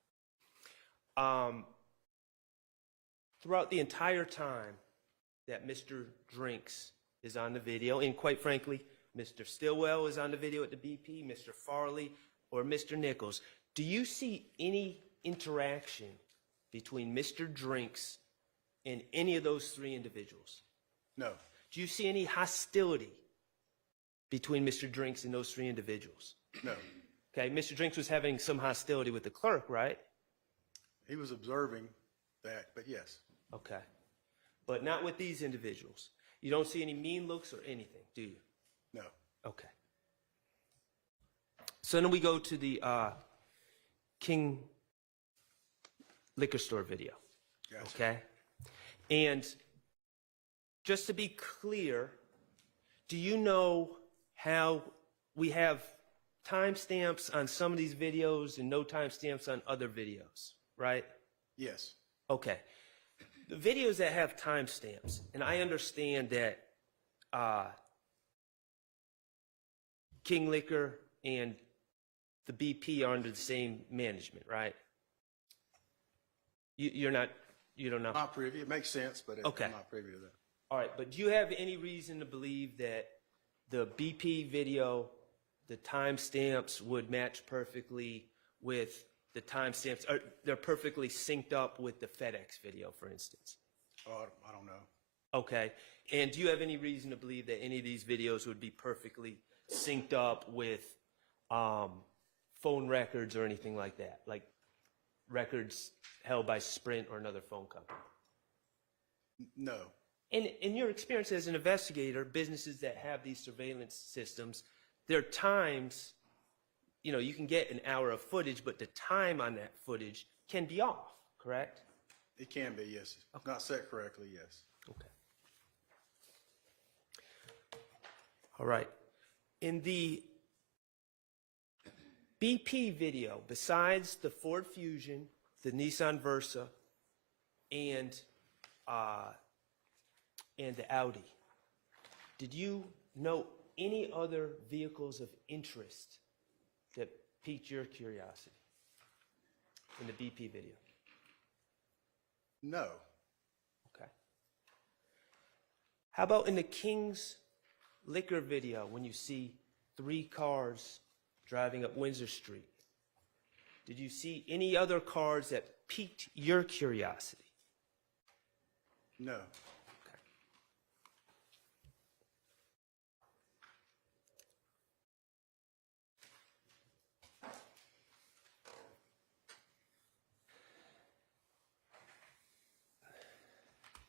Throughout the entire time that Mr. Drinks is on the video, and quite frankly, Mr. Stillwell is on the video at the BP, Mr. Farley, or Mr. Nichols, do you see any interaction between Mr. Drinks and any of those three individuals? No. Do you see any hostility between Mr. Drinks and those three individuals? No. Okay, Mr. Drinks was having some hostility with the clerk, right? He was observing that, but yes. Okay. But not with these individuals. You don't see any mean looks or anything, do you? No. Okay. So then we go to the King liquor store video. Gotcha. Okay? And just to be clear, do you know how we have timestamps on some of these videos and no timestamps on other videos, right? Yes. Okay. The videos that have timestamps, and I understand that King Liquor and the BP are under the same management, right? You don't know? Not privy. It makes sense, but Okay. I'm not privy to that. All right, but do you have any reason to believe that the BP video, the timestamps would match perfectly with the timestamps, or they're perfectly synced up with the FedEx video, for instance? Oh, I don't know. Okay, and do you have any reason to believe that any of these videos would be perfectly synced up with phone records or anything like that, like records held by Sprint or another phone company? No. In your experience as an investigator, businesses that have these surveillance systems, there are times, you know, you can get an hour of footage, but the time on that footage can be off, correct? It can be, yes. Not set correctly, yes. Okay. All right. In the BP video, besides the Ford Fusion, the Nissan Versa, and the Audi, did you note any other vehicles of interest that piqued your curiosity in the BP video? No. Okay. How about in the King's Liquor video when you see 3 cars driving up Windsor Street? Did you see any other cars that piqued your curiosity? No.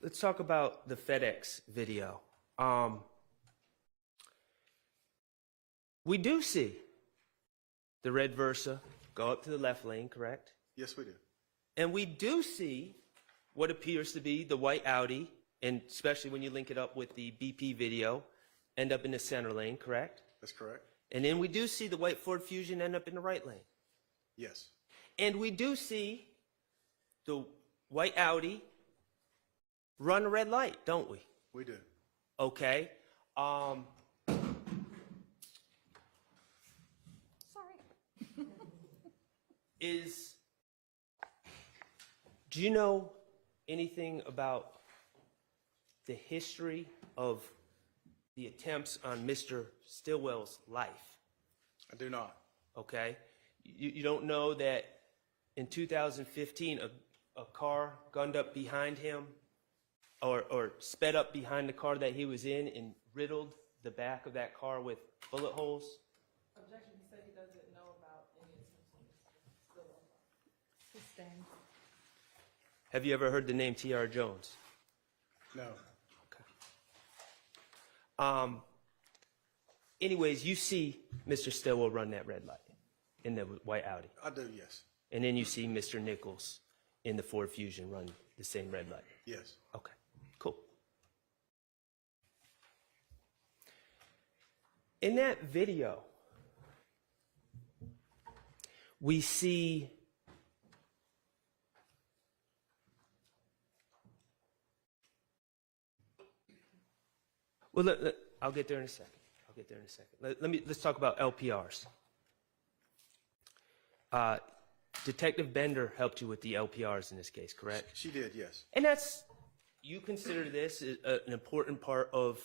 Let's talk about the FedEx video. We do see the red Versa go up to the left lane, correct? Yes, we do. And we do see what appears to be the white Audi, and especially when you link it up with the BP video, end up in the center lane, correct? That's correct. And then we do see the white Ford Fusion end up in the right lane. Yes. And we do see the white Audi run a red light, don't we? We do. Okay. Do you know anything about the history of the attempts on Mr. Stillwell's life? I do not. Okay. You don't know that in 2015 a car gunned up behind him or sped up behind the car that he was in and riddled the back of that car with bullet holes? Objection, he said he doesn't know about any attempts on Mr. Stillwell. Have you ever heard the name T.R. Jones? No. Anyways, you see Mr. Stillwell run that red light in the white Audi. I do, yes. And then you see Mr. Nichols in the Ford Fusion run the same red light. Yes. Okay, cool. In that video, we see I'll get there in a second. Let's talk about LPRs. Detective Bender helped you with the LPRs in this case, correct? She did, yes. And you consider this an important part of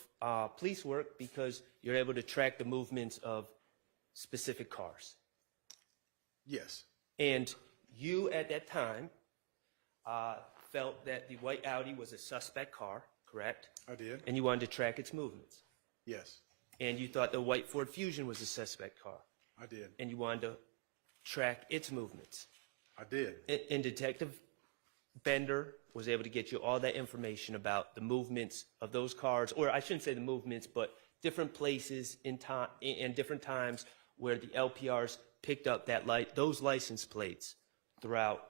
police work because you're able to track the movements of specific cars. Yes. And you, at that time, felt that the white Audi was a suspect car, correct? I did. And you wanted to track its movements. Yes. And you thought the white Ford Fusion was a suspect car. I did. And you wanted to track its movements. I did. And Detective Bender was able to get you all that information about the movements of those cars, or I shouldn't say the movements, but different places in time and different times where the LPRs picked up those license plates throughout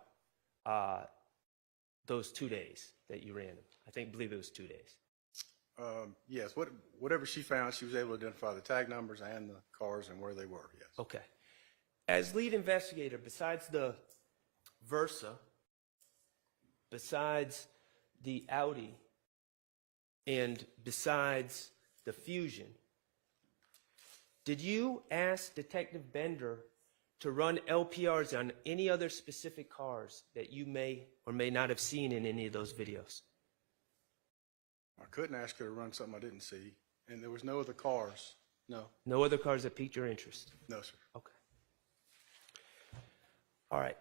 those 2 days that you ran them. I believe it was 2 days. Yes. Whatever she found, she was able to identify the tag numbers and the cars and where they were. Yes. Okay. As lead investigator, besides the Versa, besides the Audi, and besides the Fusion, did you ask Detective Bender to run LPRs on any other specific cars that you may or may not have seen in any of those videos? I couldn't ask her to run something I didn't see, and there was no other cars. No. No other cars that piqued your interest? No, sir. Okay. All right.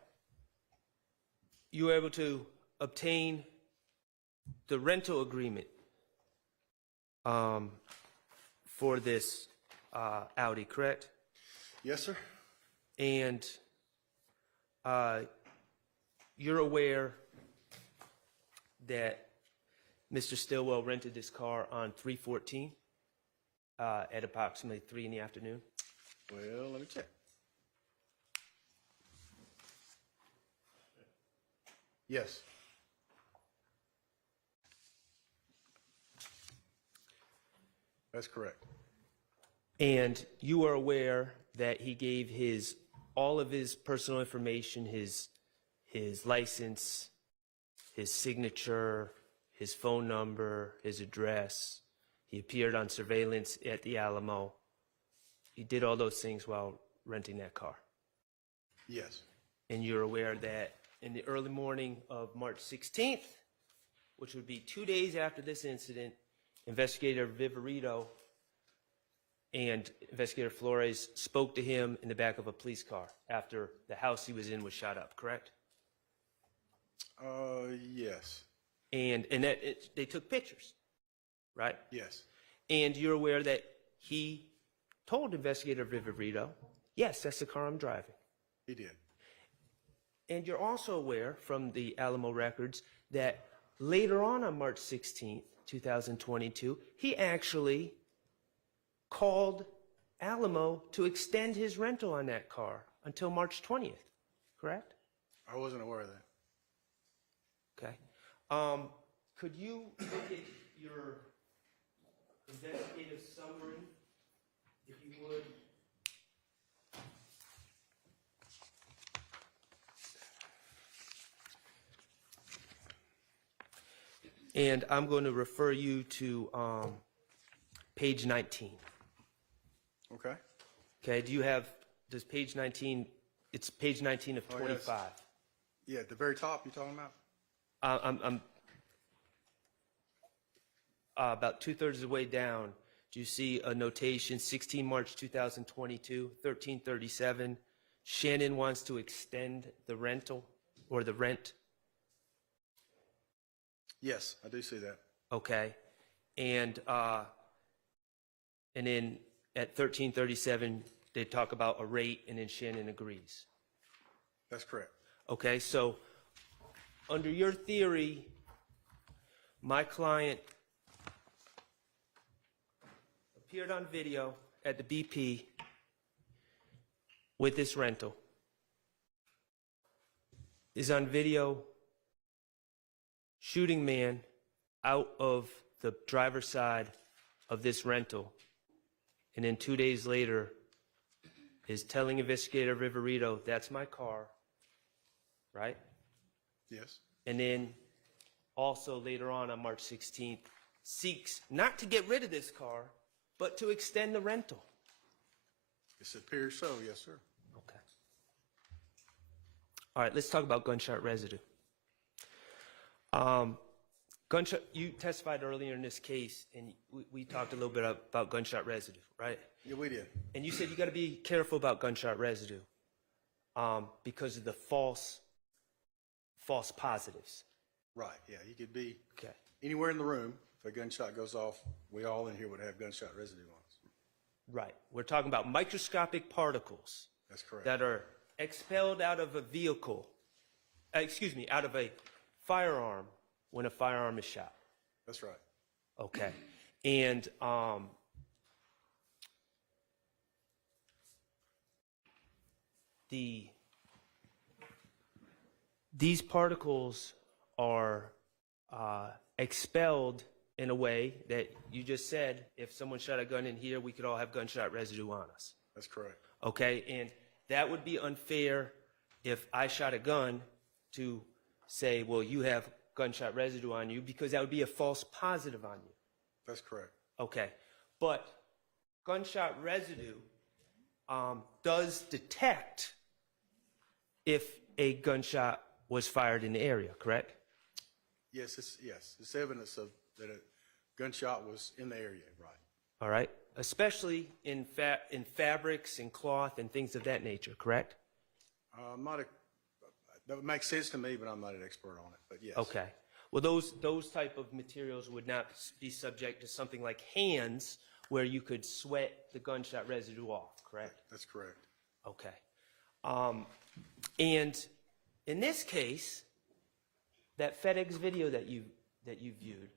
You were able to obtain the rental agreement for this Audi, correct? Yes, sir. And you're aware that Mr. Stillwell rented this car on 3/14 at approximately 3 in the afternoon? Well, let me check. Yes. That's correct. And you are aware that he gave all of his personal information, his license, his signature, his phone number, his address. He appeared on surveillance at the Alamo. He did all those things while renting that car. Yes. And you're aware that in the early morning of March 16th, which would be 2 days after this incident, Investigator Viverito and Investigator Flores spoke to him in the back of a police car after the house he was in was shot up, correct? Yes. And they took pictures, right? Yes. And you're aware that he told Investigator Viverito, yes, that's the car I'm driving. He did. And you're also aware from the Alamo records that later on March 16th, 2022, he actually called Alamo to extend his rental on that car until March 20th, correct? I wasn't aware of that. Okay. Could you look at your investigative summary, if you would? And I'm going to refer you to page 19. Okay. Okay, does page 19, it's page 19 of 25. Yeah, at the very top you're talking about? I'm about 2/3 of the way down. Do you see a notation, 16 March 2022, 1337? Shannon wants to extend the rental or the rent. Yes, I do see that. Okay. And then at 1337, they talk about a rate, and then Shannon agrees. That's correct. Okay, so under your theory, my client appeared on video at the BP with this rental, is on video shooting man out of the driver's side of this rental, and then 2 days later is telling Investigator Viverito, that's my car, right? Yes. And then also later on March 16th, seeks not to get rid of this car, but to extend the rental. It appears so, yes, sir. Okay. All right, let's talk about gunshot residue. You testified earlier in this case, and we talked a little bit about gunshot residue, right? Yeah, we did. And you said you got to be careful about gunshot residue because of the false positives. Right, yeah, you could be anywhere in the room. If a gunshot goes off, we all in here would have gunshot residue on us. Right. We're talking about microscopic particles. That's correct. That are expelled out of a vehicle, out of a firearm when a firearm is shot. That's right. Okay. And these particles are expelled in a way that you just said, if someone shot a gun in here, we could all have gunshot residue on us. That's correct. Okay, and that would be unfair if I shot a gun to say, well, you have gunshot residue on you, because that would be a false positive on you. That's correct. Okay, but gunshot residue does detect if a gunshot was fired in the area, correct? Yes, it's evidence of that a gunshot was in the area, right? All right, especially in fabrics and cloth and things of that nature, correct? That would make sense to me, but I'm not an expert on it, but yes. Okay. Well, those type of materials would not be subject to something like hands, where you could sweat the gunshot residue off, correct? That's correct. Okay. And in this case, that FedEx video that you viewed,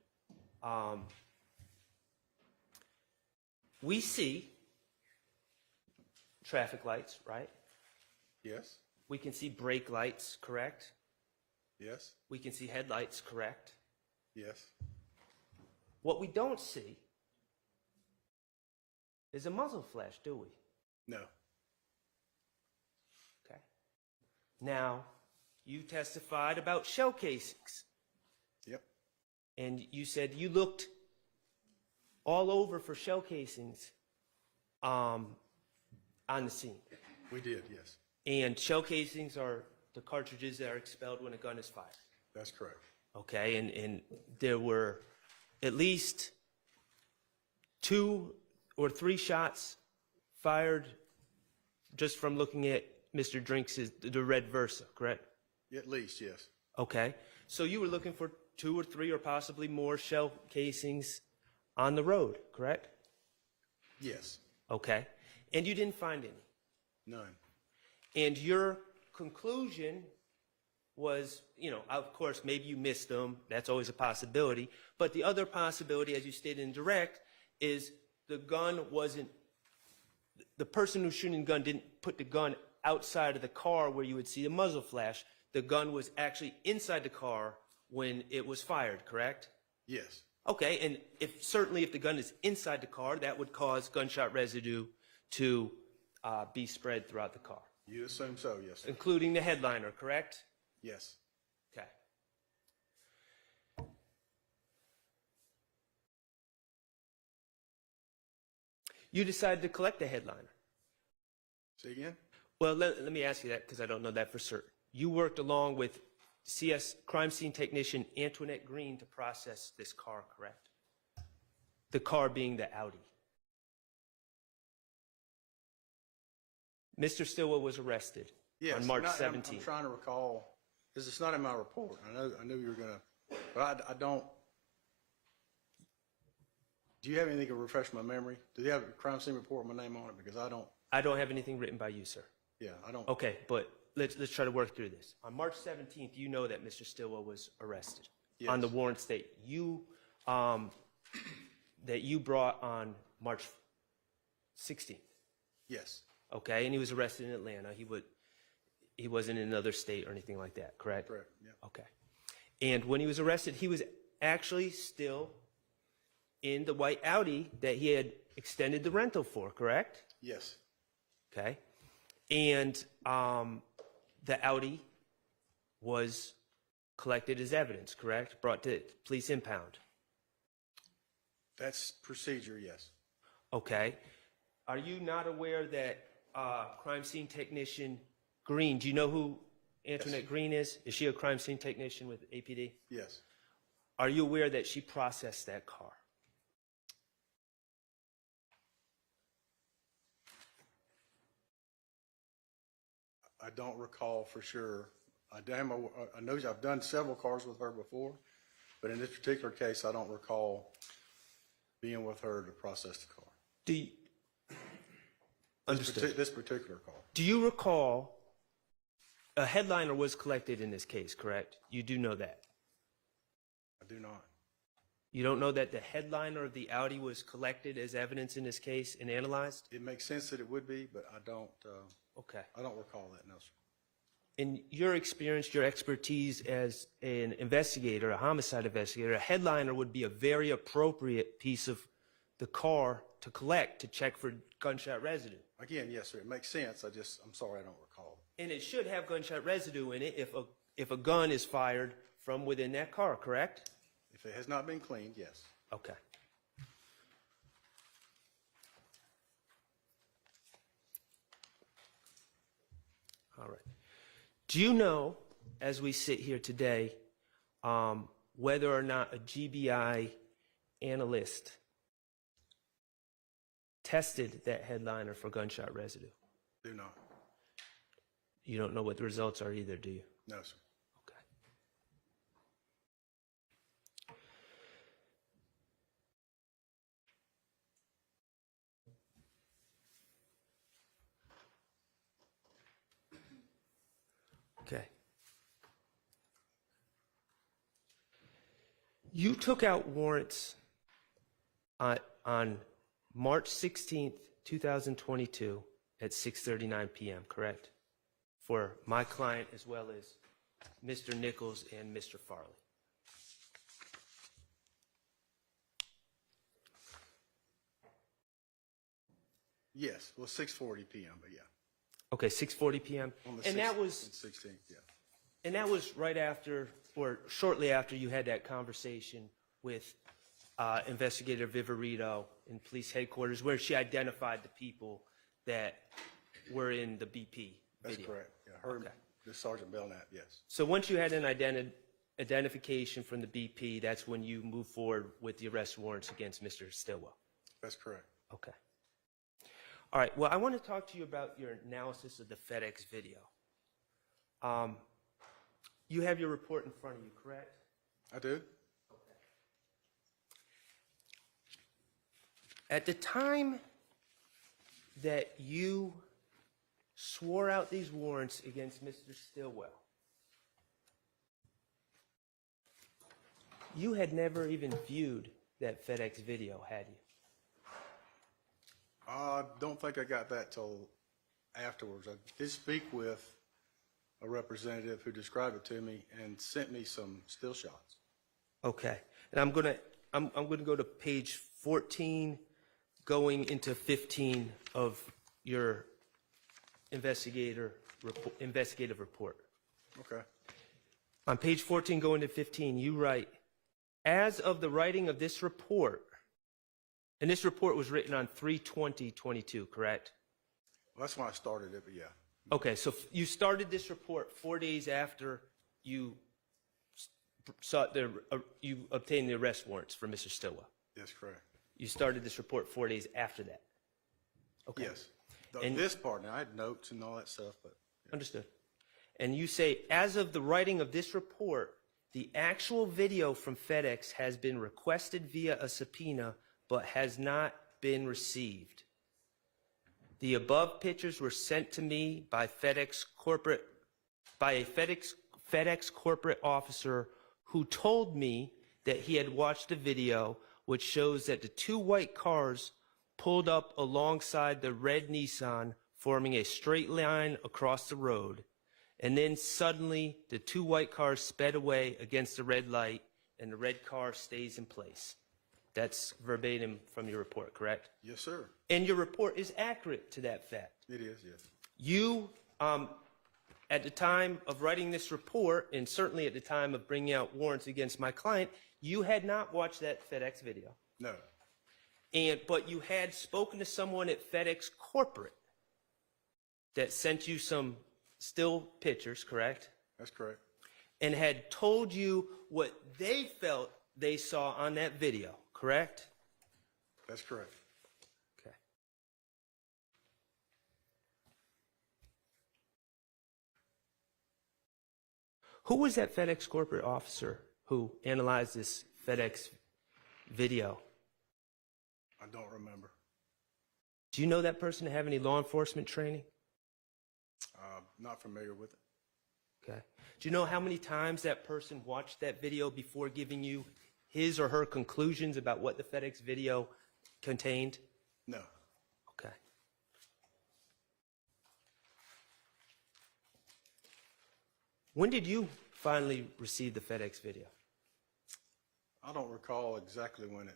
we see traffic lights, right? Yes. We can see brake lights, correct? Yes. We can see headlights, correct? Yes. What we don't see is a muzzle flash, do we? No. Okay. Now, you testified about shell casings. Yep. And you said you looked all over for shell casings on the scene. We did, yes. And shell casings are the cartridges that are expelled when a gun is fired. That's correct. Okay, and there were at least 2 or 3 shots fired just from looking at Mr. Drinks' the red Versa, correct? At least, yes. Okay, so you were looking for 2 or 3 or possibly more shell casings on the road, correct? Yes. Okay, and you didn't find any? None. And your conclusion was, you know, of course, maybe you missed them. That's always a possibility. But the other possibility, as you stated in direct, is the gun wasn't, the person who's shooting the gun didn't put the gun outside of the car where you would see the muzzle flash. The gun was actually inside the car when it was fired, correct? Yes. Okay, and certainly if the gun is inside the car, that would cause gunshot residue to be spread throughout the car. You assume so, yes, sir. Including the headliner, correct? Yes. Okay. You decided to collect the headliner. Say again? Well, let me ask you that because I don't know that for certain. You worked along with CS crime scene technician Antoinette Green to process this car, correct? The car being the Audi. Mr. Stillwell was arrested on March 17th. I'm trying to recall, because it's not in my report. I knew you were going to, but I don't. Do you have anything to refresh my memory? Do you have a crime scene report with my name on it? Because I don't. I don't have anything written by you, sir. Yeah, I don't. Okay, but let's try to work through this. On March 17th, you know that Mr. Stillwell was arrested on the warrant state. That you brought on March 16th. Yes. Okay, and he was arrested in Atlanta. He wasn't in another state or anything like that, correct? Correct, yeah. Okay. And when he was arrested, he was actually still in the white Audi that he had extended the rental for, correct? Yes. Okay. And the Audi was collected as evidence, correct? Brought to police impound. That's procedure, yes. Okay. Are you not aware that crime scene technician Green, do you know who Antoinette Green is? Is she a crime scene technician with APD? Yes. Are you aware that she processed that car? I don't recall for sure. I know I've done several cars with her before, but in this particular case, I don't recall being with her to process the car. Do you, understood. This particular car. Do you recall a headliner was collected in this case, correct? You do know that? I do not. You don't know that the headliner of the Audi was collected as evidence in this case and analyzed? It makes sense that it would be, but I don't. Okay. I don't recall that, no, sir. In your experience, your expertise as an investigator, a homicide investigator, a headliner would be a very appropriate piece of the car to collect to check for gunshot residue. Again, yes, sir. It makes sense. I'm sorry, I don't recall. And it should have gunshot residue in it if a gun is fired from within that car, correct? If it has not been cleaned, yes. Okay. All right. Do you know, as we sit here today, whether or not a GBI analyst tested that headliner for gunshot residue? Do not. You don't know what the results are either, do you? No, sir. Okay. Okay. You took out warrants on March 16th, 2022 at 6:39 p.m., correct? For my client as well as Mr. Nichols and Mr. Farley. Yes, well, 6:40 p.m., but yeah. Okay, 6:40 p.m. On the And that 16th, was 16th, yeah. And that was right after, or shortly after you had that conversation with Investigator Viverito in police headquarters, where she identified the people that were in the BP That's video. correct. Yeah, her, the Sergeant Belknap, yes. So once you had an identification from the BP, that's when you move forward with the arrest warrants against Mr. Stillwell. That's correct. Okay. All right. Well, I want to talk to you about your analysis of the FedEx video. You have your report in front of you, correct? I do. At the time that you swore out these warrants against Mr. Stillwell, you had never even viewed that FedEx video, had you? I don't think I got that till afterwards. I did speak with a representative who described it to me and sent me some still shots. Okay. And I'm gonna go to page 14, going into 15 of your investigative report. Okay. On page 14, going to 15, you write, as of the writing of this report, and this report was written on 3/20/22, correct? Well, that's when I started it, but yeah. Okay, so you started this report 4 days after you you obtained the arrest warrants for Mr. Stillwell. That's correct. You started this report 4 days after that. Okay. Yes. And- This part, now I had notes and all that stuff, but Understood. And you say, as of the writing of this report, the actual video from FedEx has been requested via a subpoena, but has not been received. The above pictures were sent to me by a FedEx corporate officer who told me that he had watched a video which shows that the two white cars pulled up alongside the red Nissan, forming a straight line across the road. And then suddenly the two white cars sped away against the red light and the red car stays in place. That's verbatim from your report, correct? yes, sir. And your report is accurate to that fact. It is, yes. You, at the time of writing this report, and certainly at the time of bringing out warrants against my client, you had not watched that FedEx video. No, But you had spoken to someone at FedEx corporate that sent you some still pictures, correct? that's correct. And had told you what they felt they saw on that video, correct? That's correct. Okay. Who was that FedEx corporate officer who analyzed this FedEx video? I don't remember. Do you know that person to have any law enforcement training? Not familiar with it. Okay. Do you know how many times that person watched that video before giving you his or her conclusions about what the FedEx video contained? No. Okay. When did you finally receive the FedEx video? I don't recall exactly when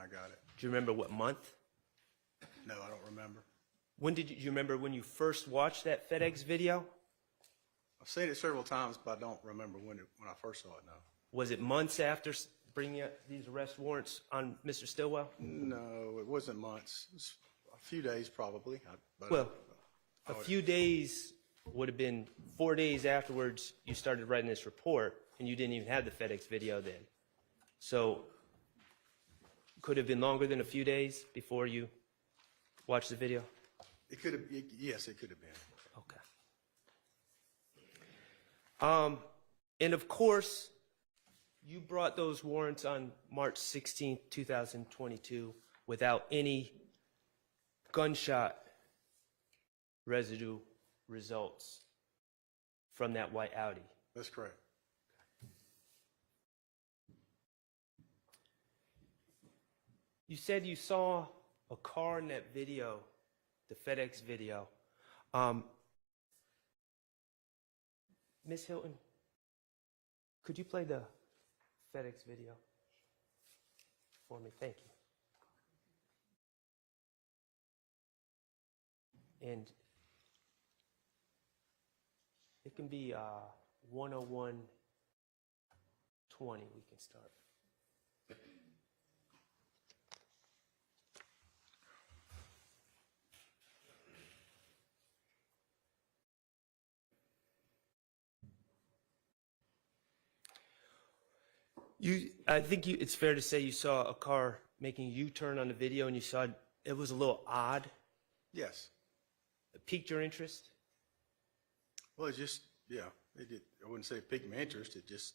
I got it. Do you remember what month? No, I don't remember. When did you remember when you first watched that FedEx video? I've seen it several times, but I don't remember when I first saw it, no. Was it months after bringing out these arrest warrants on Mr. Stillwell? No, it wasn't months. It was a few days probably. Well, a few days would have been 4 days afterwards you started writing this report, and you didn't even have the FedEx video then. So could it have been longer than a few days before you watched the video? It could have, yes, it could have been. Okay. And of course, you brought those warrants on March 16th, 2022 without any gunshot residue results from that white Audi. That's correct. You said you saw a car in that video, the FedEx video. Ms. Hilton, could you play the FedEx video for me? Thank you. And it can be 101:20 we can start. I think it's fair to say you saw a car making a U-turn on the video and you saw it was a little odd. Yes. It piqued your interest? Well, it just, yeah, it did. I wouldn't say it piqued my interest. It just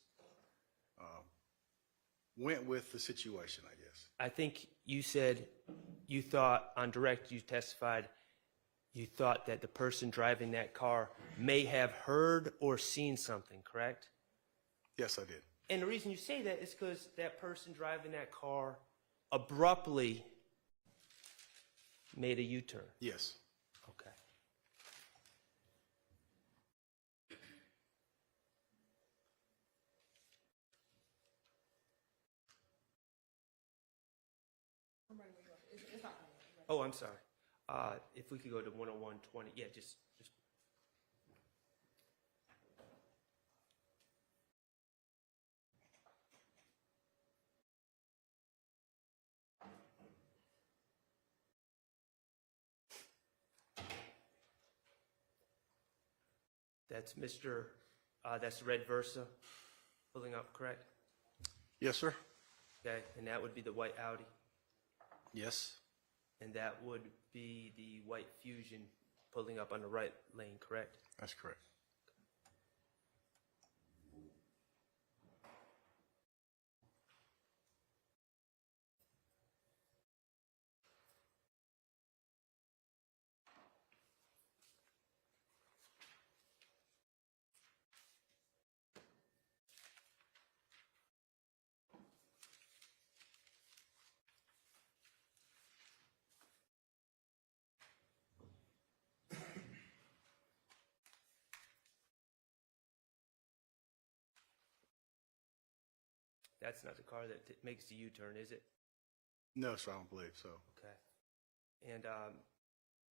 went with the situation, I guess. I think you said you thought on direct, you testified, you thought that the person driving that car may have heard or seen something, correct? Yes, I did. And the reason you say that is because that person driving that car abruptly made a U-turn. Yes. Okay. Oh, I'm sorry. If we could go to 101:20, yeah, just. That's that's red Versa pulling up, correct? Yes, sir. Okay, and that would be the white Audi. Yes. And that would be the white Fusion pulling up on the right lane, correct? That's correct. That's not the car that makes the U-turn, is it? No, sir, I don't believe so. Okay. And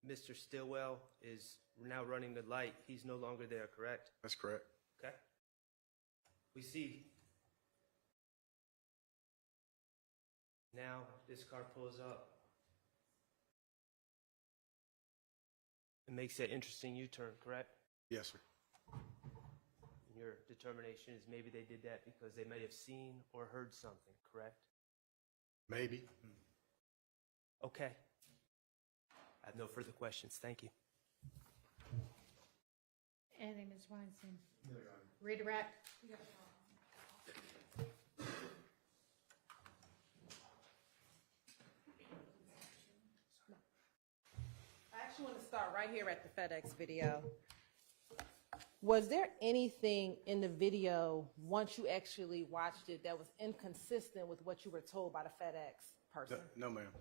Mr. Stillwell is now running the light. He's no longer there, correct? That's correct. Okay. We see now this car pulls up. It makes that interesting U-turn, correct? Yes, sir. And your determination is maybe they did that because they may have seen or heard something, correct? Maybe. Okay. I have no further questions. Thank you. Any, Ms. Weinstein? Redirect? I actually want to start right here at the FedEx video. Was there anything in the video, once you actually watched it, that was inconsistent with what you were told by the FedEx person? No, ma'am.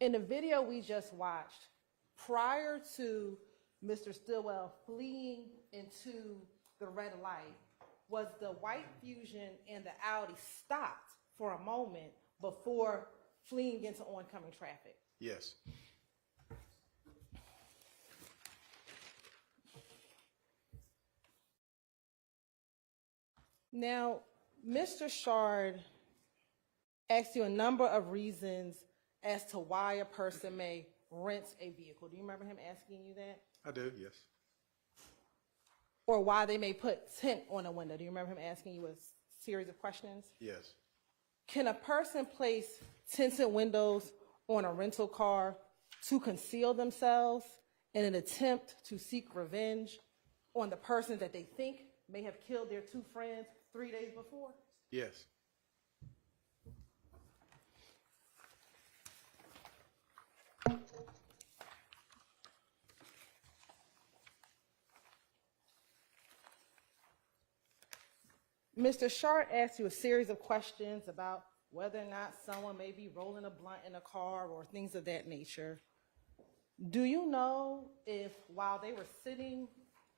In the video we just watched, prior to Mr. Stillwell fleeing into the red light, was the white Fusion and the Audi stopped for a moment before fleeing into oncoming traffic? Yes. Now, Mr. Shard asked you a number of reasons as to why a person may rent a vehicle. Do you remember him asking you that? I do, yes. Or why they may put tint on a window. Do you remember him asking you a series of questions? Yes. Can a person place tinted windows on a rental car to conceal themselves in an attempt to seek revenge on the person that they think may have killed their two friends 3 days before? Yes. Mr. Shard asked you a series of questions about whether or not someone may be rolling a blunt in a car or things of that nature. Do you know if while they were sitting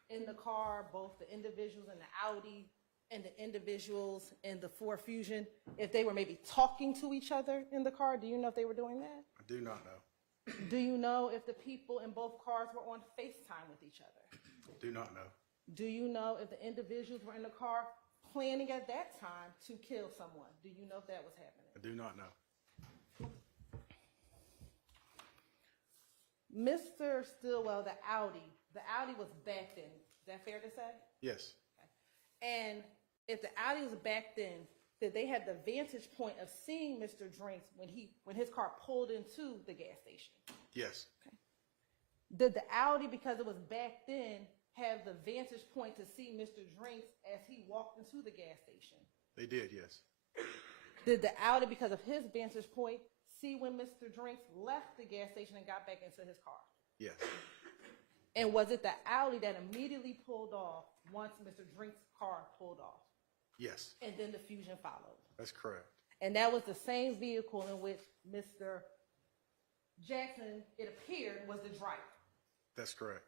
in the car, both the individuals in the Audi and the individuals in the Ford Fusion, if they were maybe talking to each other in the car? Do you know if they were doing that? I do not know. Do you know if the people in both cars were on FaceTime with each other? Do not know. Do you know if the individuals were in the car planning at that time to kill someone? Do you know if that was happening? I do not know. Mr. Stillwell, the Audi was backed in. Is that fair to say? Yes. And if the Audi was backed in, that they had the vantage point of seeing Mr. Drinks when his car pulled into the gas station. Yes. Did the Audi, because it was backed in, have the vantage point to see Mr. Drinks as he walked into the gas station? They did, yes. Did the Audi, because of his vantage point, see when Mr. Drinks left the gas station and got back into his car? Yes. And was it the Audi that immediately pulled off once Mr. Drinks' car pulled off? Yes. And then the Fusion followed? That's correct. And that was the same vehicle in which Mr. Jackson, it appeared, was the driver? That's correct.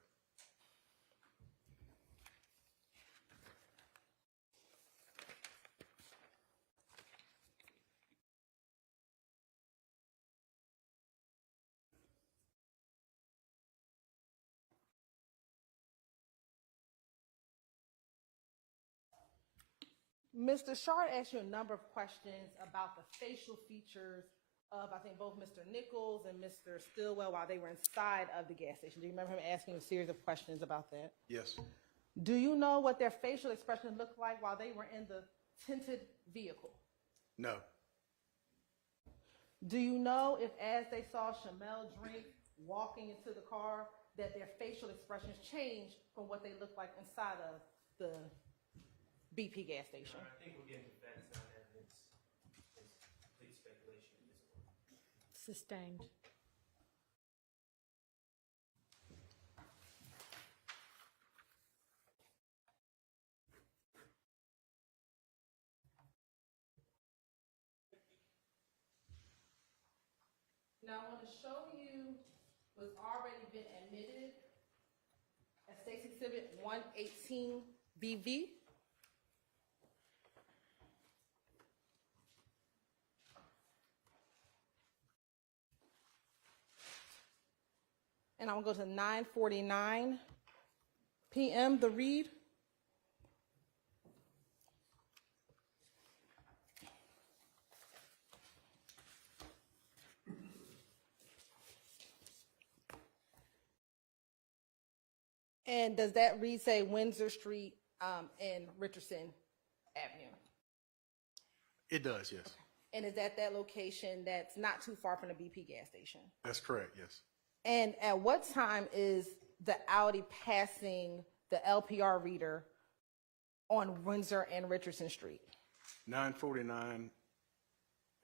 Mr. Shard asked you a number of questions about the facial features of, I think, both Mr. Nichols and Mr. Stillwell while they were inside of the gas station. Do you remember him asking you a series of questions about that? Yes. Do you know what their facial expressions looked like while they were in the tinted vehicle? No. Do you know if, as they saw Shamel Drink walking into the car, that their facial expressions changed from what they looked like inside of the BP gas station? I think we're getting to facts, not evidence. It's complete speculation at this point. Sustained. Now, I want to show you what's already been admitted as State's Exhibit 118 BV. And I'm going to go to 9:49 p.m., the read. And does that read say Windsor Street and Richardson Avenue? It does, yes. Okay. And is that location that's not too far from the BP gas station? That's correct, yes. And at what time is the Audi passing the LPR reader on Windsor and Richardson Street? 9:49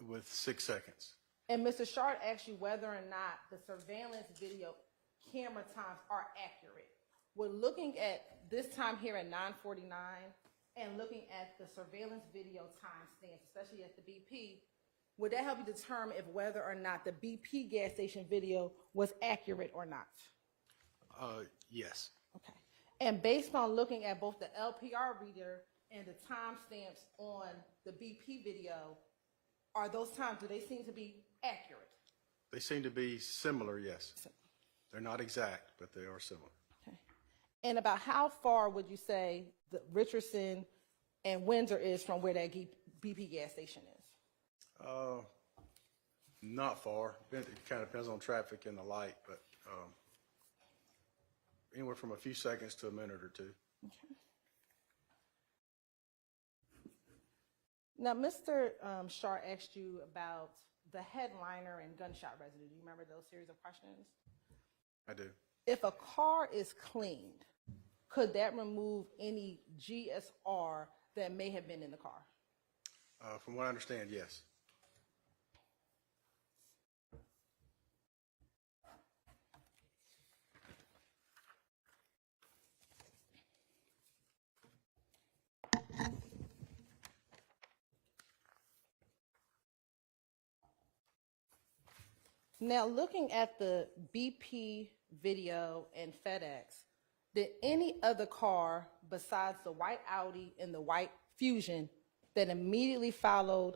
with 6 seconds. And Mr. Shard asked you whether or not the surveillance video camera times are accurate. We're looking at this time here at 9:49 and looking at the surveillance video timestamps, especially at the BP. Would that help you determine if whether or not the BP gas station video was accurate or not? Yes. Okay. And based on looking at both the LPR reader and the timestamps on the BP video, are those times, do they seem to be accurate? They seem to be similar, yes. They're not exact, but they are similar. Okay. And about how far would you say the Richardson and Windsor is from where that BP gas station is? Not far. It kind of depends on traffic and the light, but anywhere from a few seconds to a minute or two. Okay. Now, Mr. Shar asked you about the headliner and gunshot residue. Do you remember those series of questions? I do. If a car is cleaned, could that remove any GSR that may have been in the car? From what I understand, yes. Now, looking at the BP video and FedEx, did any other car besides the white Audi and the white Fusion that immediately followed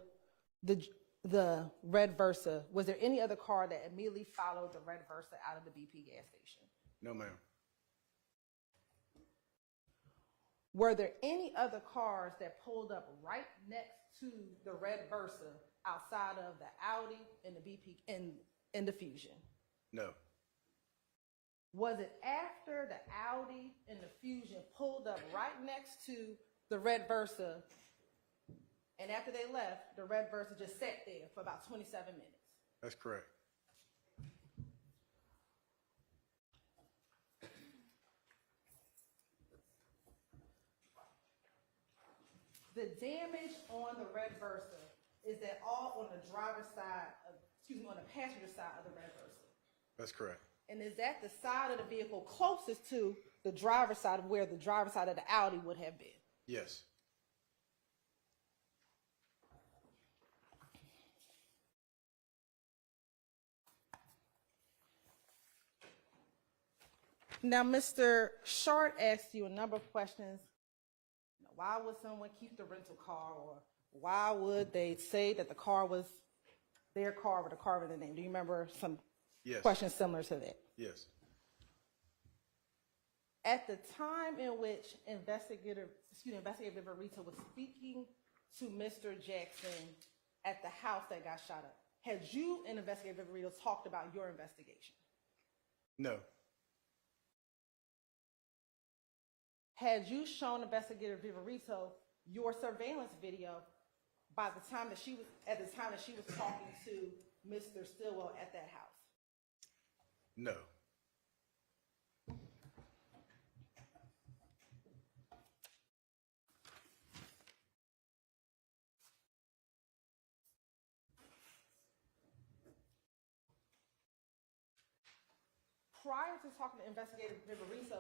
the the red Versa, was there any other car that immediately followed the red Versa out of the BP gas station? No, ma'am. Were there any other cars that pulled up right next to the red Versa outside of the Audi and the BP and the Fusion? No. Was it after the Audi and the Fusion pulled up right next to the red Versa, and after they left, the red Versa just sat there for about 27 minutes? That's correct. The damage on the red Versa, is that all on the driver's side of, on the passenger side of the red Versa? That's correct. And is that the side of the vehicle closest to the driver's side of where the driver's side of the Audi would have been? Yes. Now, Mr. Short asked you a number of questions. Why would someone keep the rental car, or why would they say that the car was their car with a car with a name? Do you remember some questions similar to that? Yes. At the time in which Investigator Viverito was speaking to Mr. Jackson at the house that got shot up, had you and Investigator Viverito talked about your investigation? No. Had you shown Investigator Viverito your surveillance video by the time that she was talking to Mr. Stillwell at that house? No. Prior to talking to Investigator Viverito,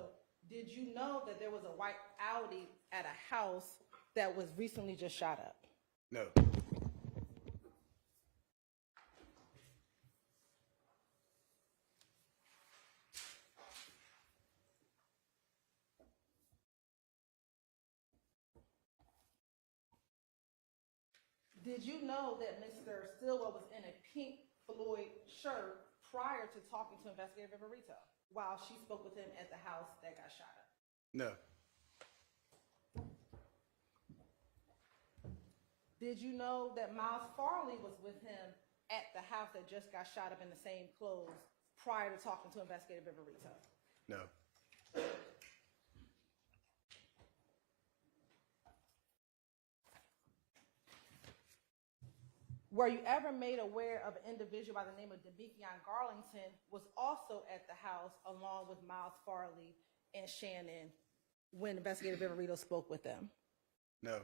did you know that there was a white Audi at a house that was recently just shot up? No. Did you know that Mr. Stillwell was in a pink Floyd shirt prior to talking to Investigator Viverito while she spoke with him at the house that got shot up? No. Did you know that Miles Farley was with him at the house that just got shot up in the same clothes prior to talking to Investigator Viverito? No. Were you ever made aware of an individual by the name of Demekion Garlington was also at the house along with Miles Farley and Shannon when Investigator Viverito spoke with them? No.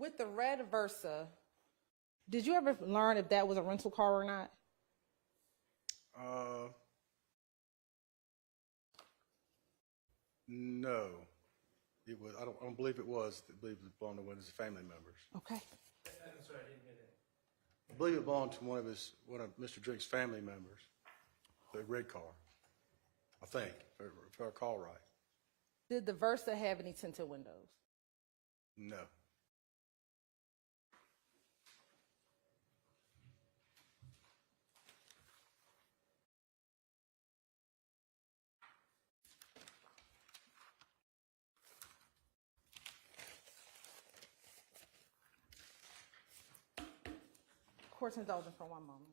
With the red Versa, did you ever learn if that was a rental car or not? No. It was. I don't believe it was. I believe it belonged to one of his family members. Okay. I'm sorry, I didn't hear that. I believe it belonged to one of Mr. Drake's family members. The red car. I think, if I recall right. Did the Versa have any tinted windows? No. Court's indulgent for one moment.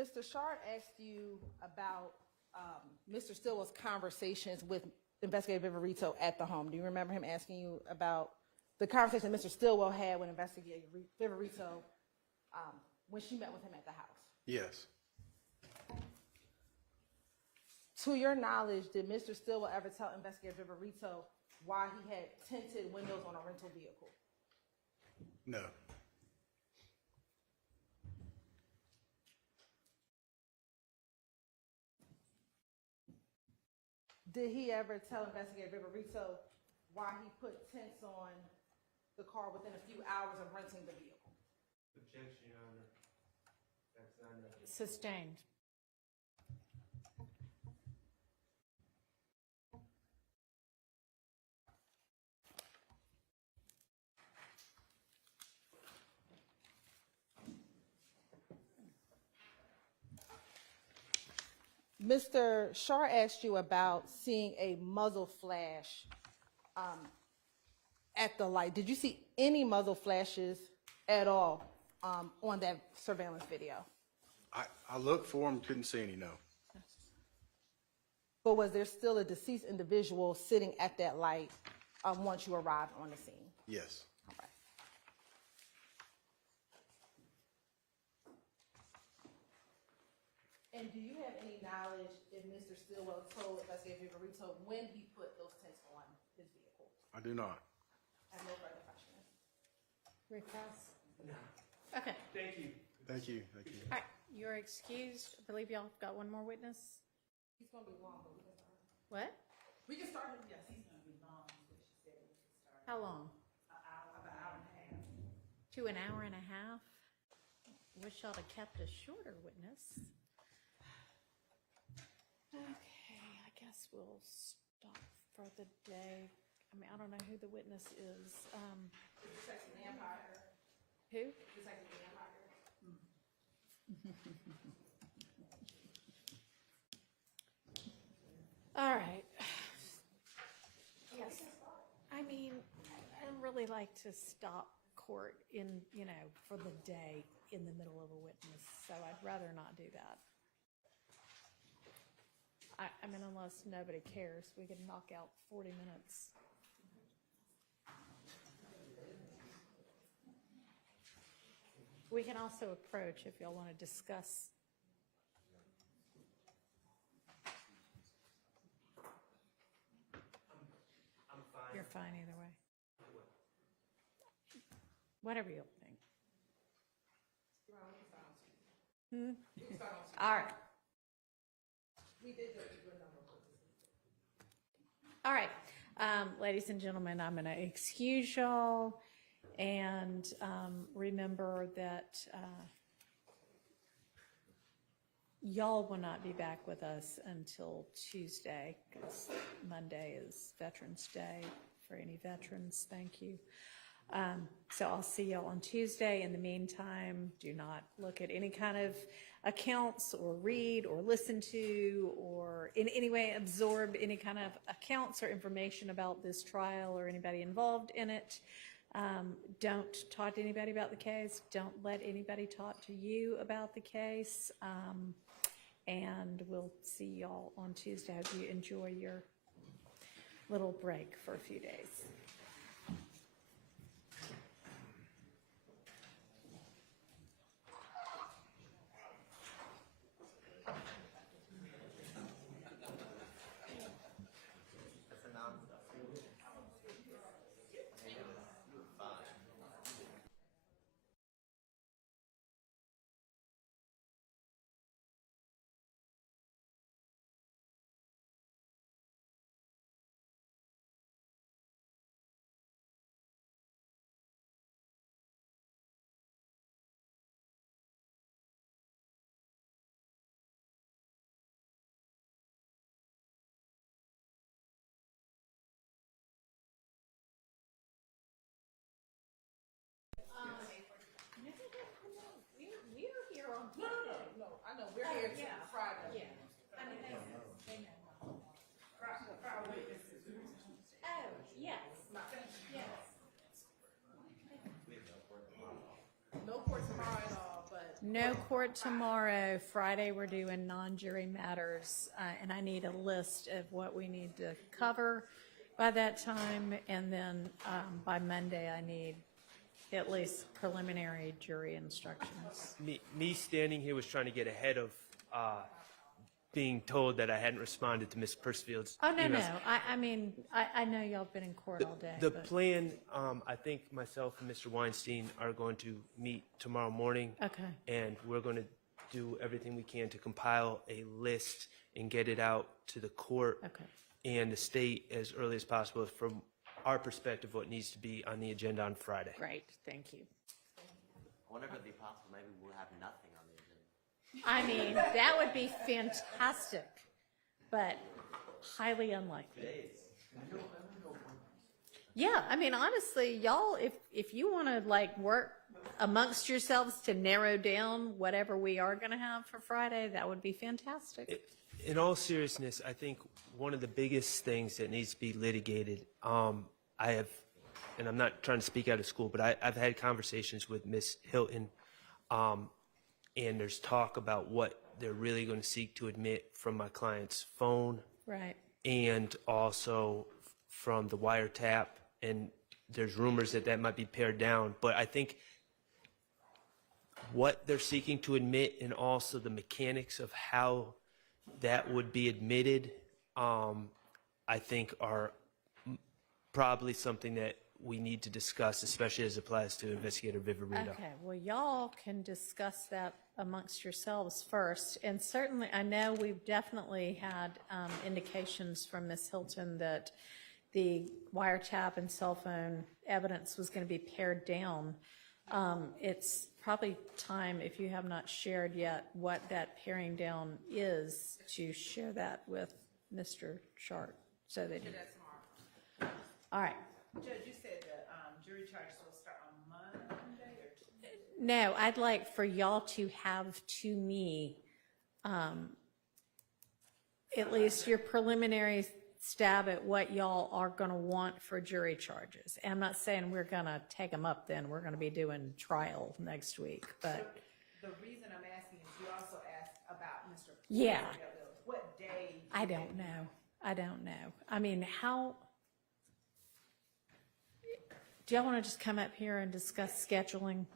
Mr. Shard asked you about Mr. Stillwell's conversations with Investigator Viverito at the home. Do you remember him asking you about the conversation Mr. Stillwell had with Investigator Viverito when she met with him at the house? Yes. To your knowledge, did Mr. Stillwell ever tell Investigator Viverito why he had tinted windows on a rental vehicle? No. Did he ever tell Investigator Viverito why he put tints on the car within a few hours of renting the vehicle? Objection, Your Honor. That's not evidence. Sustained. Mr. Shar asked you about seeing a muzzle flash at the light. Did you see any muzzle flashes at all on that surveillance video? I looked for him, couldn't see any, no. But was there still a deceased individual sitting at that light once you arrived on the scene? Yes. All right. And do you have any knowledge if Mr. Stillwell told Investigator Viverito when he put those tints on his vehicle? I do not. I have no further questions. Repass? No. Okay. Thank you. Thank you. Thank you. All right, you're excused. I believe y'all have got one more witness. He's going to be long, but we can start. What? We can start him. Yes, he's going to be long, is what she said. We can start. How long? About an hour and a half. To an hour and a half? Wish y'all had kept a shorter witness. Okay, I guess we'll stop for the day. I mean, I don't know who the witness is. Detective Vampire. Who? Detective Vampire. All right. Yes. I mean, I'd really like to stop court in, for the day in the middle of a witness, so I'd rather not do that. I mean, unless nobody cares, we can knock out 40 minutes. We can also approach if y'all want to discuss. I'm fine. You're fine either way. Whatever you'll think. All right. We did do a number of witnesses. All right. Ladies and gentlemen, I'm going to excuse y'all and remember that y'all will not be back with us until Tuesday because Monday is Veterans Day. For any veterans, thank you. So I'll see y'all on Tuesday. In the meantime, do not look at any kind of accounts or read or listen to or in any way absorb any kind of accounts or information about this trial or anybody involved in it. Don't talk to anybody about the case. Don't let anybody talk to you about the case. And we'll see y'all on Tuesday. I hope you enjoy your little break for a few days. No court tomorrow. Friday, we're doing non-jury matters, and I need a list of what we need to cover by that time. And then by Monday, I need at least preliminary jury instructions. Me standing here was trying to get ahead of being told that I hadn't responded to Ms. Percefield's Oh, no, emails. no. I mean, I know y'all been in court all day. The but- plan, I think myself and Mr. Weinstein are going to meet tomorrow morning. Okay. And we're going to do everything we can to compile a list and get it out to the court and the state as early as possible from our perspective, what needs to be on the agenda on Friday. Great, thank you. I wonder if it'd be possible, maybe we'll have nothing on the agenda. I mean, that would be fantastic, but highly unlikely. Yeah, I mean, honestly, y'all, if you want to like work amongst yourselves to narrow down whatever we are going to have for Friday, that would be fantastic. In all seriousness, I think one of the biggest things that needs to be litigated, I have, and I'm not trying to speak out of school, but I've had conversations with Ms. Hilton, and there's talk about what they're really going to seek to admit from my client's phone. Right. And also from the wiretap, and there's rumors that that might be pared down. But I think what they're seeking to admit and also the mechanics of how that would be admitted, I think are probably something that we need to discuss, especially as it applies to Investigator Viverito. Okay, well, y'all can discuss that amongst yourselves first. And certainly, I know we've definitely had indications from Ms. Hilton that the wiretap and cell phone evidence was going to be pared down. It's probably time, if you have not shared yet what that paring down is, to share that with Mr. Sharp. So that he... All right. Judge, you said the jury charges will start on Monday or Tuesday? No, I'd like for y'all to have to me at least your preliminary stab at what y'all are going to want for jury charges. And I'm not saying we're going to take them up then. We're going to be doing trial next week. But The reason I'm asking is you also asked about Mr. Yeah. What day? I don't know. I don't know. I mean, how... Do y'all want to just come up here and discuss scheduling?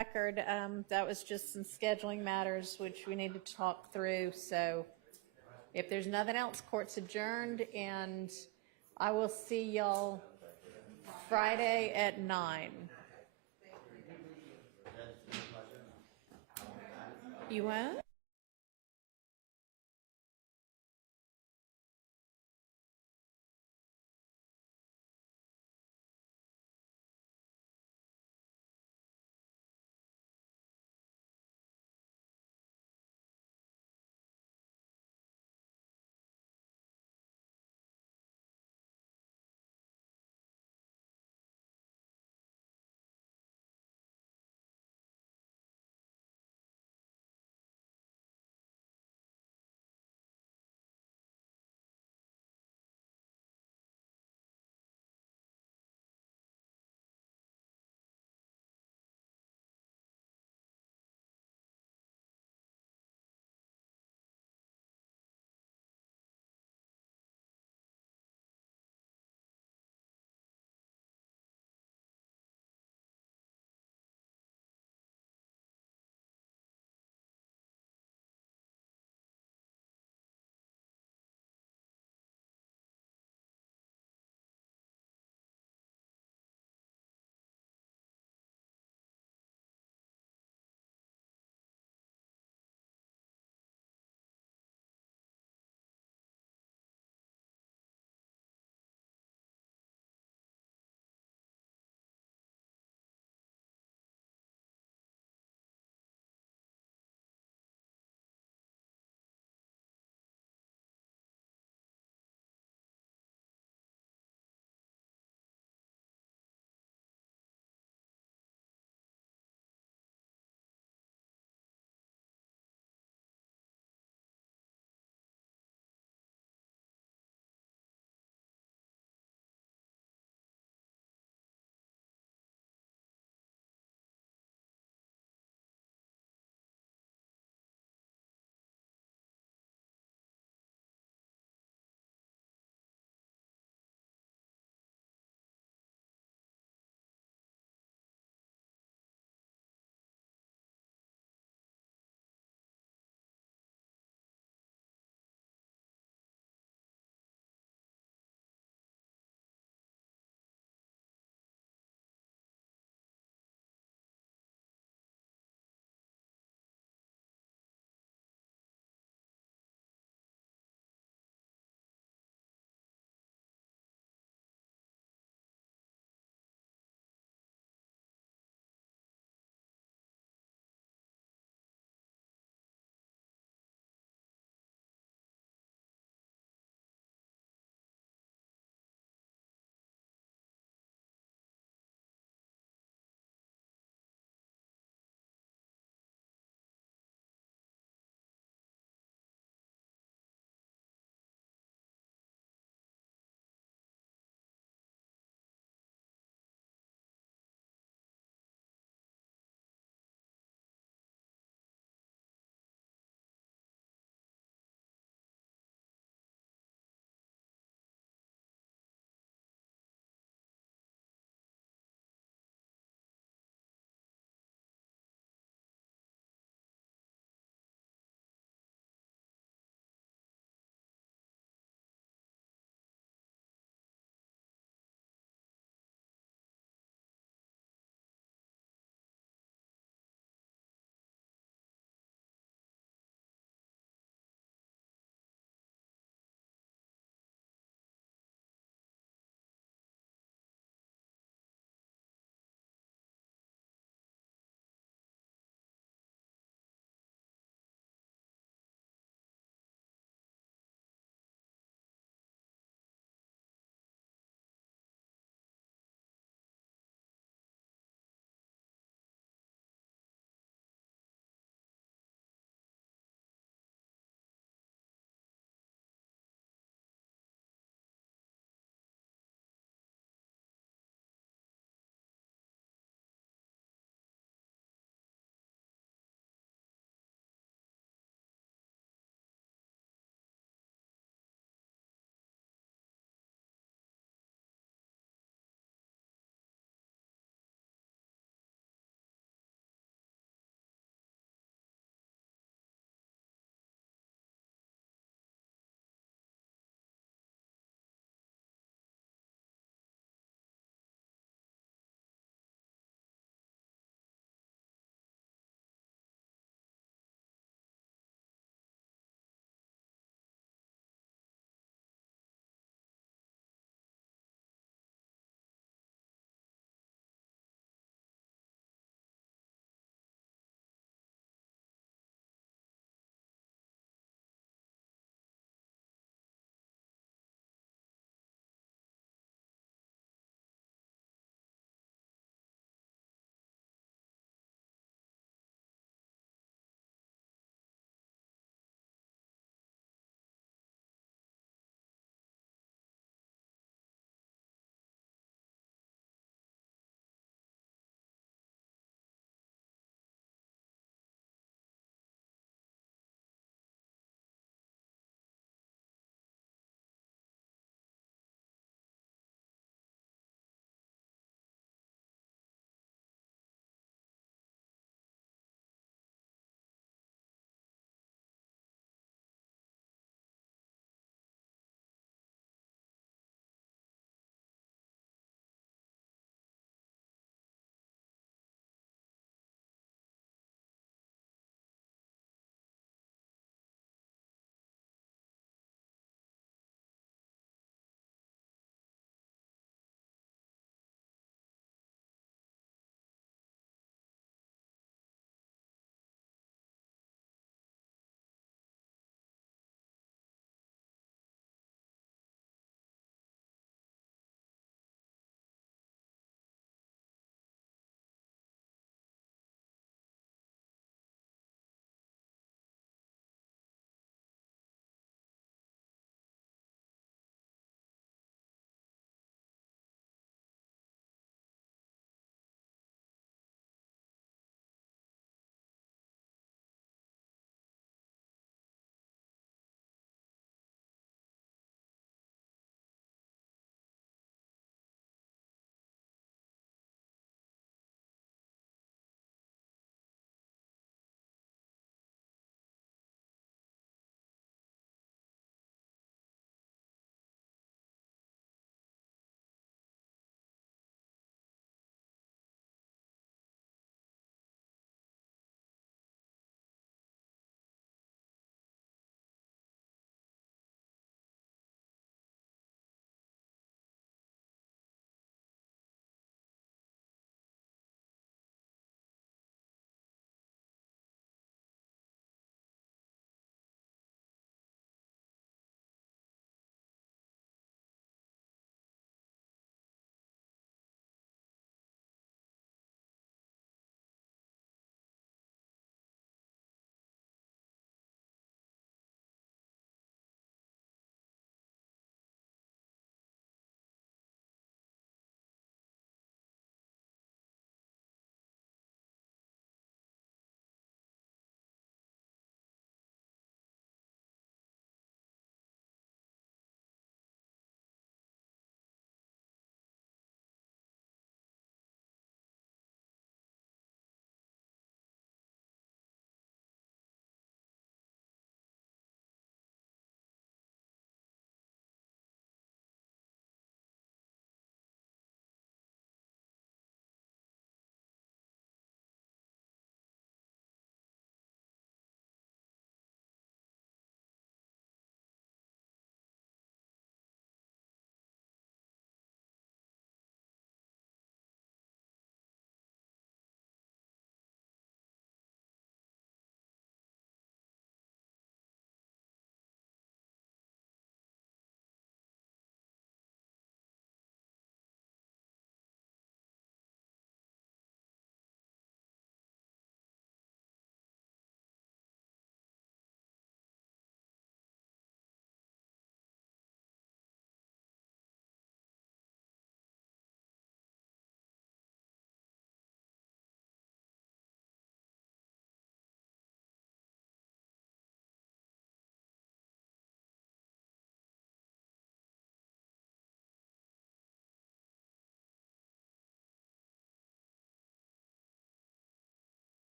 Record, that was just some scheduling matters which we needed to talk through. So if there's nothing else, court's adjourned, and I will see y'all Friday at 9. You what?